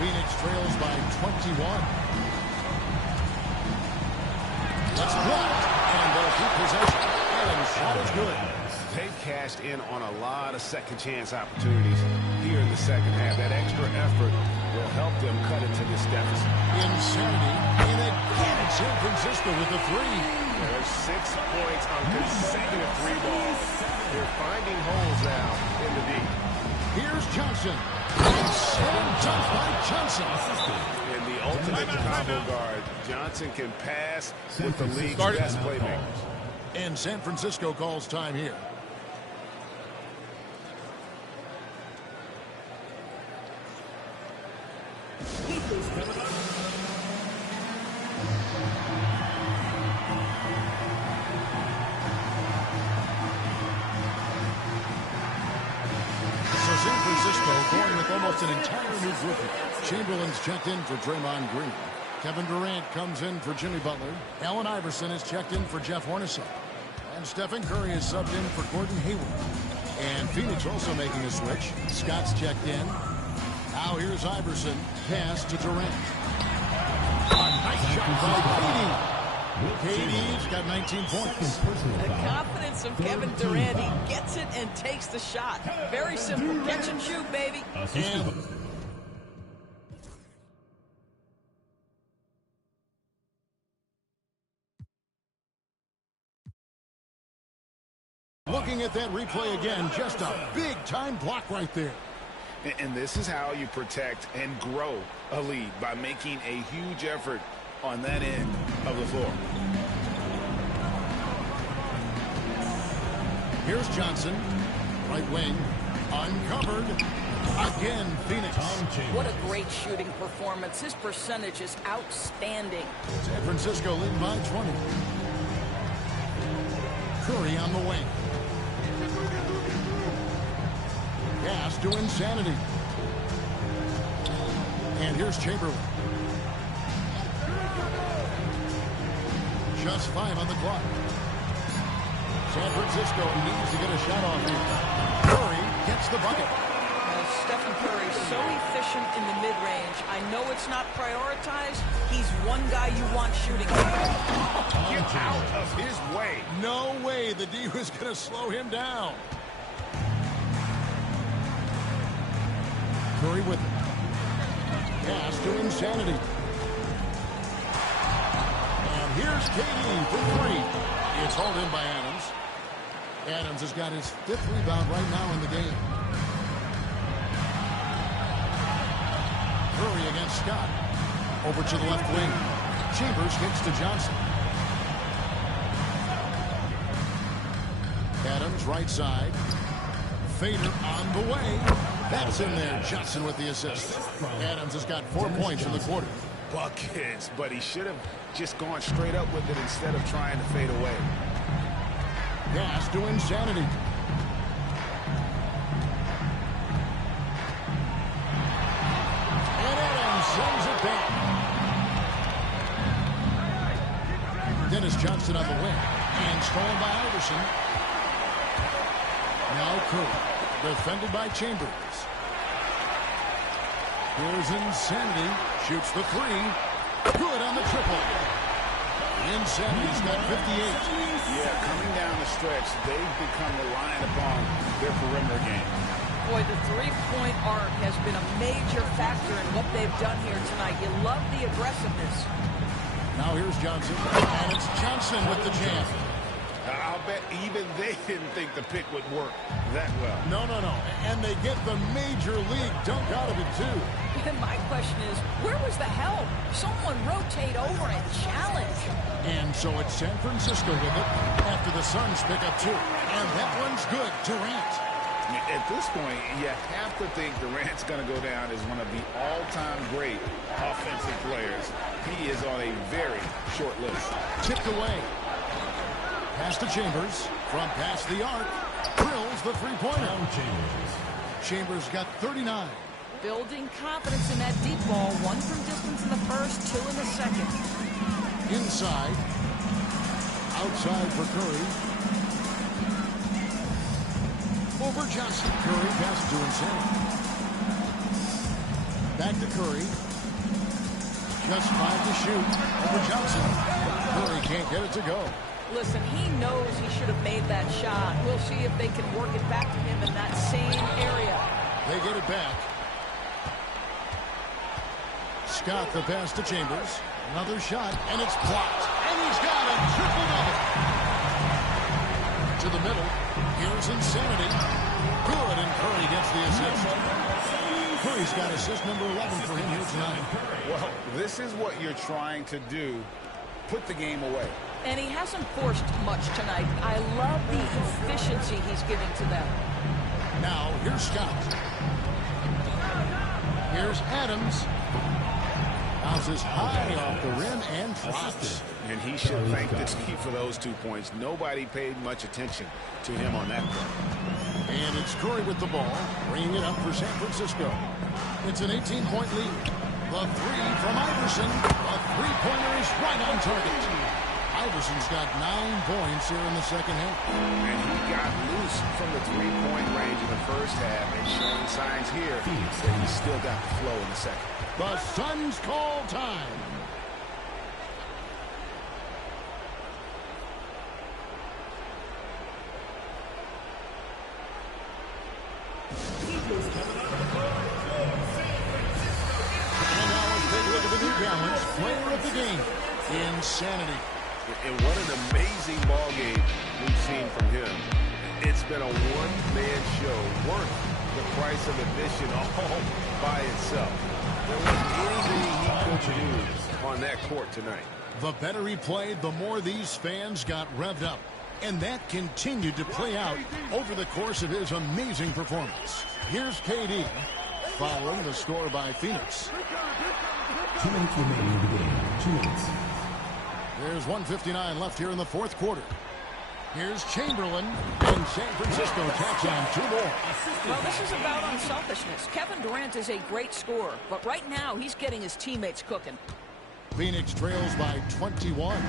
Phoenix trails by 21. That's blocked, and they'll keep possession. And shot is good. They've cashed in on a lot of second-chance opportunities here in the second half. That extra effort will help them cut into this deficit. Insanity, and again San Francisco with the 3. There's 6 points on consecutive 3 balls. They're finding holes now in the D. Here's Johnson. And jumped by Johnson. In the ultimate combo guard, Johnson can pass with the league's best playmakers. And San Francisco calls time here. San Francisco going with almost an entire new group. Chamberlain's checked in for Draymond Green. Kevin Durant comes in for Jimmy Butler. Allen Iverson is checked in for Jeff Hornacek. And Stephen Curry is subbed in for Gordon Hayward. And Phoenix also making a switch. Scott's checked in. Now here's Iverson. Pass to Durant. A nice shot by KD. KD's got 19 points. The confidence of Kevin Durant. He gets it and takes the shot. Very simple. Catch and shoot, baby. And looking at that replay again, just a big-time block right there. And this is how you protect and grow a lead, by making a huge effort on that end of the floor. Here's Johnson, right wing, uncovered. again, Phoenix. What a great shooting performance. His percentage is outstanding. San Francisco lead by 20. Curry on the wing. Pass to Insanity. And here's Chamberlain. Just 5 on the clock. San Francisco needs to get a shot off here. Curry gets the bucket. Stephen Curry so efficient in the mid-range. I know it's not prioritized. He's one guy you want shooting. Get out of his way. No way the D was going to slow him down. Curry with it. Pass to Insanity. And here's KD for 3. It's hauled in by Adams. Adams has got his 5th rebound right now in the game. Curry against Scott. Over to the left wing. Chambers kicks to Johnson. Adams right side. Fader on the way. That's in there. Johnson with the assist. Adams has got 4 points in the quarter. Buckets, but he should have just gone straight up with it instead of trying to fade away. Pass to Insanity. And Adams sends it back. Dennis Johnson on the wing. And stolen by Iverson. Now Curry. Defended by Chambers. Here's Insanity. Shoots the 3. Good on the triple. Insanity's got 58. Yeah, coming down the stretch, they've become reliant upon their perimeter game. Boy, the three-point arc has been a major factor in what they've done here tonight. You love the aggressiveness. Now here's Johnson. And it's Johnson with the jam. I'll bet even they didn't think the pick would work that well. No. And they get the major league dunk out of it, too. And my question is, where was the help? Someone rotate over and challenge. And so it's San Francisco with it after the Suns pick up 2. And that one's good. Durant. At this point, you have to think Durant's going to go down as one of the all-time great offensive players. He is on a very short list. Tipped away. Pass to Chambers. From past the arc. Drills the three-pointer. Chambers got 39. Building confidence in that deep ball. 1 from distance in the first, 2 in the second. Inside. Outside for Curry. Over Johnson. Curry passes to Insanity. Back to Curry. Just 5 to shoot. Over Johnson. Curry can't get it to go. Listen, he knows he should have made that shot. We'll see if they can work it back to him in that same area. They get it back. Scott the pass to Chambers. Another shot, and it's blocked. And he's got a triple-double. To the middle. Here's Insanity. Good, and Curry gets the assist. Curry's got assist number 11 for him here tonight. Well, this is what you're trying to do. Put the game away. And he hasn't forced much tonight. I love the efficiency he's giving to them. Now, here's Scott. Here's Adams. Bounces high off the rim and drops. And he should thank the team for those 2 points. Nobody paid much attention to him on that play. And it's Curry with the ball, bringing it up for San Francisco. It's an 18-point lead. The 3 from Iverson. A three-pointer is right on target. Iverson's got 9 points here in the second half. And he got loose from the three-point range in the first half and showing signs here that he's still got the flow in the second. The Suns call time. And now let's take a look at the New Balance player of the game, Insanity. And what an amazing ball game we've seen from him. It's been a one-man show worth the price of admission all by itself. There wasn't anything he could do on that court tonight. The better he played, the more these fans got revved up. And that continued to play out over the course of his amazing performance. Here's KD. following the score by Phoenix. 2 minutes remaining in the game. 2 minutes. There's 1:59 left here in the fourth quarter. Here's Chamberlain, and San Francisco tacks on 2 more. Well, this is about unselfishness. Kevin Durant is a great scorer, but right now he's getting his teammates cooking. Phoenix trails by 21.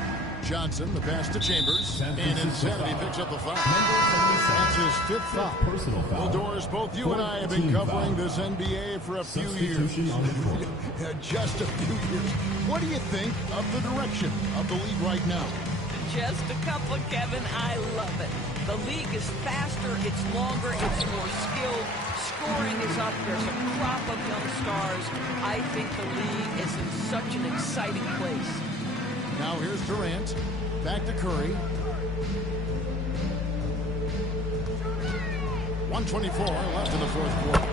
Johnson, the pass to Chambers, and Insanity picks up the foul. That's his 5th foul. Well, Doris, both you and I have been covering this NBA for a few years. Just a few years. What do you think of the direction of the league right now? Just a couple, Kevin. I love it. The league is faster, it's longer, it's more skilled. Scoring is up. There's a crop of young stars. I think the league is in such an exciting place. Now here's Durant. Back to Curry. 1:24 left in the fourth quarter.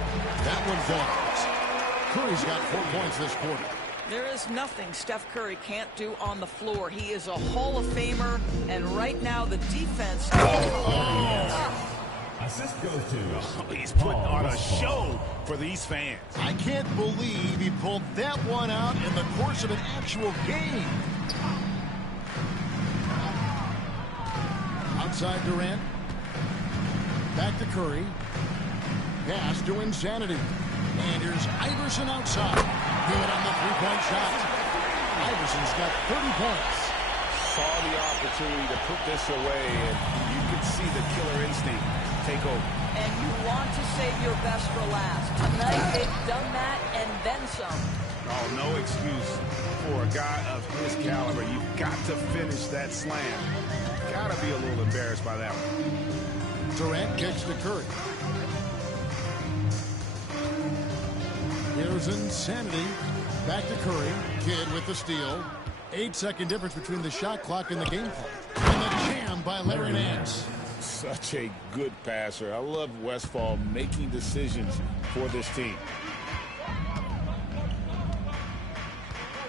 That one falls. Curry's got 4 points this quarter. There is nothing Steph Curry can't do on the floor. He is a Hall of Famer, and right now the defense... Assist goes to... he's putting on a show for these fans. I can't believe he pulled that one out in the course of an actual game. Outside Durant. Back to Curry. Pass to Insanity. And here's Iverson outside. Good on the 3-point shot. Iverson's got 30 points. Saw the opportunity to put this away, and you could see the killer instinct take over. And you want to save your best for last. Tonight they've done that and then some. Oh, no excuse for a guy of his caliber. You've got to finish that slam. Got to be a little embarrassed by that one. Durant kicks to Curry. Here's Insanity. Back to Curry. Kidd with the steal. 8-second difference between the shot clock and the game clock. And the jam by Larry Nance. Such a good passer. I love Westphal making decisions for this team.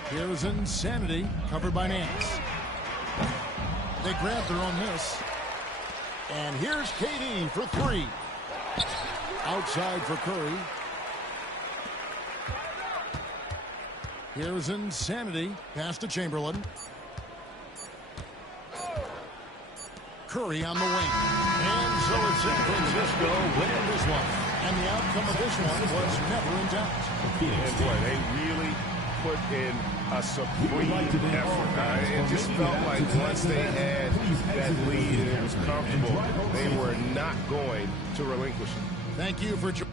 Here's Insanity. Covered by Nance. They grab their own miss. And here's KD for 3. Outside for Curry. Here's Insanity. Pass to Chamberlain. Curry on the wing. And so it's San Francisco winning this one. And the outcome of this one was never in doubt. And boy, they really put in a supreme effort. It just felt like once they had that lead and it was comfortable, they were not going to relinquish it. Thank you for joining.